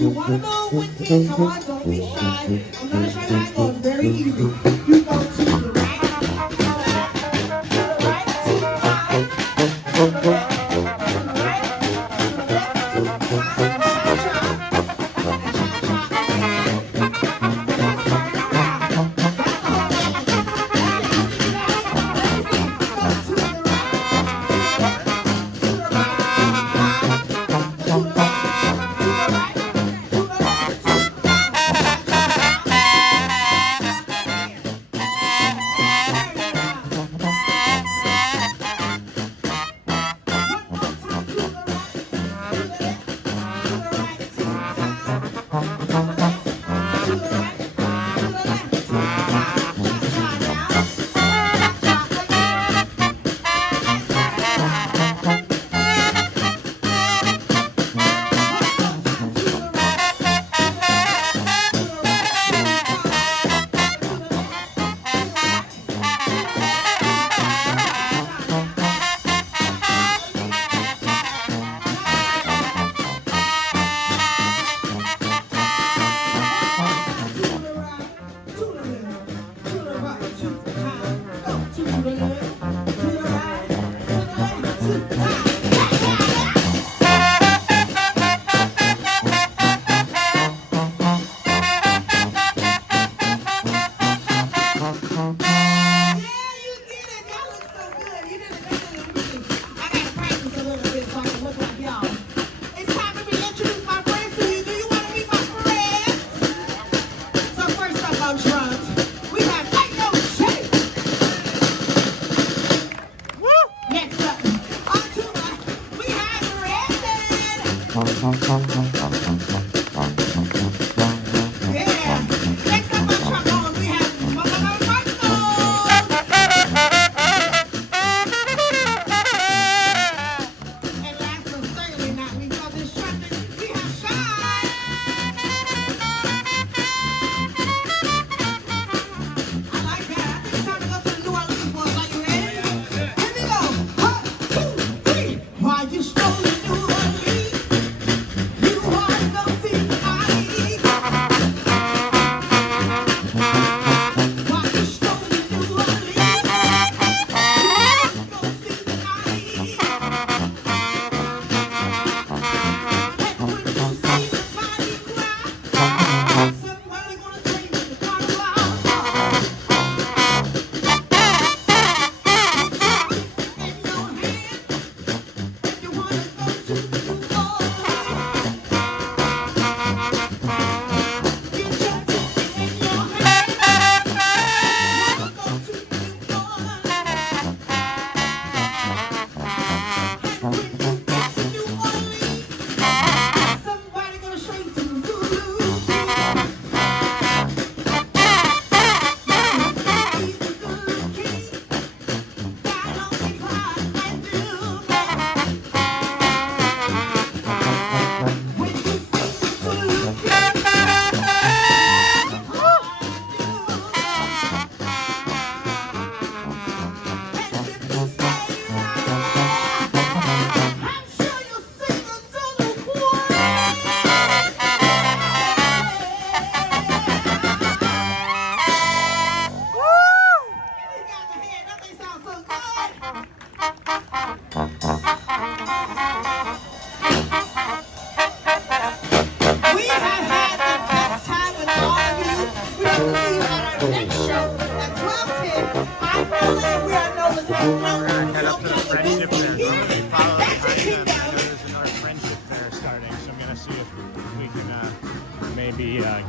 If you want to go with me, come on, don't be shy. I'm going to show you how it goes. Very easy. You go to the right, to the left, to the right, to the side, to the left, to the right, to the left, to the side,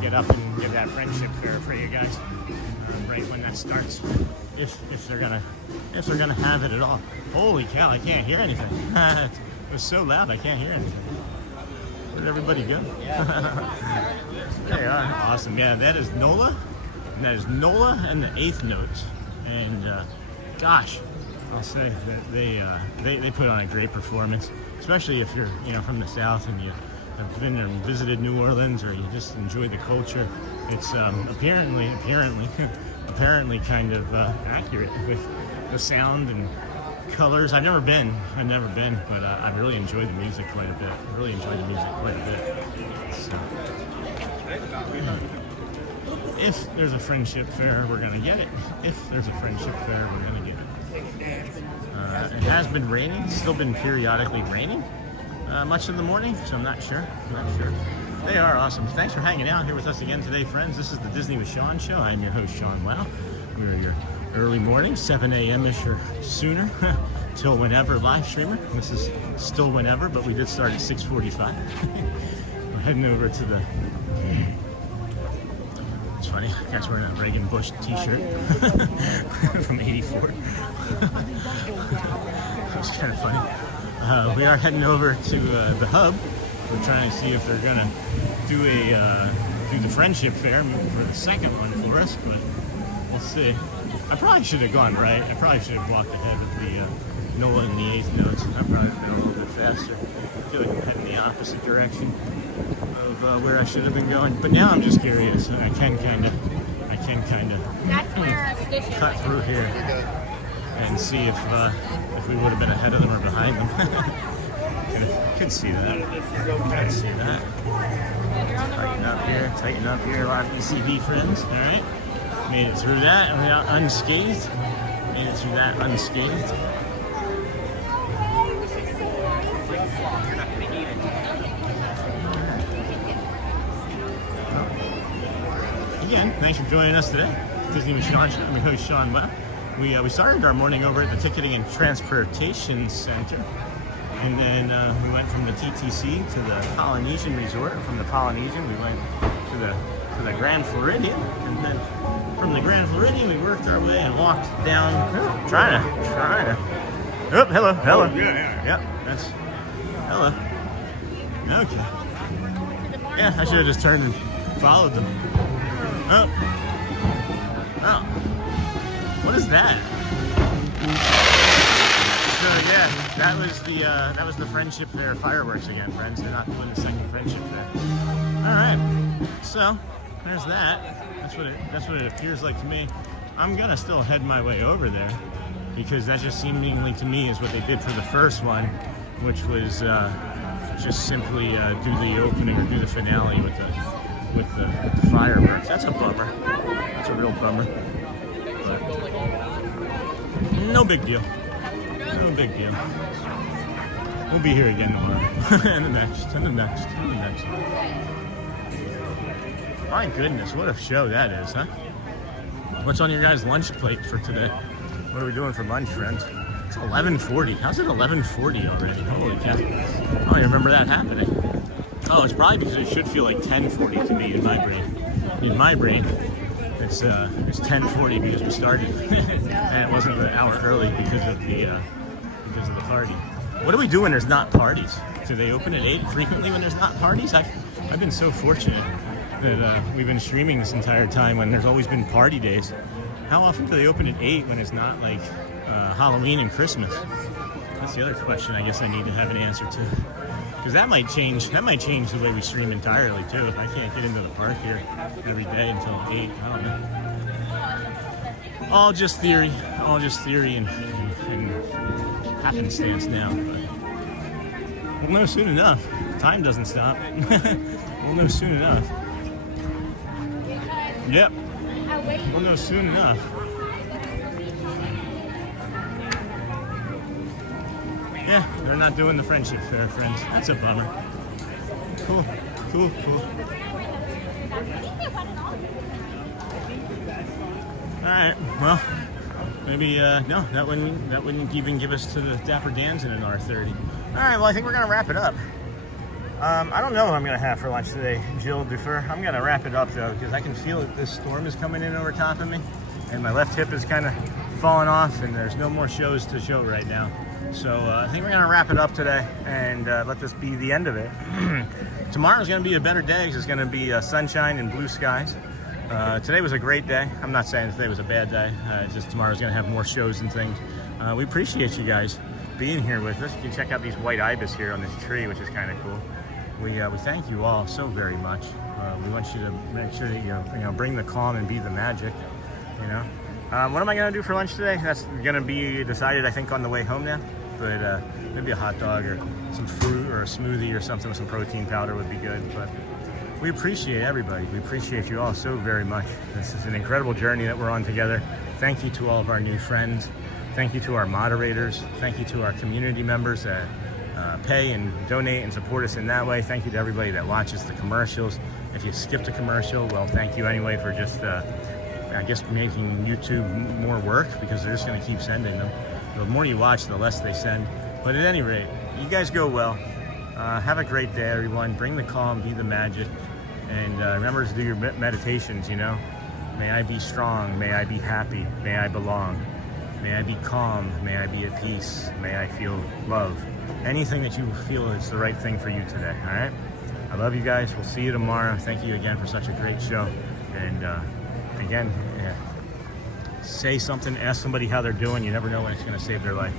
get up and get that friendship fair for you guys right when that starts, if they're gonna have it at all. Holy cow, I can't hear anything. It was so loud I can't hear anything. Where'd everybody go? They are awesome. Yeah, that is Nola, and that is Nola and the 8th Notes, and gosh, I'll say that they put on a great performance, especially if you're from the South and you have been and visited New Orleans, or you just enjoy the culture. It's apparently kind of accurate with the sound and colors. I've never been, but I really enjoyed the music quite a bit. So, if there's a friendship fair, we're gonna get it. If there's a friendship fair, we're gonna get it. It has been raining. It's still been periodically raining much of the morning, so I'm not sure. They are awesome. Thanks for hanging out here with us again today, friends. This is the Disney with Sean show. I'm your host, Sean Wow. We're your early morning, 7 a.m.-ish or sooner, till whenever live streamer. This is still whenever, but we did start at 6:45. We're heading over to the... It's funny, guy's wearing a Reagan Bush t-shirt from '84. That's kind of funny. We are heading over to the hub. We're trying to see if they're gonna do the friendship fair for the second one for us, but we'll see. I probably should have gone right. I probably should have walked ahead of the Nola and the 8th notes. I've probably been a little bit faster. I feel like I'm heading the opposite direction of where I should have been going. But now I'm just curious, and I can kind of cut through here and see if we would have been ahead of them or behind them. Could see that. Tighten up here, a lot of ECV friends. All right, made it through that unscathed. Again, thanks for joining us today. Disney with Sean. I'm your host, Sean Webb. We started our morning over at the Ticketing and Transportation Center. And then we went from the TTC to the Polynesian Resort. From the Polynesian, we went to the Grand Floridian. And then from the Grand Floridian, we worked our way and walked down. Trying to. Oh, hello. Oh, yeah. Yep, that's. Hello. Okay. Yeah, I should have just turned and followed them. Oh. What is that? So yeah, that was the Friendship Fair fireworks again, friends. They're not doing the second Friendship Fair. All right, so there's that. That's what it appears like to me. I'm gonna still head my way over there because that just seemingly to me is what they did for the first one, which was just simply do the opening or do the finale with the fireworks. That's a bummer. That's a real bummer. But no big deal. No big deal. We'll be here again tomorrow. and the next. My goodness, what a show that is, huh? What's on your guys' lunch plate for today? What are we doing for lunch, friends? It's 11:40. How's it 11:40 already? Holy cow. I don't even remember that happening. Oh, it's probably because it should feel like 10:40 to me in my brain. In my brain, it's 10:40 because we started. And it wasn't an hour early because of the party. What do we do when there's not parties? Do they open at 8 frequently when there's not parties? I've been so fortunate that we've been streaming this entire time when there's always been party days. How often do they open at 8 when it's not like Halloween and Christmas? That's the other question I guess I need to have an answer to. Because that might change the way we stream entirely too. If I can't get into the park here every day until 8, I don't know. All just theory and happenstance now. But we'll know soon enough. Time doesn't stop. We'll know soon enough. Yep. We'll know soon enough. Yeah, they're not doing the Friendship Fair, friends. That's a bummer. Cool. Alright, well, maybe, no, that wouldn't even give us to the Dapper Dans in an R30. Alright, well, I think we're going to wrap it up. I don't know what I'm going to have for lunch today, Jill Dufer. I'm going to wrap it up, though, because I can feel that this storm is coming in over top of me, and my left hip is kind of falling off, and there's no more shows to show right now. So I think we're going to wrap it up today and let this be the end of it. Tomorrow's going to be a better day because it's going to be sunshine and blue skies. Today was a great day. I'm not saying today was a bad day. Just tomorrow's going to have more shows and things. We appreciate you guys being here with us. You can check out these white ibis here on this tree, which is kind of cool. We thank you all so very much. We want you to make sure that you bring the calm and be the magic. What am I gonna do for lunch today? That's gonna be decided, I think, on the way home now. But maybe a hot dog or some fruit or a smoothie or something with some protein powder would be good. But we appreciate everybody. We appreciate you all so very much. This is an incredible journey that we're on together. Thank you to all of our new friends. Thank you to our moderators. Thank you to our community members that pay and donate and support us in that way. Thank you to everybody that watches the commercials. If you skipped a commercial, well, thank you anyway for just, I guess, making YouTube more work, because they're just going to keep sending them. The more you watch, the less they send. But at any rate, you guys go well. Have a great day, everyone. Bring the calm, be the magic. And remember to do your meditations, you know. May I be strong. May I be happy. May I belong. May I be calm. May I be at peace. May I feel love. Anything that you feel is the right thing for you today, all right? I love you guys. We'll see you tomorrow. Thank you again for such a great show. And again, say something, ask somebody how they're doing. You never know when it's going to save their life.